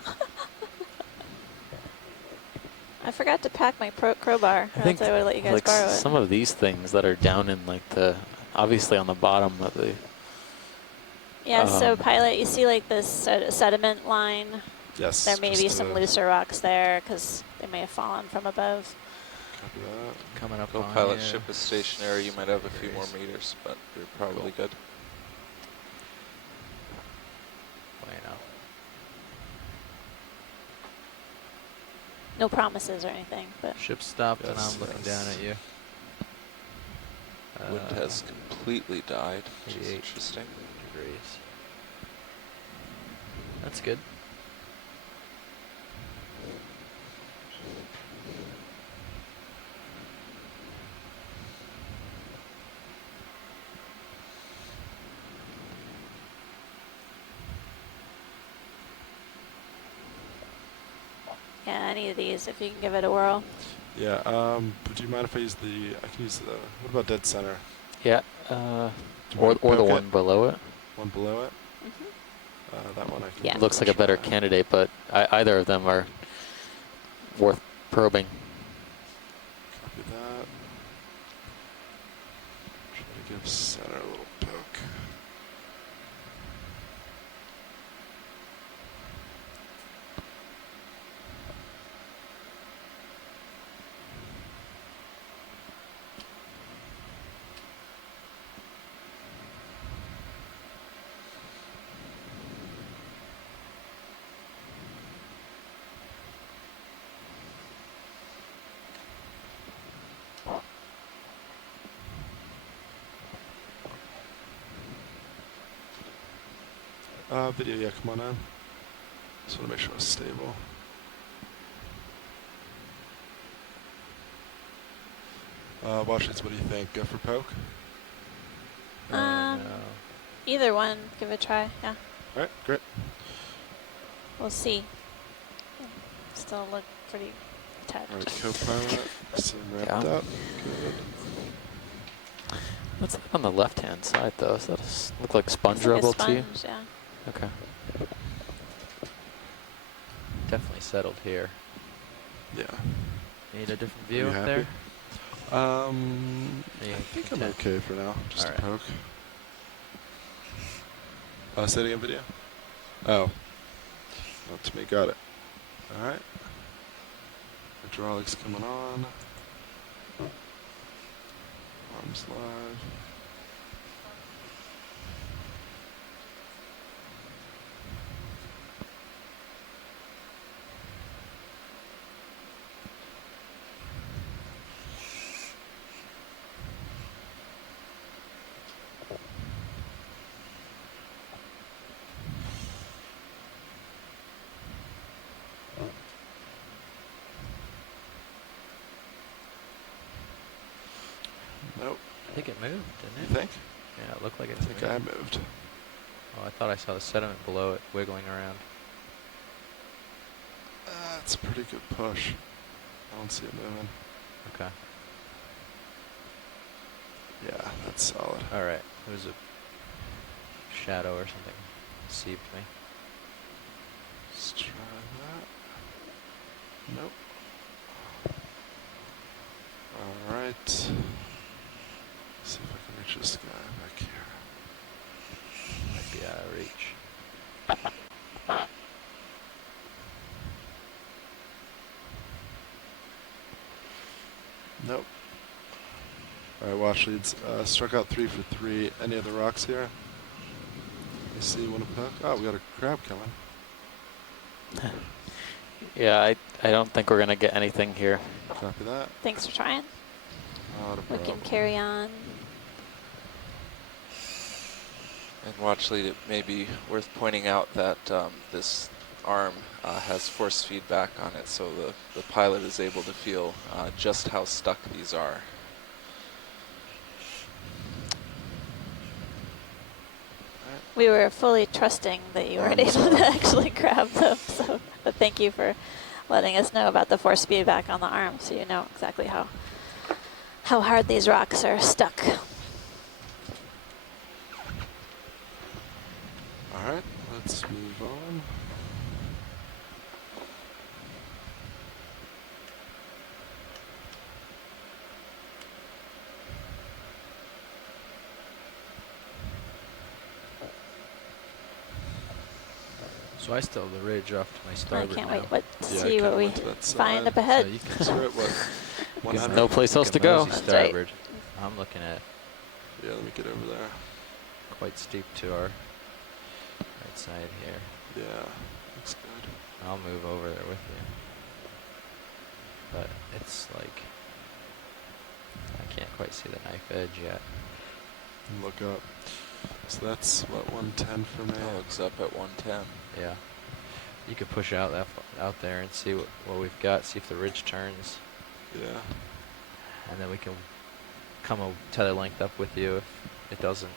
I forgot to pack my crowbar. I think I would let you guys like borrow it. some of these things that are down in like the, obviously on the bottom of the. Yeah, so pilot, you see like this sediment line? Yes. There may be some looser rocks there because they may have fallen from above. Copy that. Coming up Go on pilot you. ship is stationary. You might have a few more meters, but you're probably good. Bueno. No promises or anything, but Ship stopped and Yes, I'm looking down at you. Wind has completely died, which is 88 interesting. degrees. That's good. yeah, any of these, if you can give it a whirl. Yeah, do you mind if I use the... I can use the... What about dead center? Yeah. Do you Or want to the poke one it? below it. One below it? That one I can... Yeah. Looks like a better try. candidate, but either of them are worth probing. Copy that. Try to give center a little poke. Video, yeah, come on in. Just want to make sure it's stable. Washington, what do you think? Go for poke? No. Either one, give it a try, yeah. All right, great. We'll see. Still look pretty attached. All right, co-pilot, so wrapped Yeah. up. Good. What's that on the left-hand side, though? Does that look like sponge Looks like a rubble to you? sponge, yeah. Okay. Definitely settled here. Yeah. Need a different Are view you up happy? there? I Yeah, think I'm content. okay for now. Just All a right. poke. Say it again, video. Oh. Up to me, got it. All right. Hydraulics coming on. Arms live. Nope. I think it moved, didn't You it? think? Yeah, it looked like it I think I moved. Oh, I thought I saw the sediment below it wiggling around. That's a pretty good push. I don't see it moving. Okay. Yeah, that's solid. All right. It was a shadow or something. Deceived me. Let's try that. Nope. All right. See if I can reach this guy back here. Might be out of reach. Nope. All right, wash leads. Struck out 3 for 3. Any other rocks here? I see you want to poke. Oh, we got a crab coming. Yeah, I don't think we're gonna get anything here. Copy that. Thanks for trying. Not a We problem. can carry on. And watch lead, it may be worth pointing out that this arm has force feedback on it, so the pilot is able to feel just how stuck these are. We were fully trusting that you weren't able to actually grab them, so but thank you for letting us know about the force feedback on the arm, so you know exactly how hard these rocks are stuck. All right, let's move on. So I still have the ridge off to my I starboard can't now. wait to see what we find up ahead. So we're at what? There's no place else to go. Mosey starboard. I'm looking at Yeah, let me get over there. quite steep to our right side here. Yeah, looks good. I'll move over there with you. But it's like, I can't quite see the knife edge yet. Look up. So that's what, 110 for me. That looks up at 110. Yeah. You could push out out there and see what we've got, see if the ridge turns. Yeah. And then we can come a tether length up with you if it doesn't.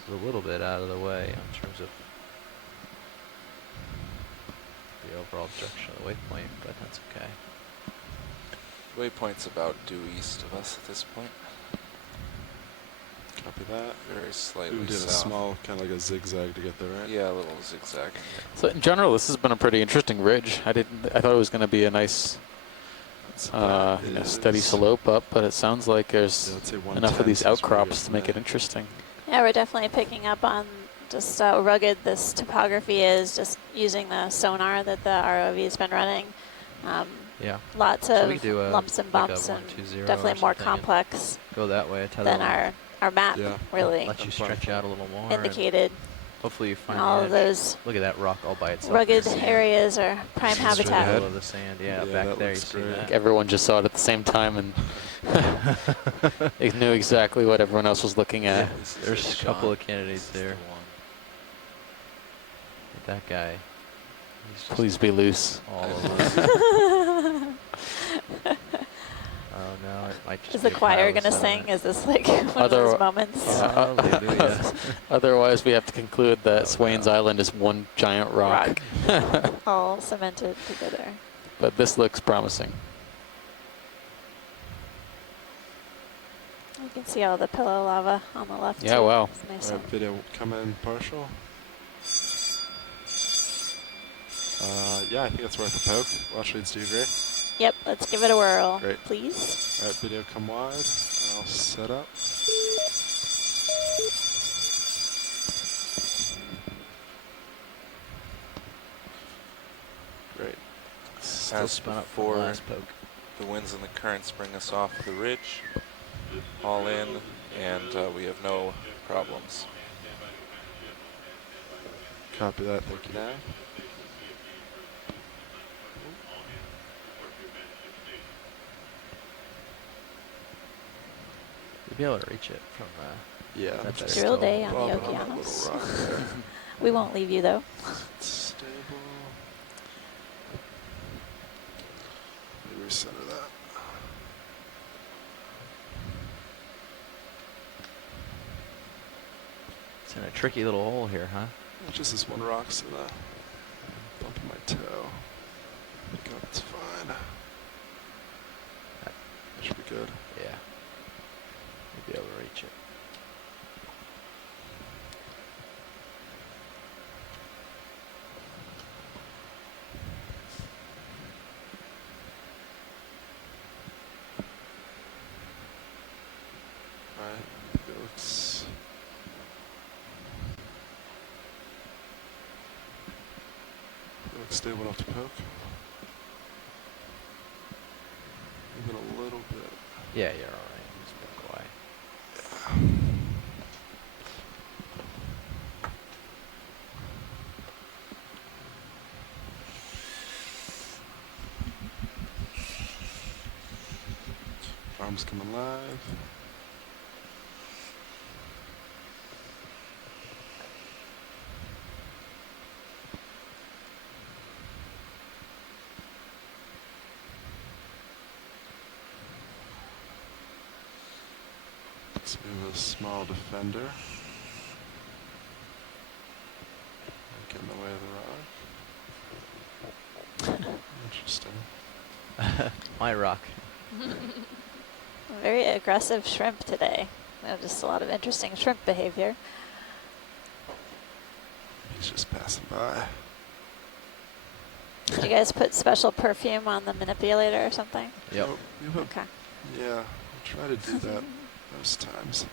It's a little bit out of the way in terms of the overall direction of the waypoint, but that's okay. Waypoint's about due east of us at this point. Copy that. Very slightly We did south. a small, kind of like a zigzag to get there, right? Yeah, a little zigzag. So in general, this has been a pretty interesting ridge. I thought it was going to be a nice, steady slope up, but it sounds like there's enough of these outcrops to make it interesting. Yeah, we're definitely picking up on just how rugged this topography is, just using the sonar that the ROV has been running. Yeah. Lots So we of could do lumps and like a bumps, and 120 definitely or more something and complex go that way. than our map really Let you stretch out a little more. indicated. Hopefully you find all the of edge. those Look at that rock all by itself. rugged There. areas are prime Straight ahead. habitat. Middle of the sand, yeah, back there you see that. Like everyone just saw it at the same time and they knew exactly what everyone else was looking at. There's a couple of candidates there. That guy. He's just Please be loose. all over. Oh no, it might just Is the be a choir pile of going to sing? sediment. Is this like one of those moments? Hallelujah. Otherwise, we have to conclude that Swains Island is one giant rock. All cemented together. But this looks promising. You can see all the pillow lava on the left. Yeah, too. wow. It's nice. Alright, video come in partial. Yeah, I think it's worth a poke. Watch leads, do you agree? Yep, let's give it a whirl, Great. please. Alright, video come wide. I'll set up. Great. As spun up from the before, last poke. the winds and the currents bring us off the ridge, all in, and we have no problems. Copy that, thank you, Dan. You'll be able to reach it from yeah, that It's better drill still. day on the Bobbing on that little Okeanos. rock there. We won't leave you though. Stable. Let me recenter that. In a tricky little hole here, huh? Just this one rock, so the bump in my toe. Pick up, it's fine. That should be good. Yeah. You'll be able to reach it. Alright, it looks... It looks stable enough to poke. Even a little bit. Yeah, you're alright. Just poke away. Arms come alive. So we have a small defender. Get in the way of the rock. Interesting. My rock. Very aggressive shrimp today. Just a lot of interesting shrimp behavior. He's just passing by. Did you guys put special perfume on the manipulator or something? Yep. Okay. Yeah, I try to do that most times.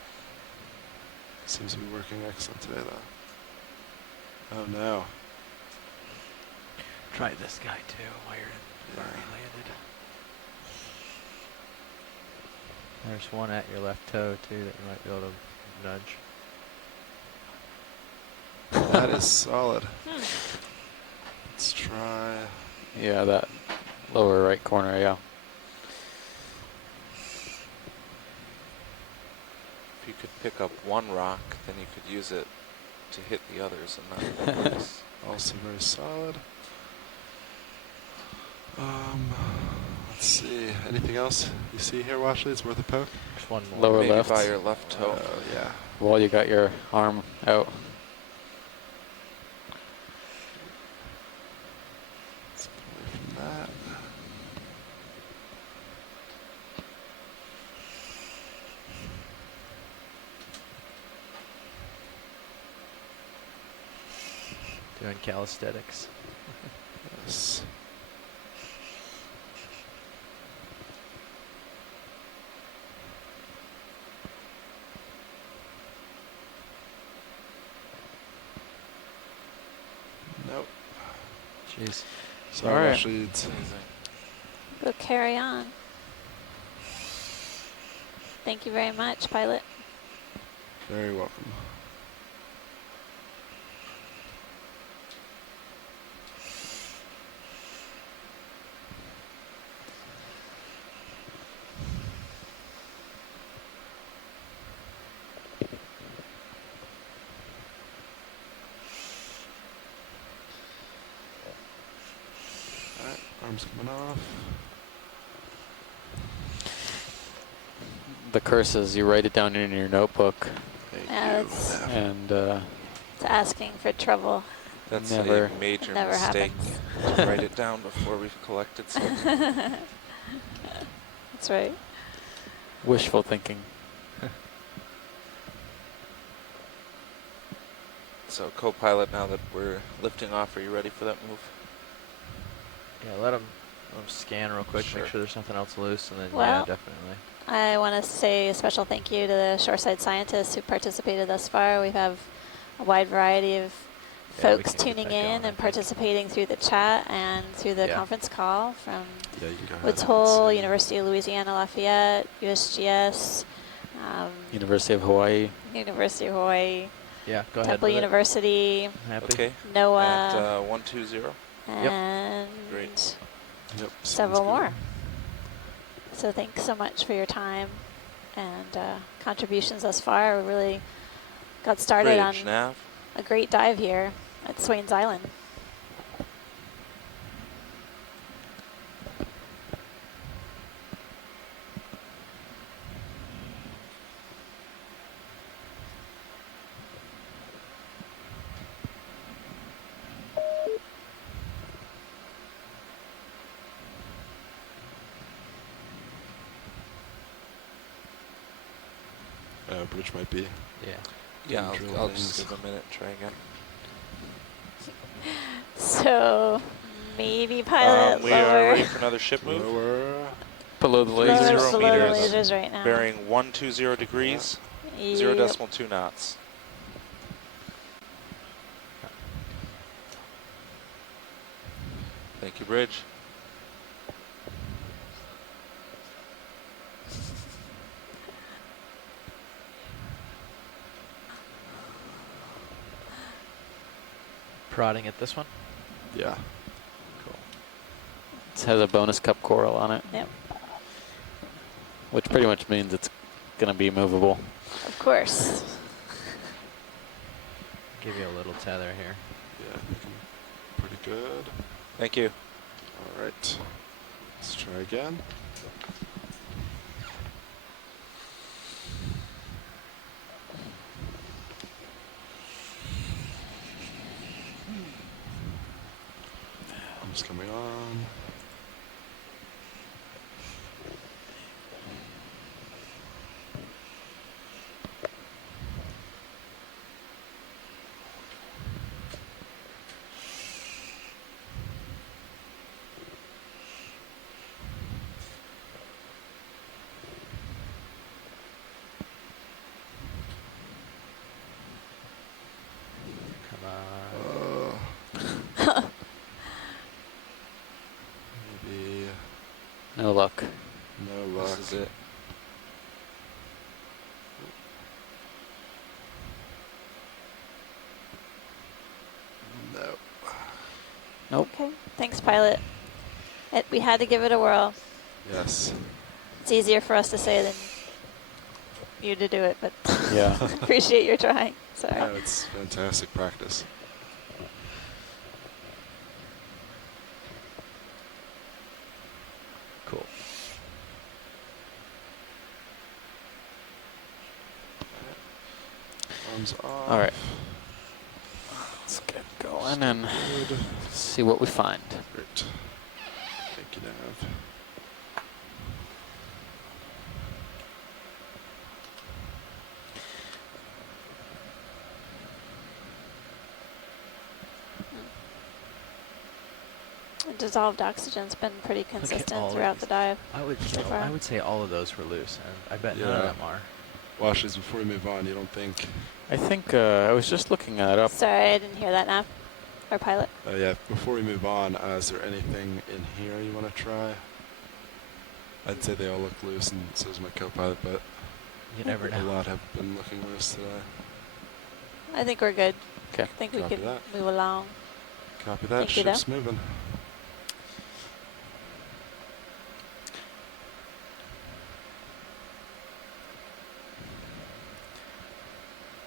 Seems to be working excellent today, though. Oh no. Try this guy too while you're where he landed. There's one at your left toe too that you might be able to nudge. That is solid. Let's try. Yeah, that lower right corner, yeah. If you could pick up one rock, then you could use it to hit the others and not miss. Also very solid. Let's see. Anything else you see here, Washley? It's worth a poke? There's one more. Lower Maybe left. by your left toe. Yeah. While you got your arm out. Let's get away from that. Doing calisthenics. Yes. Nope. Jeez. Sorry, All right. Ashley. It's We'll carry on. Thank you very much, pilot. very welcome. Alright, arms coming off. The curse is you write it down in your notebook. Yeah, it's And asking for trouble. That's Never- a major never mistake. happens. To write it down before we've collected something. That's right. wishful thinking. So, co-pilot, now that we're lifting off, are you ready for that move? Yeah, let him scan real quick, Sure. make sure there's nothing else loose, and then Well, yeah, definitely. I want to say a special thank you to the shoreside scientists who participated thus far. We have a wide variety of Yeah, we folks can get tuning that going, in I and think. participating through the chat and through the Yeah. conference call from Yeah, you can go ahead Woods and Hole, see. University of Louisiana Lafayette, USGS, University of Hawaii. University of Hawaii, Yeah, go ahead Temple with it. University, Happy? Okay. NOAA, At 120. and Great. Yep, several sounds good. more. So thanks so much for your time and contributions thus far. We really got started on Bridge nav. a great dive here at Swains Island. Bridge might be. Yeah, I'll just give a minute and try again. So maybe pilot we lower. are ready for another ship move. Lower. Below the Below lasers. the lasers right now. Bearing 120 degrees, 0.2 knots. Thank you, Bridge. Prodding at this one? Yeah. Cool. It has a bonus cup coral on it. Yep. Which pretty much means it's going to be movable. Of course. Give you a little tether here. Yeah, pretty good. Thank you. All right. Let's try again. Arms coming on. Maybe. No luck. No luck. This is it. No. Nope. Okay. Thanks, pilot. We had to give it a whirl. Yes. It's easier for us to say than you to do it, but Yeah. appreciate your trying. Sorry. Yeah, it's fantastic practice. Cool. Arms off. All right. Let's get going and see what we find. Great. Thank you, Nav. Dissolved oxygen's been pretty all consistent of throughout these. the dive. I would say all of those were loose, and I bet none of them are. Washes, before we move on, you don't think? I think I was just looking that up. Sorry, I didn't hear that now. Our pilot. Yeah, before we move on, is there anything in here you want to try? I'd say they all look loose, and so does my co-pilot, but you never know. A lot have been looking loose today. I think we're good. Okay. I think we Copy can that. move along. Copy that. Thank you, Ship's though. moving.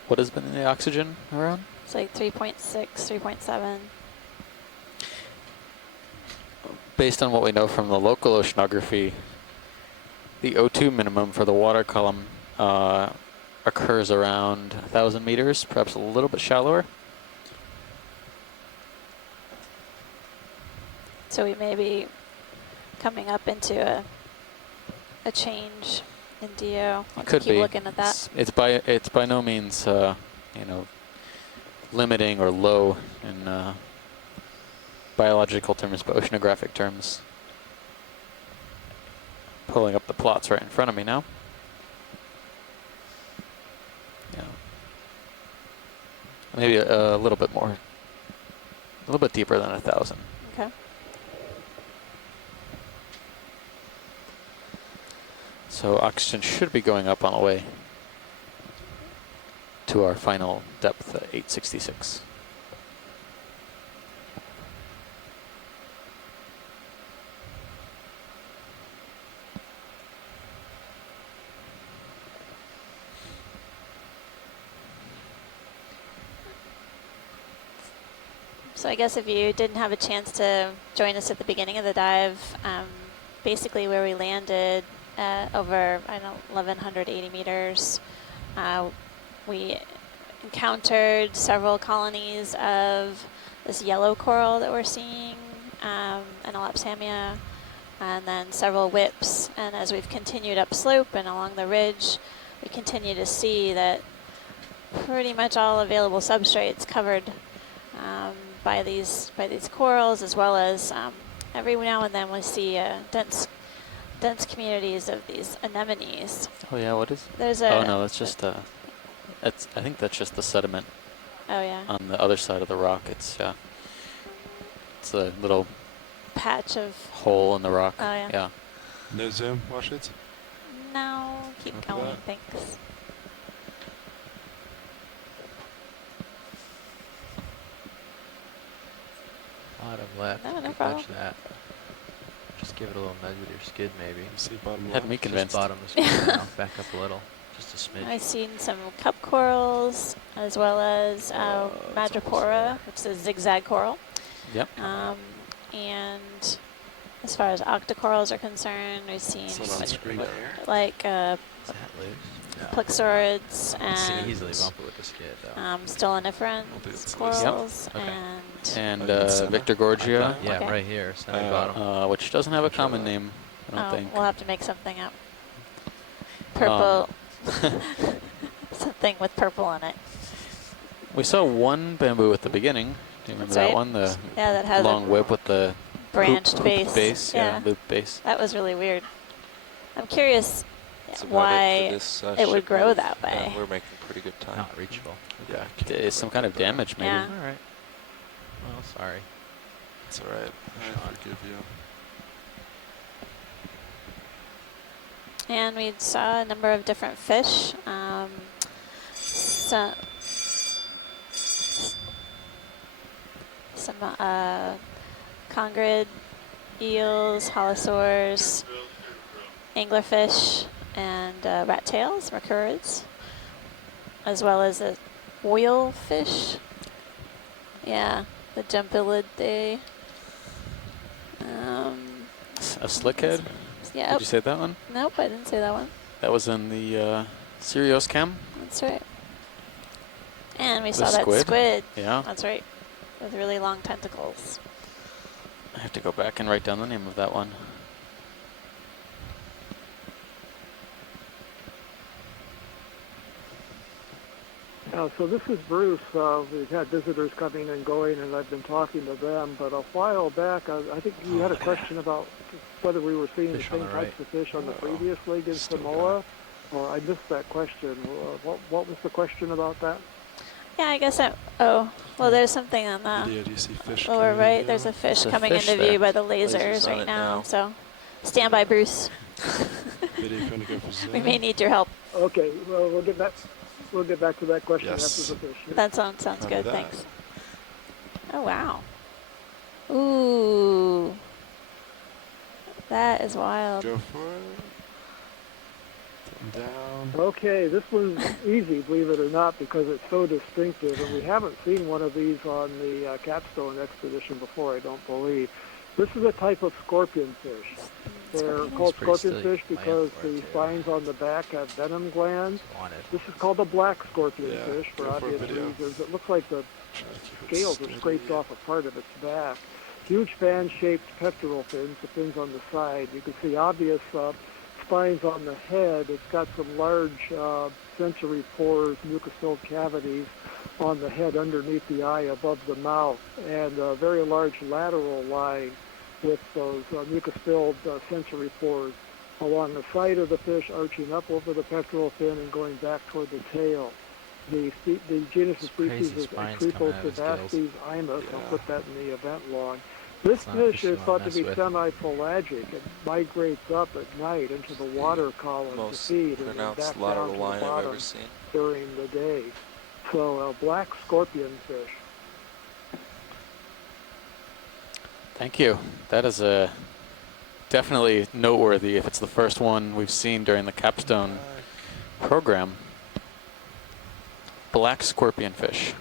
What has been in the oxygen around? It's like 3.6, 3.7. Based on what we know from the local oceanography, the O2 minimum for the water column occurs around 1,000 meters, perhaps a little bit shallower. So we may be coming up into a change in DO. I'll Could keep be. looking at that. It's by no means limiting or low in biological terms, but oceanographic terms. Pulling up the plots right in front of me now. Yeah. Maybe a little bit more, a little bit deeper than 1,000. Okay. So oxygen should be going up on the way to our final depth at 866. So I guess if you didn't have a chance to join us at the beginning of the dive, basically where we landed over 1,180 meters, we encountered several colonies of this yellow coral that we're seeing, Anelopsamia, and then several whips. And as we've continued upslope and along the ridge, we continue to see that pretty much all available substrates covered by these corals, as well as every now and then we see dense communities of these anemones. Oh yeah, what is? There's a. Oh no, that's just I think that's just the sediment. Oh yeah. On the other side of the rock, it's a little patch of hole in the rock. Oh yeah. Yeah. No zoom, Washit? No, keep going. Thanks. Bottom left. No, no Touch problem. that. Just give it a little nudge with your skid, maybe. See bottom left. Had me convinced. Just bottom of the skid now. Back up a little. Just a smidge. I've seen some cup corals, as well as madrepora, which is a zigzag coral. Yep. And as far as octocorals are concerned, we've seen like plexaurids and easily bump it with the skid, though. stoloniferans corals and Victor Gorgia. Yeah, Okay. right here, center bottom. Which doesn't have a common name, I don't Oh, think. we'll have to make something up. Purple. Something with purple in it. We saw one bamboo at the beginning. Do you remember That's that right. one? The Yeah, that has long a whip with the branched hoop base. Yeah, loop base. That was really weird. I'm curious That's about why it for this, it would ship grow move. that way. Yeah, we're making pretty good time. Not reachable. Yeah, it's some kind of damage, maybe. Yeah. All right. Well, sorry. It's alright. I forgive you. And we saw a number of different fish. Some congrid eels, holosaurs, anglerfish, and rat tails, mercurids, as well as a oil fish. Yeah, the jumpilidae. A slickhead? Yeah. Did you say that one? Nope, I didn't say that one. That was in the Sirius Chem? That's right. And we The saw that squid. Yeah. That's right. With really long tentacles. I have to go back and write down the name of that one. So this is Bruce. We've had visitors coming and going, and I've been talking to them. But a while back, I think you had a question about whether we were seeing the same types of fish on the previous league in Samoa, or I missed that question. What was the question about that? Yeah, I guess well, there's something on the Video, do you see fish lower coming right. into There's view? a fish There's a coming fish into there. view by the Lasers lasers on right it now. now. So stand by, Bruce. Video, if you want to go for zoom. We may need your help. Okay, well, we'll get back to that question Yes. after the fish. That sounds Copy good. that. Thanks. Oh wow. Ooh. That is wild. Go for it. Down. Okay, this one's easy, believe it or not, because it's so distinctive, and we haven't seen one of these on the capstone expedition before, I don't believe. This is a type of scorpion fish. They're called scorpion fish because the spines on the back have venom glands. This is called a black scorpion fish for go for a obvious video. reasons. It looks like the scales are steady. scraped off a part of its back. Huge fan-shaped pectoral fins, the fins on the side. You can see obvious spines on the head. It's got some large sensory pores, mucus-filled cavities on the head underneath the eye above the mouth, and a very large lateral line with those mucus-filled sensory pores along the side of the fish, arching up over the pectoral fin and going back toward the tail. The genus of species is Acriposivastes imus. I'll put that in the event log. This fish is thought to be semi-pelagic. It migrates up at night into the water column to feed and then back Pronounced down lateral to the line I've bottom ever seen. during the day. So a black scorpion fish. Thank you. That is definitely noteworthy if it's the first one we've seen during the capstone program. Black scorpion fish.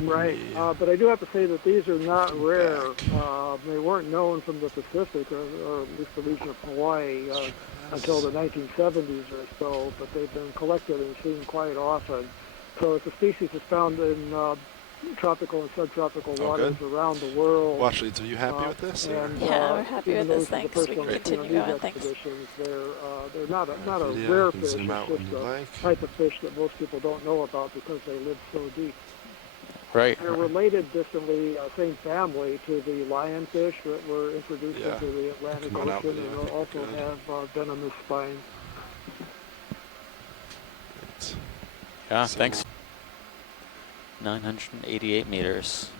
Right, but I do have to say that these are not rare. They weren't known from the Pacific, or at least the region of Hawaii, until the 1970s or so, but they've been collected and seen quite often. So it's a species that's found in tropical and subtropical waters good. around the world. Wash leads, are you happy with this? And, Yeah, we're happy even with this. those are the Thanks. We personal can continue these going. Thanks. expeditions, they're not a Video, rare you can fish. zoom out It's when just you a like. type of fish that most people don't know about because they live so deep. Right. They're related distantly, same family, to the lionfish that were introduced Yeah. into the Atlantic Come on out, Ocean, video, and I think also you're good. have venomous spines. Yeah, thanks. 988 meters.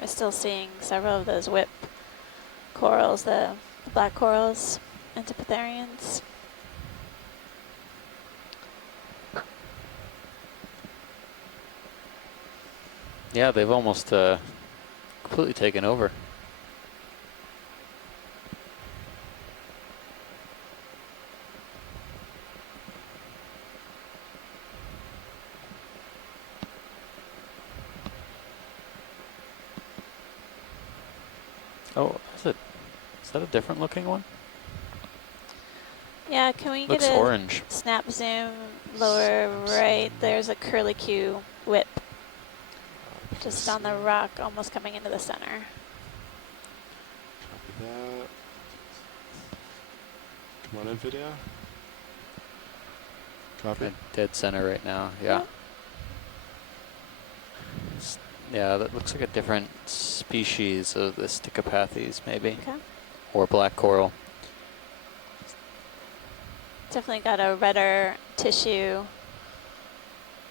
We're still seeing several of those whip corals, the black corals, Antipitherians. Yeah, they've almost completely taken over. Oh, is that a different looking one? Yeah, can we Looks get a orange. snap zoom lower right? There's a curlicue whip just on the rock, almost coming into the center. Copy that. Come on in, video. Copy. Dead center right now, yeah. Yeah, that looks like a different species of the Stichopathes, maybe. Okay. Or black coral. Definitely got a redder tissue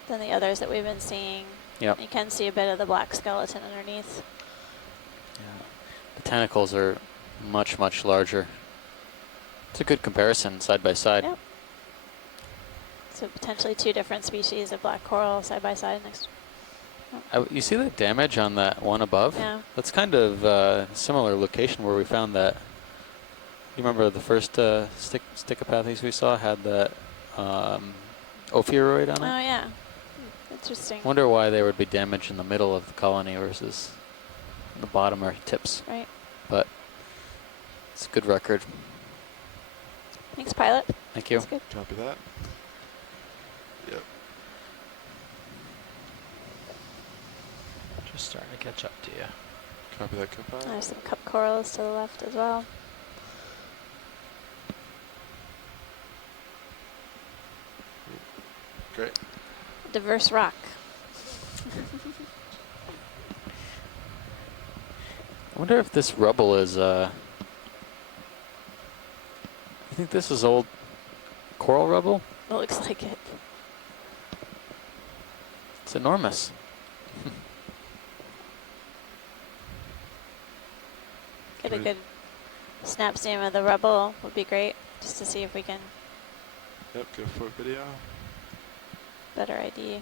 than the others that we've been seeing. Yep. You can see a bit of the black skeleton underneath. Yeah. The tentacles are much, much larger. It's a good comparison, side by side. Yep. So potentially two different species of black coral side by side next. You see the damage on that one above? Yeah. That's kind of similar location where we found that. You remember the first Stichopathes we saw had that ophiuroid on it? Oh, yeah. Interesting. Wonder why there would be damage in the middle of the colony versus the bottom or tips. Right. But it's a good record. Thanks, pilot. Thank you. That's good. Copy that. Yep. Just starting to catch up to you. Copy that, Copilot. There's some cup corals to the left as well. Great. Diverse rock. I wonder if this rubble is, you think this is old coral rubble? It looks like it. It's enormous. Get a good snap zoom of the rubble would be great, just to see if we can Yep, go for video. better ID.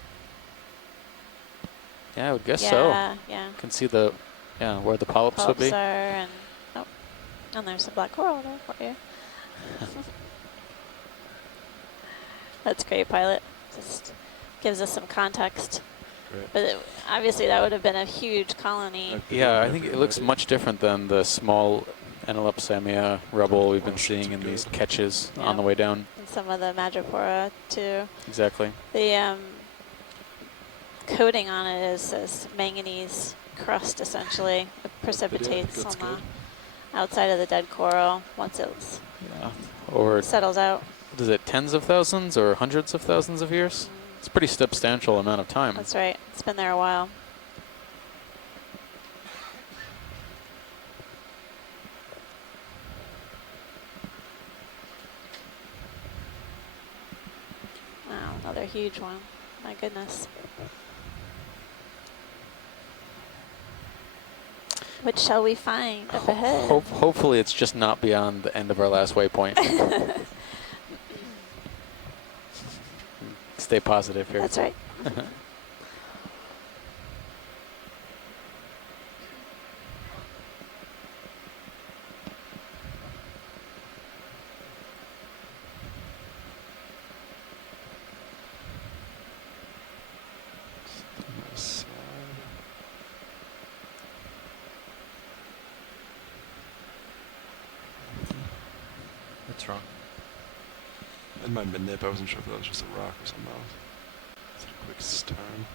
Yeah, I would guess so. Yeah, yeah. You can see the, where the polyps would Polyps be. are, and there's some black coral there for you. That's great, pilot. Just gives us some context. Great. But obviously that would have been a huge colony. Yeah, I think it looks much different than the small Analepsamia rubble we've been seeing in these catches on the way down. And some of the Madrepora too. Exactly. The coating on it is this manganese crust essentially. It precipitates on the outside of the dead coral once it Or settles out. What is it, tens of thousands or hundreds of thousands of years? It's a pretty substantial amount of time. That's right. It's been there a while. Wow, another huge one. My goodness. What shall we find up ahead? Hopefully it's just not beyond the end of our last waypoint. Stay positive here. That's right. In my mid-nip, I wasn't sure if that was just a rock or something else. It's a quick stern.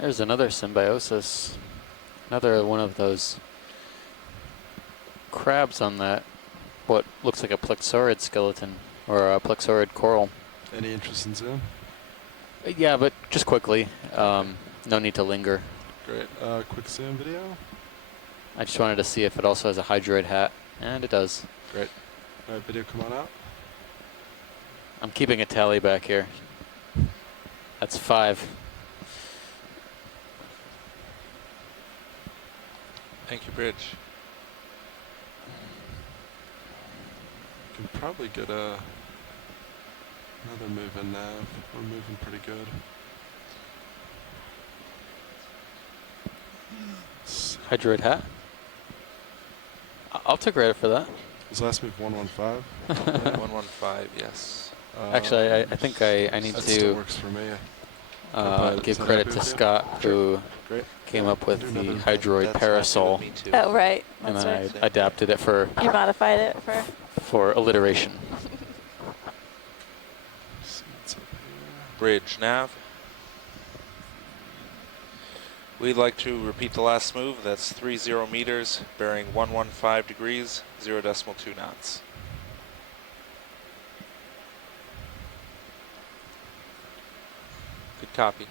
There's another symbiosis. Another one of those crabs on that, what looks like a plexaurid skeleton, or a plexaurid coral. Any interest in Zoom? Yeah, but just quickly. No need to linger. Great. Quick Zoom video. I just wanted to see if it also has a hydroid hat, and it does. Great. All right, video, come on out. I'm keeping a tally back here. That's 5. Thank you, Bridge. Can probably get another move in nav. We're moving pretty good. Hydroid hat? I'll take credit for that. Was last move 115? 115, yes. Actually, I think I need that to still works for me. give credit to Scott, who came up with the hydroid parasol. Oh, right. And That's then right. I adapted it for You modified it for alliteration. Bridge nav. We'd like to repeat the last move. That's 30 meters, bearing 115 degrees, 0.2 knots. Good copy.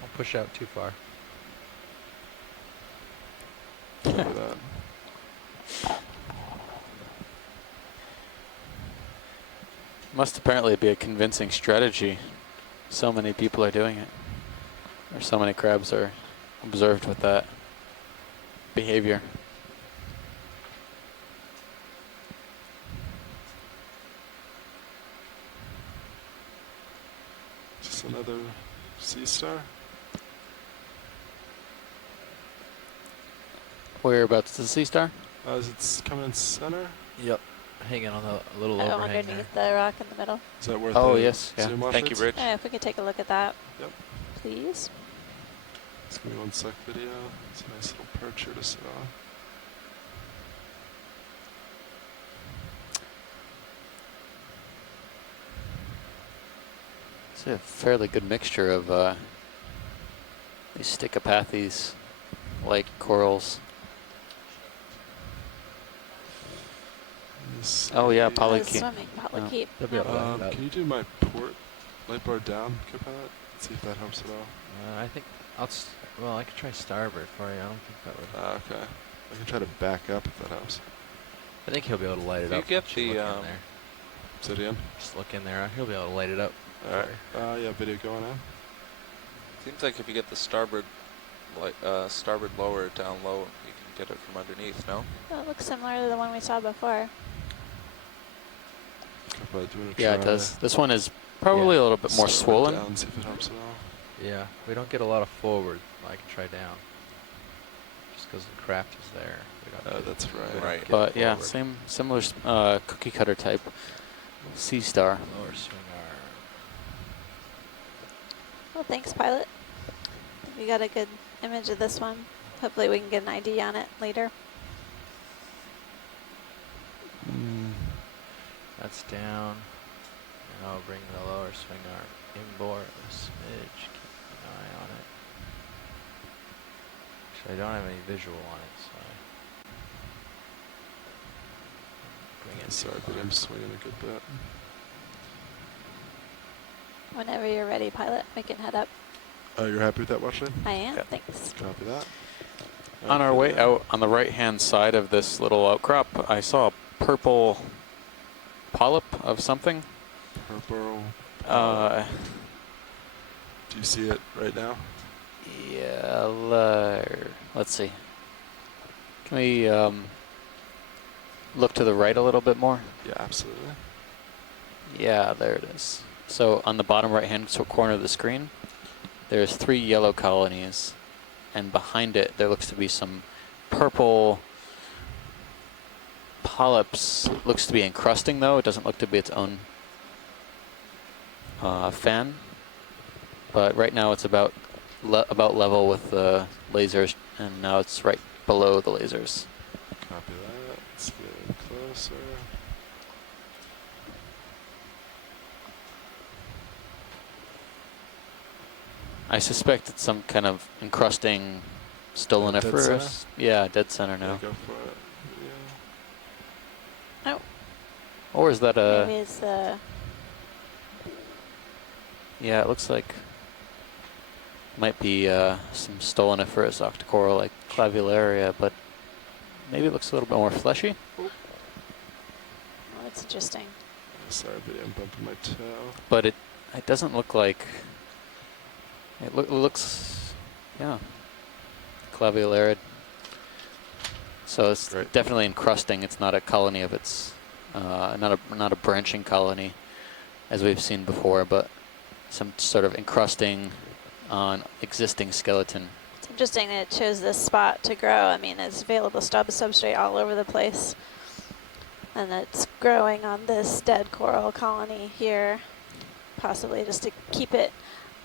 Don't push out too far. Look at that. Must apparently be a convincing strategy. So many people are doing it. Or so many crabs are observed with that behavior. Just another sea star. Whereabouts the sea star? Is it coming in center? Yep. Hanging on the little oh, overhang underneath there. the rock in the middle. Is that worth Oh, the yes. Yeah. zoom off Thank you, rates? Bridge. Yeah, if we could take a look at that, Yep. please. Just give me 1 sec video. It's a nice little perch here to sit on. It's a fairly good mixture of these Stichopathes like corals. Oh yeah, polychaete. Swimming, polychaete. They'll be able to light it up. Can you do my port light bar down, Copilot? Let's see if that helps at all. I think well, I could try starboard for you. I don't think that would. Okay. I can try to back up if that helps. I think he'll be able to light it If up. you get once you the, look in there. Sit in. Just look in there. He'll be able to light it up. Alright. Yeah, video going on. Seems like if you get the starboard, starboard lower down low, you can get it from underneath. No? That looks similar to the one we saw before. Copilot doing a Yeah, it try. does. This one is probably a little bit more Starboard swollen. Down, see if it helps at all. Yeah, we don't get a lot of forward. I can try down. Just because the craft is there. We don't get, That's we right. don't Right. get But yeah, forward. similar cookie cutter type sea star. Lower swing arm. Well, thanks, pilot. We got a good image of this one. Hopefully we can get an ID on it later. That's down. And I'll bring the lower swing arm inboard a smidge. Keep an eye on it. I don't have any visual on it, so bring it. Sorry, but I'm swinging a good bit. Whenever you're ready, pilot, we can head up. Oh, you're happy with that, Washley? I am, thanks. Copy that. On our way out, on the right-hand side of this little outcrop, I saw a purple polyp of something. Purple. Do you see it right now? Yeah, let's see. Can we look to the right a little bit more? Yeah, absolutely. Yeah, there it is. So on the bottom right-hand corner of the screen, there's 3 yellow colonies, and behind it there looks to be some purple polyps. It looks to be encrusting, though. It doesn't look to be its own fan. But right now it's about level with the lasers, and now it's right below the lasers. Copy that. Let's get closer. I suspect it's some kind of encrusting stoloniferous. Yeah, dead center now. Go for it. Yeah. Oh. Or is that a... Maybe it's the... Yeah, it looks like might be some stoloniferous octocoral like clavularia, but maybe it looks a little bit more fleshy. Oh, that's interesting. Sorry, but I'm bumping my toe. But it doesn't look like... It looks, yeah, clavularid. So it's definitely encrusting. It's not a colony of its, not a branching colony, as we've seen before, but some sort of encrusting on existing skeleton. It's interesting that it chose this spot to grow. I mean, there's available substrate all over the place, and it's growing on this dead coral colony here, possibly just to keep it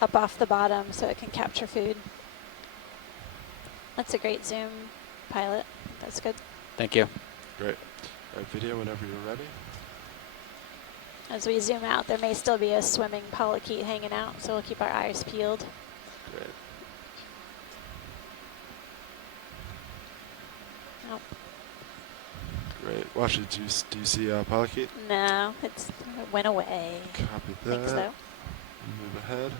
up off the bottom so it can capture food. That's a great zoom, pilot. That's good. Thank you. Great. All right, video whenever you're ready. As we zoom out, there may still be a swimming polychaete hanging out, so we'll keep our eyes peeled. Great. Nope. Great. Washley, do you see polychaete? No, it went away. Copy that. Think so. Move ahead.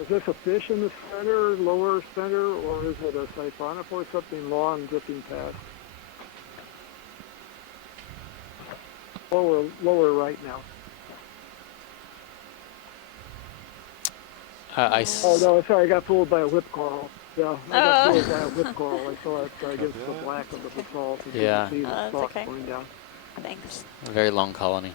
Is this a fish in the center, lower center, or is it a siphonophore, something long dripping past? Lower right now. Oh no, sorry, I got fooled by a whip coral. Yeah, I got fooled by a whip coral. I saw it against the black of the basalt. Yeah. See the That's stalk okay. going down. Thanks. A very long colony.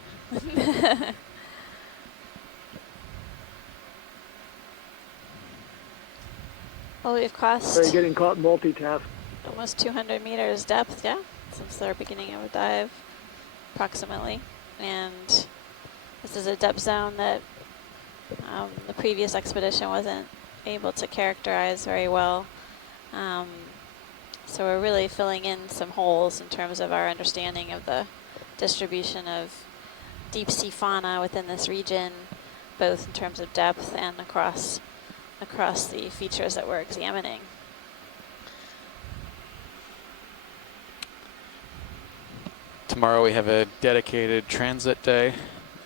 Well, we've crossed Are you getting caught multitask? almost 200 meters depth, yeah, since the beginning of a dive, approximately. And this is a depth zone that the previous expedition wasn't able to characterize very well. So we're really filling in some holes in terms of our understanding of the distribution of deep sea fauna within this region, both in terms of depth and across the features that we're examining. Tomorrow we have a dedicated transit day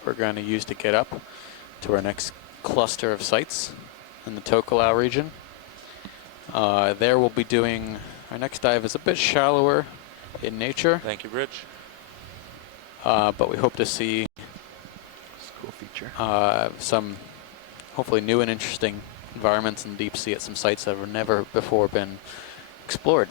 we're going to use to get up to our next cluster of sites in the Tokelau region. There we'll be doing, our next dive is a bit shallower in nature. Thank you, Rich. but we hope to see cool feature. Some hopefully new and interesting environments in deep sea at some sites that have never before been explored.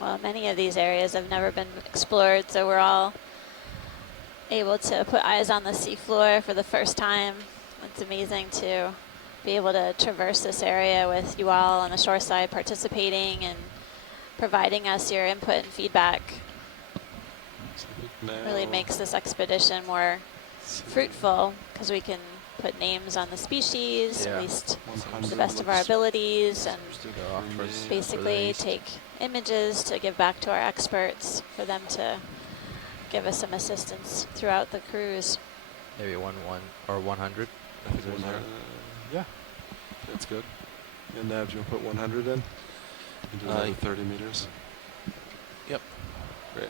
Well, many of these areas have never been explored, so we're all able to put eyes on the seafloor for the first time. It's amazing to be able to traverse this area with you all on the shore side participating and providing us your input and feedback. Really makes this expedition more fruitful because we can put names on the species, at least to the best of our abilities, and basically take images to give back to our experts for them to give us some assistance throughout the cruise. Maybe 1 or 100. Yeah, that's good. And now, do you want to put 100 in? And do another 30 meters. Yep. Great.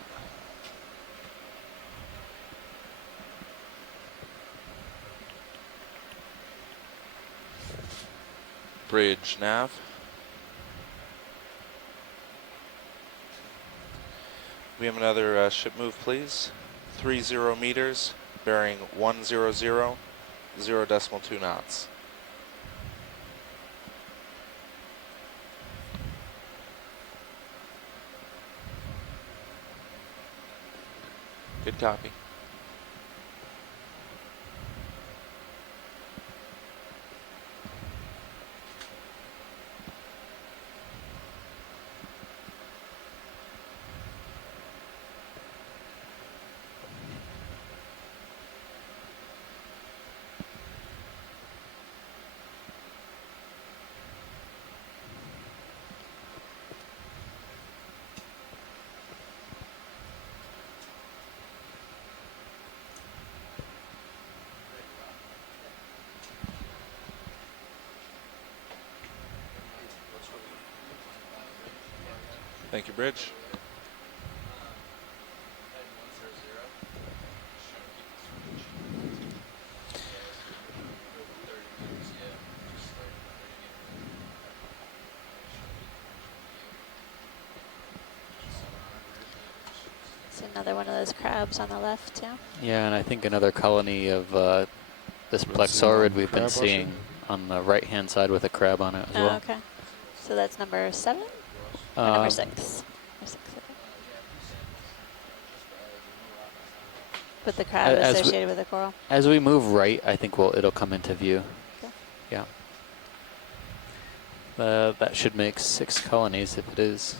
Bridge nav. We have another ship move, please. 30 meters, bearing 100, 0.2 knots. Good copy. Thank you, Bridge. It's another one of those crabs on the left, yeah. Yeah, and I think another colony of this plexaurid we've been seeing on the right-hand side with a crab on it as well. Okay. So that's number 7? Or number 6? Number 6, okay. With the crab associated with the coral? As we move right, I think it'll come into view. Okay. Yeah. That should make 6 colonies if it is.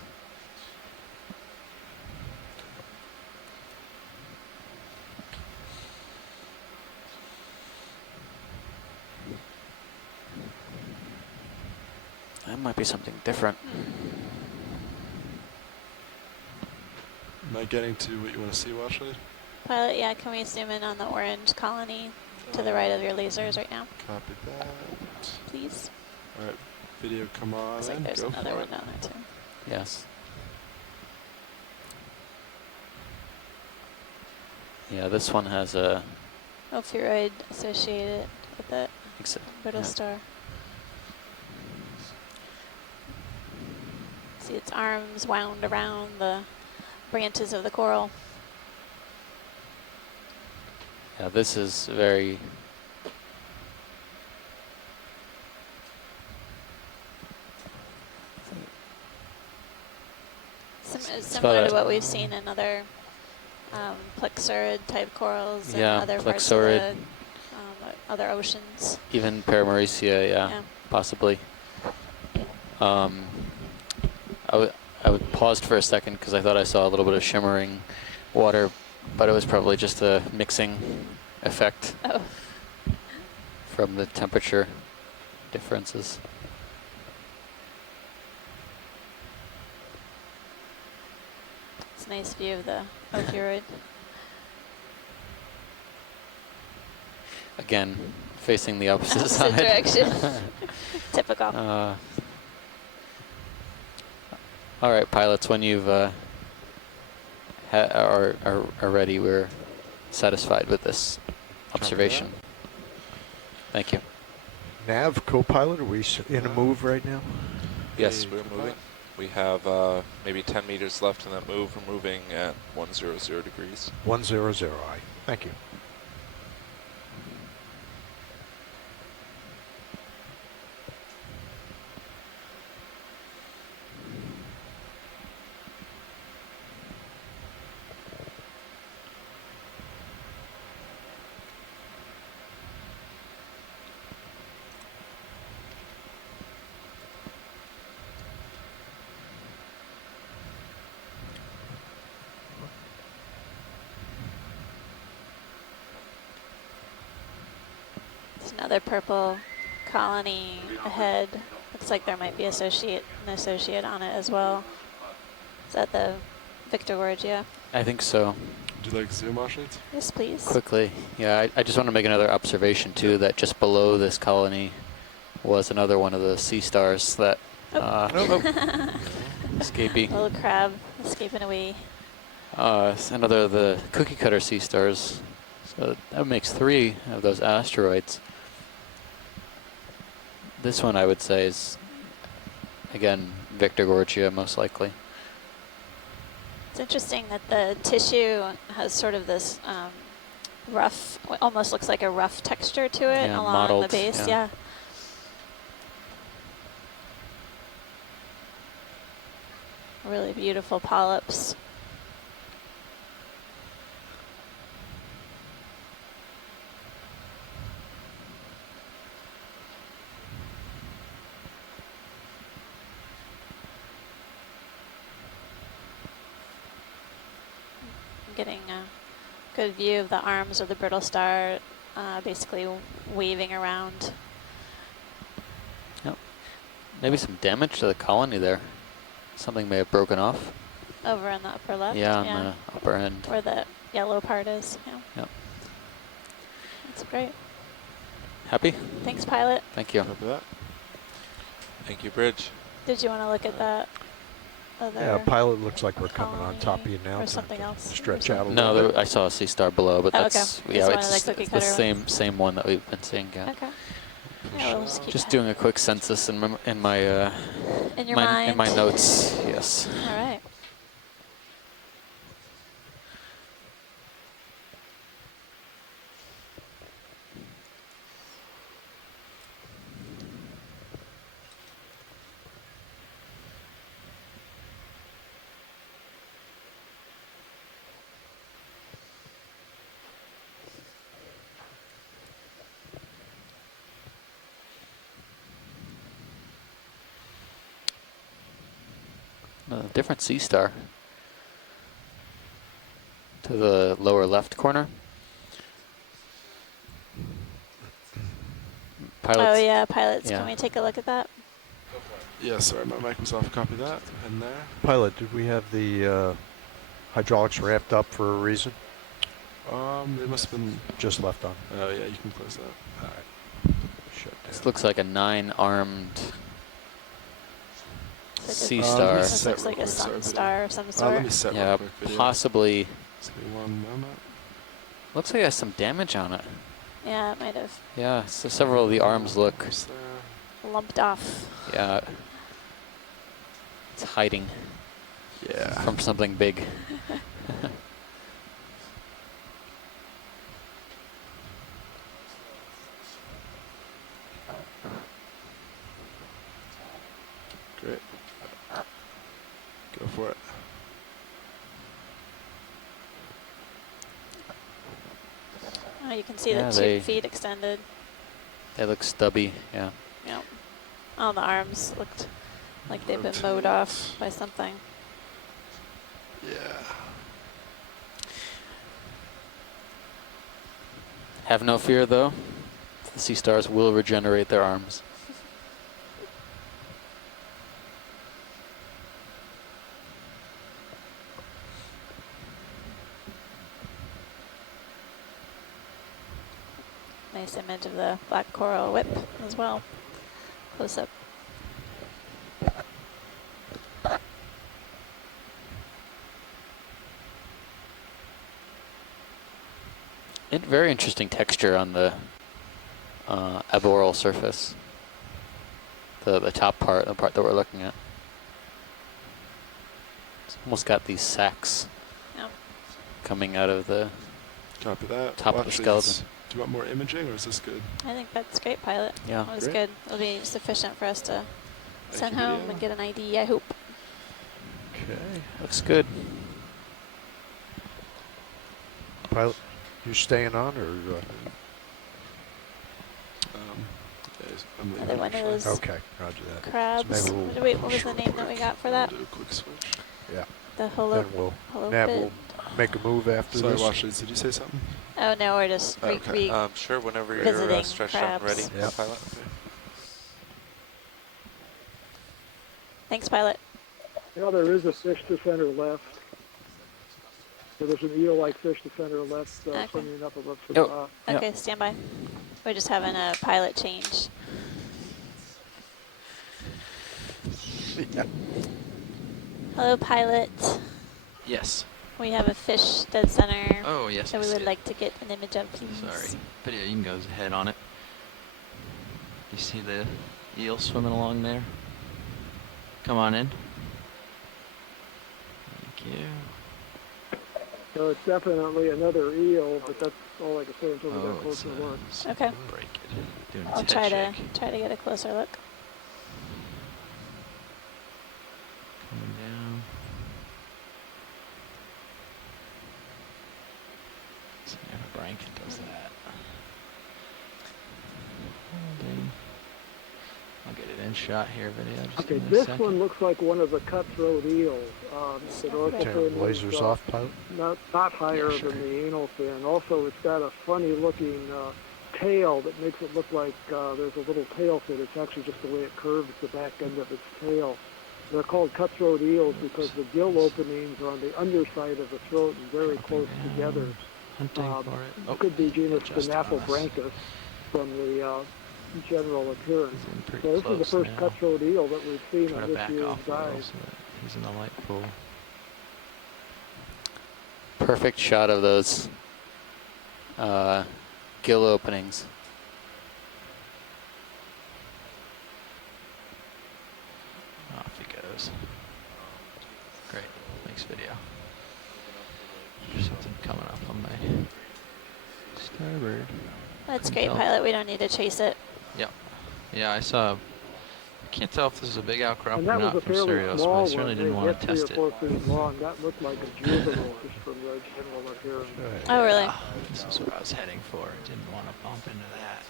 That might be something different. Am I getting to what you want to see, Washley? Pilot, yeah, can we zoom in on the orange colony to the right of your lasers right now? Copy that. Please. All right, video come on. Looks like there's another one down there too. Yes. Yeah, this one has a ophiuroid associated with it. Brittle yeah. star. See its arms wound around the branches of the coral. Yeah, this is very similar to what we've seen in other plexaurid type corals in other parts of the other oceans. Even Paramaricia, yeah. Possibly. I paused for a second because I thought I saw a little bit of shimmering water, but it was probably just a mixing effect from the temperature differences. It's a nice view of the ophiuroid. Again, facing the opposite side. Direction. Typical. All right, pilots, when you've are ready, we're satisfied with this observation. Thank you. Nav, co-pilot, are we in a move right now? Yes, we're moving. We have maybe 10 meters left in that move. We're moving at 100 degrees. 100, aye. Thank you. Another purple colony ahead. Looks like there might be an associate on it as well. Is that the Victor Gorge? Yeah. I think so. Would you like zoom, Ashleigh? Yes, please. Quickly. Yeah, I just want to make another observation too, that just below this colony was another one of the sea stars that escapee. Little crab escaping away. Another of the cookie cutter sea stars. So that makes 3 of those asteroids. This one I would say is, again, Victor Gorgia most likely. It's interesting that the tissue has sort of this rough, almost looks like a rough texture to it along mottled, the base. Yeah. Really beautiful polyps. Getting a good view of the arms of the brittle star basically waving around. Yep. Maybe some damage to the colony there. Something may have broken off. Over in the upper left? Yeah, on the upper end. Where the yellow part is. Yeah. Yep. That's great. Happy? Thanks, pilot. Thank you. Copy that. Thank you, Bridge. Did you want to look at that? Yeah, pilot looks like we're coming on top of you now. Or something else? Stretch out a No, little bit. I saw a sea star below, but that's okay. it's the same one that we've been seeing. Yeah. Okay. Yeah, we'll just doing a quick census in my in my notes. Yes. All right. A different sea star to the lower left corner. Pilots. Oh yeah, pilots. Yeah. Can we take a look at that? Yeah, sorry, my mic was off. Copy that. And there. Pilot, did we have the hydraulics ramped up for a reason? They must have been just left on. Oh yeah, you can close that. All right. Shut down. This looks like a 9-armed sea star. This looks like a sun star of some sort. Let me set yeah, quick possibly. Just give me one moment. Looks like it has some damage on it. Yeah, it might have. Yeah, so several of the arms look lumped off. Yeah, it's hiding. Yeah. From something big. Great. Go for it. Oh, you can see the 2 feet extended. They look stubby, yeah. Yep. Oh, the arms looked like they've been mowed off by something. Yeah. Have no fear, though. The sea stars will regenerate their arms. Nice image of the black coral whip as well. Close up. Very interesting texture on the aboral surface. The top part, the part that we're looking at. It's almost got these sacs coming out of the Copy that. top of the skeleton. Do you want more imaging, or is this good? I think that's great, pilot. Yeah. That was Great. good. It'll be sufficient for us to send you, home video. and get an ID, I hope. Okay. Looks good. Pilot, you staying on, or? I'm Are they one of those Okay, roger that. crabs? So maybe Wait, what was the name that we got for that? Do a quick switch. Yeah. The Then we'll make a move after Sorry, this. Washley, did you say something? Oh no, we're just Sure, whenever you're visiting stretched crabs. out and ready, Yep. pilot. Thanks, pilot. Now there is a fish to center left. So there's an eel-like fish to center left swimming up above the top. Okay, stand by. We're just having a pilot change. Yeah. Hello, pilot. Yes. We have a fish dead center. Oh, yes, that I we see would it. like to get an image of, please. Sorry. But yeah, you can go ahead on it. You see the eel swimming along there? Come on in. Thank you. So it's definitely another eel, but that's all I can say until we get a Oh, it's closer look. Okay. break it. Doing I'll its try head to shake. get a closer look. Coming down. See if Brankin does that. Holding. I'll get it in shot here, video. Just Okay, give me a this second. one looks like one of the cutthroat eels. The dorsal Turn fin is, lasers off, pilot. not higher Yeah, sure. than the anal fin. Also, it's got a funny-looking tail that makes it look like there's a little tail fin. It's actually just the way it curves the back end of its tail. They're called cutthroat eels because the gill openings are on the underside of the throat and very close together. Hunting for it. Oh, Could be genus just on us. Stenophobranchus from the general appearance. Pretty So this is the close first now. cutthroat eel that we've seen Try on to this back year's off a little dive. so that he's in the light pool. Perfect shot of those gill openings. Off he goes. Great. Thanks, video. There's something coming up on my starboard. That's great, Tell. pilot. We don't need to chase it. Yep. Yeah, I saw. I can't tell if this is a big outcrop And or that was not a from fairly Sirius, but small I certainly one. didn't They want hit to 3 or test it. 4 feet long. That looked like a juvenile just from the general appearance. Oh, really? This is what I was heading for. Didn't want to bump into that.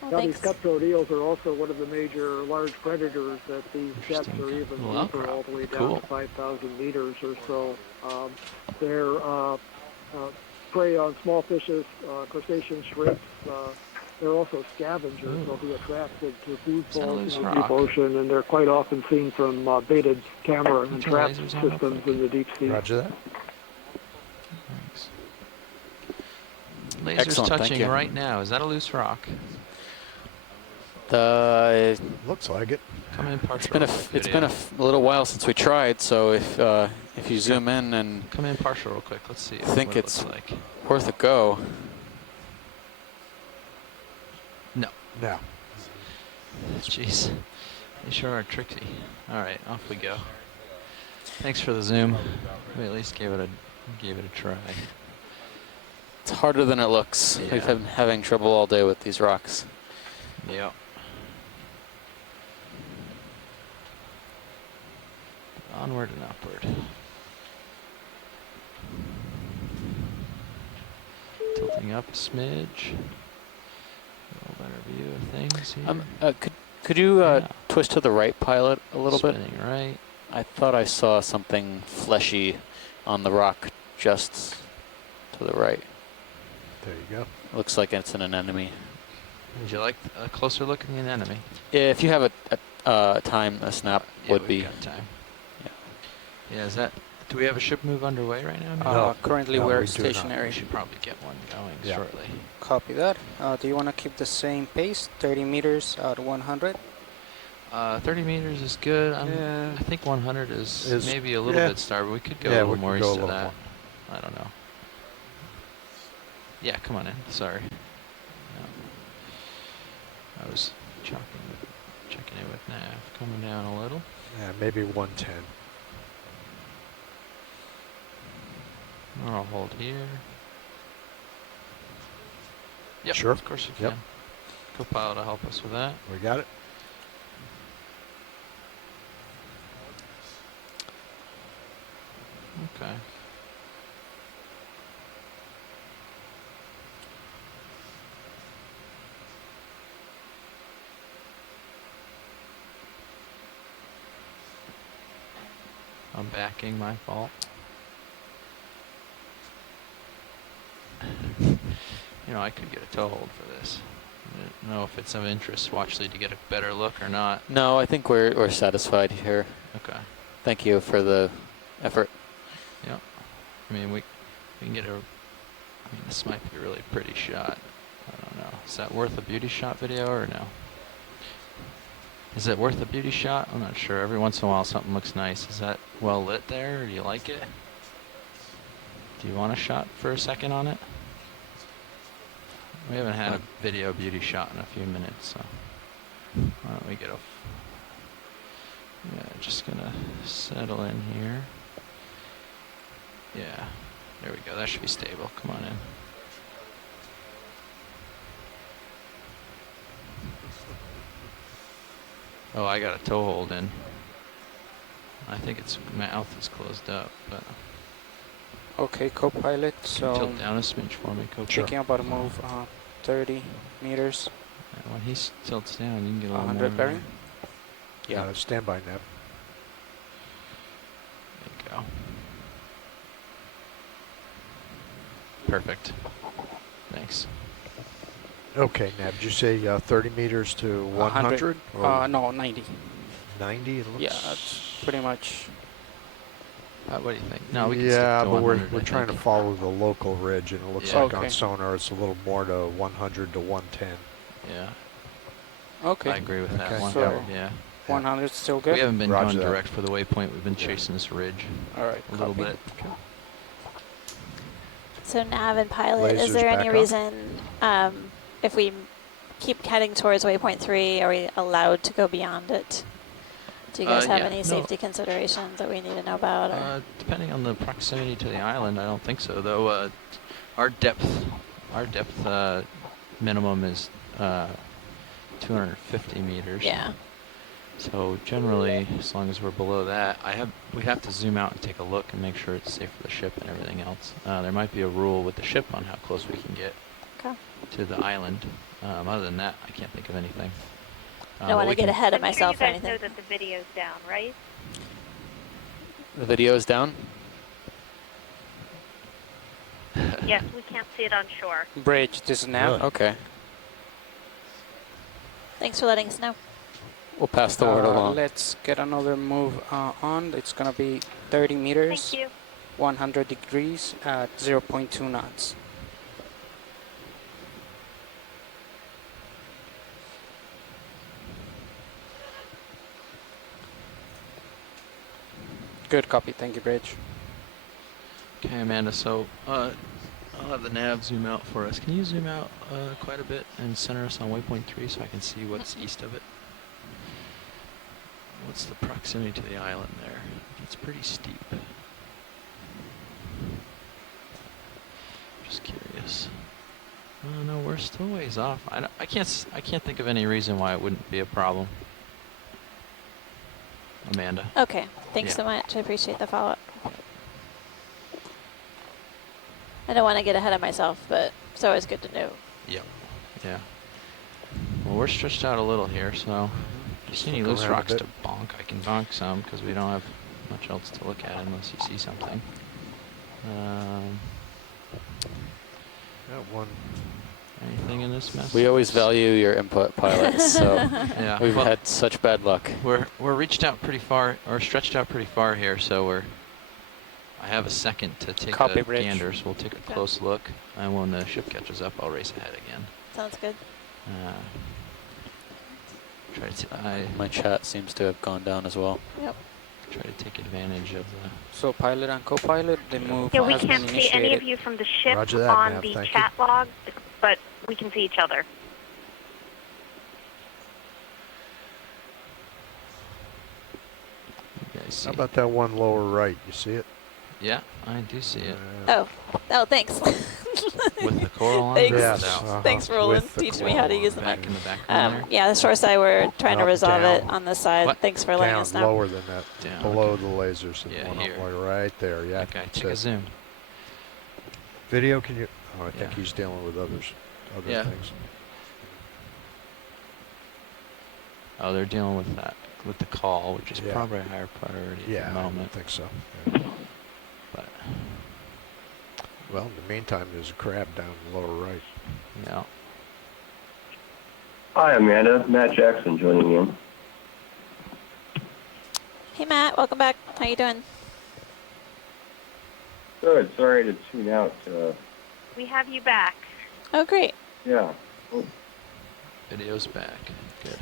Well, Now, these thanks. cutthroat eels are also one of the major large predators at these depths Interesting. or even Little deeper, all the way down Cool. to 5,000 meters or so. They're prey on small fishes, crustacean shrimps. They're also scavengers. They'll be attracted to food falls in the deep rock. ocean, and they're quite often seen from baited camera and turn trap lasers on real systems in the deep sea. Roger that. Thanks. Laser's Excellent, thank touching you. right now. Is that a loose rock? Looks like it. Come in partial. It's been a little while since we tried, so if you zoom in and Come in partial real quick. Let's see. think what it it's looks like. worth a go. No. No. Jeez. They sure are tricky. All right, off we go. Thanks for the zoom. We at least gave it a try. It's harder than it looks. Yeah. We've been having trouble all day with these rocks. Yep. Onward and upward. Tilting up a smidge. A little better view of things here. Could you twist to the right, pilot, a little bit? Spinning right. I thought I saw something fleshy on the rock just to the right. There you go. Looks like it's an anemone. Would you like a closer look at the anemone? If you have a time, a snap would we've be. got time. Yeah, is that... Do we have a ship move underway right now? No. Currently No, we're we do not. stationary. We should probably get one going Yeah. shortly. Copy that. Do you want to keep the same pace, 30 meters out of 100? 30 meters is good. Yeah. I think 100 is Is- maybe a little yeah. bit starboard. We could go Yeah, a we little more could go east a of little that. more. I don't know. Yeah, come on in. Sorry. I was checking it with nav. Coming down a little. Yeah, maybe 110. I'll hold here. Yep, Sure. of course you Yep. can. Copilot will help us with that. We got it. Okay. I'm backing, my fault. You know, I could get a toe hold for this. I don't know if it's of interest, Watchley, to get a better look or not. No, I think we're satisfied here. Okay. Thank you for the effort. Yeah. I mean, we can get a. I mean, this might be a really pretty shot. I don't know. Is that worth a beauty shot video or no? Is it worth a beauty shot? I'm not sure. Every once in a while, something looks nice. Is that well lit there? Or do you like it? Do you want a shot for a second on it? We haven't had a video beauty shot in a few minutes, so why don't we get a... Yeah, just gonna settle in here. Yeah, there we go. That should be stable. Come on in. Oh, I got a toe hold in. I think its mouth is closed up, but... Okay, co-pilot, so tilt down a smidge for me, co-pilot. checking about a move 30 meters. Yeah, when he tilts down, you can get a little 100 more. bearing? Yeah, standby nav. There you go. Perfect. Thanks. Okay, nav, did you say 30 meters to 100? No, 90. 90? It looks... Yeah, that's pretty much... what do you think? No, we can stick yeah, to but 100, we're I trying to think. follow the local ridge, and it looks Yeah. like Okay. on sonar it's a little more to 100 to 110. Yeah. Okay. I agree with that Okay. one. So, yeah. 100 still good? We haven't been Roger going that. direct for the waypoint. We've been chasing this ridge All right, a little copy. bit. So nav and pilot, is Lasers there back any up. reason if we keep heading towards waypoint 3, are we allowed to go beyond it? Do you guys have Yeah. any No. safety considerations that we need to know about? Or? Depending on the proximity to the island, I don't think so. Though our depth minimum is 250 meters. Yeah. So generally, as long as we're below that, we have to zoom out and take a look and make sure it's safe for the ship and everything else. There might be a rule with the ship on how close we can get to the island. Other than that, I can't think of anything. I don't want to get ahead of myself or I'm sure you guys anything. know that the video's down, right? The video is down? Yes, we can't see it on shore. Bridge, this is nav. Okay. Thanks for letting us know. We'll pass the word along. Let's get another move on. It's going to be 30 meters, Thank you. 100 degrees at 0.2 knots. Good copy. Thank you, Bridge. Okay, Amanda, so I'll have the nav zoom out for us. Can you zoom out quite a bit and center us on waypoint 3 so I can see what's east of it? What's the proximity to the island there? It's pretty steep. Just curious. No, we're still ways off. I can't think of any reason why it wouldn't be a problem. Amanda. Okay. Thanks Yeah. so much. I appreciate the follow-up. I don't want to get ahead of myself, but it's always good to know. Yep. Yeah. Well, we're stretched out a little here, so if you see any look loose around a rocks bit. to bonk, I can bonk some because we don't have much else to look at unless you see something. Got one. Anything in this mess? We always value your input, pilots, so Yeah, we've well, had such bad luck. We're reached out pretty far, or stretched out pretty far here, so I have a second to take Copy, a Bridge. gander, so we'll take a close look, and when the ship catches up, I'll race ahead again. Sounds good. Try to My chat seems to have gone down as well. Yep. Try to take advantage of the. So pilot and co-pilot, the move Yeah, we has been can't see any initiated. of you from the ship Roger that, on Nav, the thank chat log, but we can see each other. You guys see How about that one lower right? You see it? Yeah, I do see it. Oh, thanks. With the coral on Thanks. it? Yes, Thanks, Roland. with the Teach me how to use them. Back in the background there? Yeah, the shore side, we're trying to Up, resolve it down. on the side. What? Thanks for letting Down, us know. lower than that. Down, Below okay. the lasers. And Yeah, one here. up, like right there. Yeah. Okay, that's take a it. zoom. Video, can you? Oh, I think Yeah. he's dealing with other Yeah. things. Oh, they're dealing with that, with the call, which is Yeah. probably a higher priority Yeah, at the I moment. think so. But Well, in the meantime, there's a crab down the lower right. yeah. Hi, Amanda. Matt Jackson joining in. Hey, Matt. Welcome back. How you doing? Good. Sorry to tune out. We have you back. Oh, great. Yeah. Video's back. Good.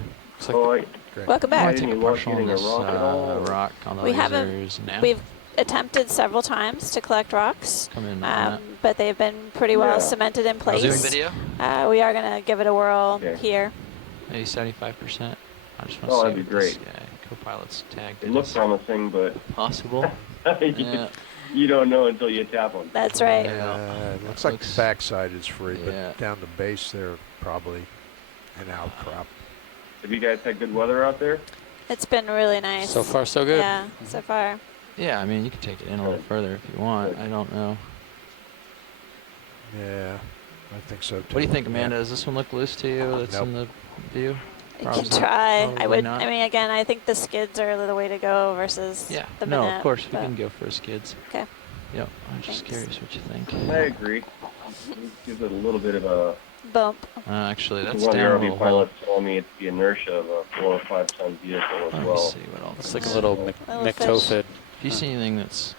Welcome Want back. to take a partial on this rock on the We lasers haven't. now? We've attempted several times to collect rocks, Come in on that. but they've been pretty well Yeah. cemented in place. Zoom video? We are going to give it a whirl Okay. here. Maybe 75%. I just want to Oh, see that'd be what this great. guy, co-pilot's tagged. It looks promising, but possible. you, you don't know until you tap them. That's right. It looks like the backside is free, but down the base there, probably an outcrop. Have you guys had good weather out there? It's been really nice. So far, so good. Yeah, so far. Yeah, I mean, you can take it in a little further if you want. I don't know. Yeah, I think so too. What do you think, Amanda? Does this one look loose to you? That's Nope. in the view? You can try. Probably I would. not. I mean, again, I think the skids are the way to go versus Yeah. the No, minute, of course we but- can go for skids. Okay. Yep. I'm just curious what you think. I agree. Gives it a little bit of a bump. Actually, that's one of the down a RV little hole. pilots told me it's the inertia of a 4 or 5 ton vehicle as Let me well. see what all It's this like a is. little Little fish. McTophid. If you see anything that's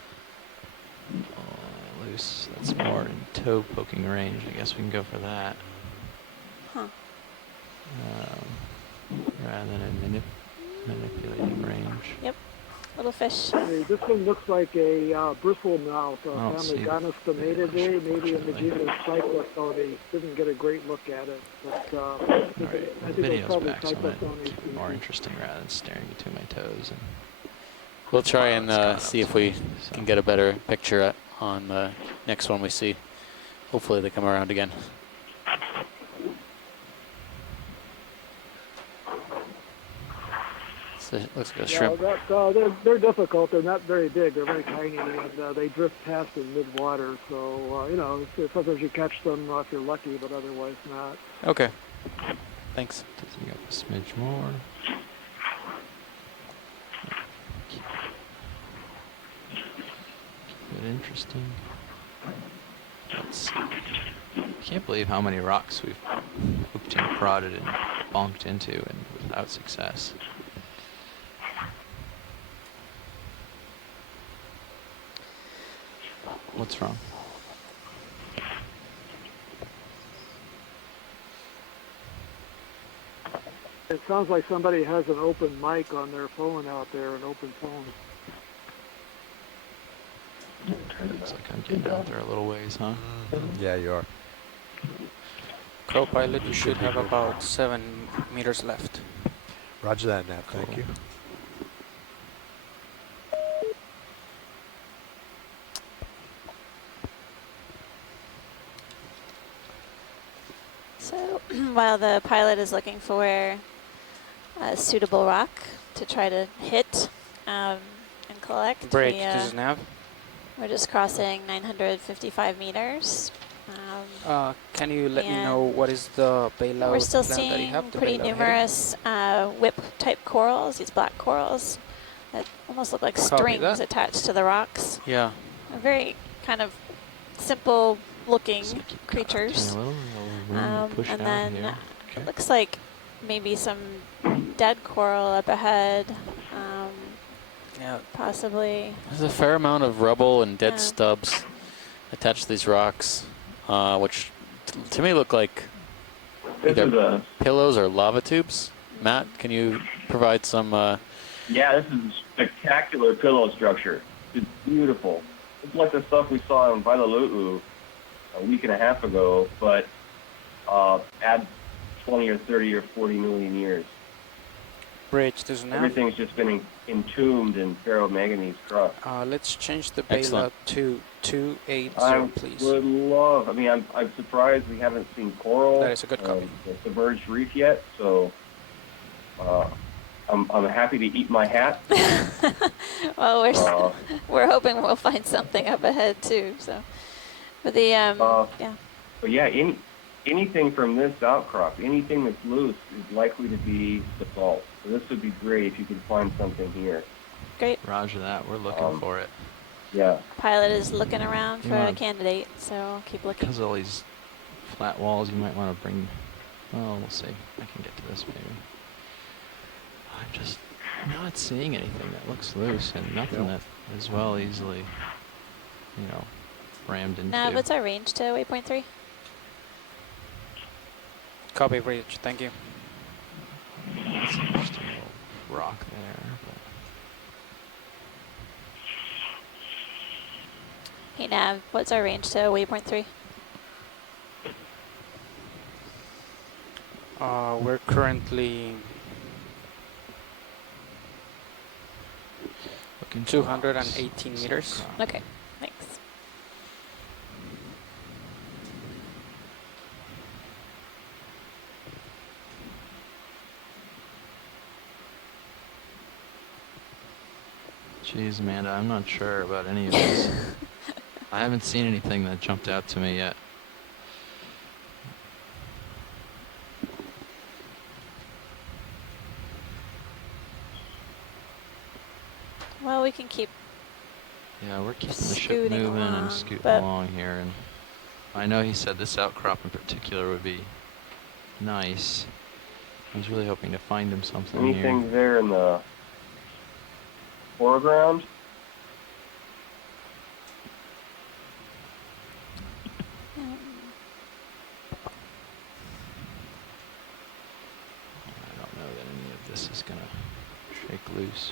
loose, that's more in toe poking range, I guess we can go for that. Huh. Rather than in manipulating range. Yep. Little fish. Hey, this one looks like a bristlemouth, don't see family the Gonostonidae, maybe in the genus Cyclothone. Didn't get a great look at it, but I think The it's video's probably back, so I'm Cyclothone. gonna keep it more interesting rather than staring between my toes. And We'll try and It's caught see up if to we me, can get a better picture on the next one we see. Hopefully they come around again. So it looks like a shrimp. They're difficult. They're not very big. They're very tiny, and they drift past in mid-water. So, you know, sometimes you catch them if you're lucky, but otherwise not. Okay. Thanks. Tilting up a smidge more. Keep it interesting. Let's see. Can't believe how many rocks we've hooked and prodded and bonked into and without success. What's wrong? It sounds like somebody has an open mic on their phone out there, an open phone. Looks like I'm getting out there a little ways, huh? Yeah, you are. Co-pilot, you should have about 7 meters left. Roger that, Nat. Thank you. So while the pilot is looking for a suitable rock to try to hit and collect, Break, this is Nav. we're just crossing 955 meters. Can you let me know what is the bailout We're still plan that you seeing have? the pretty bailout heading? numerous whip-type corals, these black corals that almost look like Copy strings that. attached to the rocks. Yeah. They're very kind of simple-looking creatures. Push And down then here. it looks like maybe some dead coral up ahead, Yeah. possibly. There's a fair amount of rubble and dead Yeah. stubs attached to these rocks, which to me look like This is either a pillows or lava tubes. Matt, can you provide some Yeah, this is a spectacular pillow structure. It's beautiful. It's like the stuff we saw in Vailaluu a week and a half ago, but add 20 or 30 or 40 million years. Bridge, there's an Everything's just been entombed in ferromanganese crust. let's change the Bela to 280, please. I would love. I mean, I'm surprised we haven't seen coral. That is a good copy. The submerged reef yet, so I'm happy to eat my hat. Well, we're hoping we'll find something up ahead too. So, but the yeah. But yeah, anything from this outcrop, anything that's loose, is likely to be basalt. So this would be great if you could find something here. Great. Roger that. We're looking for it. Yeah. Pilot is looking around for a candidate, so keep looking. Because of all these flat walls, you might want to bring. Well, we'll see. I can get to this maybe. I'm just not seeing anything that looks loose and nothing that is well easily, you know, rammed into. Now, what's our range to waypoint 3? Copy, Bridge. Thank you. That's an interesting little rock there. But Hey Nav, what's our range to waypoint 3? We're currently 218 meters. Okay, thanks. Jeez, Amanda, I'm not sure about any of this. I haven't seen anything that jumped out to me yet. Well, we can keep. Yeah, we're keeping the ship moving and scooting along here, and I know he said this outcrop in particular would be nice. I was really hoping to find him something here. Anything there in the foreground? I don't know that any of this is gonna shake loose.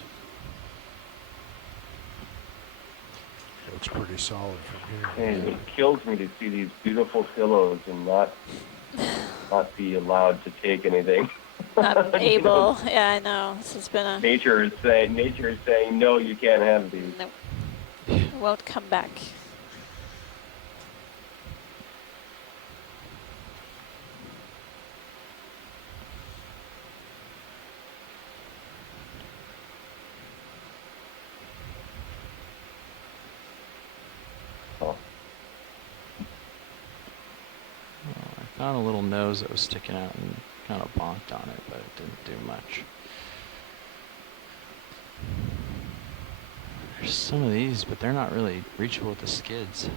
Looks pretty solid from here. And it kills me to see these beautiful pillows and not be allowed to take anything. Not able. Yeah, I know. This has been a. Nature is saying no, you can't have these. Nope. It won't come back. I found a little nose that was sticking out and kind of bonked on it, but it didn't do much. There's some of these, but they're not really reachable with the skids.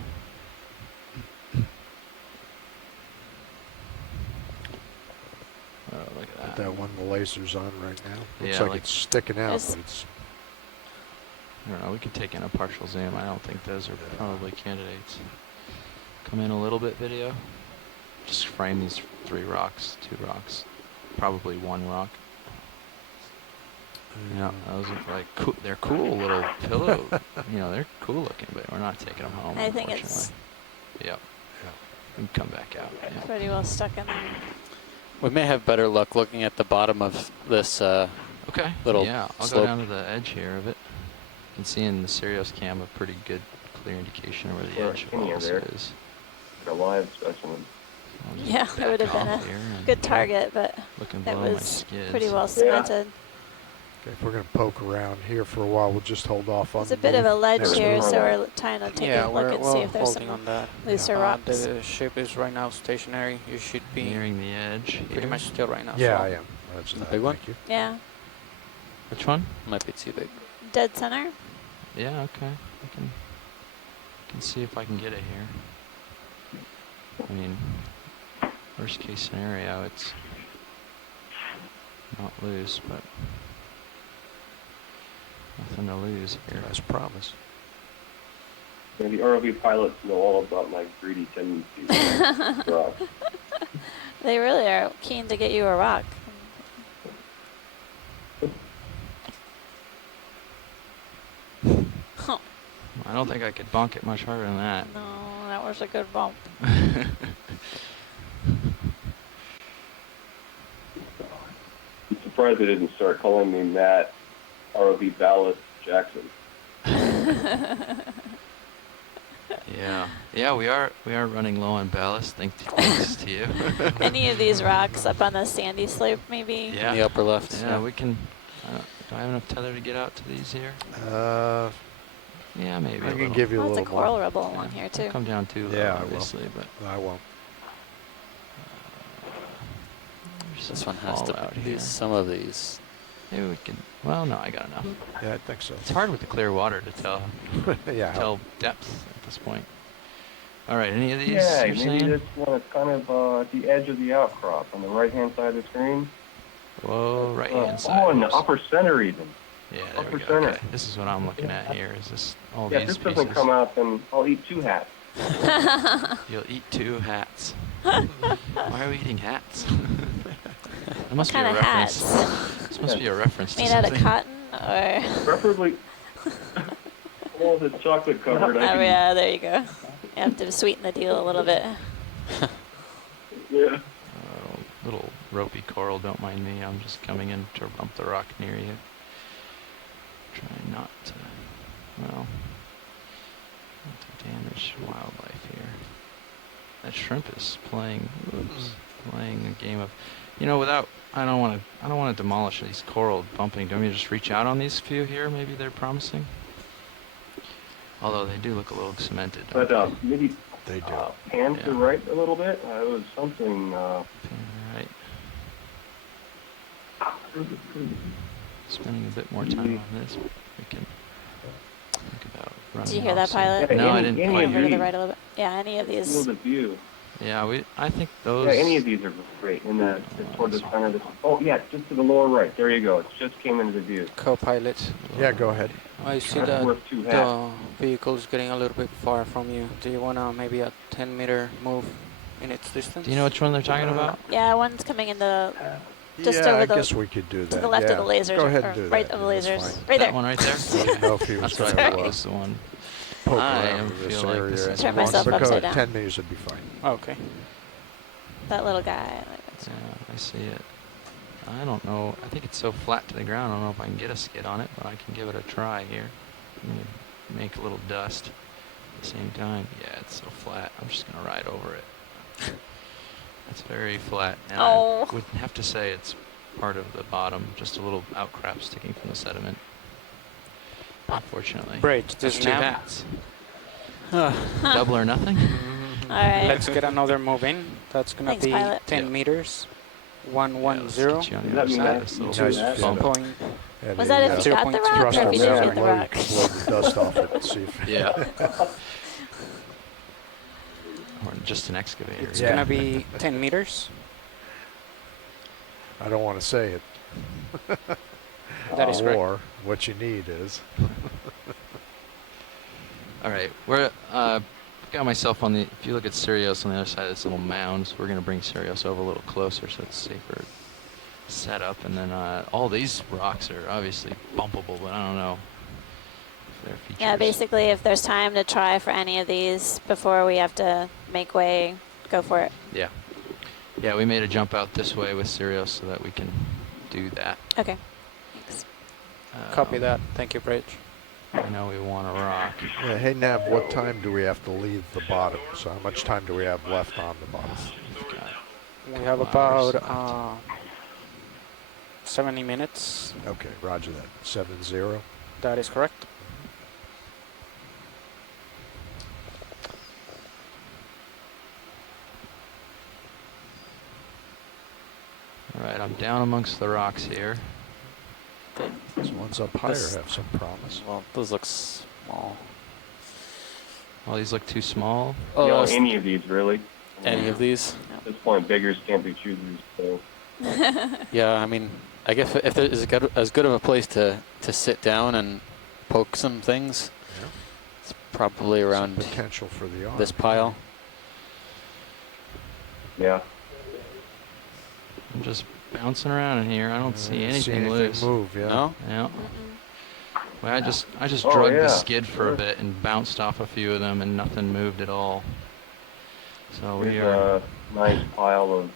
Oh, look at that. That one the laser's on right now. Looks Yeah, like it's sticking out, but it's... I don't know, we could take in a partial zoom. I don't think those are probably candidates. Come in a little bit, video. Just frame these 3 rocks, 2 rocks, probably 1 rock. Yeah, those look like cool. They're cool little pillow. You know, they're cool looking, but we're not taking them home. I think it's. Yep. We can come back out. Yeah. Pretty well stuck in there. We may have better luck looking at the bottom of this little Yeah, I'll slope. go down to the edge here of it. You can see in the Sirius cam a pretty good, clear indication of where the edge also is. A live specimen. Yeah, it would have been a good target, but it was pretty well cemented. Okay, if we're going to poke around here for a while, we'll just hold off on There's a bit of a ledge here, so we're trying to take a look and see if there's some on that. looser rocks. The ship is right now stationary. You should be nearing the edge. Pretty much still right now. Yeah, so. I am. That's the big one? Yeah. Which one? Might be too big. Dead center? Yeah, okay. I can see if I can get it here. I mean, worst case scenario, it's not loose, but nothing to lose here. As promised. Maybe ROV pilots know all about my greedy tendencies. Rocks. They really are keen to get you a rock. I don't think I could bunk it much harder than that. No, that was a good bump. I'm surprised they didn't start calling me Matt ROV Ballast Jackson. Yeah, we are running low on ballast. Thanks to you. Any of these rocks up on the sandy slope, maybe? Yeah, in the upper left. Yeah, we can. Do I have enough tether to get out to these here? Yeah, maybe. I can give you a little more. It's a coral more. rubble along here too. Come down too low, Yeah, obviously, but I won't. This one has to out be here. some of these. Maybe we can. Well, no, I got enough. Yeah, I think so. It's hard with the clear water to tell. Yeah. Tell depth at this point. All right, any of these? Yeah, you're maybe saying? this one is kind of at the edge of the outcrop on the right-hand side of the screen. Whoa, right hand side. Oh, in the upper center even. Yeah, there upper we go. center. Okay. This is what I'm looking at here. Is this all Yeah, these if this pieces? doesn't come out, then I'll eat 2 hats. You'll eat 2 hats. Why are we eating hats? That must be a What kind of reference. hats? This must be a reference to Made out of something. cotton or? Preferably. Well, the chocolate covered. Oh yeah, there you go. You have to sweeten the deal a little bit. Yeah. Little ropey coral, don't mind me. I'm just coming in to bump the rock near you. Try not to, well, not to damage wildlife here. That shrimp is playing a game of, without. I don't want to demolish these coral bumping. Do you want me to just reach out on these few here? Maybe they're promising. Although they do look a little cemented. But maybe they do. Pan to right a little bit. It was something. Right. Spending a bit more time on this, we can think about running. Did you hear that, Pilot? No, I didn't quite Over hear to the you. right a little bit. Yeah, any of these. Field of view. Yeah, I think those. Yeah, any of these are great. In the toward the center. Of the, oh yeah, just to the lower right. There you go. It just came into the view. Co-pilot. Yeah, go ahead. I see That's that worth 2 the hats. vehicle's getting a little bit far from you. Do you want to maybe a 10-meter move in its distance? Do you know which one they're talking about? Yeah, one's coming in the just yeah, over I the guess we could do that. to the left yeah. of the lasers, Go ahead or and do right that. of the Yeah, that's lasers, fine. right there. That one right there? I didn't know if he was That's what I going thought to was the one. poke I around feel this like area. this is and Turn once myself we go upside at down. 10 meters would be fine. Okay. That little guy. Yeah, I see it. I don't know. I think it's so flat to the ground. I don't know if I can get a skid on it, but I can give it a try here. I'm going to make a little dust at the same time. Yeah, it's so flat. I'm just going to ride over it. It's very flat. And I would have to say it's part of the bottom, just a little outcrop sticking from the sediment. Unfortunately. Bridge, There's this 2 map. hats. Double or nothing? All right. Let's get another move in. That's going to Thanks, be Pilot. 10 meters. 110. Get you on the other side of this little Nice bump. Point. And Was that if you got the rock or if you didn't get the rock? Blow the dust off it and see if Yeah. Or just an excavator. It's going to be 10 meters. I don't want to say it. That is correct. Or what you need is. All right, we're got myself on the. If you look at Sirius on the other side of this little mound, we're gonna bring Sirius over a little closer so it's safer setup. And then all these rocks are obviously bumpable, but I don't know if they're features. Yeah, basically, if there's time to try for any of these before we have to make way, go for it. Yeah. Yeah, we made a jump out this way with Sirius so that we can do that. Okay. Thanks. Copy that. Thank you, Bridge. I know we want a rock. Yeah, hey, Nav, what time do we have to leave the bottom? So how much time do we have left on the bottom? We have about 70 minutes. Okay, roger that. 7-0. That is correct. All right, I'm down amongst the rocks here. These ones up higher have some promise. Well, those look small. All these look too small. You know, any of these really. Any of these? At this point, beggars can't be choosers. So. Yeah, I mean, I guess if there is as good of a place to sit down and poke some things, it's probably around some potential for the arm. this pile. Yeah. I'm just bouncing around in here. I don't see anything loose. Move, yeah. No? Yeah. Well, I just Oh, drugged the yeah. skid for a bit and bounced off a few of them, and nothing moved at all. So we Here's are. a nice pile of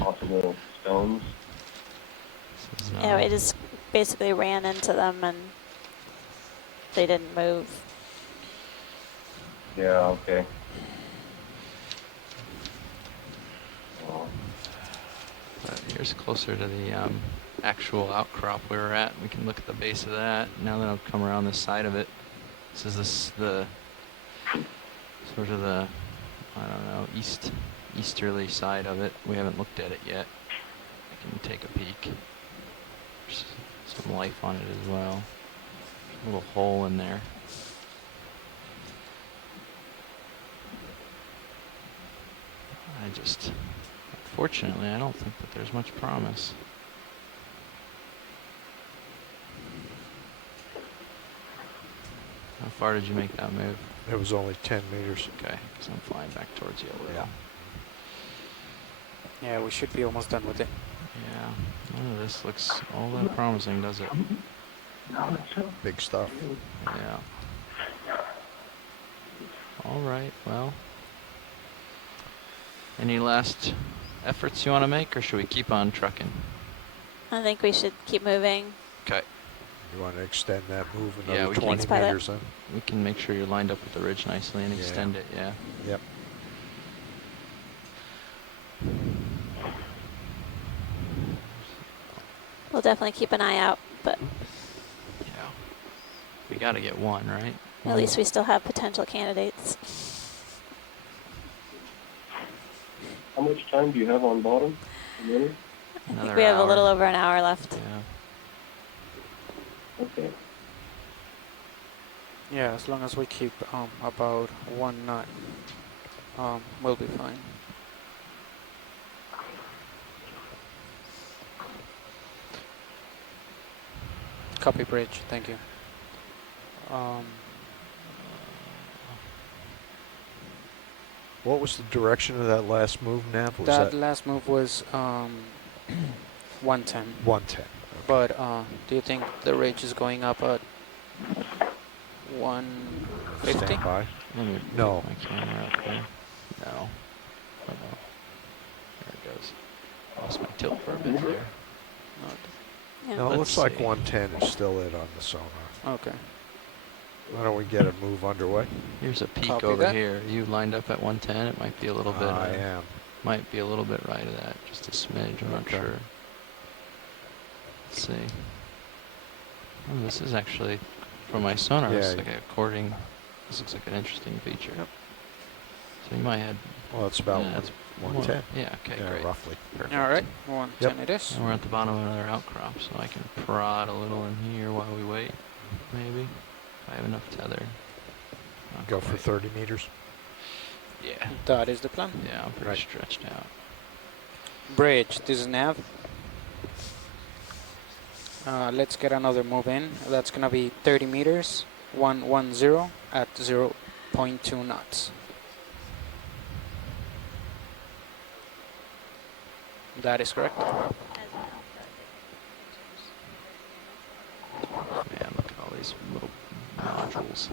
possible stones. Yeah, we just basically ran into them and they didn't move. Yeah, okay. But here's closer to the actual outcrop we were at. We can look at the base of that. Now that I've come around this side of it, this is the sort of the, I don't know, easterly side of it. We haven't looked at it yet. I can take a peek. There's some life on it as well. A little hole in there. Unfortunately, I don't think that there's much promise. How far did you make that move? It was only 10 meters. Okay, because I'm flying back towards you a little. Yeah, we should be almost done with it. Yeah, none of this looks all that promising, does it? Big stuff. Yeah. All right, well. Any last efforts you want to make, or should we keep on trucking? I think we should keep moving. Okay. You want to extend that move Yeah, another we 20 can, meters then? we can make sure you're lined up with the ridge nicely and extend it, yeah. Yep. We'll definitely keep an eye out, but Yeah. We got to get one, right? at least we still have potential candidates. How much time do you have on bottom? A minute? I think Another we have a hour. little over an hour left. Yeah. Okay. Yeah, as long as we keep about 1 knot, we'll be fine. Copy bridge, thank you. What was the direction of that last move, Nav? Was That last move was 110. 110. But do you think the ridge is going up at 150? Stand by. Let me No. put my camera up there. No. Uh-oh. There it goes. Lost my tilt for a bit there. Yeah. No, it looks Let's like see. 110 is still it on the sonar. Okay. Why don't we get a move underway? Here's a peek Copy over that. here. You lined up at 110. It might be a little bit. I am. Might be a little bit right of that. Just a smidge. I'm not Okay. sure. Let's see. Oh, this is actually, from my sonar, Yeah, it's like according. This looks like an interesting feature. Yep. So you might have. Well, it's about that's 110. Yeah. Okay. Yeah, Great. roughly. Perfect. All right, 110 it is. And we're at the bottom of another outcrop, so I can prod a little in here while we wait. Maybe. If I have enough tether. Not Go for quite. 30 meters. Yeah. That is the plan. Yeah, I'm pretty stretched out. Bridge, this is nav. Let's get another move in. That's gonna be 30 meters, 110 at 0.2 knots. That is correct. Man, look at all these little nodules.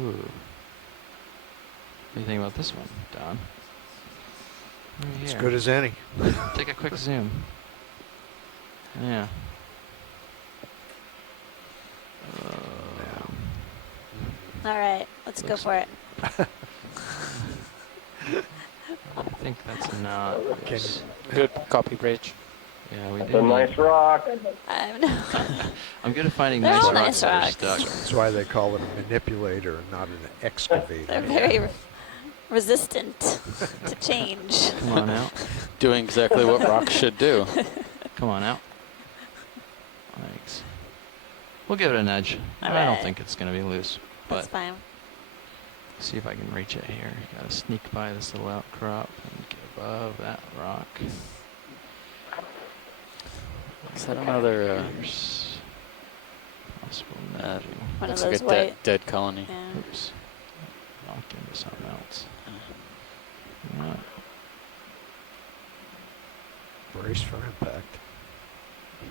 Ooh. What do you think about this one, Don? Right As here. good as any. Take a quick zoom. Yeah. All right, let's go Looks for it. I think that's not. Good copy, bridge. Yeah, we That's do. a nice rock. I'm good at finding They're nice all rocks nice that are rocks. stuck. That's why they call it a manipulator and not an excavator. They're very resistant to change. Come on out. Doing exactly what rocks should do. Come on out. Thanks. We'll give it a nudge. All I don't right. think it's going to be loose, That's but fine. see if I can reach it here. Got to sneak by this little outcrop and get above that rock. Is that another Possible One of looks those like a white. dead colony. Yeah. Oops. Knocked into something else. Yeah. Brace for impact.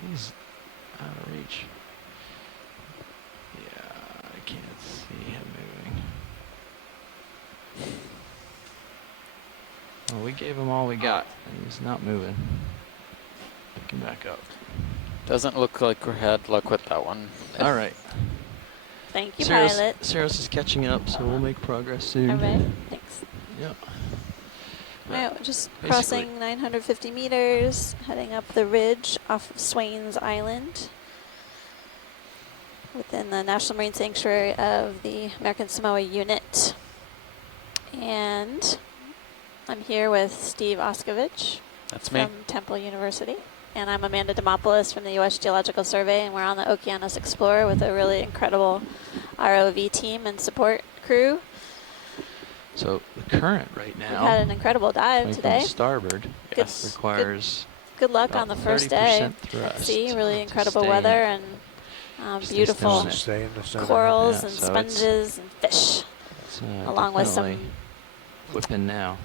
He's out of reach. Yeah, I can't see him moving. Well, we gave him all we got, and he's not moving. Picking back up. Doesn't look like we had luck with that one. All right. Thank you, Saros, pilot. Saros is catching up, so we'll make progress soon. All right, thanks. Yep. All right, we're just crossing 950 meters, heading up the ridge off of Swains Island within the National Marine Sanctuary of the American Samoa Unit. And I'm here with Steve Oskovich. That's from me. Temple University. And I'm Amanda Demopoulos from the U.S. Geological Survey, and we're on the Okeanos Explorer with a really incredible ROV team and support crew. So the current right now. We've had an incredible dive today. Starboard, yes, requires. Good luck on the first day. See, really incredible weather and beautiful corals and sponges and fish, along with some whipping now.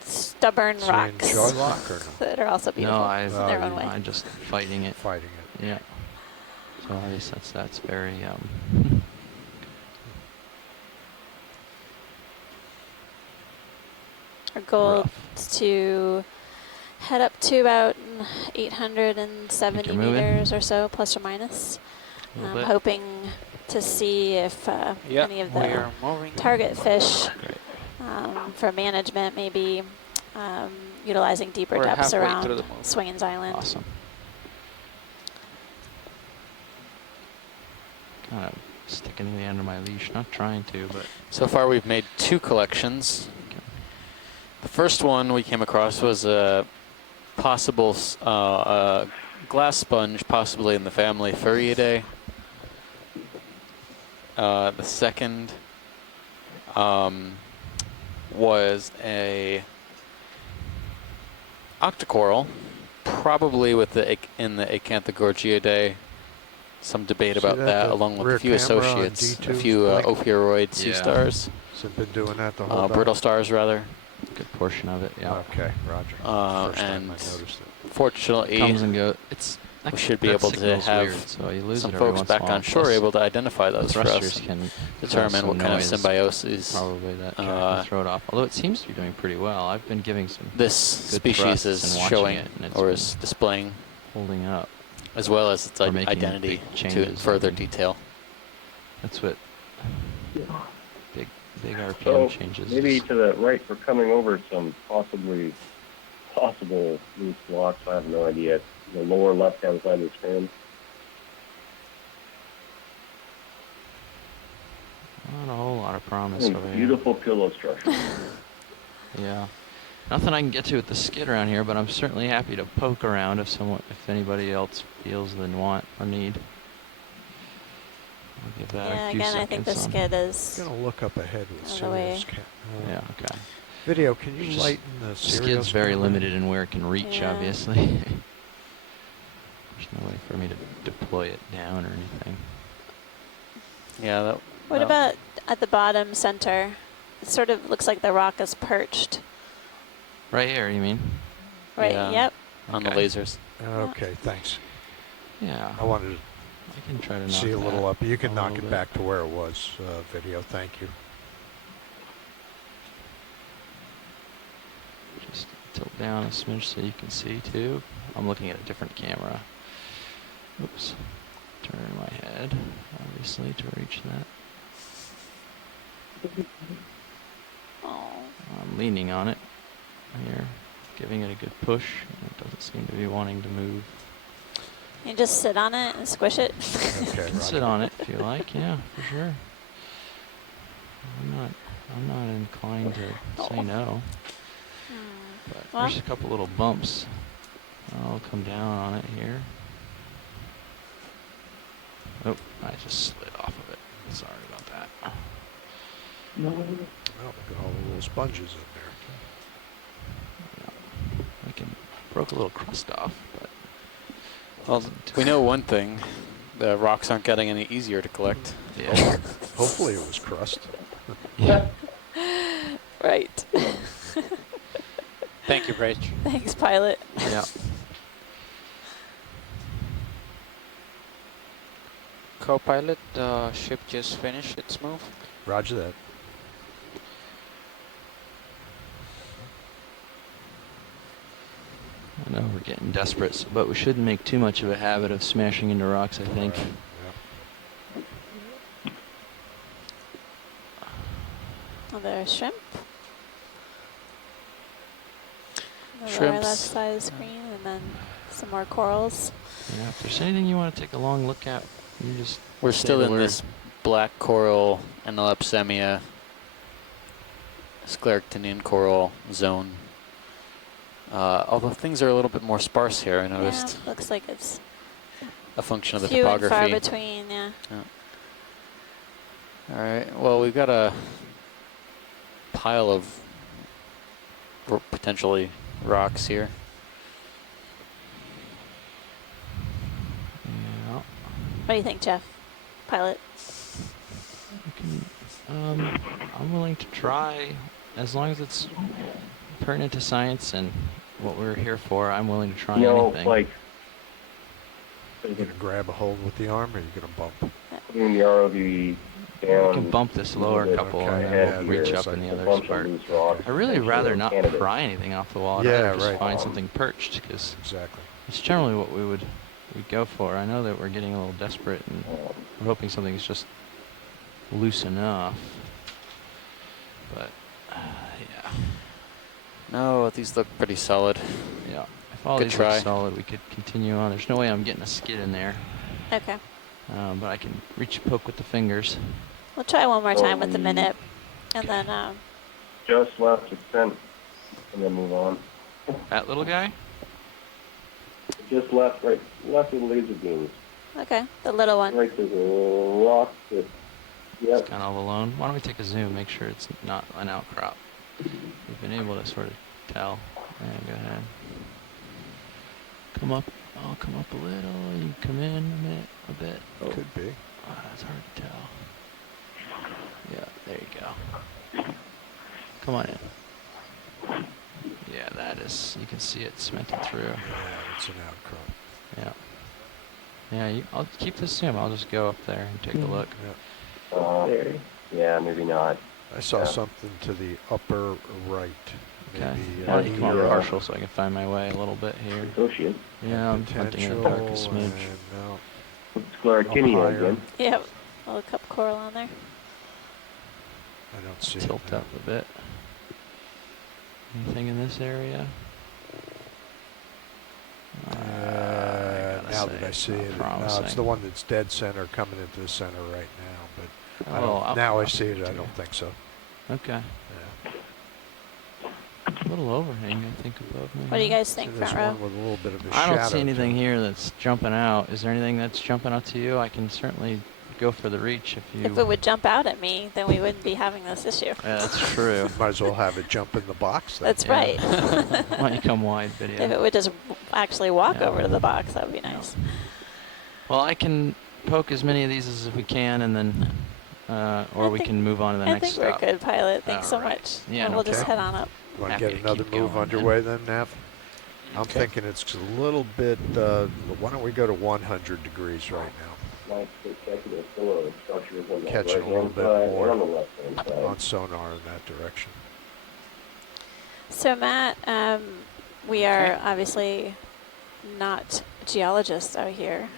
Stubborn rocks that are also beautiful in their own way. I'm just fighting it. Yeah. So at least that's very. Our goal is to head up to about 870 meters or so, plus or minus. Hoping to see if any of the target fish for management maybe utilizing deeper depths around Swains Island. Awesome. Kind of sticking the end of my leash, not trying to, but. So far we've made 2 collections. The first one we came across was a possible glass sponge, possibly in the family Furriidae. The second was a octocoral, probably with in the Acanthogorgiidae. Some debate about that, along with a few associates, a few ophiuroid sea stars. So been doing that the whole brittle stars, rather. Good portion of it, yeah. Okay, Roger. First and time I noticed it. fortunately, comes and goes. We should be able to have some folks back on shore able to identify those for us, can determine what kind of symbiosis probably that can throw it off. Although it seems to be doing pretty well. I've been giving some. This species is showing or is displaying, holding up, as well as its identity to further detail. That's what big RPM so changes. Maybe to the right, we're coming over some possible loose blocks. I have no idea. The lower left-hand side of the screen. Not a whole lot of promise over here. Beautiful pillow structure. Yeah. Nothing I can get to with the skid around here, but I'm certainly happy to poke around if anybody else feels the want or need. I'll give that a few again, seconds I think the skid is. I'm gonna look up ahead with serious. Yeah. Okay. Video, can you lighten the skid's very limited in where it can reach, obviously. There's no way for me to deploy it down or anything. Yeah. What about at the bottom center? It sort of looks like the rock is perched. Right here, you mean? Right. Yep. On the lasers. Okay, thanks. Yeah. I wanted to can try to see a little up. You can knock it back to where it was. Video, thank you. Just tilt down a smidge so you can see too. I'm looking at a different camera. Oops. Turn my head, obviously, to reach that. I'm leaning on it here, giving it a good push. It doesn't seem to be wanting to move. You just sit on it and squish it. Okay, you can sit on it if you like, yeah, for sure. I'm not inclined to say no. But there's a couple little bumps. I'll come down on it here. Oh, I just slid off of it. Sorry about that. No. Well, look at all the little sponges in there. Yeah. Broke a little crust off, but. Well, we know one thing: the rocks aren't getting any easier to collect. Yeah. Hopefully, it was crust. Yeah. Right. Thank you, Bridge. Thanks, pilot. Yeah. Co-pilot, the ship just finished its move. Roger that. I know we're getting desperate, but we shouldn't make too much of a habit of smashing into rocks, I think. Right. Another shrimp. On the lower Shrimps. left side of the screen, and then some more corals. Yeah, if there's anything you want to take a long look at, you just We're say still the in word. this black coral and Lepsemia scleractinian coral zone. Although things are a little bit more sparse here, I noticed. Yeah, looks like it's A function of the few and topography. far between, yeah. All right. Well, we've got a pile of potentially rocks here. Yeah. What do you think, Jeff? Pilot? I'm willing to try, as long as it's pertinent to science and what we're here for. I'm willing to try anything. Like, Are you going to grab a hold with the arm, or are you going to bump? putting the ROV down. We can bump this lower couple and then reach up in the other part. I'd really rather not pry anything off the wall. I'd rather just find something perched, because it's generally what we'd go for. I know that we're getting a little desperate, and we're hoping something's just loose enough. But yeah. No, these look pretty solid. Yeah. If all Good these try. look solid, we could continue on. There's no way I'm getting a skid in there. Okay. But I can reach poke with the fingers. We'll try one more time with the minute, and then Just left descent, and then move on. That little guy? Just left, right, left of the laser beams. okay, the little one. Right to the rock. Yep. It's kind of alone. Why don't we take a zoom, make sure it's not an outcrop. We've been able to sort of tell. Yeah, go ahead. Come up. I'll come up a little. You can come in a bit. Could be. Oh, that's hard to tell. Yeah, there you go. Come on in. Yeah, that is. You can see it cemented through. Yeah, it's an outcrop. Yeah. Yeah, I'll keep this zoom. I'll just go up there and take a look. Yeah, maybe not. I saw something to the upper right. Okay. Maybe I'll come on partial so I can find my way a little bit here. Associate. Yeah, I'm hunting in the dark a smidge. Scleractinian again. Yep, a little cup coral on there. I don't see Tilt it. up a bit. Anything in this area? Now that I see it, no, it's the one that's dead center coming into the center right now. But now I see it, I don't think so. Okay. Yeah. A little overhang, I think, above me. What do you guys think, There's front row? one with a little bit of a I don't shadow see anything to it. here that's jumping out. Is there anything that's jumping out to you? I can certainly go for the reach if you... If it would jump out at me, then we wouldn't be having this issue. Yeah, that's true. Might as well have it jump in the box then. That's right. Why don't you come wide video? If it would just actually walk over to the box, that would be nice. Well, I can poke as many of these as we can, and then, or we can move on to the next stop. I think we're good, pilot. Thanks so much. Yeah, We'll just head on up. You want to Happy get to another keep move going underway then, Nav? I'm thinking it's a little bit, why don't we go to 100 degrees right now? Nice spectacular pillow structures on the Catch it a right little hand bit side more and on the left hand side. on sonar in that direction. So, Matt, we are obviously not geologists out here.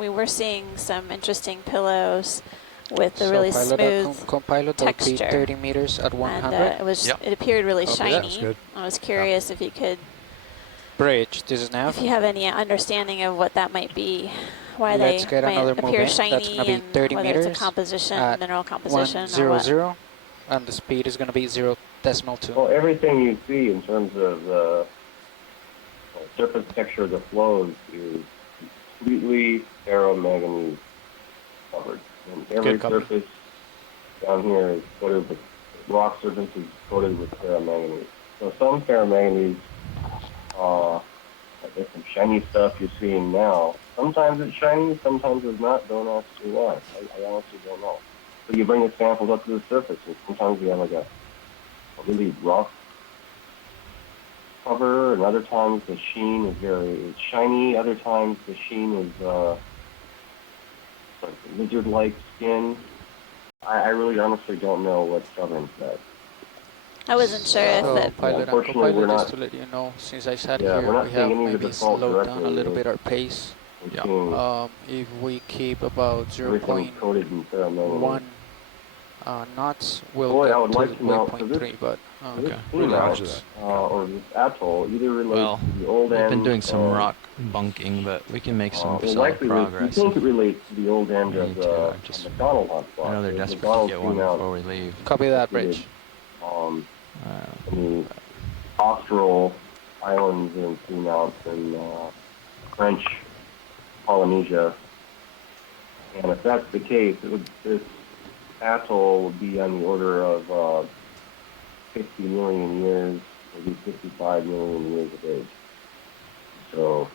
We were seeing some interesting pillows with the really smooth co-pilot texture. would be 30 meters at 100. And it appeared really Okay, shiny. that's good. I was curious if you could Bridge, this is Nav. if you have any understanding of what that might be, why Let's they get might another move appear in. shiny, That's going to be and 30 whether meters it's a composition, at mineral composition, or 100, what. and the speed is going to be 0.2. Well, everything you see in terms of the surface texture of the flows is completely ferromanganese covered. And every surface down here is coated with rock surface is coated with ferromanganese. So some ferromanganese, there's some shiny stuff you're seeing now. Sometimes it's shiny, sometimes it's not. Don't ask me why. I honestly don't know. So you bring the samples up to the surface, and sometimes you have like a really rough cover, and other times the sheen is very shiny. Other times the sheen is lizard-like skin. I really honestly don't know what governs that. I wasn't sure if it... Pilot and co-pilot, just to let you know, since I sat here, we have maybe slowed down a little bit our pace. Yeah. If we keep about 0.1 knots, we'll get to waypoint 3, but... Okay. Or this atoll either relates to the old end. We've been doing some rock bunking, but we can make some solid progress. We think it relates to the old end of the McDonald hotspot. I know they're desperate to get one before we leave. Copy that, Bridge. The Austral Islands and seamounts in French Polynesia. And if that's the case, this atoll would be on the order of 50 million years, maybe 55 million years of age. So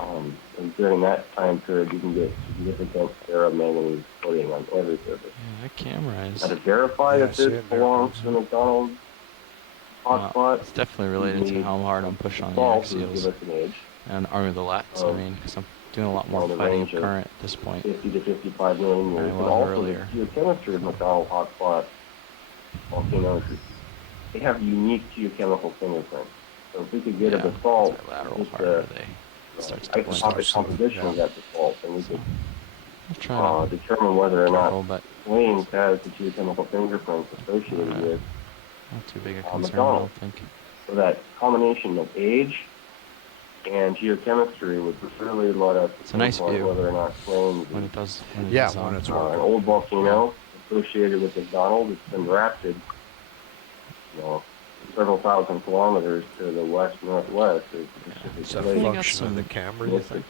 and during that time period, you can get significant ferromanganese coating on every surface. Yeah, that camera is... Now, to verify that this belongs to the McDonald's hotspot, it's definitely related to how hard I'm pushing on the axials and arm of the lats. I mean, because I'm doing a lot more fighting of current at this point. 50 to 55 million years. But also earlier. The geochemistry of McDonald hotspot volcanoes, they have unique geochemical fingerprints. So if we could get a basalt, isotopic composition of that basalt, then we could determine whether or not Swains has the geochemical fingerprints associated with not too big a concern, I don't think. So that combination of age and geochemistry would really let us pinpoint whether or not Swains when it does. When it's an old volcano associated with McDonald. It's been drafted, several thousand kilometers to the west-northwest. Is that a function of the camera, you think?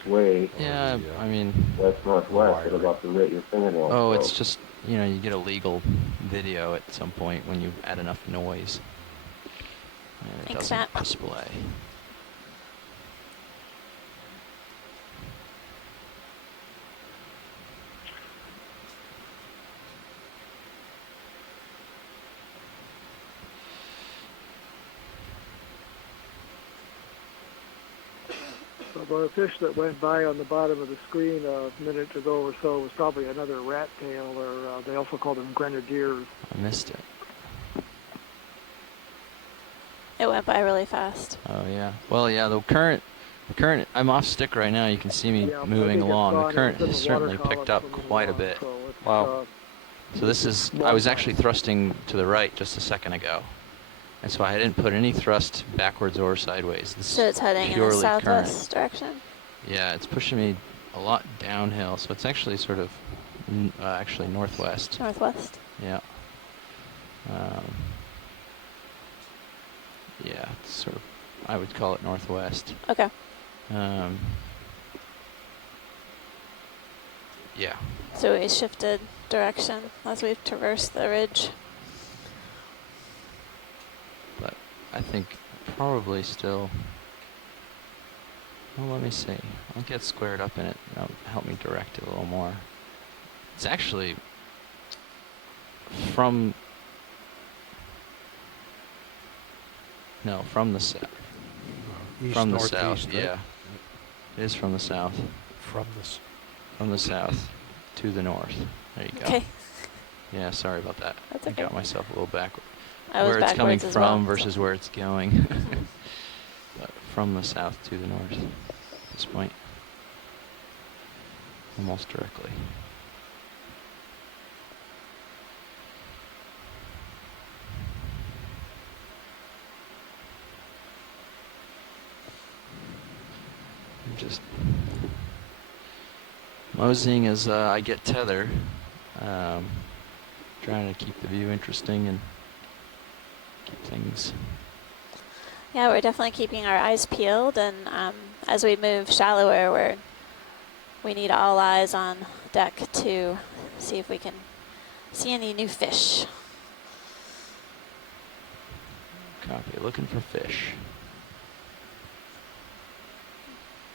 Yeah, I mean... West-northwest at about the rate your fingernail. Oh, it's just, you get a legal video at some point when you add enough noise. And it doesn't display. Well, the fish that went by on the bottom of the screen a minute ago or so was probably another rat tail, or they also call them grenadiers. I missed it. It went by really fast. Oh, yeah. Well, yeah, the current, I'm off stick right now. You can see me moving along. The current has certainly picked up quite a bit. Wow. So this is, I was actually thrusting to the right just a second ago. And so I didn't put any thrust backwards or sideways. So it's heading in the southwest direction? Yeah, it's pushing me a lot downhill. So it's actually sort of, actually northwest. Northwest? Yeah. Yeah, it's sort of, I would call it northwest. Okay. Yeah. So we shifted direction as we've traversed the ridge. But I think probably still, well, let me see. I'll get squared up in it. That'll help me direct it a little more. It's actually from, no, from the south. From the south, right? Yeah. It is from the south. From the south to the north. There you go. Okay. Yeah, sorry about that. That's I okay. got myself a little backward. Where it's coming from well, versus where it's going. But from the south to the north at this point. Almost directly. I'm just moseying as I get tether. Trying to keep the view interesting and keep things. Yeah, we're definitely keeping our eyes peeled, and as we move shallower, we need all eyes on deck to see if we can see any new fish. Copy, looking for fish.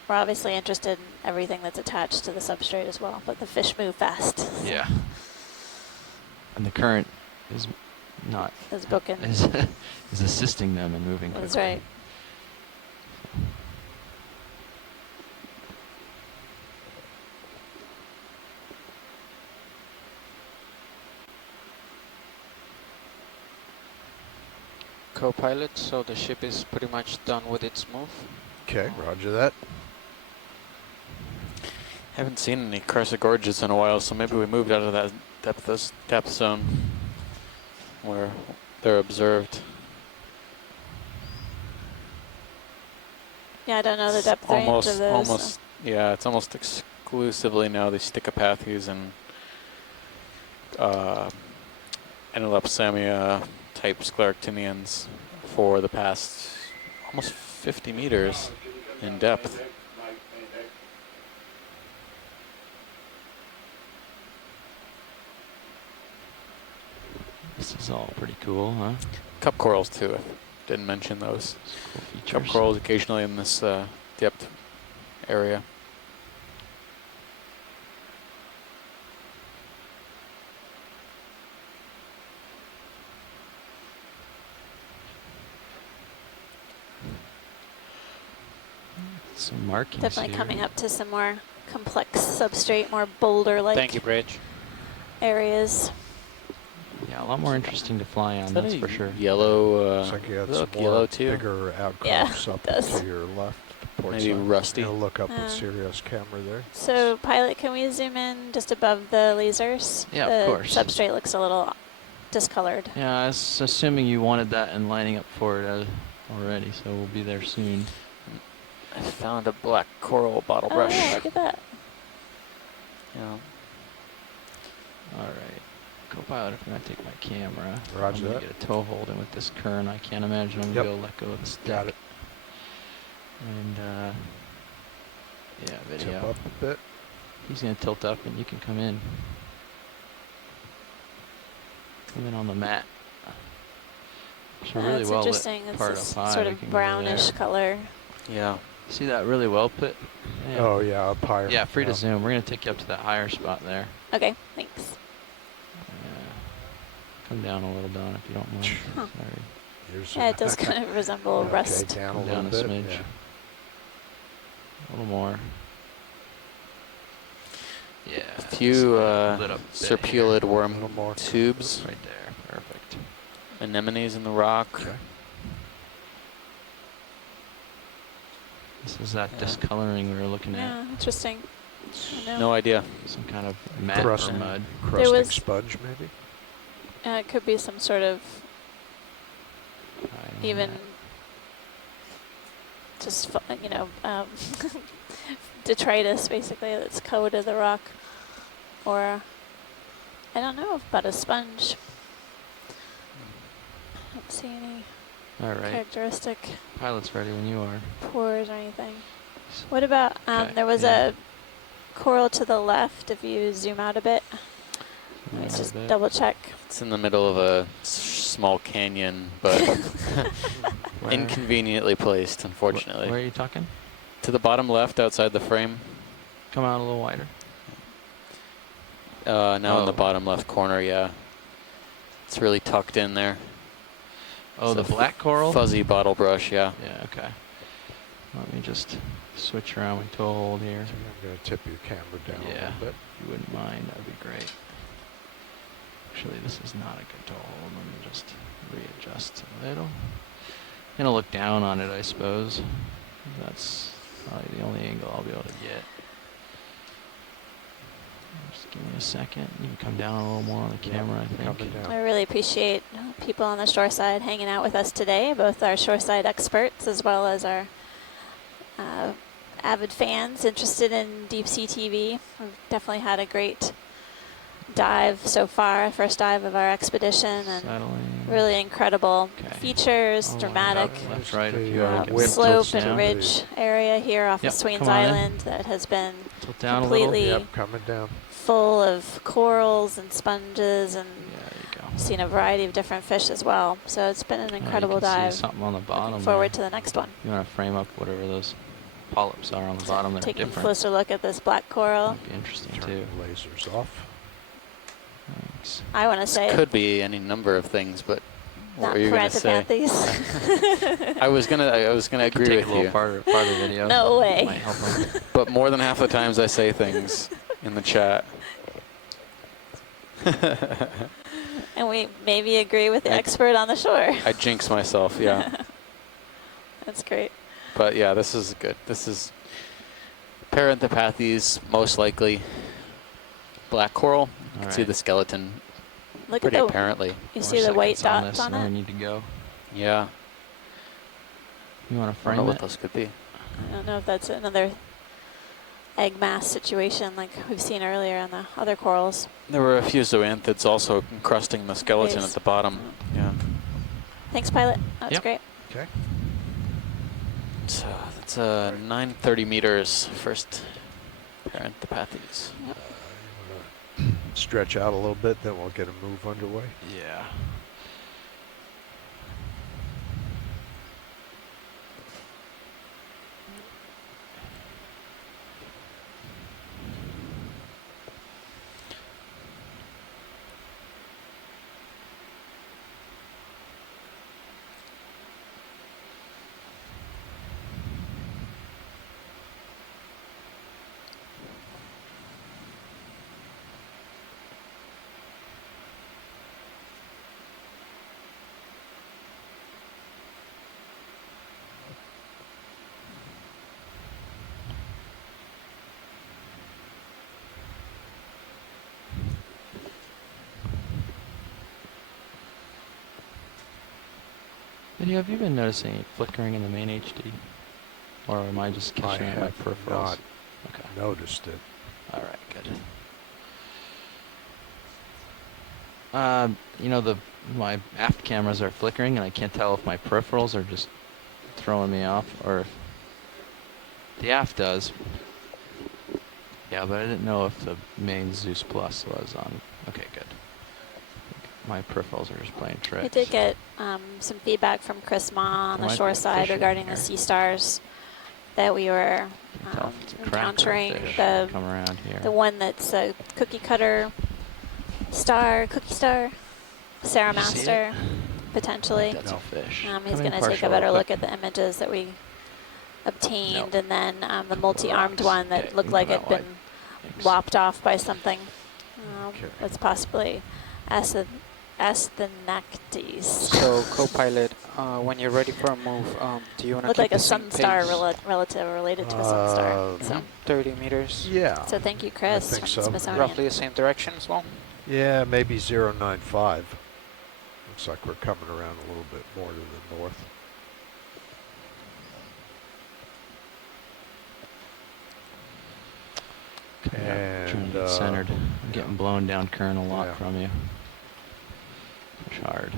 We're obviously interested in everything that's attached to the substrate as well, but the fish move fast. Yeah. And the current is not is booking. Is assisting them in moving quickly. That's right. co-pilot, so the ship is pretty much done with its move. Okay, roger that. Haven't seen any Chrysler Gorges in a while, so maybe we moved out of that depth zone where they're observed. Yeah, I don't know the depth range of those. Yeah, it's almost exclusively now the Stichopathes and Anelopsamia type scleractinians for the past almost 50 meters in depth. This is all pretty cool, huh? Cup corals too. I didn't mention those. Cool cup corals occasionally in this depth area. Some markings. Definitely here. coming up to some more complex substrate, more boulder-like. Thank you, Bridge. Areas. Yeah, a lot more interesting to fly on, that's for sure. Yellow. Looks like you had some yellow more too. bigger outcrops up to your left. Maybe rusty. Gonna look up with Sirius camera there. So, pilot, can we zoom in just above the lasers? Yeah, the of course. Substrate looks a little discolored. Yeah, I was assuming you wanted that and lining up for it already, so we'll be there soon. I found a black coral bottle brush. Oh, yeah, look at that. Yeah. All right. Co-pilot, if I'm gonna take my camera, Roger I'm gonna that. get a tow hold in with this current. I can't imagine I'm gonna be able to let go of the stick. Got it. And yeah, video. Tip up a bit. He's gonna tilt up, and you can come in. Come in on the mat. It's a really That's well interesting. lit It's part this of 5. sort You of can go brownish there. color. Yeah. See that really well put? Yeah. Oh yeah, up higher. Yeah, free to zoom. We're gonna take you up to that higher spot there. Okay, thanks. Come down a little, Don, if you don't mind. Huh. Sorry. Yeah, it does kind of resemble rust. Down Come a down a little bit. smidge. Yeah. A little more. Yeah. A few lit up serpulid worm more. tubes. Right there. Perfect. Anemones in the rock. Okay. This is that discoloring we were looking at. Yeah, interesting. I know. No idea. Some kind of matte Crust, or mud. crusting sponge, maybe. It could be some sort of even just, you know, detritus basically that's coated the rock, or I don't know about a sponge. I don't see any All right. characteristic Pilot's ready when you are. pores or anything. What about Okay, there was a coral to the left if you zoom out a bit. Let's just double check. It's in the middle of a small canyon, but inconveniently placed, unfortunately. Where are you talking? To the bottom left, outside the frame. Come out a little wider. Now in the bottom left corner, yeah. It's really tucked in there. Oh, It's the a black coral? Fuzzy bottle brush, yeah. Yeah, okay. Let me just switch around my tow hold here. I'm going to tip your camera down a Yeah, little bit. if you wouldn't mind, that'd be great. Actually, this is not a good tow hold. Let me just readjust a little. Gonna look down on it, I suppose. That's probably the only angle I'll be able to get. Just give me a second. You can come down a little more on the camera, I think. I really appreciate people on the shoreside hanging out with us today, both our shoreside experts as well as our avid fans interested in deep sea TV. We've definitely had a great dive so far, first dive of our expedition, and really incredible features, dramatic Left, right, if you slope and ridge area here off of Swains Island that has been down completely Yep, coming down. full of corals and sponges, and seen a variety of different fish as well. So it's been an incredible you can dive. See something on the bottom. Looking forward to the next one. You want to frame up whatever those polyps are on the bottom that are Taking a different. closer look at this black coral. That'd be interesting too. Lasers off. Thanks. I want to say Could be any number of things, but what not were you going to say? Parantopanthes. I was gonna agree Take with a little you. part of the video. No way. Might help 'em. But more than half the times I say things in the chat. And we maybe agree with the expert on the shore. I jinx myself, yeah. That's great. But yeah, this is good. This is Paranthropathes, most likely black coral. You can see the skeleton Look pretty at the, apparently. You see the white dots on I it? need to go. Yeah. You want to frame I don't know it? what those could be. I don't know if that's another egg mass situation like we've seen earlier on the other corals. There were a few zoanthids also encrusting the skeleton at the bottom. Yeah. Thanks, pilot. That was great. Okay. So that's 930 meters, first Paranthropathes. Stretch out a little bit, then we'll get a move underway. Yeah. Video, have you been noticing any flickering in the main HD? Or am I just catching it in my peripherals? Not noticed it. Alright, good. You know, my aft cameras are flickering and I can't tell if my peripherals are just throwing me off or if the aft does. Yeah, but I didn't know if the main Zeus Plus was on. Okay, good. My peripherals are just playing tricks. We did get some feedback from Chris Ma on the shore side regarding the sea stars that we were encountering. The one that's a cookie cutter star, cookie star, Sarah Master, potentially. That's a fish. He's going to take a better look at the images that we obtained, and then the multi-armed one that looked like it'd been lopped off by something. It's possibly Asthenactes. So, co-pilot, when you're ready for a move, do you want to look keep like the a same sun-star pace? relative related to a sun-star. So 30 meters. Yeah. So thank you, Chris. I think from so. Smithsonian. Roughly the same direction as well. Yeah, maybe 095. Looks like we're coming around a little bit more to the north. Okay, and trying to get centered. I'm getting blown down current a lot from you. Push hard.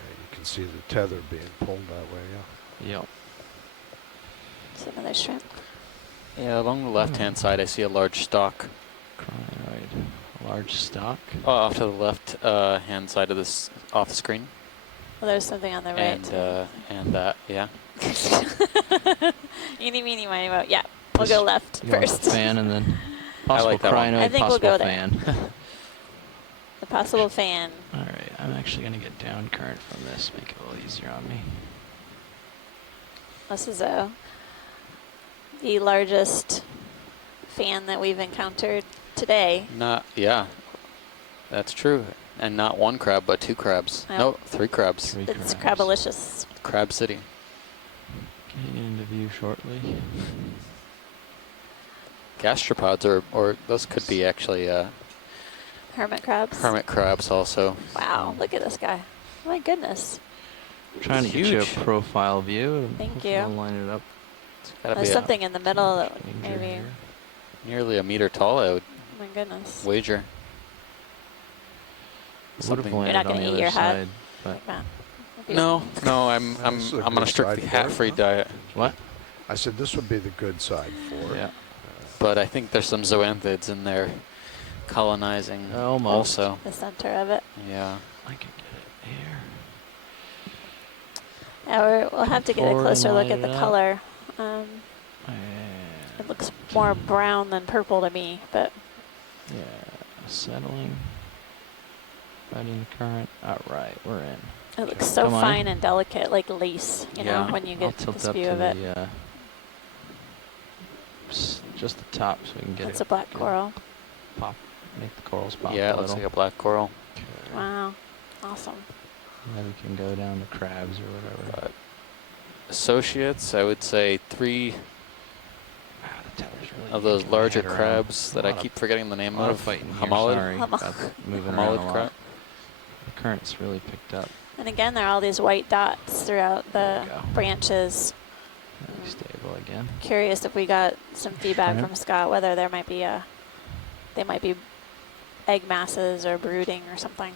You can see the tether being pulled that way, yeah. Yep. It's another shrimp. Yeah, along the left-hand side, I see a large stalk. Right. A large stalk? Oh, off to the left-hand side of this, off the screen. Well, there's something on the right. And that, yeah. Eeny, meeny, miny, moe. Yeah, we'll go left first. Fan and then possible crinoid, I think possible we'll go fan. there. The possible fan. All right, I'm actually going to get down current from this, make it a little easier on me. This is the largest fan that we've encountered today. Yeah, that's true. And not one crab, but two crabs. Yep. No, three crabs. It's crabalicious. Crab City. Getting into view shortly. Gastropods, or those could be actually hermit crabs. Hermit crabs also. Wow, look at this guy. My goodness. Trying to get you a profile view. Thank you. I'll line it up. There's something in the middle that maybe. Nearly a meter tall, I would my goodness. wager. You're not going to eat your hat. No, I'm on a strictly hat-free diet. What? I said this would be the good side for it. Yeah. But I think there's some zoanthids in there colonizing also. The center of it. I Yeah. can get it here. Yeah, we'll have to get a closer look at the color. It looks more brown than purple to me, but. Yeah, settling. Right in the current. All right, we're in. It looks so fine and delicate, like lace, you know, when you get this view of it. just the top so we can get That's a black coral. Pop, make the corals pop. Yeah, a it looks little. like a black coral. Wow, awesome. And then we can go down to crabs or whatever. Associates, I would say 3 of those larger crabs that I keep forgetting the name of. Hamalid crab. The current's really picked up. And again, there are all these white dots throughout the branches. Really stable again. Curious if we got some feedback Shrimp. from Scott whether there might be they might be egg masses or brooding or something.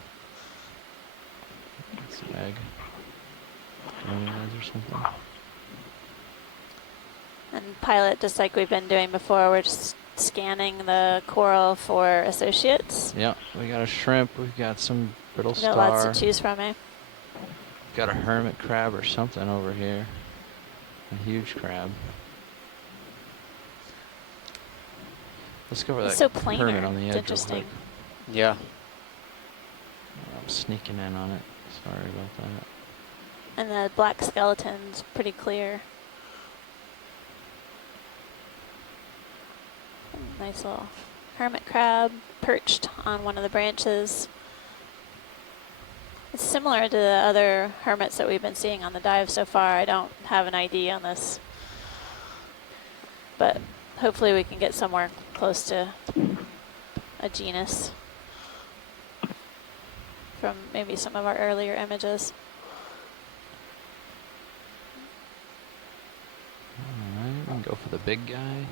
That's an egg. Or something. And pilot, just like we've been doing before, we're just scanning the coral for associates. Yeah, we got a shrimp. We've got some brittle We've star. got lots to choose from, eh? Got a hermit crab or something over here. A huge crab. Let's go over It's that so planar. hermit on the edge. It's interesting. Yeah. I'm sneaking in on it. Sorry about that. And the black skeleton's pretty clear. Nice little hermit crab perched on one of the branches. It's similar to the other hermits that we've been seeing on the dive so far. I don't have an ID on this, but hopefully we can get somewhere close to a genus from maybe some of our earlier images. Alright, we can go for the big guy.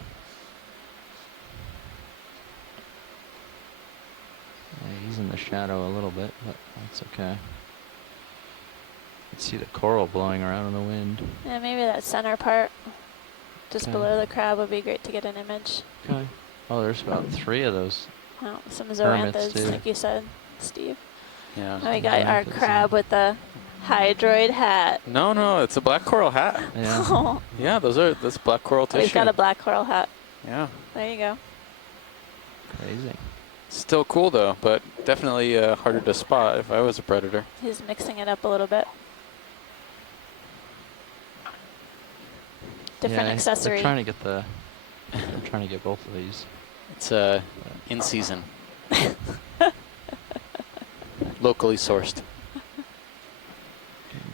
Yeah, he's in the shadow a little bit, but that's okay. You can see the coral blowing around in the wind. Yeah, maybe that center part just Okay. below the crab would be great to get an image. Okay. Oh, there's about 3 of those. Oh, some hermits, zoanthids, too. like you said, Steve. Yeah. And we got our Zoanthids, crab with the hydroid hat. No, it's a black coral hat. Yeah. Yeah, that's black coral tissue. We've got a black coral hat. Yeah. There you go. Crazy. Still cool though, but definitely harder to spot if I was a predator. He's mixing it up a little bit. Different accessory. They're trying to get they're trying to get both of these. It's in season. Locally sourced.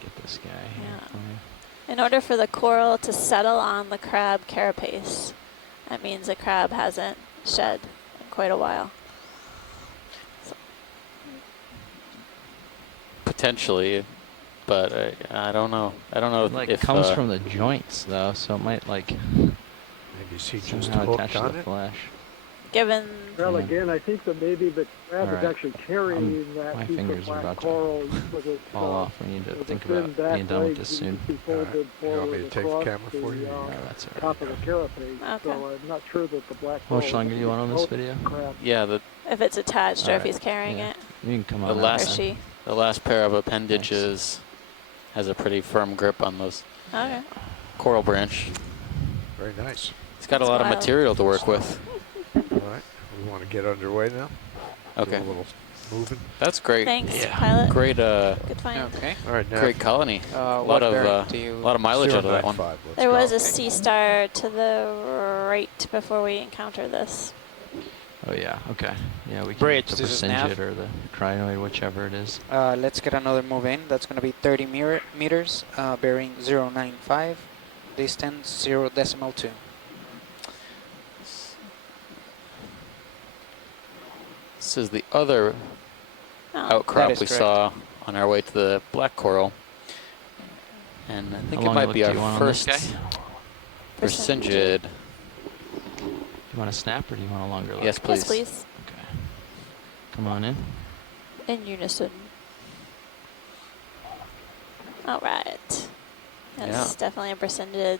Get this guy Yeah. here. In order for the coral to settle on the crab carapace, that means the crab hasn't shed in quite a while. Potentially, but I don't know. I don't know It if comes from the joints though, so it might Maybe he just somehow hooked attach to on the it. flesh. Given Well, again, I think that maybe the crab All is right. actually carrying My that piece fingers of are black about coral to with its, fall off. We need to with think the thin about back being done with legs this that soon. you see folded You want me forward to take the across camera for you? No, that's all right. top of the carapace. Okay. So I'm not sure that the black How coral much longer do you want on this video? crab. Yeah, if it's attached or All if he's right. carrying Yeah. it. You can come the on. Or last she. the last pair of appendages has a pretty firm grip on those Okay. coral branch. Very nice. It's got a lot of wild. material to work with. All right, we want to get underway now. Okay. Do a little moving. That's great. Thanks, pilot. Great Good find. Okay. All right, now. great colony. a What lot of bearing do you? lot of mileage out of that one. 095, let's There go. was a sea star to the right before we encounter this. Oh yeah. Okay. Yeah, we can Bridge, get the this is nav. Persingid or the crinoid, whichever it is. Let's get another move in. That's going to be 30 meters, bearing 095, distance 0.2. This is the other Oh, That outcrop is we correct. saw on our way to the black coral. And I think How it long might look be do our you want on this first guy? Persingid. Do you want a snap or do you want a longer look? Yes, please. Yes, please. Okay. Come on in. In unison. All right. That's definitely a Persingid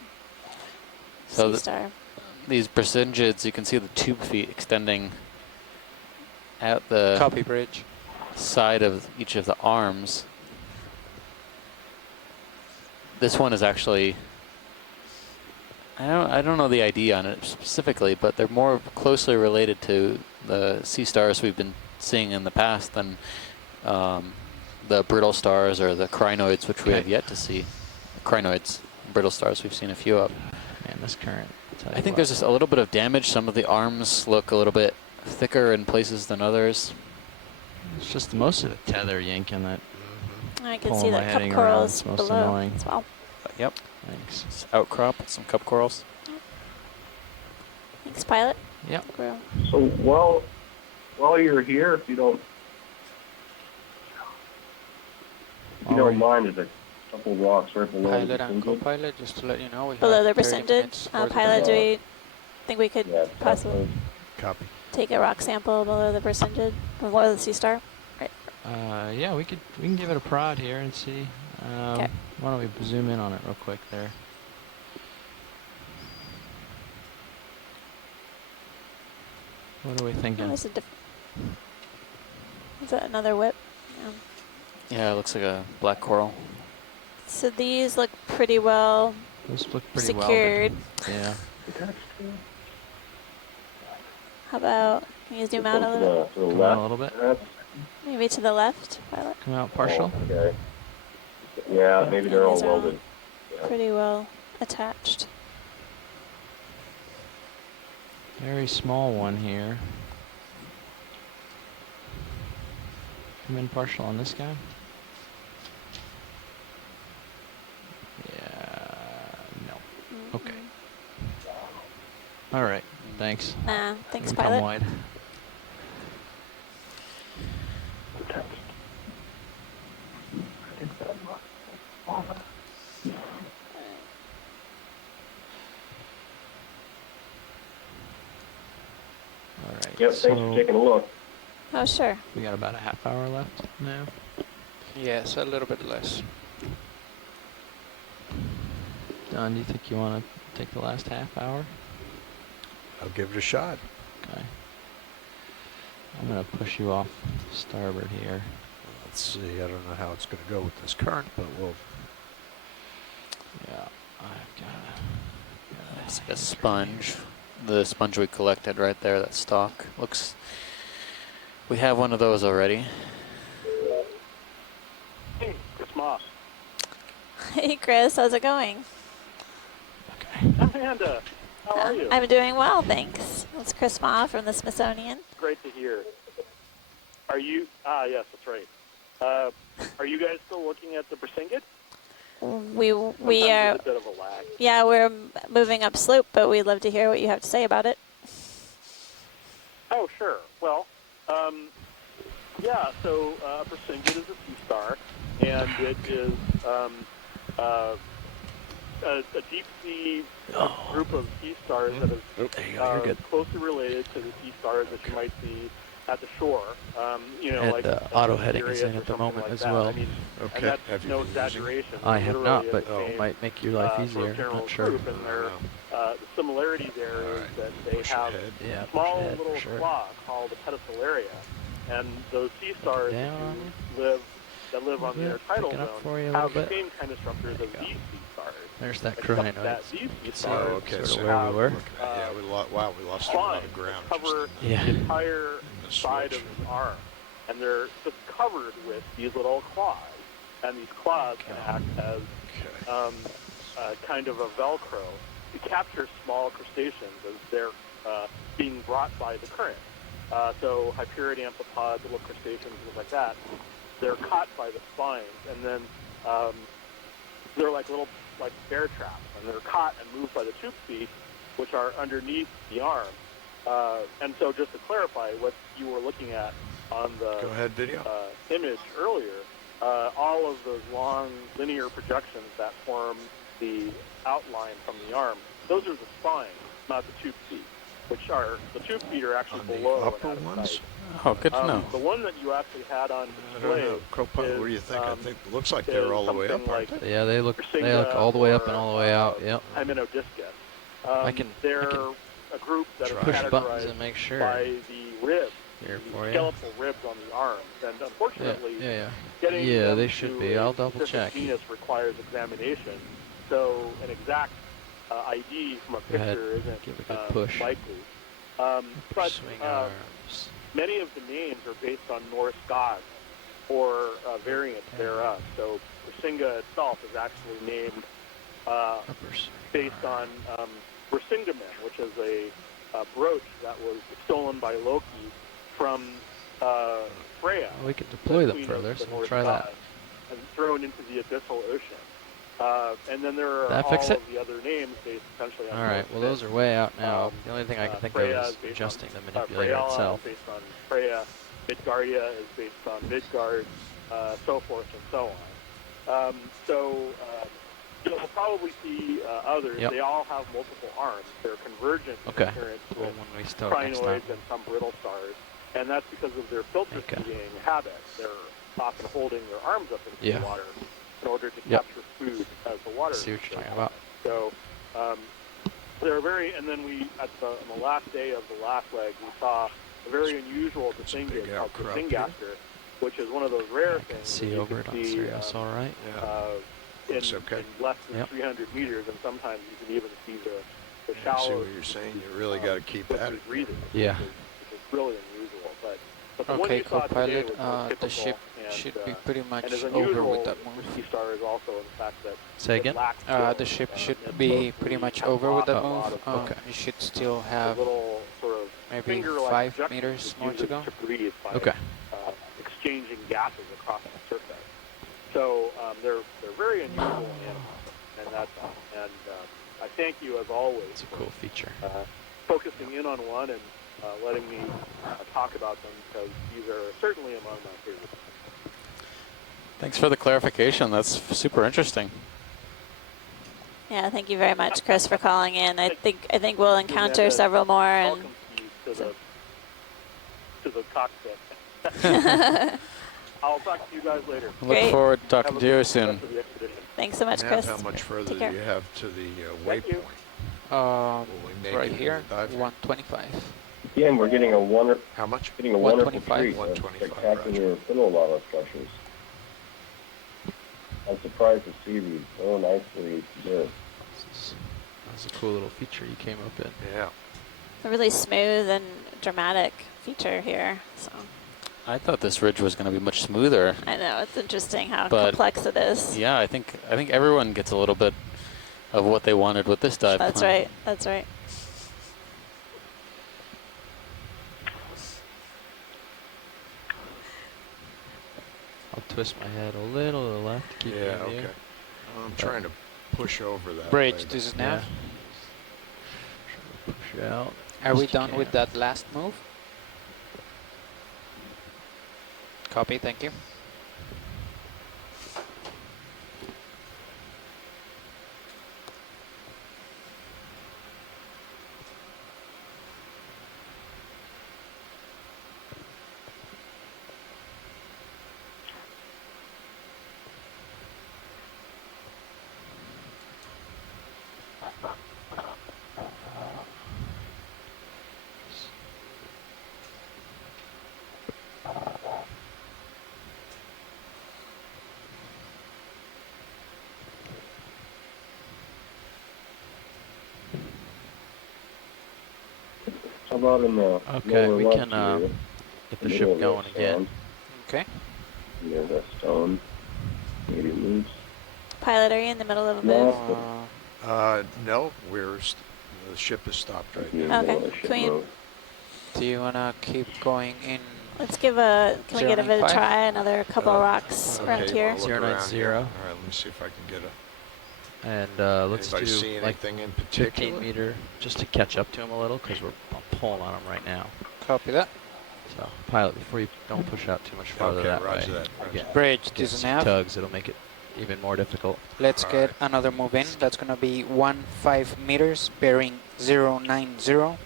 So sea star. these Persingids, you can see the tube feet extending out the Copy, bridge. side of each of the arms. This one is actually, I don't know the ID on it specifically, but they're more closely related to the sea stars we've been seeing in the past than the brittle stars or the crinoids, which we have yet to see. Crinoids, brittle stars, we've seen a few of. Man, this current. I think there's just a little bit of damage. Some of the arms look a little bit thicker in places than others. It's just most of the tether yanking that. I can see the cup corals below as well. Yep. Thanks. It's outcrop, some cup corals. Thanks, pilot. Yep. So while you're here, if you don't mind, there's a couple rocks right below. Pilot and co-pilot, just to let you know. We below have the 30 percentage. minutes for the Pilot, do dive. we think we could possibly take a rock sample below the percentage, below the sea star? Right. Yeah, we can give it a prod here and see. Why don't we zoom in on it real quick there? What are we thinking? Oh, is that another whip? Yeah, it looks like a black coral. So these look pretty well secured. Yeah. How about, can you zoom out a little? Come out a little bit. Maybe to the left, pilot? Come out partial. Oh, okay. Yeah, maybe they're all welded. Pretty well attached. Very small one here. Come in partial on this guy. Yeah, no. Okay. All right, thanks. Thanks, Come pilot. wide. All right. Yep, thanks for taking a look. Oh, sure. We got about a half hour left now. Yes, a little bit less. Don, do you think you want to take the last half hour? I'll give it a shot. Okay. I'm going to push you off starboard here. Let's see. I don't know how it's going to go with this current, but we'll. Yeah, I've got It's like a sponge. The sponge we collected right there, that stock. Looks. We have one of those already. Hey, Chris Moss. Hey, Chris, how's it going? Amanda, how are you? I'm doing well, thanks. It's Chris Ma from the Smithsonian. Great to hear. Are you? Yes, that's right. Are you guys still looking at the Persinget? We are. A bit of a lag. Yeah, we're moving up slope, but we'd love to hear what you have to say about it. Oh, sure. Well, yeah. So Persinget is a sea star, and it is a deep sea group of sea stars that is closely related to the sea stars that you might see at the shore. You know, and like auto heading is in at the moment like as that. well. I mean, and that's no exaggeration. I have not, but it might make your life easier. Not sure. Group, and the similarity there is that they have small little claw called the pedicelaria, and those sea stars that live on the intertidal zone have the same kind of structures as these sea stars. There's that crew I know. That these sea stars okay, sort of where we were. Yeah, we lost a lot of ground. Cover the entire side of the arm, and they're just covered with these little claws, and these claws can act as kind of a Velcro to capture small crustaceans as they're being brought by the current. So Hyperiid amphipods, little crustaceans, things like that, they're caught by the spines, and then they're like little bear traps, and they're caught and moved by the tube feet, which are underneath the arm. And so just to clarify what you were looking at on the image earlier, all of those long linear projections that form the outline from the arm, those are the spines, not the tube feet, which are, the tube feet are actually below. Upper ones? Oh, good to know. The one that you actually had on display. I don't know. Copilot, what do you think? I think it looks like they're all the way up, aren't they? Yeah, they look all the way up and all the way out. Yep. Hymenodiscus. They're a group that is push buttons categorized and make sure. by the ribs, Here the for you. skeletal ribs on the arms, and unfortunately, getting yeah, them they should to be. a I'll double specific check. genus requires examination, so an exact ID from a picture isn't Give a good push. likely. But Swing arms. many of the names are based on Norse gods or variants thereof. So Persinga itself is actually named based on Bersingamen, which is a brooch that was stolen by Loki from Freya. We could deploy them further, so we'll try that. And thrown into the abyssal ocean. And then there are all fix it? of the other names based essentially on All right, well, those are way out now. The only thing I can think of is adjusting the manipulator itself. Based on Freya. Midgardia is based on Midgard, so forth and so on. You'll probably see others. Yep. They all have multiple arms. They're convergent in Okay. appearance Well, with when we start next time. crinoids and some brittle stars. And that's because of their filter feeding habit. They're often holding their arms up into the water in order to capture food as the water. See what you're talking about. So they're very, and then on the last day of the last leg, we saw a very unusual Distinguished called Distingaster, which is one of those rare things. See over it on Sirius, all right. In less than 300 meters, and sometimes you can even see the shallow. I see what you're saying. You really got to keep at it. Yeah. Which is really unusual. But the one Okay, you saw today co-pilot, was more the typical, ship and, should be pretty much and is over unusual with that move. Sea Star is also in the fact that Say again? The ship should be pretty much over with that move. Okay. You should still have little sort of maybe finger-like 5 meters more to go. To breathe by, Okay. Exchanging gases across the surface. So they're very unusual, and that's and I thank you as always. It's a cool feature. Focusing in on one and letting me talk about them, because these are certainly among my favorites. Thanks for the clarification. That's super interesting. Yeah, thank you very much, Chris, for calling in. I think we'll encounter several more. And to the cockpit. I'll talk to you guys later. Look forward to talking to you soon. Thanks so much, Chris. How much further do you have to the waypoint? Right here, 125. Again, we're getting a wonderful. How much? Getting a wonderful 125. treat of spectacular pillow lava structures. I'm surprised to see these so nicely preserved. That's a cool little feature you came up in. Yeah. A really smooth and dramatic feature here. So I thought this ridge was going to be much smoother. I know, it's interesting how But complex it is. Yeah, I think everyone gets a little bit of what they wanted with this dive. That's right. That's right. I'll twist my head a little to the left. Keep Yeah, okay. I'm trying to push over that. Bridge, this is nav. Push out. Are we done with that last move? Copy, thank you. How about in the Okay, lower we left can here, get the middle ship of that going again. stone, Okay. near that stone, maybe moves. Pilot, are you in the middle of a move? No, the ship is stopped right now. Okay. Can we? Do you wanna keep going in? Let's give a. Can we give it a 095? try? Another couple rocks around Okay, here. I'll look 090. around here. All right, let me see if I can get a. And let's Anybody do see like anything in particular? 15 meter, just to catch up to him a little, because I'm pulling on him right now. Copy that. So, pilot, before you don't push out too much farther Okay, that roger way. that, roger Get- that. Bridge, get this is some nav. tugs, it'll make it even more difficult. Let's get another move in. That's gonna be 15 meters, bearing 090,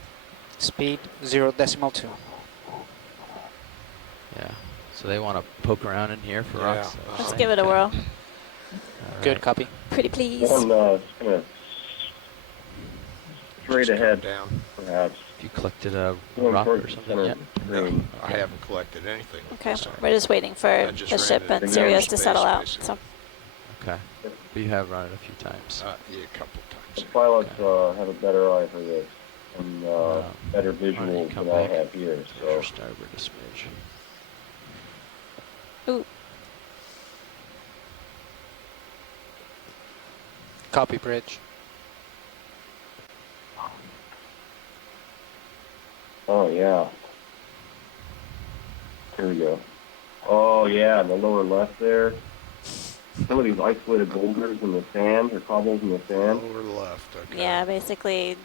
speed 0.2. Yeah. So they want to poke around in here for rocks. Let's give it a whirl. Good copy. Pretty please. One just kind of straight ahead, down. perhaps. If you collected a Going rock towards or the something center yet? green. I haven't collected anything. Okay, So we're just waiting for I just the ran ship it and in Sirius to space, settle out. basically. So Okay. But you have run it a few times. Yeah, a couple The times. pilots have a better eye for this and better visuals come than I back. have here. There's So your starboard a smidge. ooh, Copy, bridge. Oh, yeah. Here we go. Oh, yeah, in the lower left there. Some of these isolated boulders in the sand, or cobbles in the sand. Lower left, okay. Yeah, basically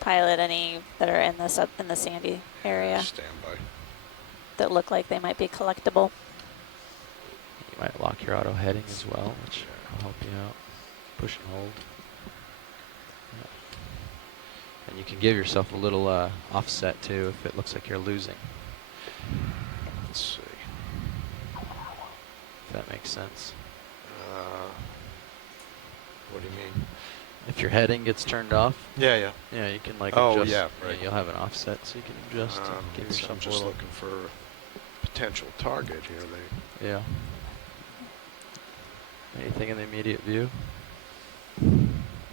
pilot any that are in the sandy area. Stand by. That look like they might be collectible. You might lock your auto heading as well, which will help you out. Push and hold. Yeah. And you can give yourself a little offset too if it looks like you're losing. Let's see. If that makes sense. What do you mean? If your heading gets turned off. Yeah. Yeah, you can like oh, adjust. yeah, right. Yeah, you'll have an offset so you can adjust and give yourself I'm just looking for a potential target here. Yeah. Anything in the immediate view?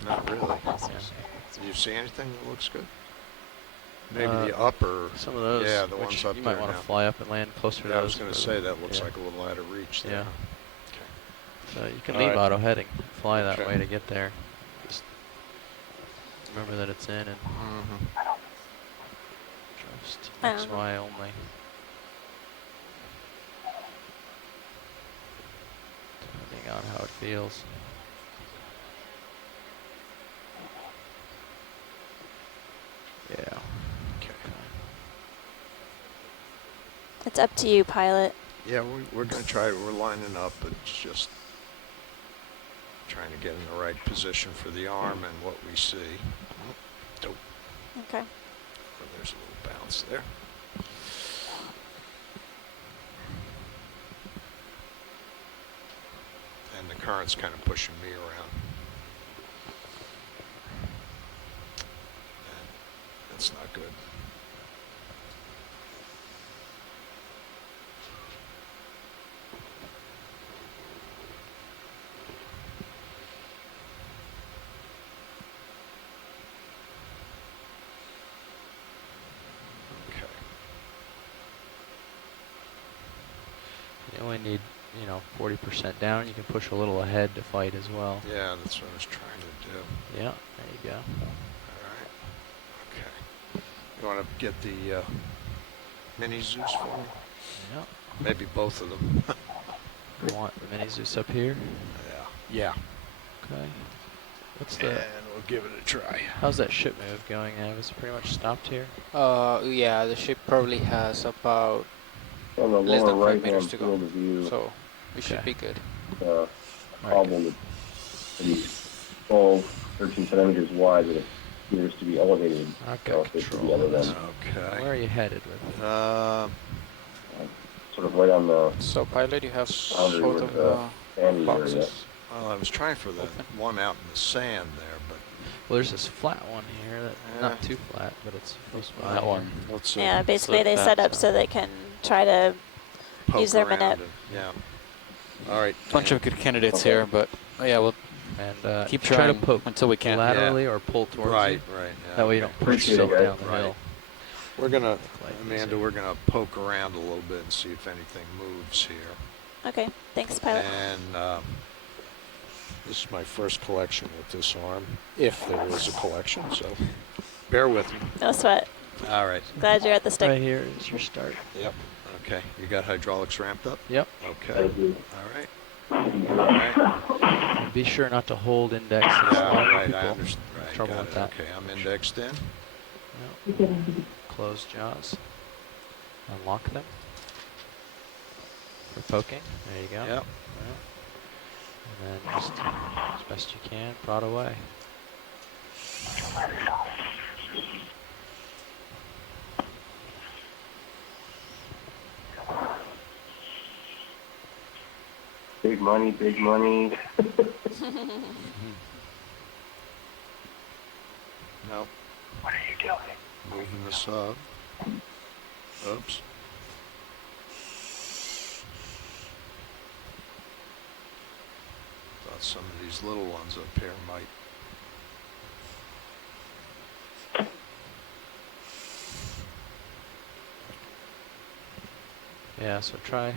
Not really. Do you see anything that looks good? Maybe the upper. Some of those. Yeah, the ones up you there might want now. to fly up and land closer to those. I was going to say that looks like a little out of reach there. Yeah. So you can leave auto heading, fly that way to get there. Just remember that it's in and just XY only. Depending on how it feels. Yeah. Okay. It's up to you, pilot. Yeah, we're going to try. We're lining up, but it's just trying to get in the right position for the arm and what we see. Dope. Okay. Oh, there's a little bounce there. And the current's kind of pushing me around. And that's not good. You only need, 40% down. You can push a little ahead to fight as well. Yeah, that's what I was trying to do. Yeah, there you go. All right. Okay. You want to get the mini Zeus for me? Yeah. Maybe both of them. You want the mini Zeus up here? Yeah. Okay. What's the? And we'll give it a try. How's that ship move going? Is it pretty much stopped here? Yeah, the ship probably has about On the less lower than 5 meters right-hand to go. field of view, So we should be good. cobble that's 12, 13 centimeters wide that appears to be elevated. I've got control of this. Okay. Where are you headed with it? Sort of right on the So pilot, you have boundary both with of the sandy area. boxes. Well, I was trying for the one out in the sand there, but Well, there's this flat one here that not too flat, but it's close by. That one. let's see. Yeah, basically Flip they that set up so- so they can try to Poke use their around manip. and- Yeah. All right. Bunch of good candidates here, but yeah, we'll And keep try trying to poke until we can. laterally or pull towards Right. you. Yeah. That way you don't push Appreciate yourself it, down the guys. hill. We're gonna, like Amanda, we're gonna poke around a little bit and see if anything moves here. Okay, thanks, pilot. And this is my first collection with this arm, if there is a collection. So bear with me. No sweat. All right. Glad you're at the stick. Right here is your start. Yep. Okay. You got hydraulics ramped up? Yep. Okay. All right. All right. And be sure not to hold index. Yeah, right. People I understand. have Right. trouble Got with it. that. Okay. I'm indexed in. Yep. Close jaws. Unlock them. For poking. There you go. Yep. And then just as best you can, prod away. Big money, big money. Nope. What are you doing? Moving the sub. Oops. Thought some of these little ones up here might. Yeah, so try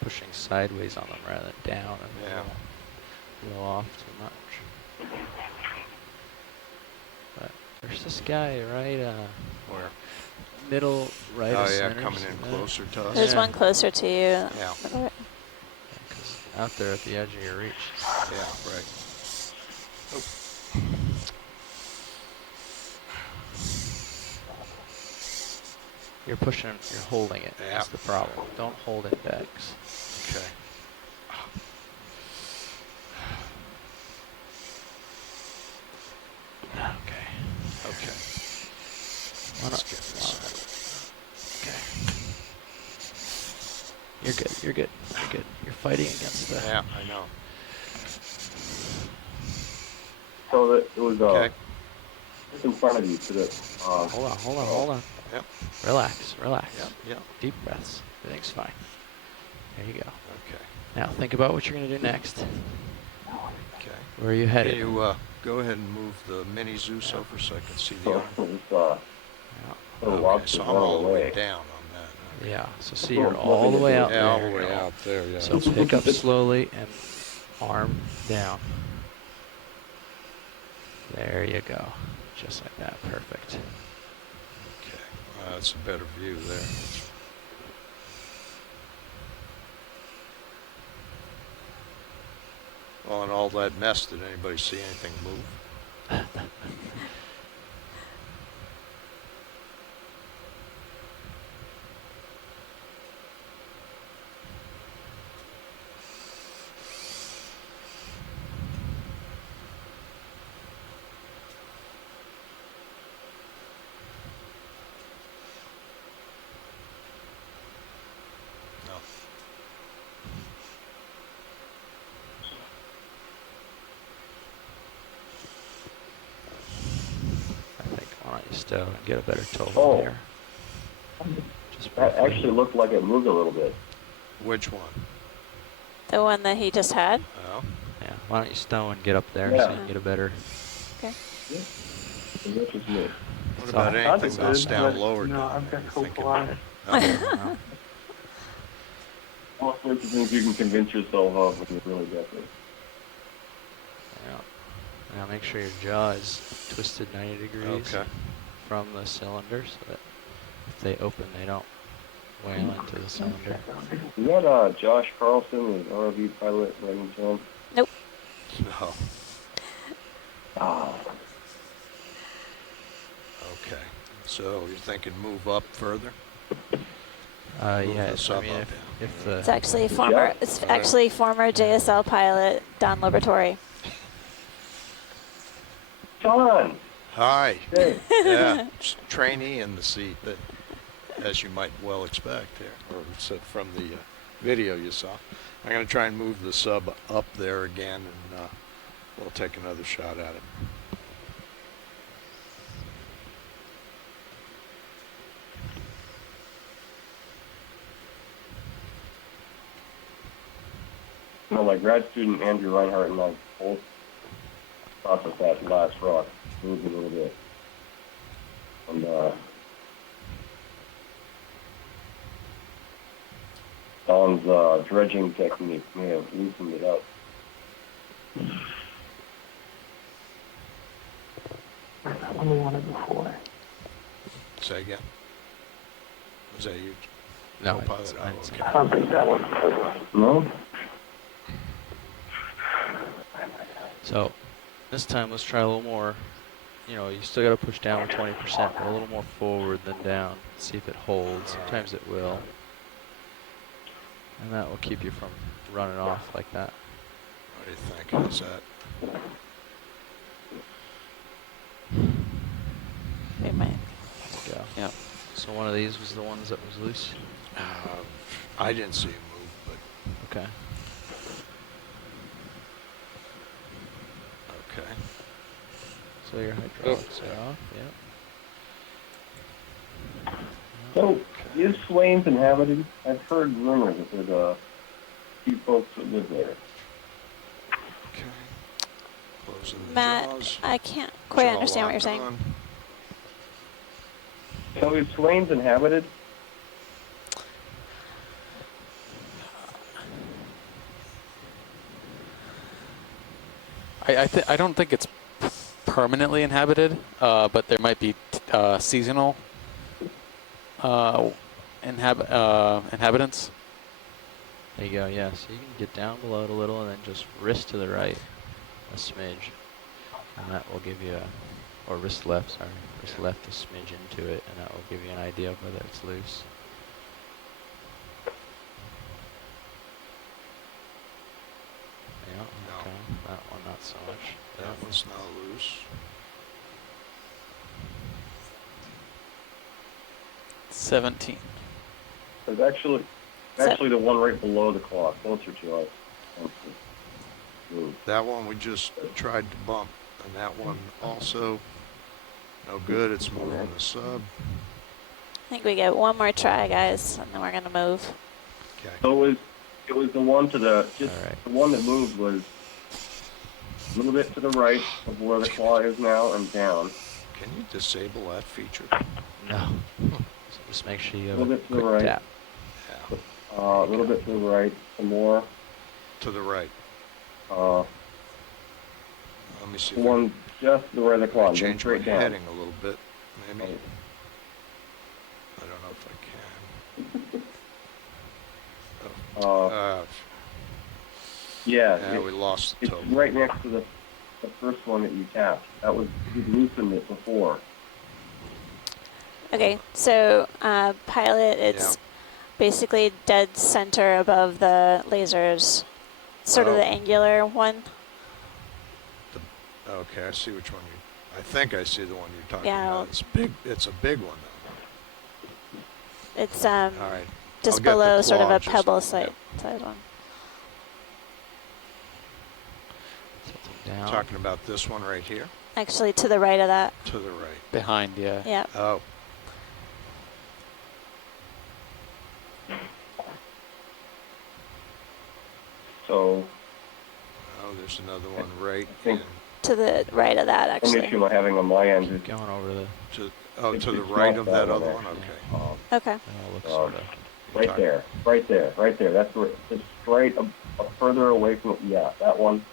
pushing sideways on them rather than down and blow off too much. But there's this guy right Where? middle right Oh of yeah, center. coming in closer to us. There's one closer to you. Yeah. Out there at the edge of your reach. Yeah, right. Oh. You're pushing, you're holding it. Yeah. That's the problem. Don't hold index. Okay. Okay. Okay. Let's get this. Okay. You're good. You're good. You're good. You're fighting against the. Yeah, I know. So that it was Okay. just in front of you to the. Hold on. Yep. Relax. Yep. Deep breaths. Everything's fine. There you go. Okay. Now think about what you're going to do next. Okay. Where are you headed? Can you go ahead and move the mini Zeus over so I can see the arm? Lobster so I'm all the way away. down on that. Yeah. So see, you're all the way out there. Yeah, all the way out there. Yeah. So pick up slowly and arm down. There you go. Just like that. Perfect. Okay. That's a better view there. Well, in all that mess, did anybody see anything move? No. Why don't you stow and get a better total Oh. here? That actually looked like it moved a little bit. Which one? The one that he just had? Oh. Yeah. Why don't you stow and get up there so you can get a better. Okay. What about anything that's down lower? No, down I've there? got You cold thinking- water. No. All sorts of things you can convince yourself of when you really get there. Yeah. Now make sure your jaw is twisted 90 degrees Okay. from the cylinder so that if they open, they don't wail into the cylinder. Is that Josh Carlson, the RV pilot, by any chance? Nope. No. Ah. Okay. So you're thinking move up further? Yeah. the I sub mean, up. if the It's actually former JSL pilot Don Liberatore. John. Hi. Hey. Yeah. Trainee in the seat, that, as you might well expect there, or said from the video you saw. I'm going to try and move the sub up there again, and we'll take another shot at it. You know, my grad student Andrew Reinhardt and I both processed that last rock, moved a little bit. And Don's dredging technique may have loosened it up. I've only wanted before. Say again. Was that you? No, pilot. Oh, okay. I don't think that was No? So this time let's try a little more. You know, you still got to push down with 20%, but a little more forward than down. See if it holds. Sometimes it will. And that will keep you from running off like that. What do you think? How's that? We might. Let's go. Yeah. So one of these was the ones that was loose? I didn't see it move, but Okay. okay. So your hydraulics are off, yeah. So, is Swains inhabited? I've heard rumors that there's a few folks that live there. Okay. Closing the Matt, jaws. I can't quite Jaw understand what you're locked saying. on. So is Swains inhabited? I don't think it's permanently inhabited, but there might be seasonal inhabitants. There you go, yeah. So you can get down below it a little and then just wrist to the right a smidge. And that will give you or wrist left, sorry. Wrist left a smidge into it, and that will give you an idea of whether it's loose. Yeah, okay. That one not so much. That one's not loose. 17. There's actually the one right below the claw, closer to us. That one we just tried to bump, and that one also no good. It's moving the sub. I think we get one more try, guys, and then we're gonna move. Okay. So it was the one to the the one that moved was a little bit to the right of where the claw is now and down. Can you disable that feature? No. So just make sure you have a little bit to the right. tap. A little bit to the right, some more. To the right. Let me see. One just the right of the claw. Change my straight down. heading a little bit, maybe. I don't know if I can. Yeah, we lost the it's toe. right next to the first one that you tapped. That was, you loosened it before. Okay, so pilot, it's basically dead center above the lasers, sort of the angular one. Okay, I see which one you. I think I see the one you're talking Yeah. about. It's big. It's a big one though. It's All right. just I'll get the below sort of claw a just- pebble size one. Down. Talking about this one right here. Actually, to the right of that. To the right. Behind, yeah. Yeah. Oh. So. Oh, there's another one right. To the right of that, One actually. issue I'm having on my end is going over the. To the right of that other one. Okay. Okay. right there. That's where it's right further away from. Yeah, that one.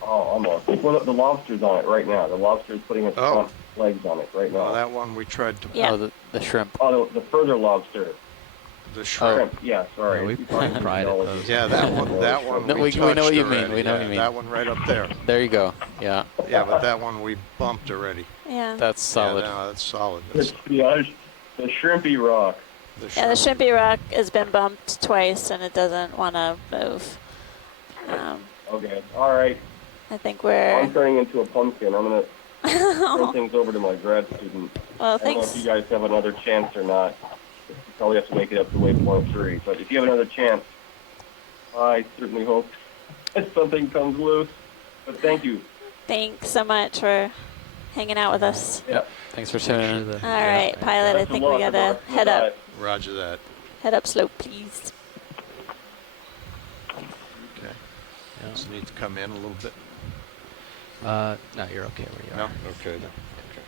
Oh, almost. The lobster's on it right now. The lobster is putting its front legs on it right now. Oh, that one we tried to. Yeah. Oh, the shrimp. Oh, the further lobster. The shrimp. Yeah, sorry. Yeah, we pried it. Yeah, that one. That one. No, we know what you mean. We know what you mean. That one right up there. There you go. Yeah. Yeah, but that one we bumped already. Yeah. That's solid. Yeah, no, that's solid. Yeah, the shrimpy rock. Yeah, the shrimpy rock has been bumped twice, and it doesn't want to move. Okay, all right. I think we're. I'm turning into a pumpkin. I'm gonna turn things over to my grad student. Well, I don't know if you guys have another chance or not. You probably have to make it up to waypoint 3. But if you have another chance, I certainly hope that something comes loose. But thank you. Thanks so much for hanging out with us. Yep. Thanks for tuning in. All right, pilot. I think we gotta head up. Roger that. Head up slope, please. Okay. Yeah. Just need to come in a little bit. No, you're okay where you are. No? Okay then. Okay.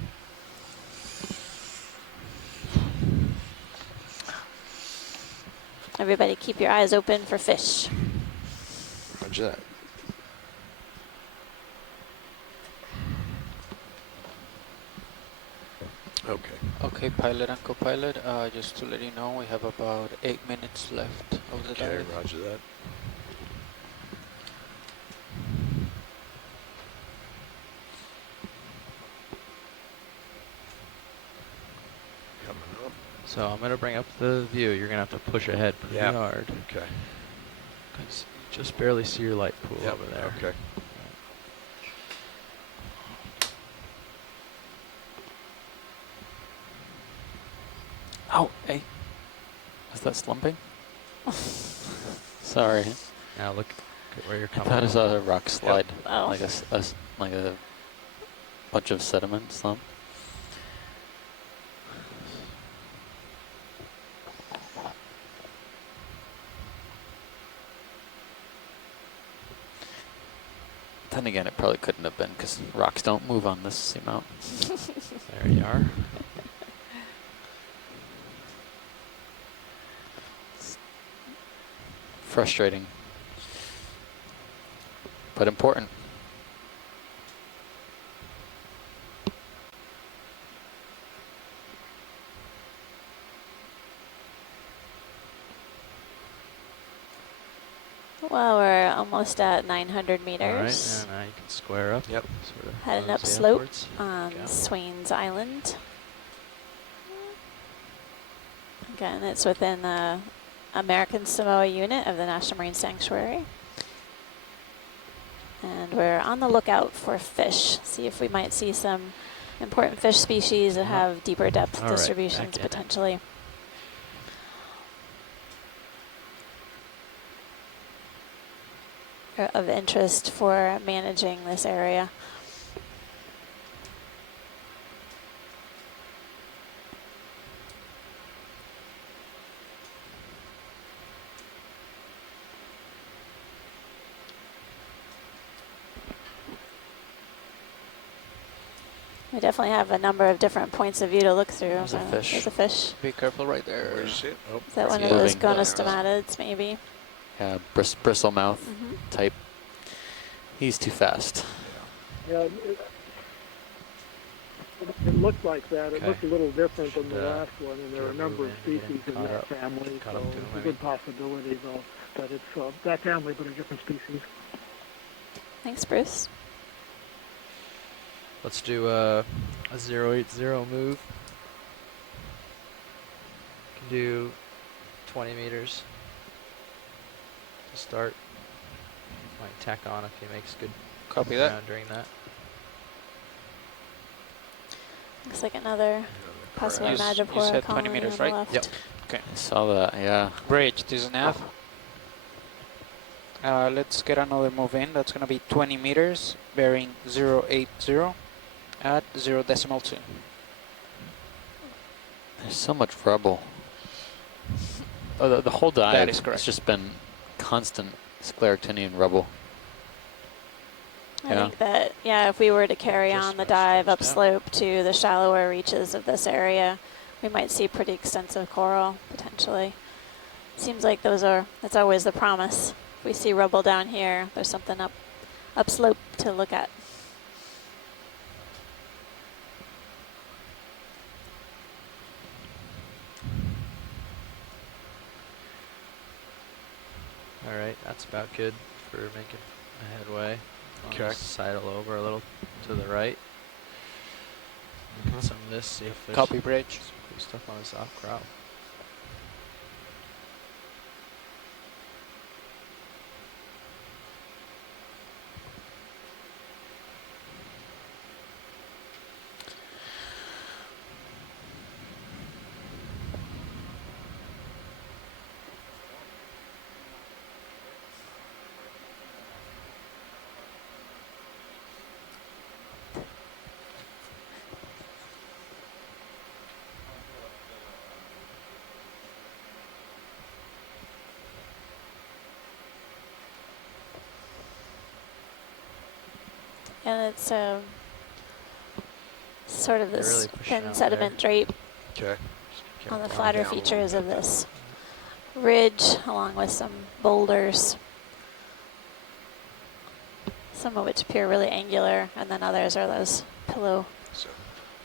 Everybody keep your eyes open for fish. Roger that. Okay. Okay, pilot and co-pilot, just to let you know, we have about 8 minutes left of the Okay, dive. roger that. Coming up. So I'm going to bring up the view. You're going to have to push ahead pretty hard. Okay. Because you just barely see your light pool over there. Okay. Oh, hey. Is that slumping? Sorry. Now look at where you're coming That is from. a rock slide. Oh. Like a bunch of sediment slump. Then again, it probably couldn't have been because rocks don't move on this seamount. There you are. Frustrating. but important. Well, we're almost at 900 meters. All right, and now you can square up. Yep. Sort of Heading up mosey slope upwards. on Okay. Swains Island. Again, it's within the American Samoa unit of the National Marine Sanctuary. And we're on the lookout for fish. See if we might see some important fish species that have deeper depth All right, distributions back in. potentially. Of interest for managing this area. We definitely have a number of different points of view to look through. There's a fish. There's a fish. Be careful right there. Where is it? Oh, Is that one of moving. those gonostomatids, maybe? Yeah, bristle mouth type. He's too fast. Yeah, it looked like that. It Okay. looked a little different than the Should, last one, and there are a number of move in, species get in caught that up. family, Caught so up to it's a him, good possibility, though, that it's that family, but a different species. Thanks, Bruce. Let's do a 080 move. Can do 20 meters to start. Might tack on if he makes good Copy that. ground during that. Looks like another possible You Madrepora said 20 colony meters, on the right? left. Yep. Okay. I saw that, yeah. Bridge, this is nav. Let's get another move in. That's going to be 20 meters, bearing 080 at 0.2. There's so much rubble. Oh, the whole dive That is correct. has just been constant scleractinian rubble. I think that, yeah, if we were to carry on the dive upslope to the shallower reaches of this area, we might see pretty extensive coral, potentially. Seems like that's always the promise. If we see rubble down here, there's something upslope to look at. All right, that's about good for making a headway. I'll Okay. just sidle over a little to the right. Look at some of this, see if there's Copy bridge. some cool stuff on this outcrop. And it's sort of They're this really pushing thin out sediment drape Okay. on the Down flatter a little features of bit. this ridge, along with some boulders, some of which appear really angular, and then others are those pillow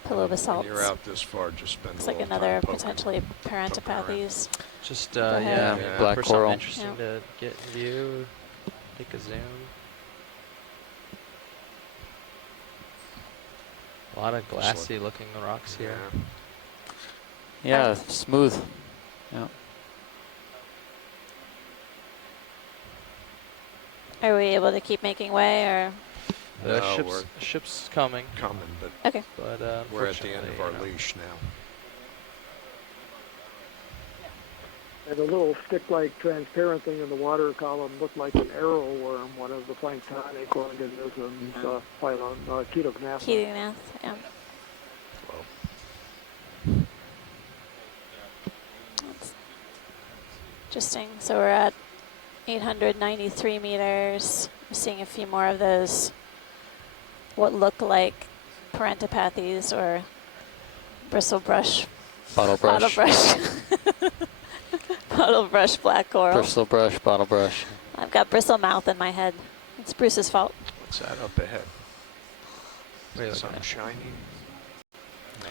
basalts. When you're out this far, just spend Looks a like little another time poking. potentially parentopathes. Just, Go ahead. yeah, black for coral. something interesting to get in view, take a zoom. A lot of glassy looking rocks here. Yeah, smooth. Yeah. Are we able to keep making way, or? The No, ship's coming. Coming, but Okay. But we're at the end of unfortunately, our you know, leash now. And the little stick-like transparent thing in the water column looked like an arrow worm, one of the planktonic organisms, Ketognathus. Ketognath, yeah. That's interesting. So we're at 893 meters. We're seeing a few more of those, what look like parentopathes or bristlebrush. Bottle brush. Bottle brush. Bottle brush black coral. Bristle brush, bottle brush. I've got bristle mouth in my head. It's Bruce's fault. What's that up ahead? Wait, something shiny? No.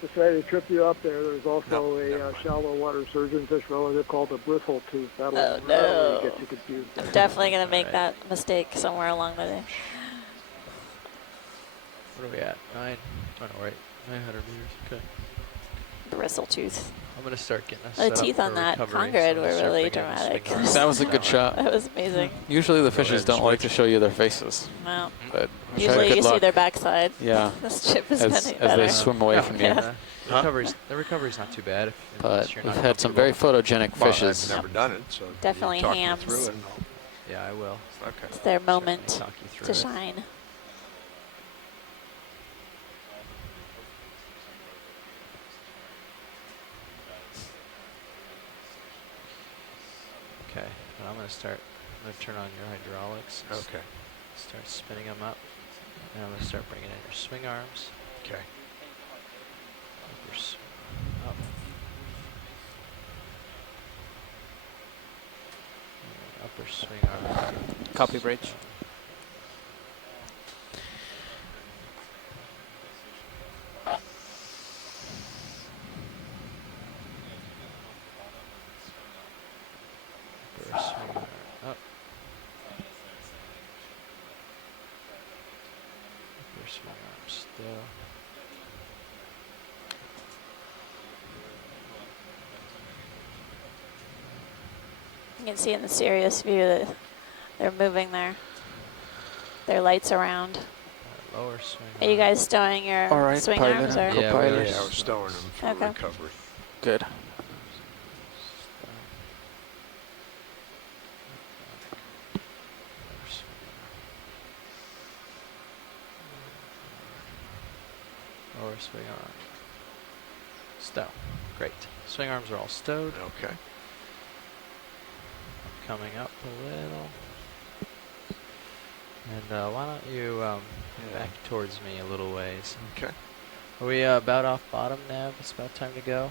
To say to trip you up there, there's also a shallow water surgeonfish relative called a bristle tooth. That'll really get you confused. I'm definitely going to make that mistake somewhere along the way. What are we at? 9? Oh no, right. 900 meters. Okay. Bristle tooth. I'm going to start getting us The teeth on that congrid were really dramatic. That was a good shot. That was amazing. Usually the fishes don't like to show you their faces. No. But usually you see their backside. Yeah. This chip is as they swim away from you. The recovery's not too bad. But we've had some very photogenic fishes. I've never done it, so definitely talk me hams. through it. Yeah, I will. Okay. It's their moment to shine. Okay, and I'm going to turn on your hydraulics. Okay. Start spinning them up. And I'm going to start bringing in your swing arms. Okay. Up. Upper swing arm. Copy, bridge. Upper swing arm up. Upper swing arm still. You can see in the serious view that they're moving their lights around. Lower swing. Are you guys stowing your swing arms? Or? Yeah, we're stowing them for Okay. recovery. Good. Lower swing arm. Stow. Great. Swing arms are all stowed. Okay. Coming up a little. And why don't you back towards me a little ways. Okay. Are we about off bottom, Nav? It's about time to go.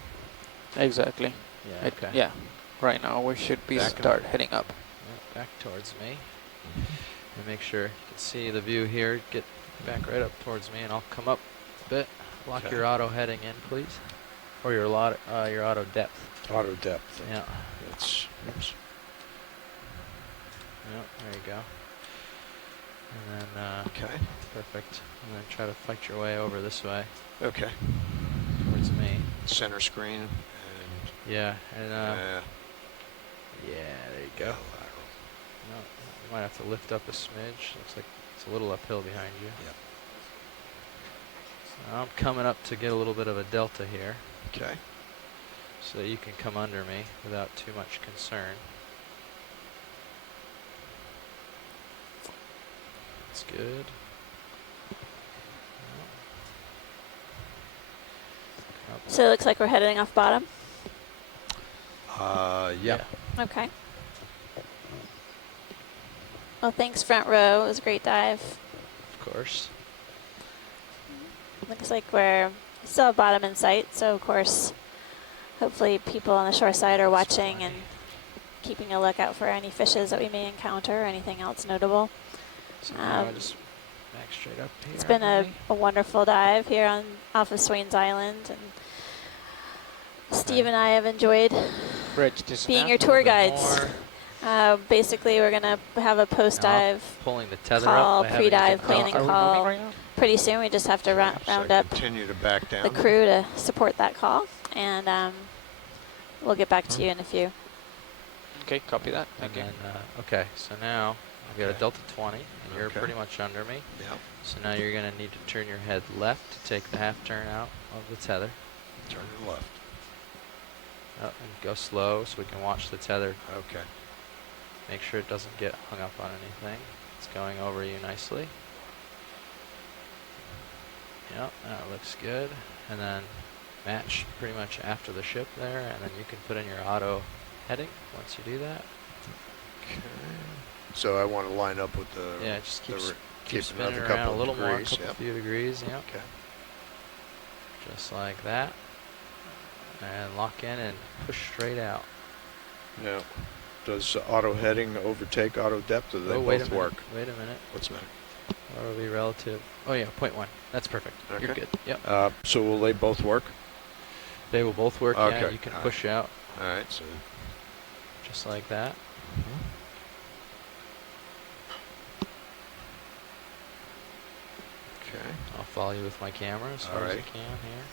Exactly. Yeah. Okay. Yeah. Right now we should be heading up. Yeah, back towards me. And make sure you can see the view here. Get back right up towards me, and I'll come up a bit. Lock your auto heading in, please, or your auto depth. Auto depth. Yeah. That's. Oops. Yep, there you go. And then, okay. Perfect. And then try to fight your way over this way. Okay. Towards me. Center screen. And yeah, and yeah, there you go. No, you might have to lift up a smidge. Looks like it's a little uphill behind you. Yep. So I'm coming up to get a little bit of a delta here. Okay. So you can come under me without too much concern. That's good. So it looks like we're heading off bottom? Yeah. Okay. Well, thanks, front row. It was a great dive. Of course. Looks like we're still bottom in sight, so of course, hopefully people on the shore side are watching and keeping a lookout for any fishes that we may encounter or anything else notable. So now I just back straight up here. It's been a wonderful dive here off of Swains Island, and Steve and I have enjoyed being your tour guides. Basically, we're going to have a post-dive call, pre-dive planning call pretty soon. We just have to round up continue to back down. the crew to support that call, and we'll get back to you in a few. Okay, copy that. Thank you. Okay, so now I've got a delta 20, and you're pretty much under me. Yeah. So now you're going to need to turn your head left to take the half turn out of the tether. Turn it left. And go slow so we can watch the tether. Okay. Make sure it doesn't get hung up on anything. It's going over you nicely. Yep, that looks good. And then match pretty much after the ship there, and then you can put in your auto heading once you do that. Okay. So I want to line up with the... Yeah, just keep spinning another around couple a little degrees. more, a couple few degrees. Yep. Okay. Just like that. And lock in and push straight out. No. Does auto heading overtake auto depth, or do they both work? Wait a minute. What's the matter? Auto will be relative. Oh yeah, 0.1. That's perfect. Okay. You're good. Yep. So will they both work? They will both work. Okay. Yeah, you can push out. All right. So just like that. Okay. I'll follow you with my camera as far as I can here.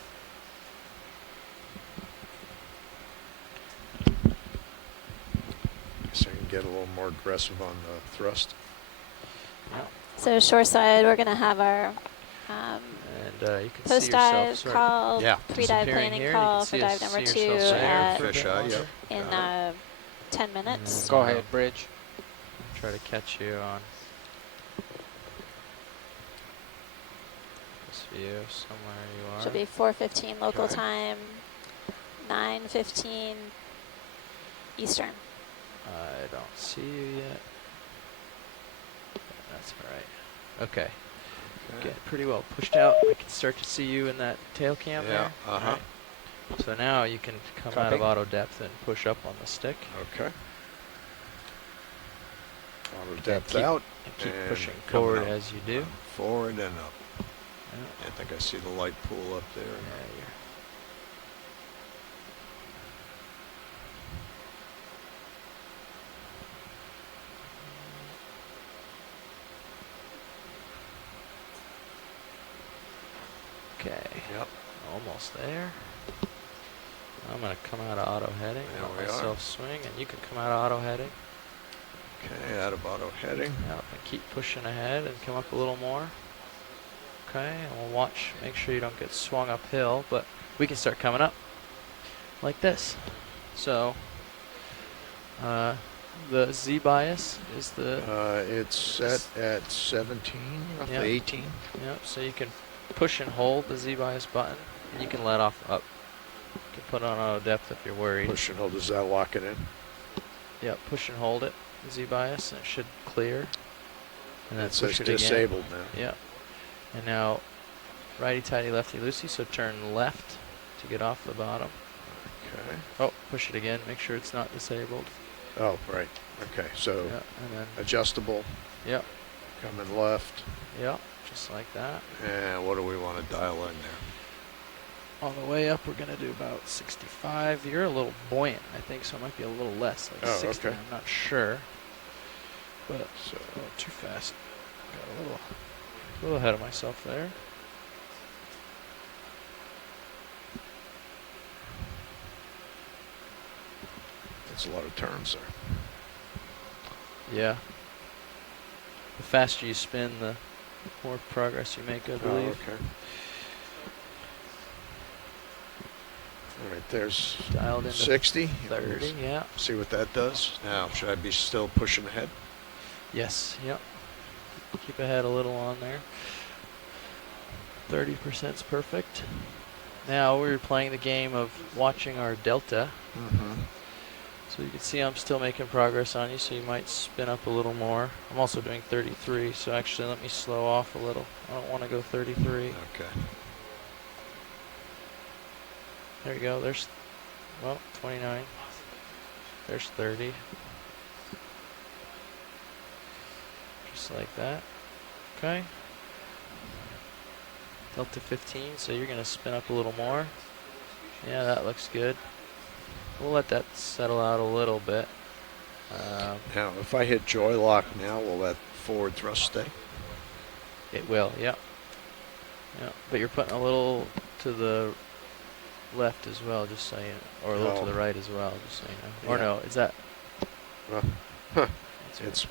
So I can get a little more aggressive on the thrust. Yep. So shoreside, we're going to have our and you can post see dive yourself call, pre-dive disappearing planning here. call for dive number 2 in 10 minutes. Go ahead, bridge. Try to catch you on this view somewhere you are. Should be 4:15 local time, 9:15 Eastern. I don't see you yet. That's all right. Okay. Get pretty well pushed out. I can start to see you in that tail cam there. Right. So now you can come out of auto depth and push up on the stick. Okay. Auto depth out. And keep pushing forward as you do. Forward and up. Yeah. I think I see the light pool up there. Okay. Yep. Almost there. I'm going to come out of auto heading. Let myself swing, and you can come out of auto heading. Okay, out of auto heading. Yep, and keep pushing ahead and come up a little more. Okay, and we'll watch. Make sure you don't get swung uphill, but we can start coming up like this. So the Z bias is the... it's set at 17, roughly 18. Yep, so you can push and hold the Z bias button, and you can let off up. You can put on auto depth if you're worried. Push and hold, does that lock it in? Yep, push and hold it, the Z bias, and it should clear. And then push it disabled again. now. Yep. And now righty tighty, lefty loosey, so turn left to get off the bottom. Okay. Oh, push it again, make sure it's not disabled. Oh, right. Okay, so and then adjustable. Yep. Coming left. Yep, just like that. And what do we want to dial in there? On the way up, we're going to do about 65. You're a little buoyant, I think, so it might be a little less, like 60. Okay. I'm not sure. But a little too fast. Got a little ahead of myself there. That's a lot of turns there. Yeah. The faster you spin, the more progress you make, I believe. Okay. All right, there's dialed in 60. 30, yeah. See what that does. Now, should I be still pushing ahead? Yes, yep. Keep ahead a little on there. 30% is perfect. Now we're playing the game of watching our delta. So you can see I'm still making progress on you, so you might spin up a little more. I'm also doing 33, so actually let me slow off a little. I don't want to go 33. Okay. There you go. There's, well, 29. There's 30. Just like that. Okay. Delta 15, so you're going to spin up a little more. Yeah, that looks good. We'll let that settle out a little bit. Now, if I hit joy lock now, will that forward thrust stay? It will, yep. Yeah, but you're putting a little to the left as well, just so you know, or a little to the right as well, just so you know. Or no, is that? It's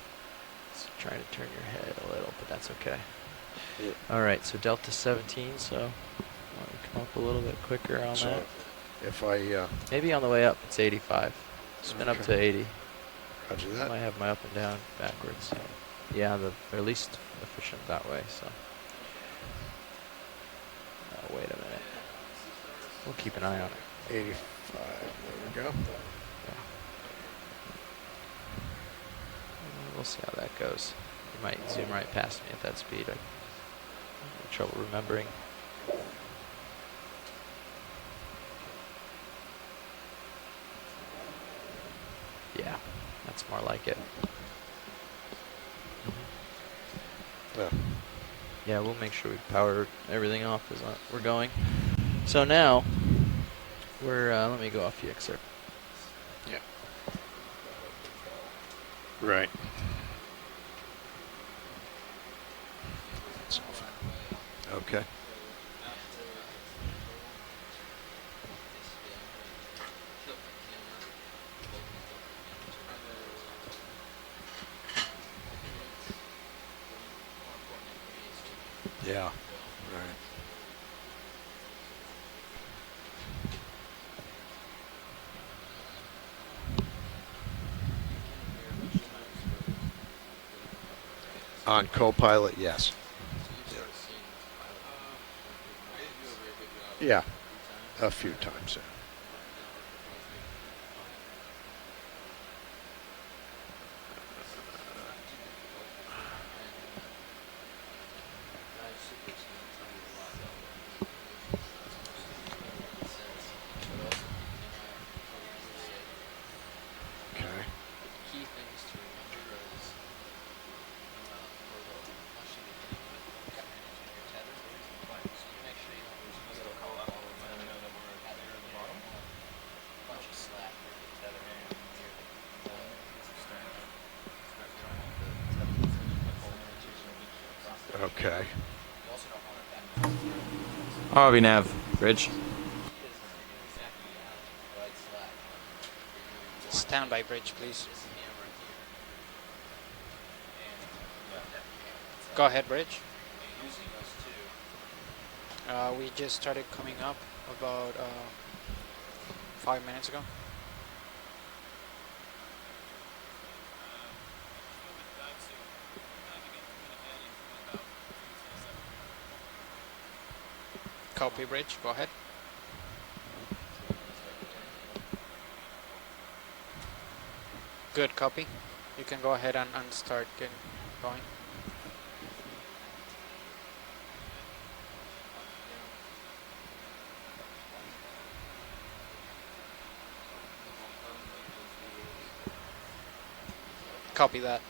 trying to turn your head a little, but that's okay. Yeah. All right, so Delta 17, so why don't we come up a little bit quicker on that? If I... maybe on the way up, it's 85. Spin up to 80. Roger that. I might have my up and down backwards. So. Yeah, they're least efficient that way, so. Wait a minute. We'll keep an eye on it. 85, there we go. Yeah. We'll see how that goes. You might zoom right past me at that speed. I have trouble remembering. Yeah, That's more like it. Yeah, we'll make sure we power everything off as we're going. So now, we're, let me go off EXR. Yeah. Right. Okay. Yeah. Right. On Copilot, yes. Yeah. A few times. Okay. RV nav, bridge. Standby bridge, please. Go ahead, bridge. We just started coming up about 5 minutes ago. Copy, bridge. Go ahead. Good, copy. You can go ahead and start getting going. Copy that.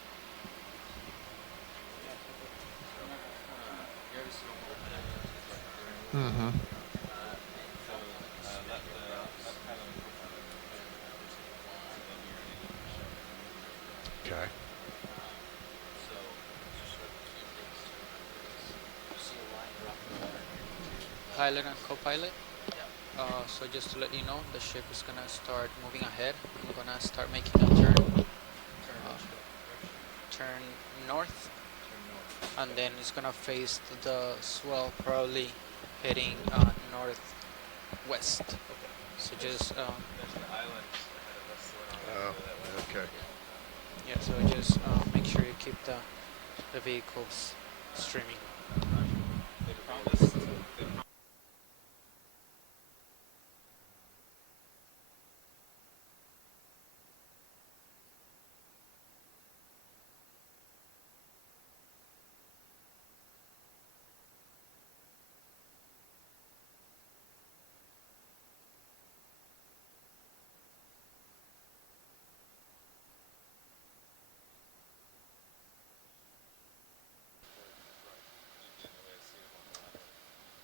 Mm-hmm. Okay. Pilot and co-pilot. So just to let you know, the ship is gonna start moving ahead. I'm gonna start making a turn. Turn north. And then it's gonna face the swell, probably heading northwest. So just okay. Yeah, so just make sure you keep the vehicles streaming.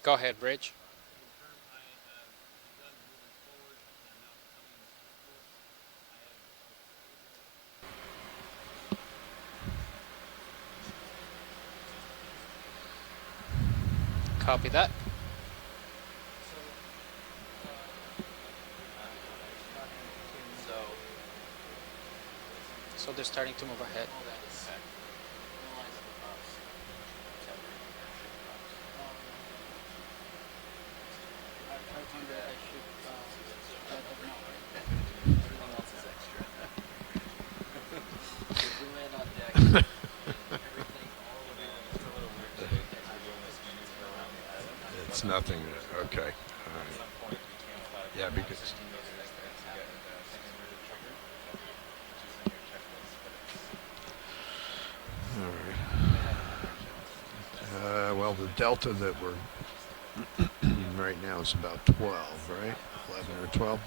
Go ahead, bridge. Copy that. So they're starting to move ahead. It's nothing. Okay. All right. Yeah, because. All right. Well, the delta that we're right now is about 12, right? 11 or 12.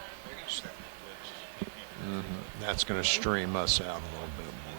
That's going to stream us out a little bit more.